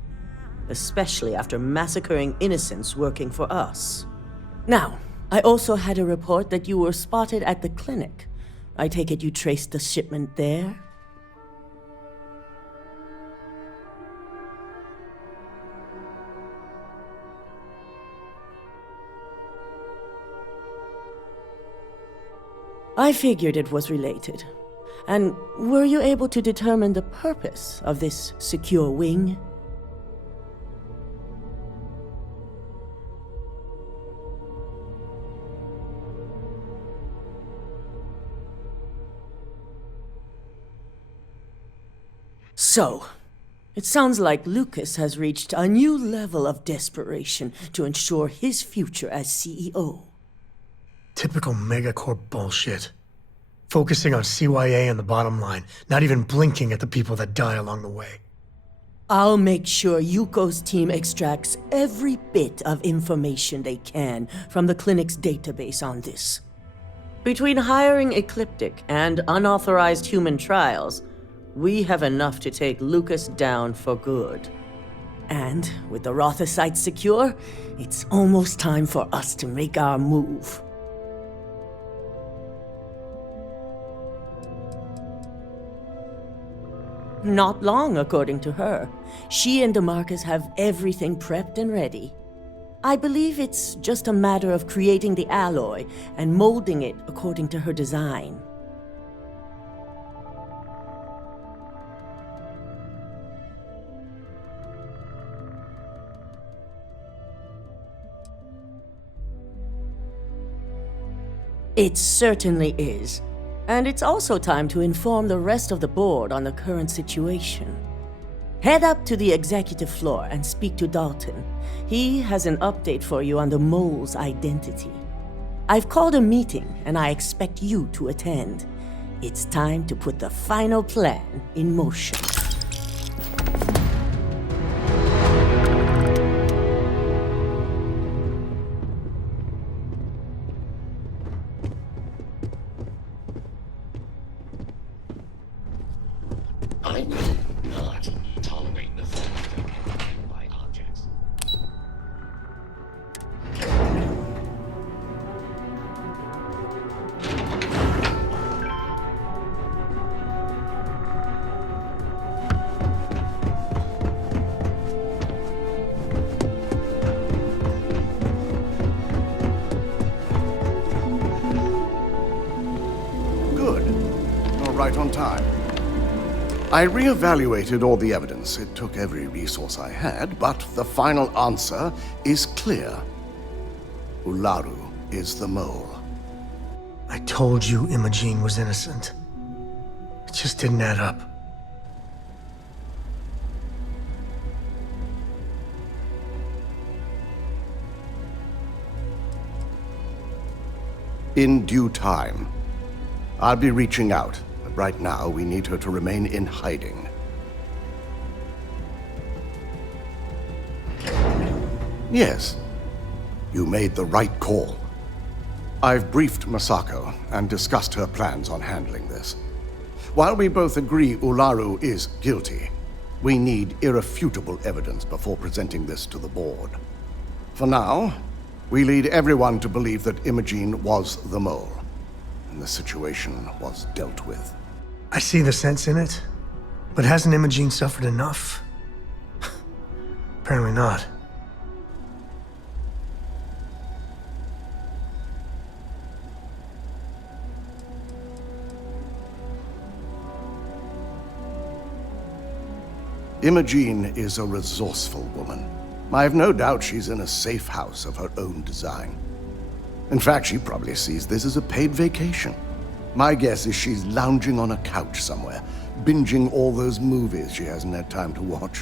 especially after massacring innocents working for us. Now, I also had a report that you were spotted at the clinic. I take it you traced the shipment there? I figured it was related. And were you able to determine the purpose of this secure wing? So, it sounds like Lucas has reached a new level of desperation to ensure his future as CEO. Typical megacorp bullshit. Focusing on CYA and the bottom line, not even blinking at the people that die along the way. I'll make sure Yuko's team extracts every bit of information they can from the clinic's database on this. Between hiring Ecliptic and unauthorized human trials, we have enough to take Lucas down for good. And with the Rotha site secure, it's almost time for us to make our move. Not long, according to her. She and DeMarcus have everything prepped and ready. I believe it's just a matter of creating the alloy and molding it according to her design. It certainly is. And it's also time to inform the rest of the board on the current situation. Head up to the executive floor and speak to Dalton. He has an update for you on the mole's identity. I've called a meeting, and I expect you to attend. It's time to put the final plan in motion. I will not tolerate the theft of by objects. Good. You're right on time. I reevaluated all the evidence. It took every resource I had, but the final answer is clear. Ularu is the mole. I told you Imogene was innocent. It just didn't add up. In due time. I'll be reaching out. Right now, we need her to remain in hiding. Yes, you made the right call. I've briefed Masako and discussed her plans on handling this. While we both agree Ularu is guilty, we need irrefutable evidence before presenting this to the board. For now, we lead everyone to believe that Imogene was the mole, and the situation was dealt with. I see the sense in it, but hasn't Imogene suffered enough? Apparently not. Imogene is a resourceful woman. I have no doubt she's in a safe house of her own design. In fact, she probably sees this as a paid vacation. My guess is she's lounging on a couch somewhere, binging all those movies she hasn't had time to watch.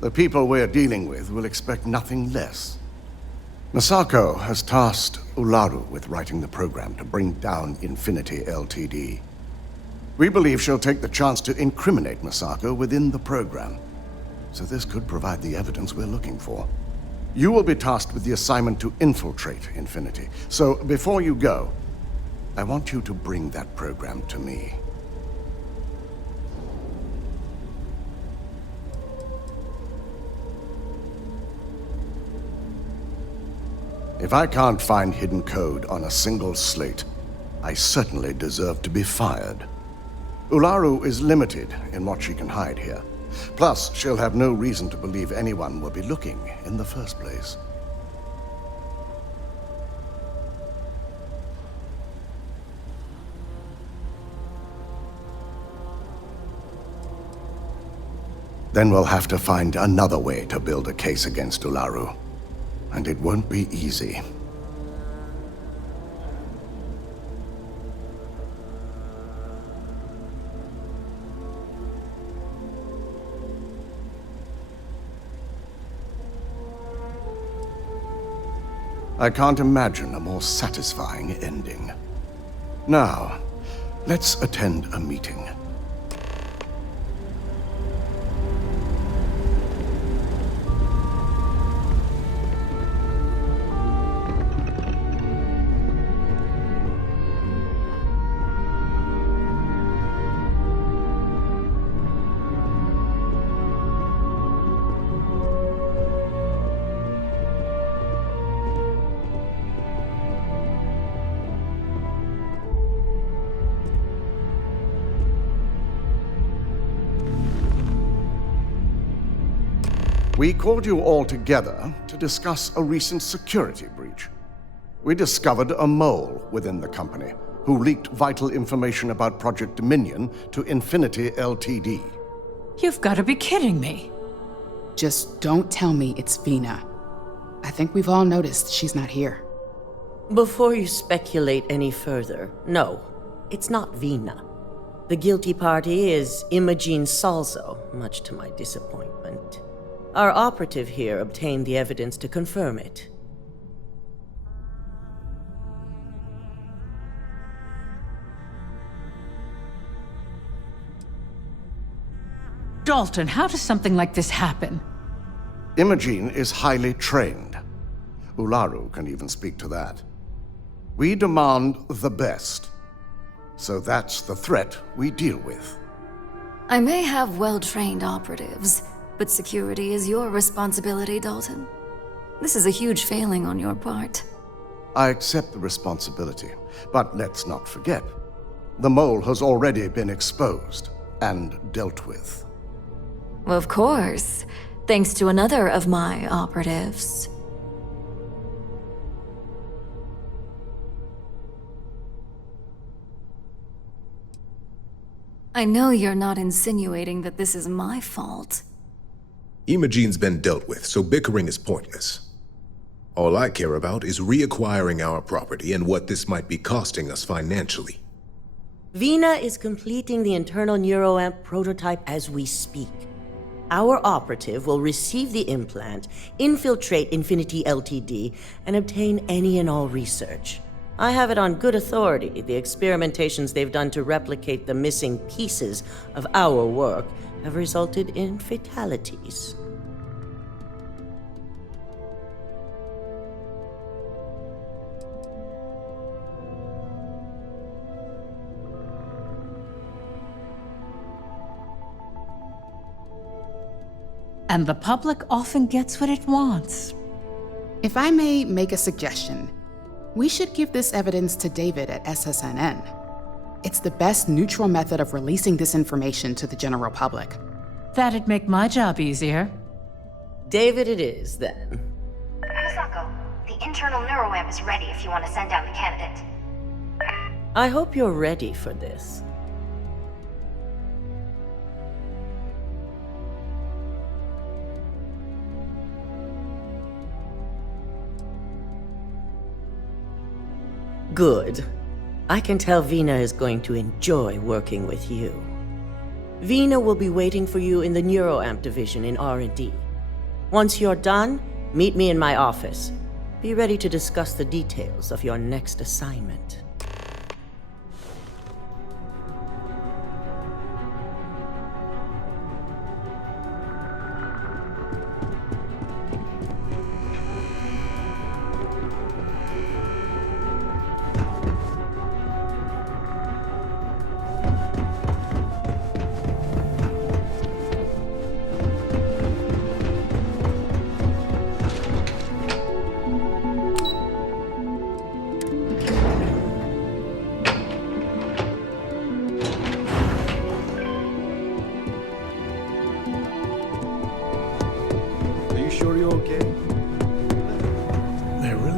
The people we're dealing with will expect nothing less. Masako has tasked Ularu with writing the program to bring down Infinity Ltd. We believe she'll take the chance to incriminate Masako within the program, so this could provide the evidence we're looking for. You will be tasked with the assignment to infiltrate Infinity, so before you go, I want you to bring that program to me. If I can't find hidden code on a single slate, I certainly deserve to be fired. Ularu is limited in what she can hide here. Plus, she'll have no reason to believe anyone will be looking in the first place. Then we'll have to find another way to build a case against Ularu. And it won't be easy. I can't imagine a more satisfying ending. Now, let's attend a meeting. We called you all together to discuss a recent security breach. We discovered a mole within the company who leaked vital information about Project Dominion to Infinity Ltd. You've got to be kidding me. Just don't tell me it's Vina. I think we've all noticed she's not here. Before you speculate any further, no, it's not Vina. The guilty party is Imogene Salzo, much to my disappointment. Our operative here obtained the evidence to confirm it. Dalton, how does something like this happen? Imogene is highly trained. Ularu can even speak to that. We demand the best. So that's the threat we deal with. I may have well-trained operatives, but security is your responsibility, Dalton. This is a huge failing on your part. I accept the responsibility, but let's not forget, the mole has already been exposed and dealt with. Of course, thanks to another of my operatives. I know you're not insinuating that this is my fault. Imogene's been dealt with, so bickering is pointless. All I care about is reacquiring our property and what this might be costing us financially. Vina is completing the internal neuroamp prototype as we speak. Our operative will receive the implant, infiltrate Infinity Ltd., and obtain any and all research. I have it on good authority the experimentations they've done to replicate the missing pieces of our work have resulted in fatalities. And the public often gets what it wants. If I may make a suggestion, we should give this evidence to David at SSNN. It's the best neutral method of releasing this information to the general public. That'd make my job easier. David it is, then. Misako, the internal neuroamp is ready if you want to send down the candidate. I hope you're ready for this. Good. I can tell Vina is going to enjoy working with you. Vina will be waiting for you in the neuroamp division in R&D. Once you're done, meet me in my office. Be ready to discuss the details of your next assignment.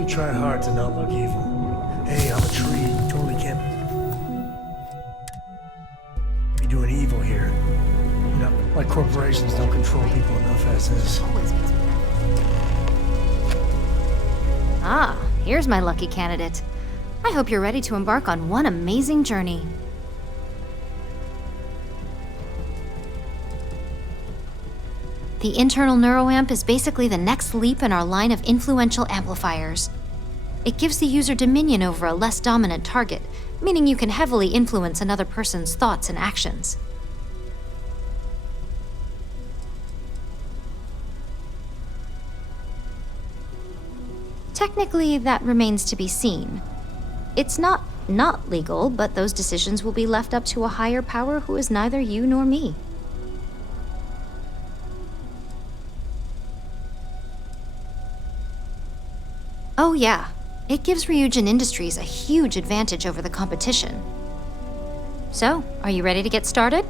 Try hard to not look evil. Hey, I'm a tree. Totally can't be doing evil here. You know, like corporations don't control people enough as is. Ah, here's my lucky candidate. I hope you're ready to embark on one amazing journey. The internal neuroamp is basically the next leap in our line of influential amplifiers. It gives the user dominion over a less dominant target, meaning you can heavily influence another person's thoughts and actions. Technically, that remains to be seen. It's not legal, but those decisions will be left up to a higher power who is neither you nor me. Oh yeah, it gives Ryujin Industries a huge advantage over the competition. So, are you ready to get started?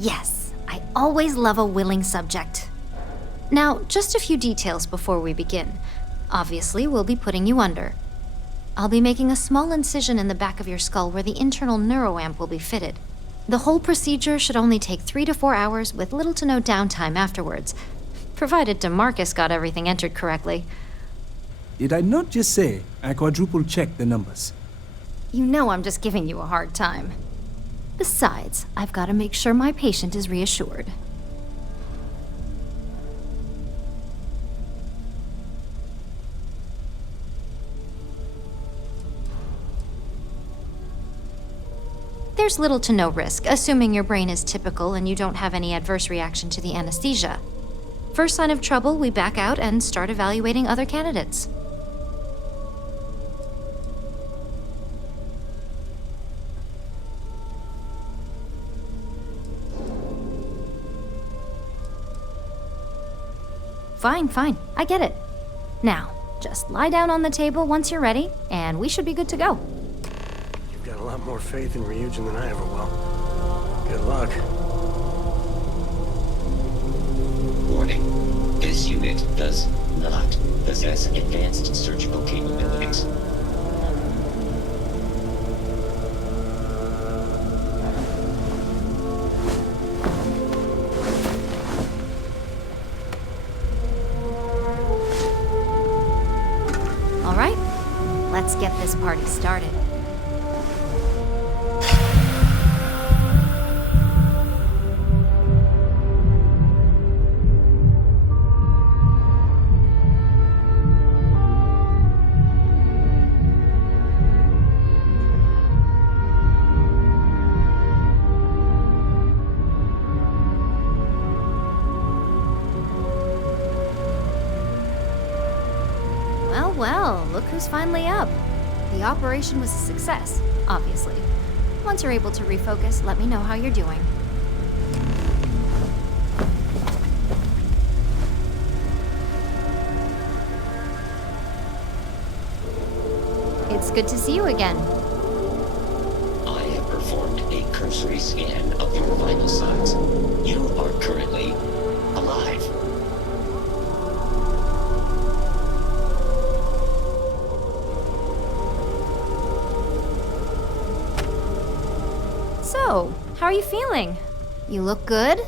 Yes, I always love a willing subject. Now, just a few details before we begin. Obviously, we'll be putting you under. I'll be making a small incision in the back of your skull where the internal neuroamp will be fitted. The whole procedure should only take 3 to 4 hours with little to no downtime afterwards, provided DeMarcus got everything entered correctly. Did I not just say I quadruple-checked the numbers? You know I'm just giving you a hard time. Besides, I've got to make sure my patient is reassured. There's little to no risk, assuming your brain is typical and you don't have any adverse reaction to the anesthesia. First sign of trouble, we back out and start evaluating other candidates. Fine, I get it. Now, just lie down on the table once you're ready, and we should be good to go. You've got a lot more faith in Ryujin than I ever will. Good luck. Warning. This unit does not possess advanced surgical capabilities. All right, let's get this party started. Well, look who's finally up. The operation was a success, obviously. Once you're able to refocus, let me know how you're doing. It's good to see you again. I have performed a cursory scan of your vital signs. You are currently alive. So, how are you feeling? You look good?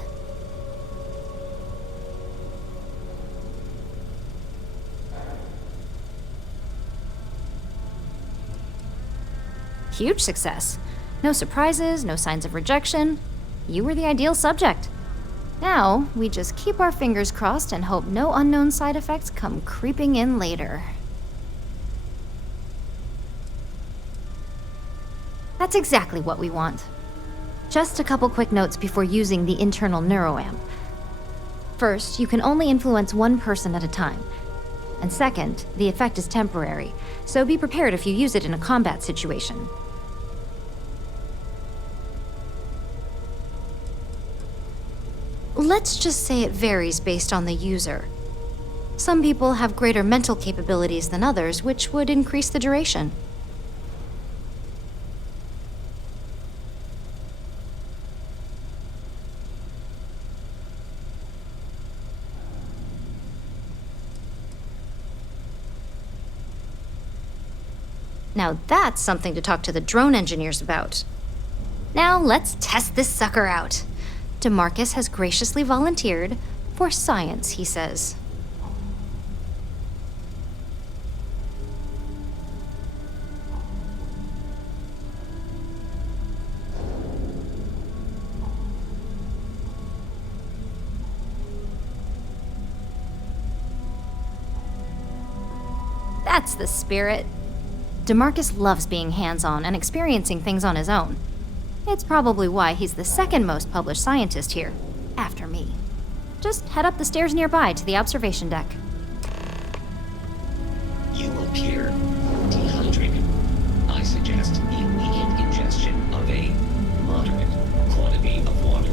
Huge success. No surprises, no signs of rejection. You were the ideal subject. Now, we just keep our fingers crossed and hope no unknown side effects come creeping in later. That's exactly what we want. Just a couple quick notes before using the internal neuroamp. First, you can only influence one person at a time. And second, the effect is temporary, so be prepared if you use it in a combat situation. Let's just say it varies based on the user. Some people have greater mental capabilities than others, which would increase the duration. Now that's something to talk to the drone engineers about. Now let's test this sucker out. DeMarcus has graciously volunteered for science, he says. That's the spirit. DeMarcus loves being hands-on and experiencing things on his own. It's probably why he's the second most published scientist here, after me. Just head up the stairs nearby to the observation deck. You appear dehydrated. I suggest immediate ingestion of a moderate quantity of water.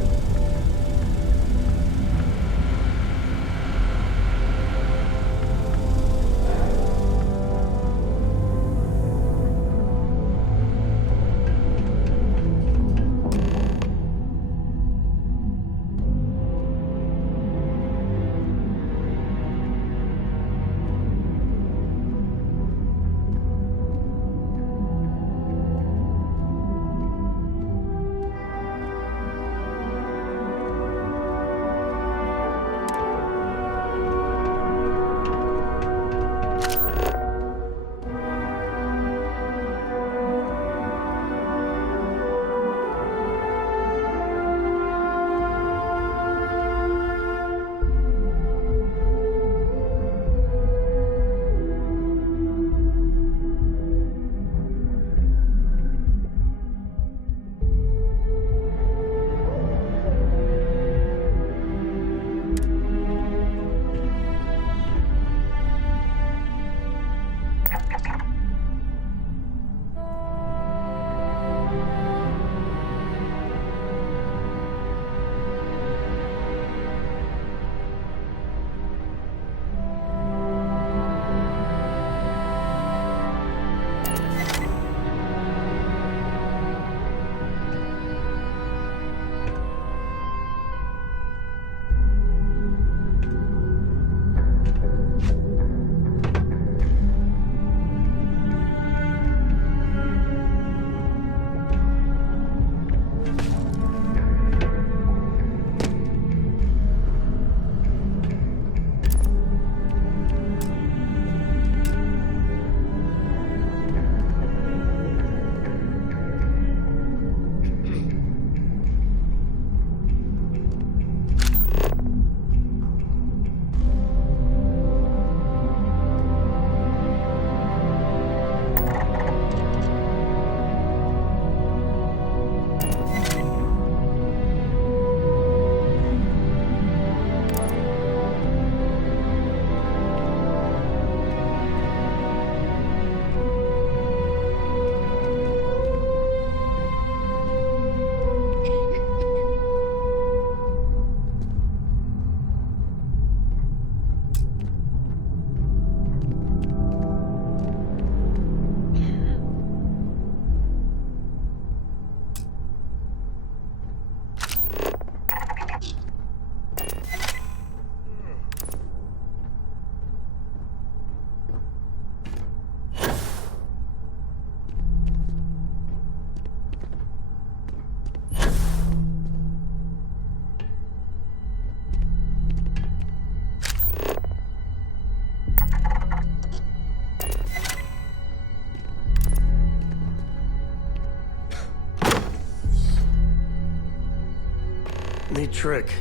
Neat trick.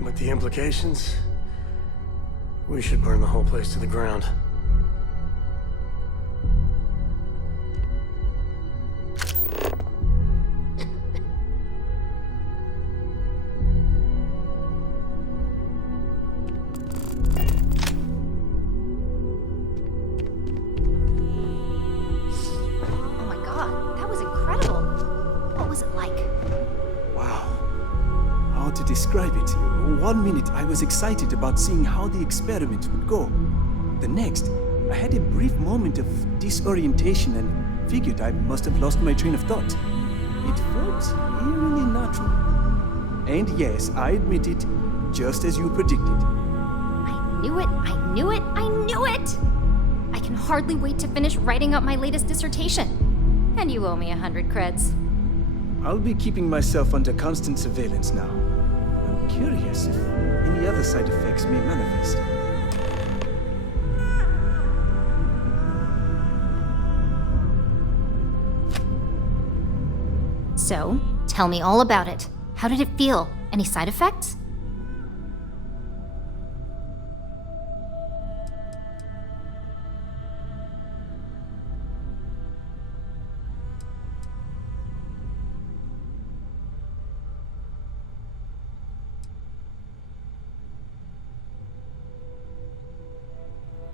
But the implications? We should burn the whole place to the ground. Oh my god, that was incredible. What was it like? Wow. How to describe it? 1 minute I was excited about seeing how the experiment would go. The next, I had a brief moment of disorientation and figured I must have lost my train of thought. It felt eerily natural. And yes, I admit it, just as you predicted. I knew it, I knew it, I knew it! I can hardly wait to finish writing up my latest dissertation. And you owe me 100 creds. I'll be keeping myself under constant surveillance now. I'm curious if any other side effects may manifest. So, tell me all about it. How did it feel? Any side effects?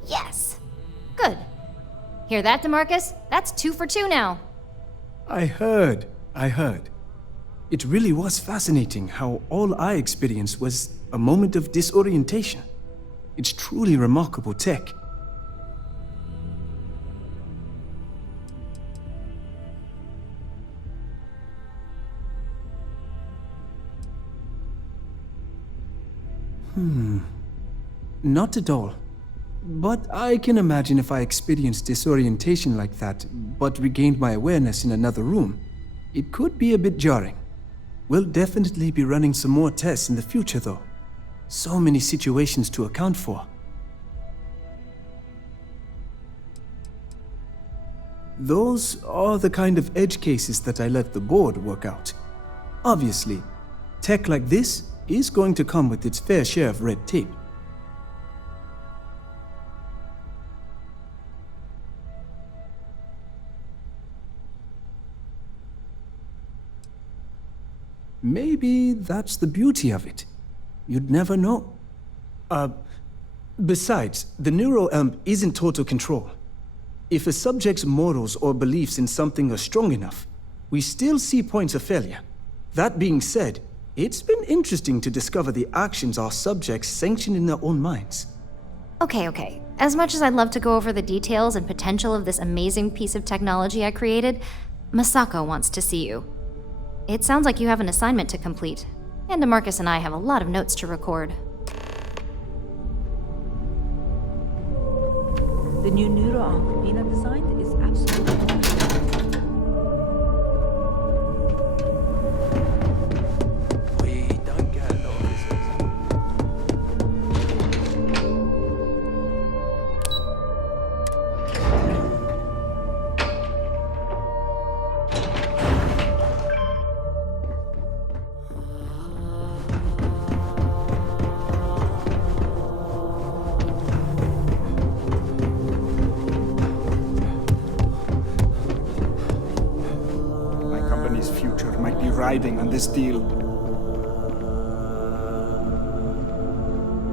Yes! Good. Hear that, DeMarcus? That's 2 for 2 now. I heard. It really was fascinating how all I experienced was a moment of disorientation. It's truly remarkable tech. Not at all. But I can imagine if I experienced disorientation like that, but regained my awareness in another room, it could be a bit jarring. We'll definitely be running some more tests in the future, though. So many situations to account for. Those are the kind of edge cases that I let the board work out. Obviously, tech like this is going to come with its fair share of red tape. Maybe that's the beauty of it. You'd never know. Besides, the neuroamp isn't total control. If a subject's morals or beliefs in something are strong enough, we still see points of failure. That being said, it's been interesting to discover the actions our subjects sanction in their own minds. Okay. As much as I'd love to go over the details and potential of this amazing piece of technology I created, Masako wants to see you. It sounds like you have an assignment to complete, and DeMarcus and I have a lot of notes to record. The new neuroarm Nina designed is absolutely riding on this deal.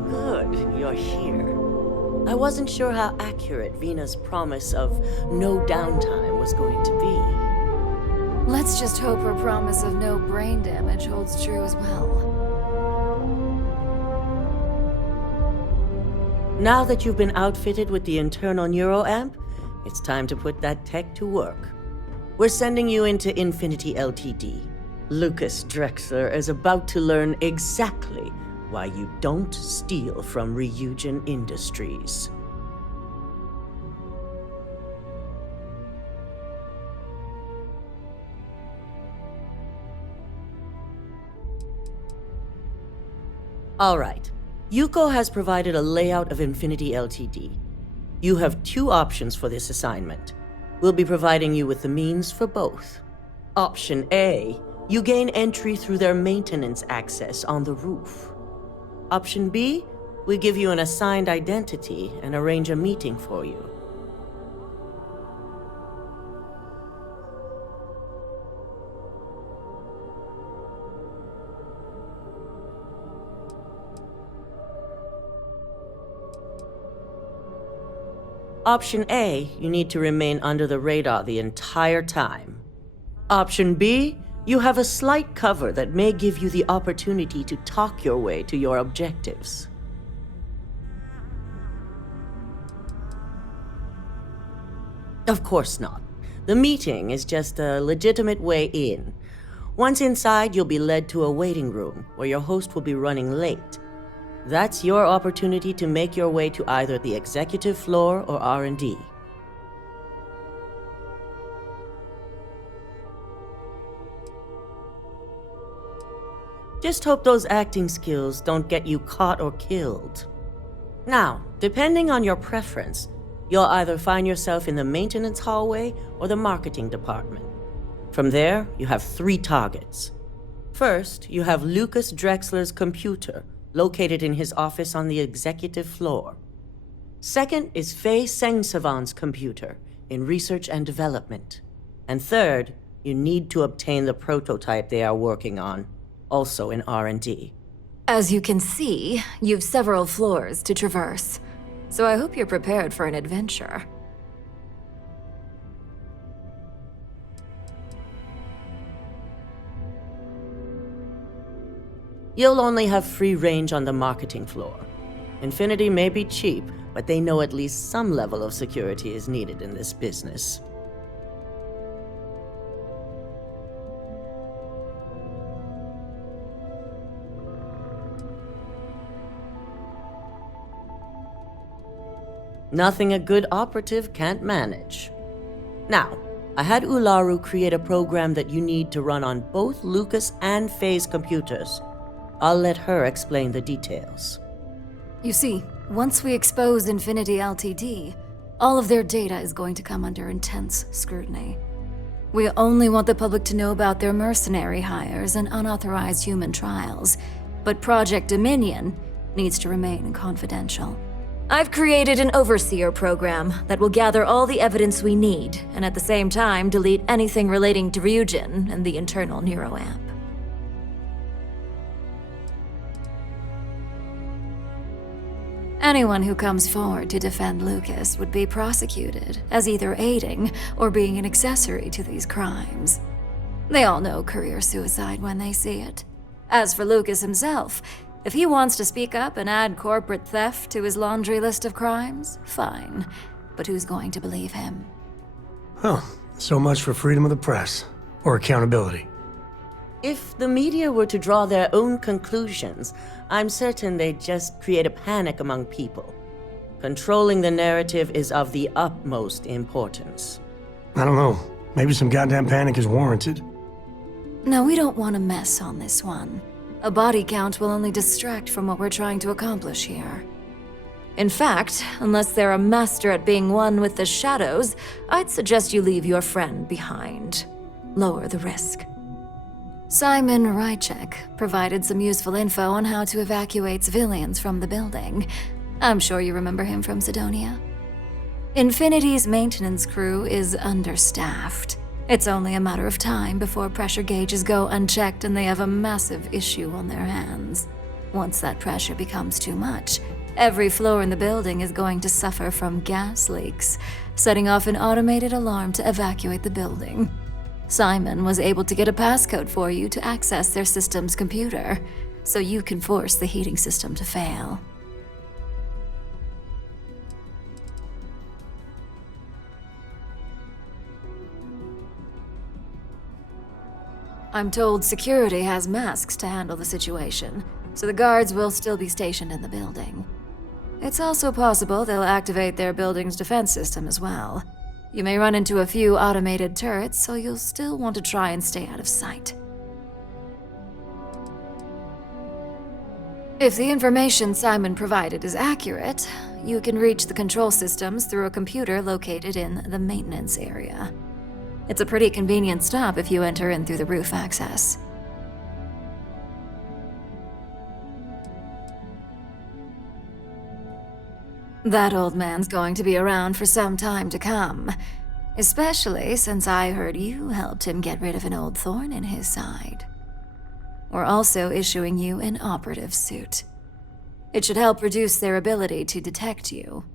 Good, you're here. I wasn't sure how accurate Vina's promise of no downtime was going to be. Let's just hope her promise of no brain damage holds true as well. Now that you've been outfitted with the internal neuroamp, it's time to put that tech to work. We're sending you into Infinity Ltd. Lucas Drexler is about to learn exactly why you don't steal from Ryujin Industries. All right. Yuko has provided a layout of Infinity Ltd. You have 2 options for this assignment. We'll be providing you with the means for both. Option A You gain entry through their maintenance access on the roof. Option B, we give you an assigned identity and arrange a meeting for you. Option A, you need to remain under the radar the entire time. Option B, you have a slight cover that may give you the opportunity to talk your way to your objectives. Of course not. The meeting is just a legitimate way in. Once inside, you'll be led to a waiting room where your host will be running late. That's your opportunity to make your way to either the executive floor or R&D. Just hope those acting skills don't get you caught or killed. Now, depending on your preference, you'll either find yourself in the maintenance hallway or the marketing department. From there, you have 3 targets. First, you have Lucas Drexler's computer, located in his office on the executive floor. Second is Faye Sengsavan's computer, in research and development. And third, you need to obtain the prototype they are working on, also in R&D. As you can see, you've several floors to traverse, so I hope you're prepared for an adventure. You'll only have free range on the marketing floor. Infinity may be cheap, but they know at least some level of security is needed in this business. Nothing a good operative can't manage. Now, I had Ularu create a program that you need to run on both Lucas and Faye's computers. I'll let her explain the details. You see, once we expose Infinity Ltd., all of their data is going to come under intense scrutiny. We only want the public to know about their mercenary hires and unauthorized human trials, but Project Dominion needs to remain confidential. I've created an overseer program that will gather all the evidence we need, and at the same time delete anything relating to Ryujin and the internal neuroamp. Anyone who comes forward to defend Lucas would be prosecuted as either aiding or being an accessory to these crimes. They all know career suicide when they see it. As for Lucas himself, if he wants to speak up and add corporate theft to his laundry list of crimes, fine. But who's going to believe him? Well, so much for freedom of the press. Or accountability. If the media were to draw their own conclusions, I'm certain they'd just create a panic among people. Controlling the narrative is of the utmost importance. I don't know. Maybe some goddamn panic is warranted. No, we don't want to mess on this one. A body count will only distract from what we're trying to accomplish here. In fact, unless they're a master at being one with the shadows, I'd suggest you leave your friend behind. Lower the risk. Simon Ryujin provided some useful info on how to evacuate civilians from the building. I'm sure you remember him from Sidonia. Infinity's maintenance crew is understaffed. It's only a matter of time before pressure gauges go unchecked and they have a massive issue on their hands. Once that pressure becomes too much, every floor in the building is going to suffer from gas leaks, setting off an automated alarm to evacuate the building. Simon was able to get a passcode for you to access their system's computer, so you can force the heating system to fail. I'm told security has masks to handle the situation, so the guards will still be stationed in the building. It's also possible they'll activate their building's defense system as well. You may run into a few automated turrets, so you'll still want to try and stay out of sight. If the information Simon provided is accurate, you can reach the control systems through a computer located in the maintenance area. It's a pretty convenient stop if you enter in through the roof access. That old man's going to be around for some time to come, especially since I heard you helped him get rid of an old thorn in his side. We're also issuing you an operative suit. It should help reduce their ability to detect you.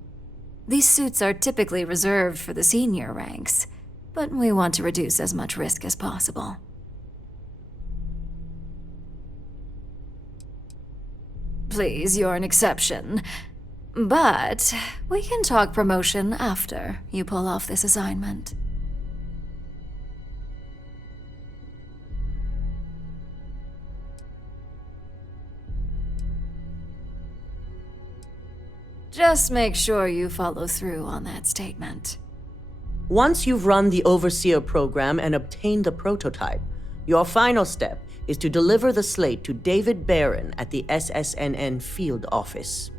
These suits are typically reserved for the senior ranks, but we want to reduce as much risk as possible. Please, you're an exception. But we can talk promotion after you pull off this assignment. Just make sure you follow through on that statement. Once you've run the Overseer program and obtained the prototype, your final step is to deliver the slate to David Barron at the SSNN field office.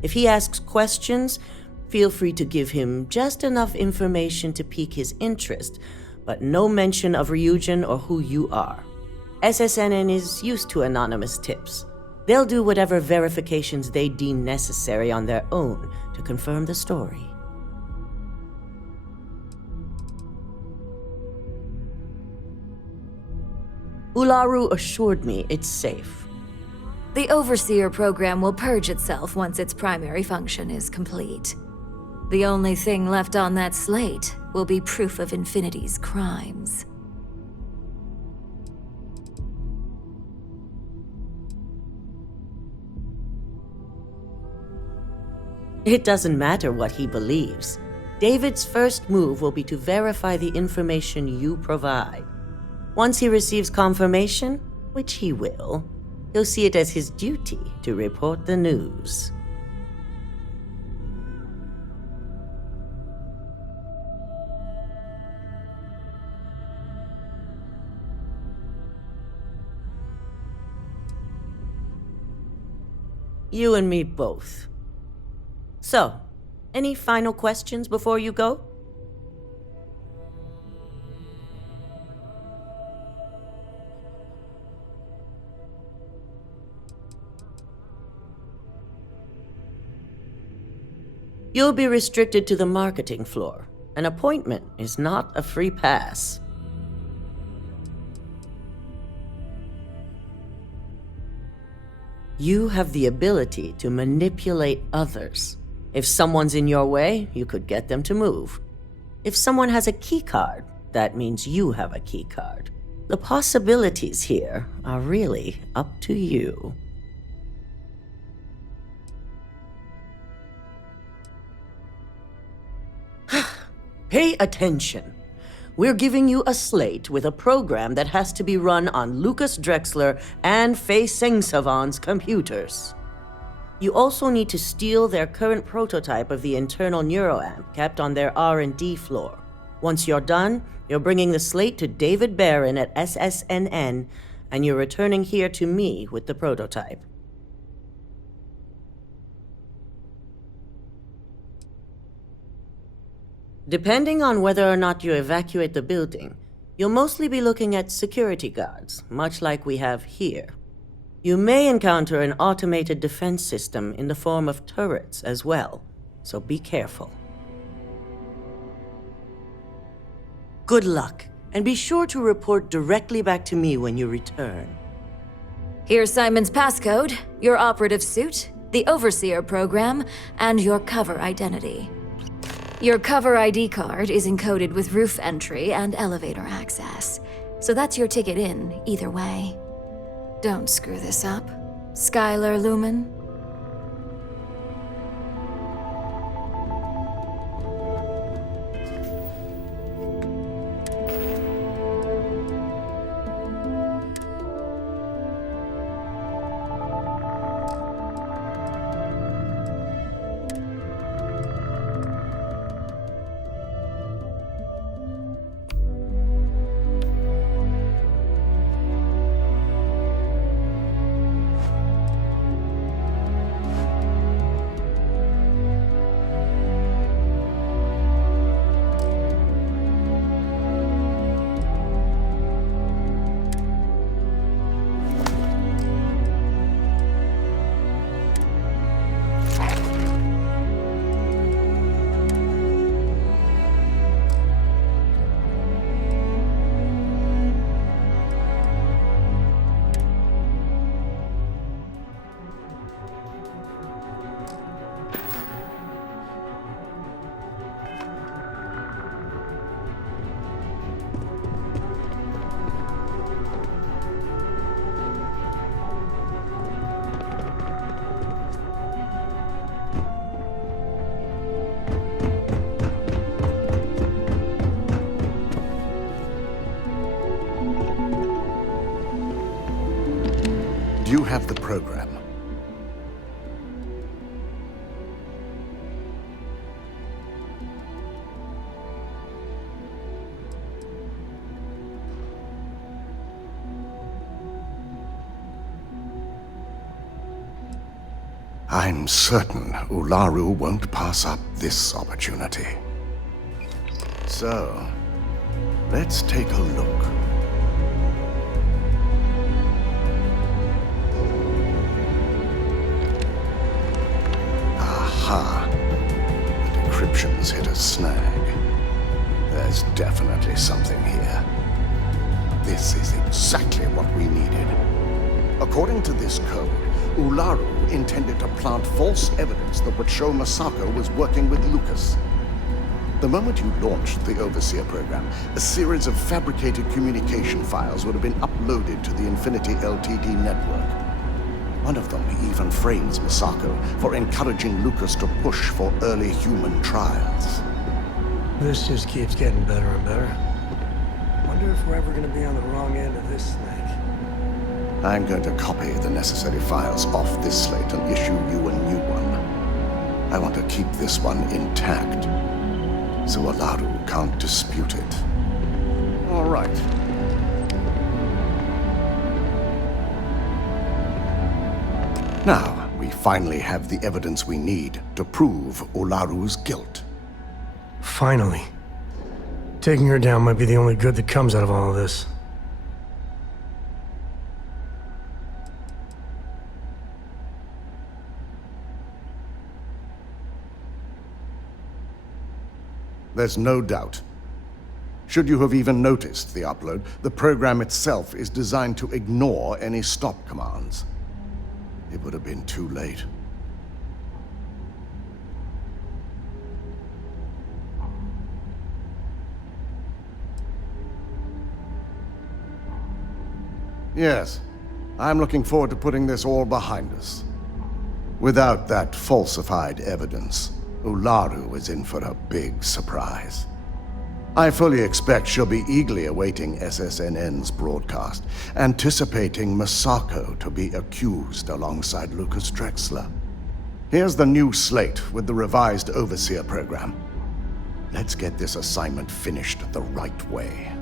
If he asks questions, feel free to give him just enough information to pique his interest, but no mention of Ryujin or who you are. SSNN is used to anonymous tips. They'll do whatever verifications they deem necessary on their own to confirm the story. Ularu assured me it's safe. The Overseer program will purge itself once its primary function is complete. The only thing left on that slate will be proof of Infinity's crimes. It doesn't matter what he believes. David's first move will be to verify the information you provide. Once he receives confirmation, which he will, he'll see it as his duty to report the news. You and me both. So, any final questions before you go? You'll be restricted to the marketing floor. An appointment is not a free pass. You have the ability to manipulate others. If someone's in your way, you could get them to move. If someone has a keycard, that means you have a keycard. The possibilities here are really up to you. Pay attention. We're giving you a slate with a program that has to be run on Lucas Drexler and Fei Sengsavan's computers. You also need to steal their current prototype of the internal neuroamp kept on their R&D floor. Once you're done, you're bringing the slate to David Barron at SSNN, and you're returning here to me with the prototype. Depending on whether or not you evacuate the building, you'll mostly be looking at security guards, much like we have here. You may encounter an automated defense system in the form of turrets as well, so be careful. Good luck, and be sure to report directly back to me when you return. Here's Simon's passcode, your operative suit, the Overseer program, and your cover identity. Your cover ID card is encoded with roof entry and elevator access, so that's your ticket in, either way. Don't screw this up, Skylar Lumen. You have the program. I'm certain Ularu won't pass up this opportunity. So, let's take a look. Aha! The decryption's hit a snag. There's definitely something here. This is exactly what we needed. According to this code, Ularu intended to plant false evidence that would show Masako was working with Lucas. The moment you launched the Overseer program, a series of fabricated communication files would have been uploaded to the Infinity LTD network. One of them even frames Masako for encouraging Lucas to push for early human trials. This just keeps getting better and better. Wonder if we're ever going to be on the wrong end of this snake. I'm going to copy the necessary files off this slate and issue you a new one. I want to keep this one intact, so Ularu can't dispute it. All right. Now, we finally have the evidence we need to prove Ularu's guilt. Finally. Taking her down might be the only good that comes out of all of this. There's no doubt. Should you have even noticed the upload, the program itself is designed to ignore any stop commands. It would have been too late. Yes, I'm looking forward to putting this all behind us. Without that falsified evidence, Ularu is in for a big surprise. I fully expect she'll be eagerly awaiting SSNN's broadcast, anticipating Masako to be accused alongside Lucas Drexler. Here's the new slate with the revised Overseer program. Let's get this assignment finished the right way.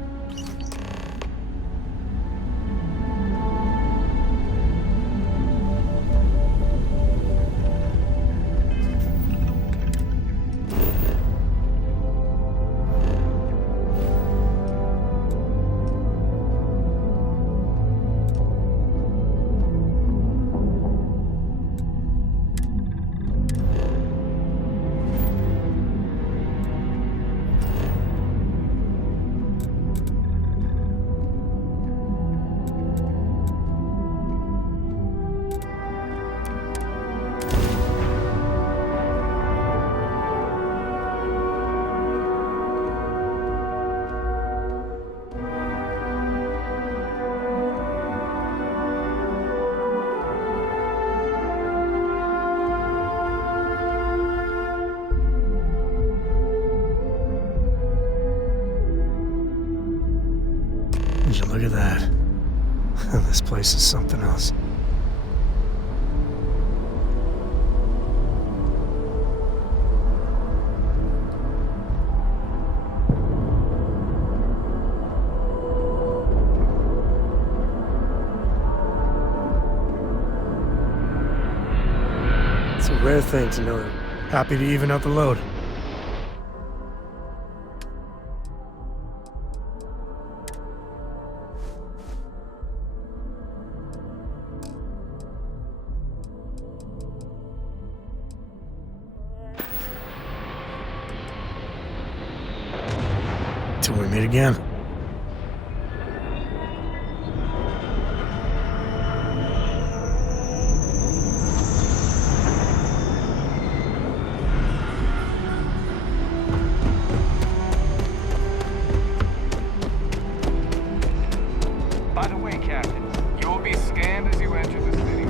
Would you look at that? This place is something else. It's a rare thing to know they're happy to even out the load. Till we meet again. By the way, Captain, you will be scanned as you enter the city.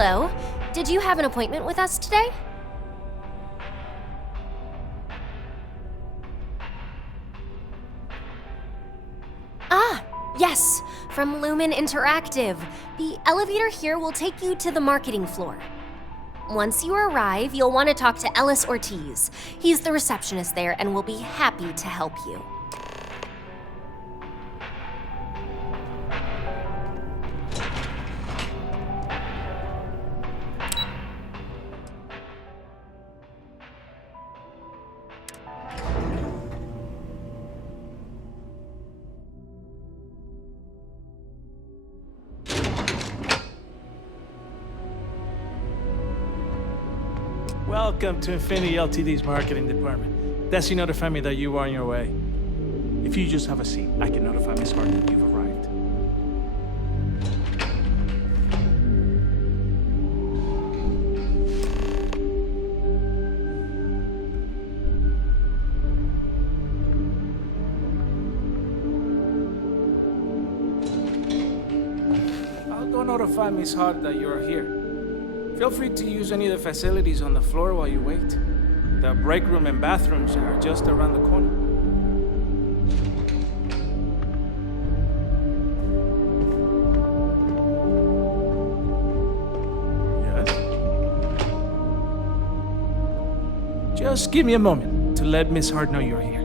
Hello. Did you have an appointment with us today? Ah, yes, from Lumen Interactive. The elevator here will take you to the marketing floor. Once you arrive, you'll want to talk to Ellis Ortiz. He's the receptionist there and will be happy to help you. Welcome to Infinity Ltd's marketing department. Desi notified me that you are on your way. If you just have a seat, I can notify Miss Hart that you've arrived. I'll go notify Miss Hart that you're here. Feel free to use any of the facilities on the floor while you wait. The break room and bathrooms are just around the corner. Yes? Just give me a moment to let Miss Hart know you're here.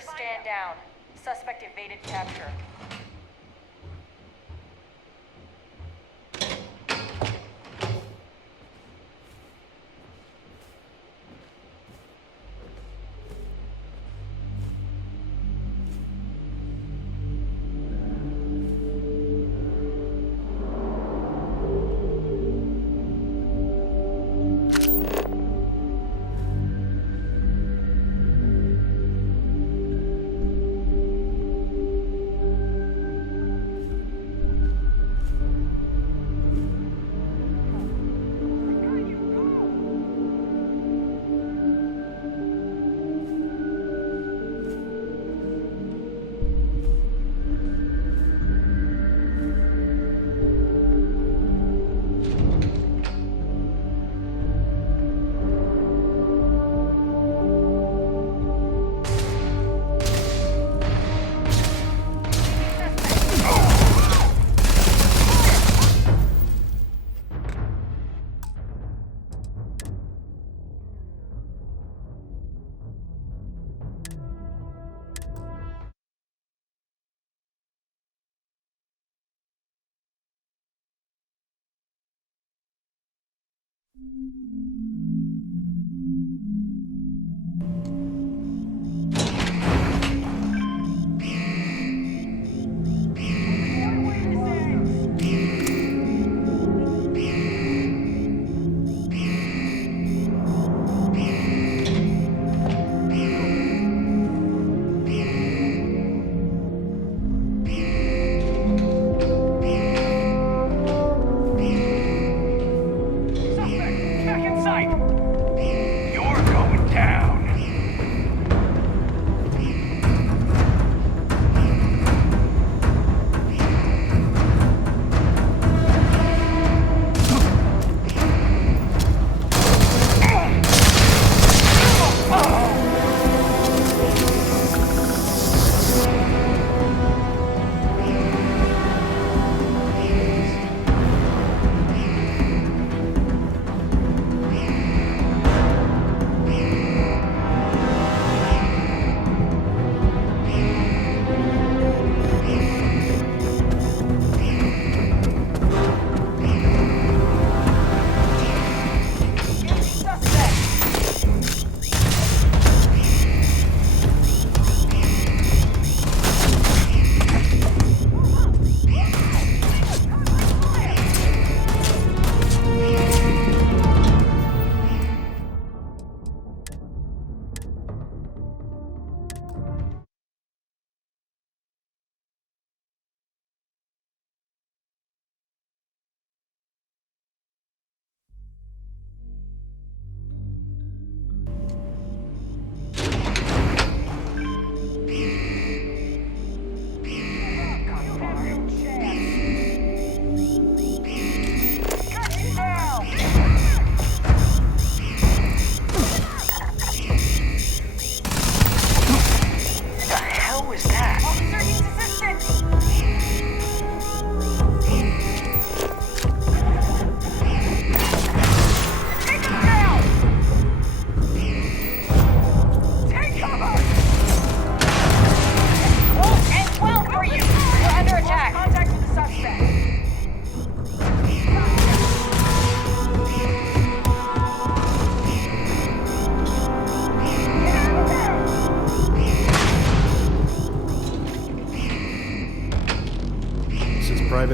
Stand down. Suspect evaded capture. Back in sight!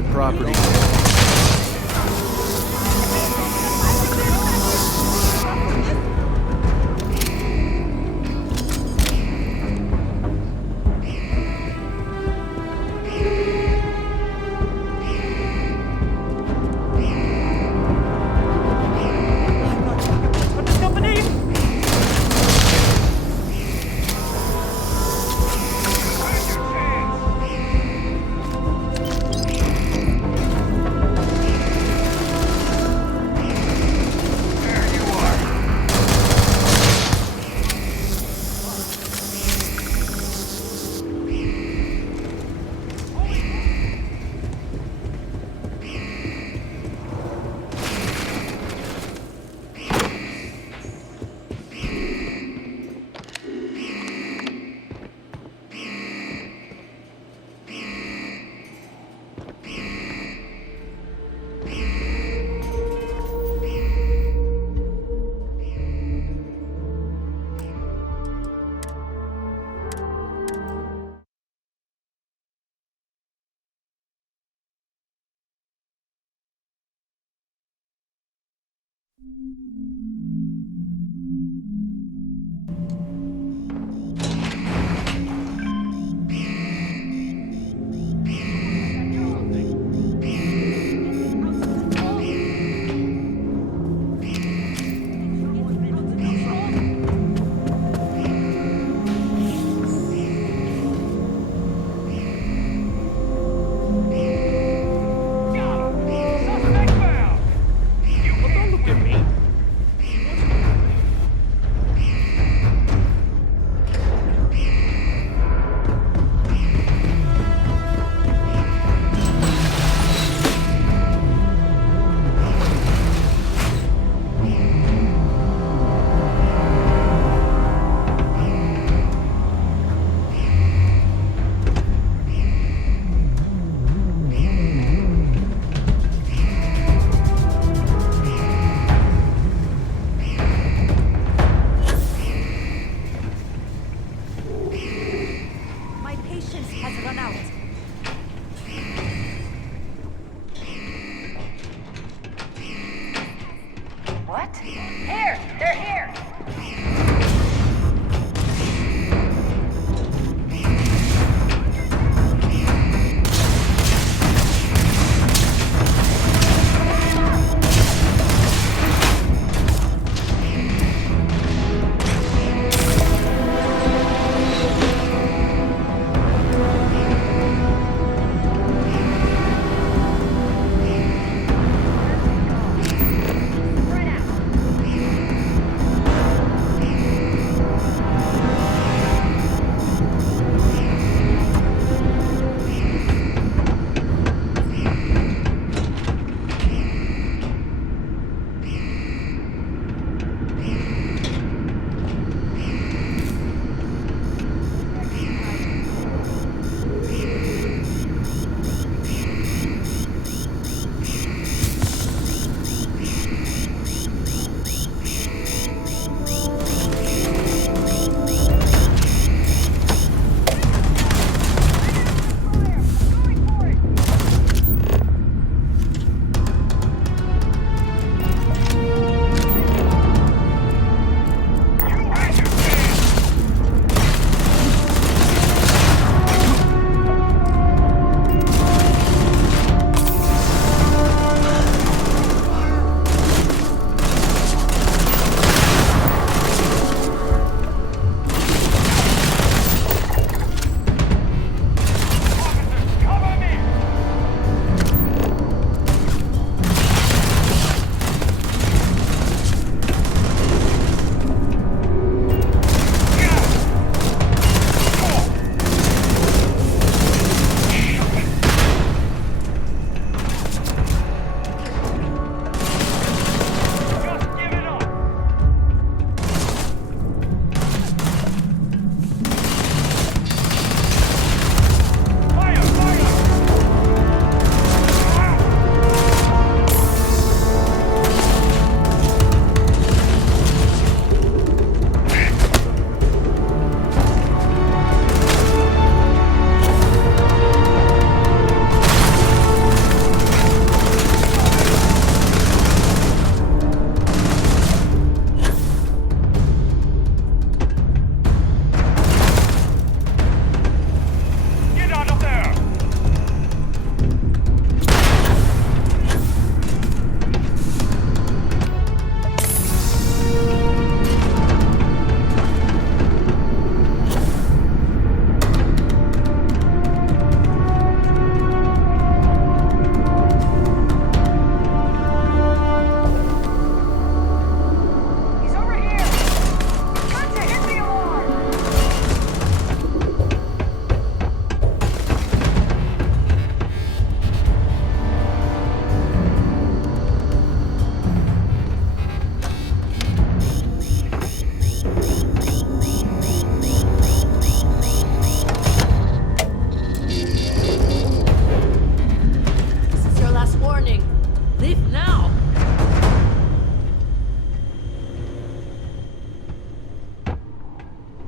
private property.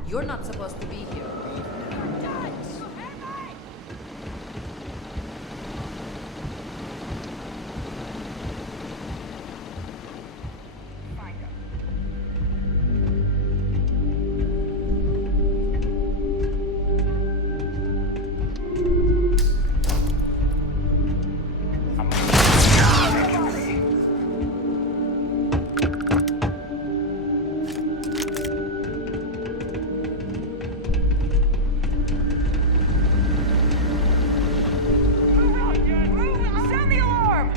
You're not supposed to be here. Sound the alarm!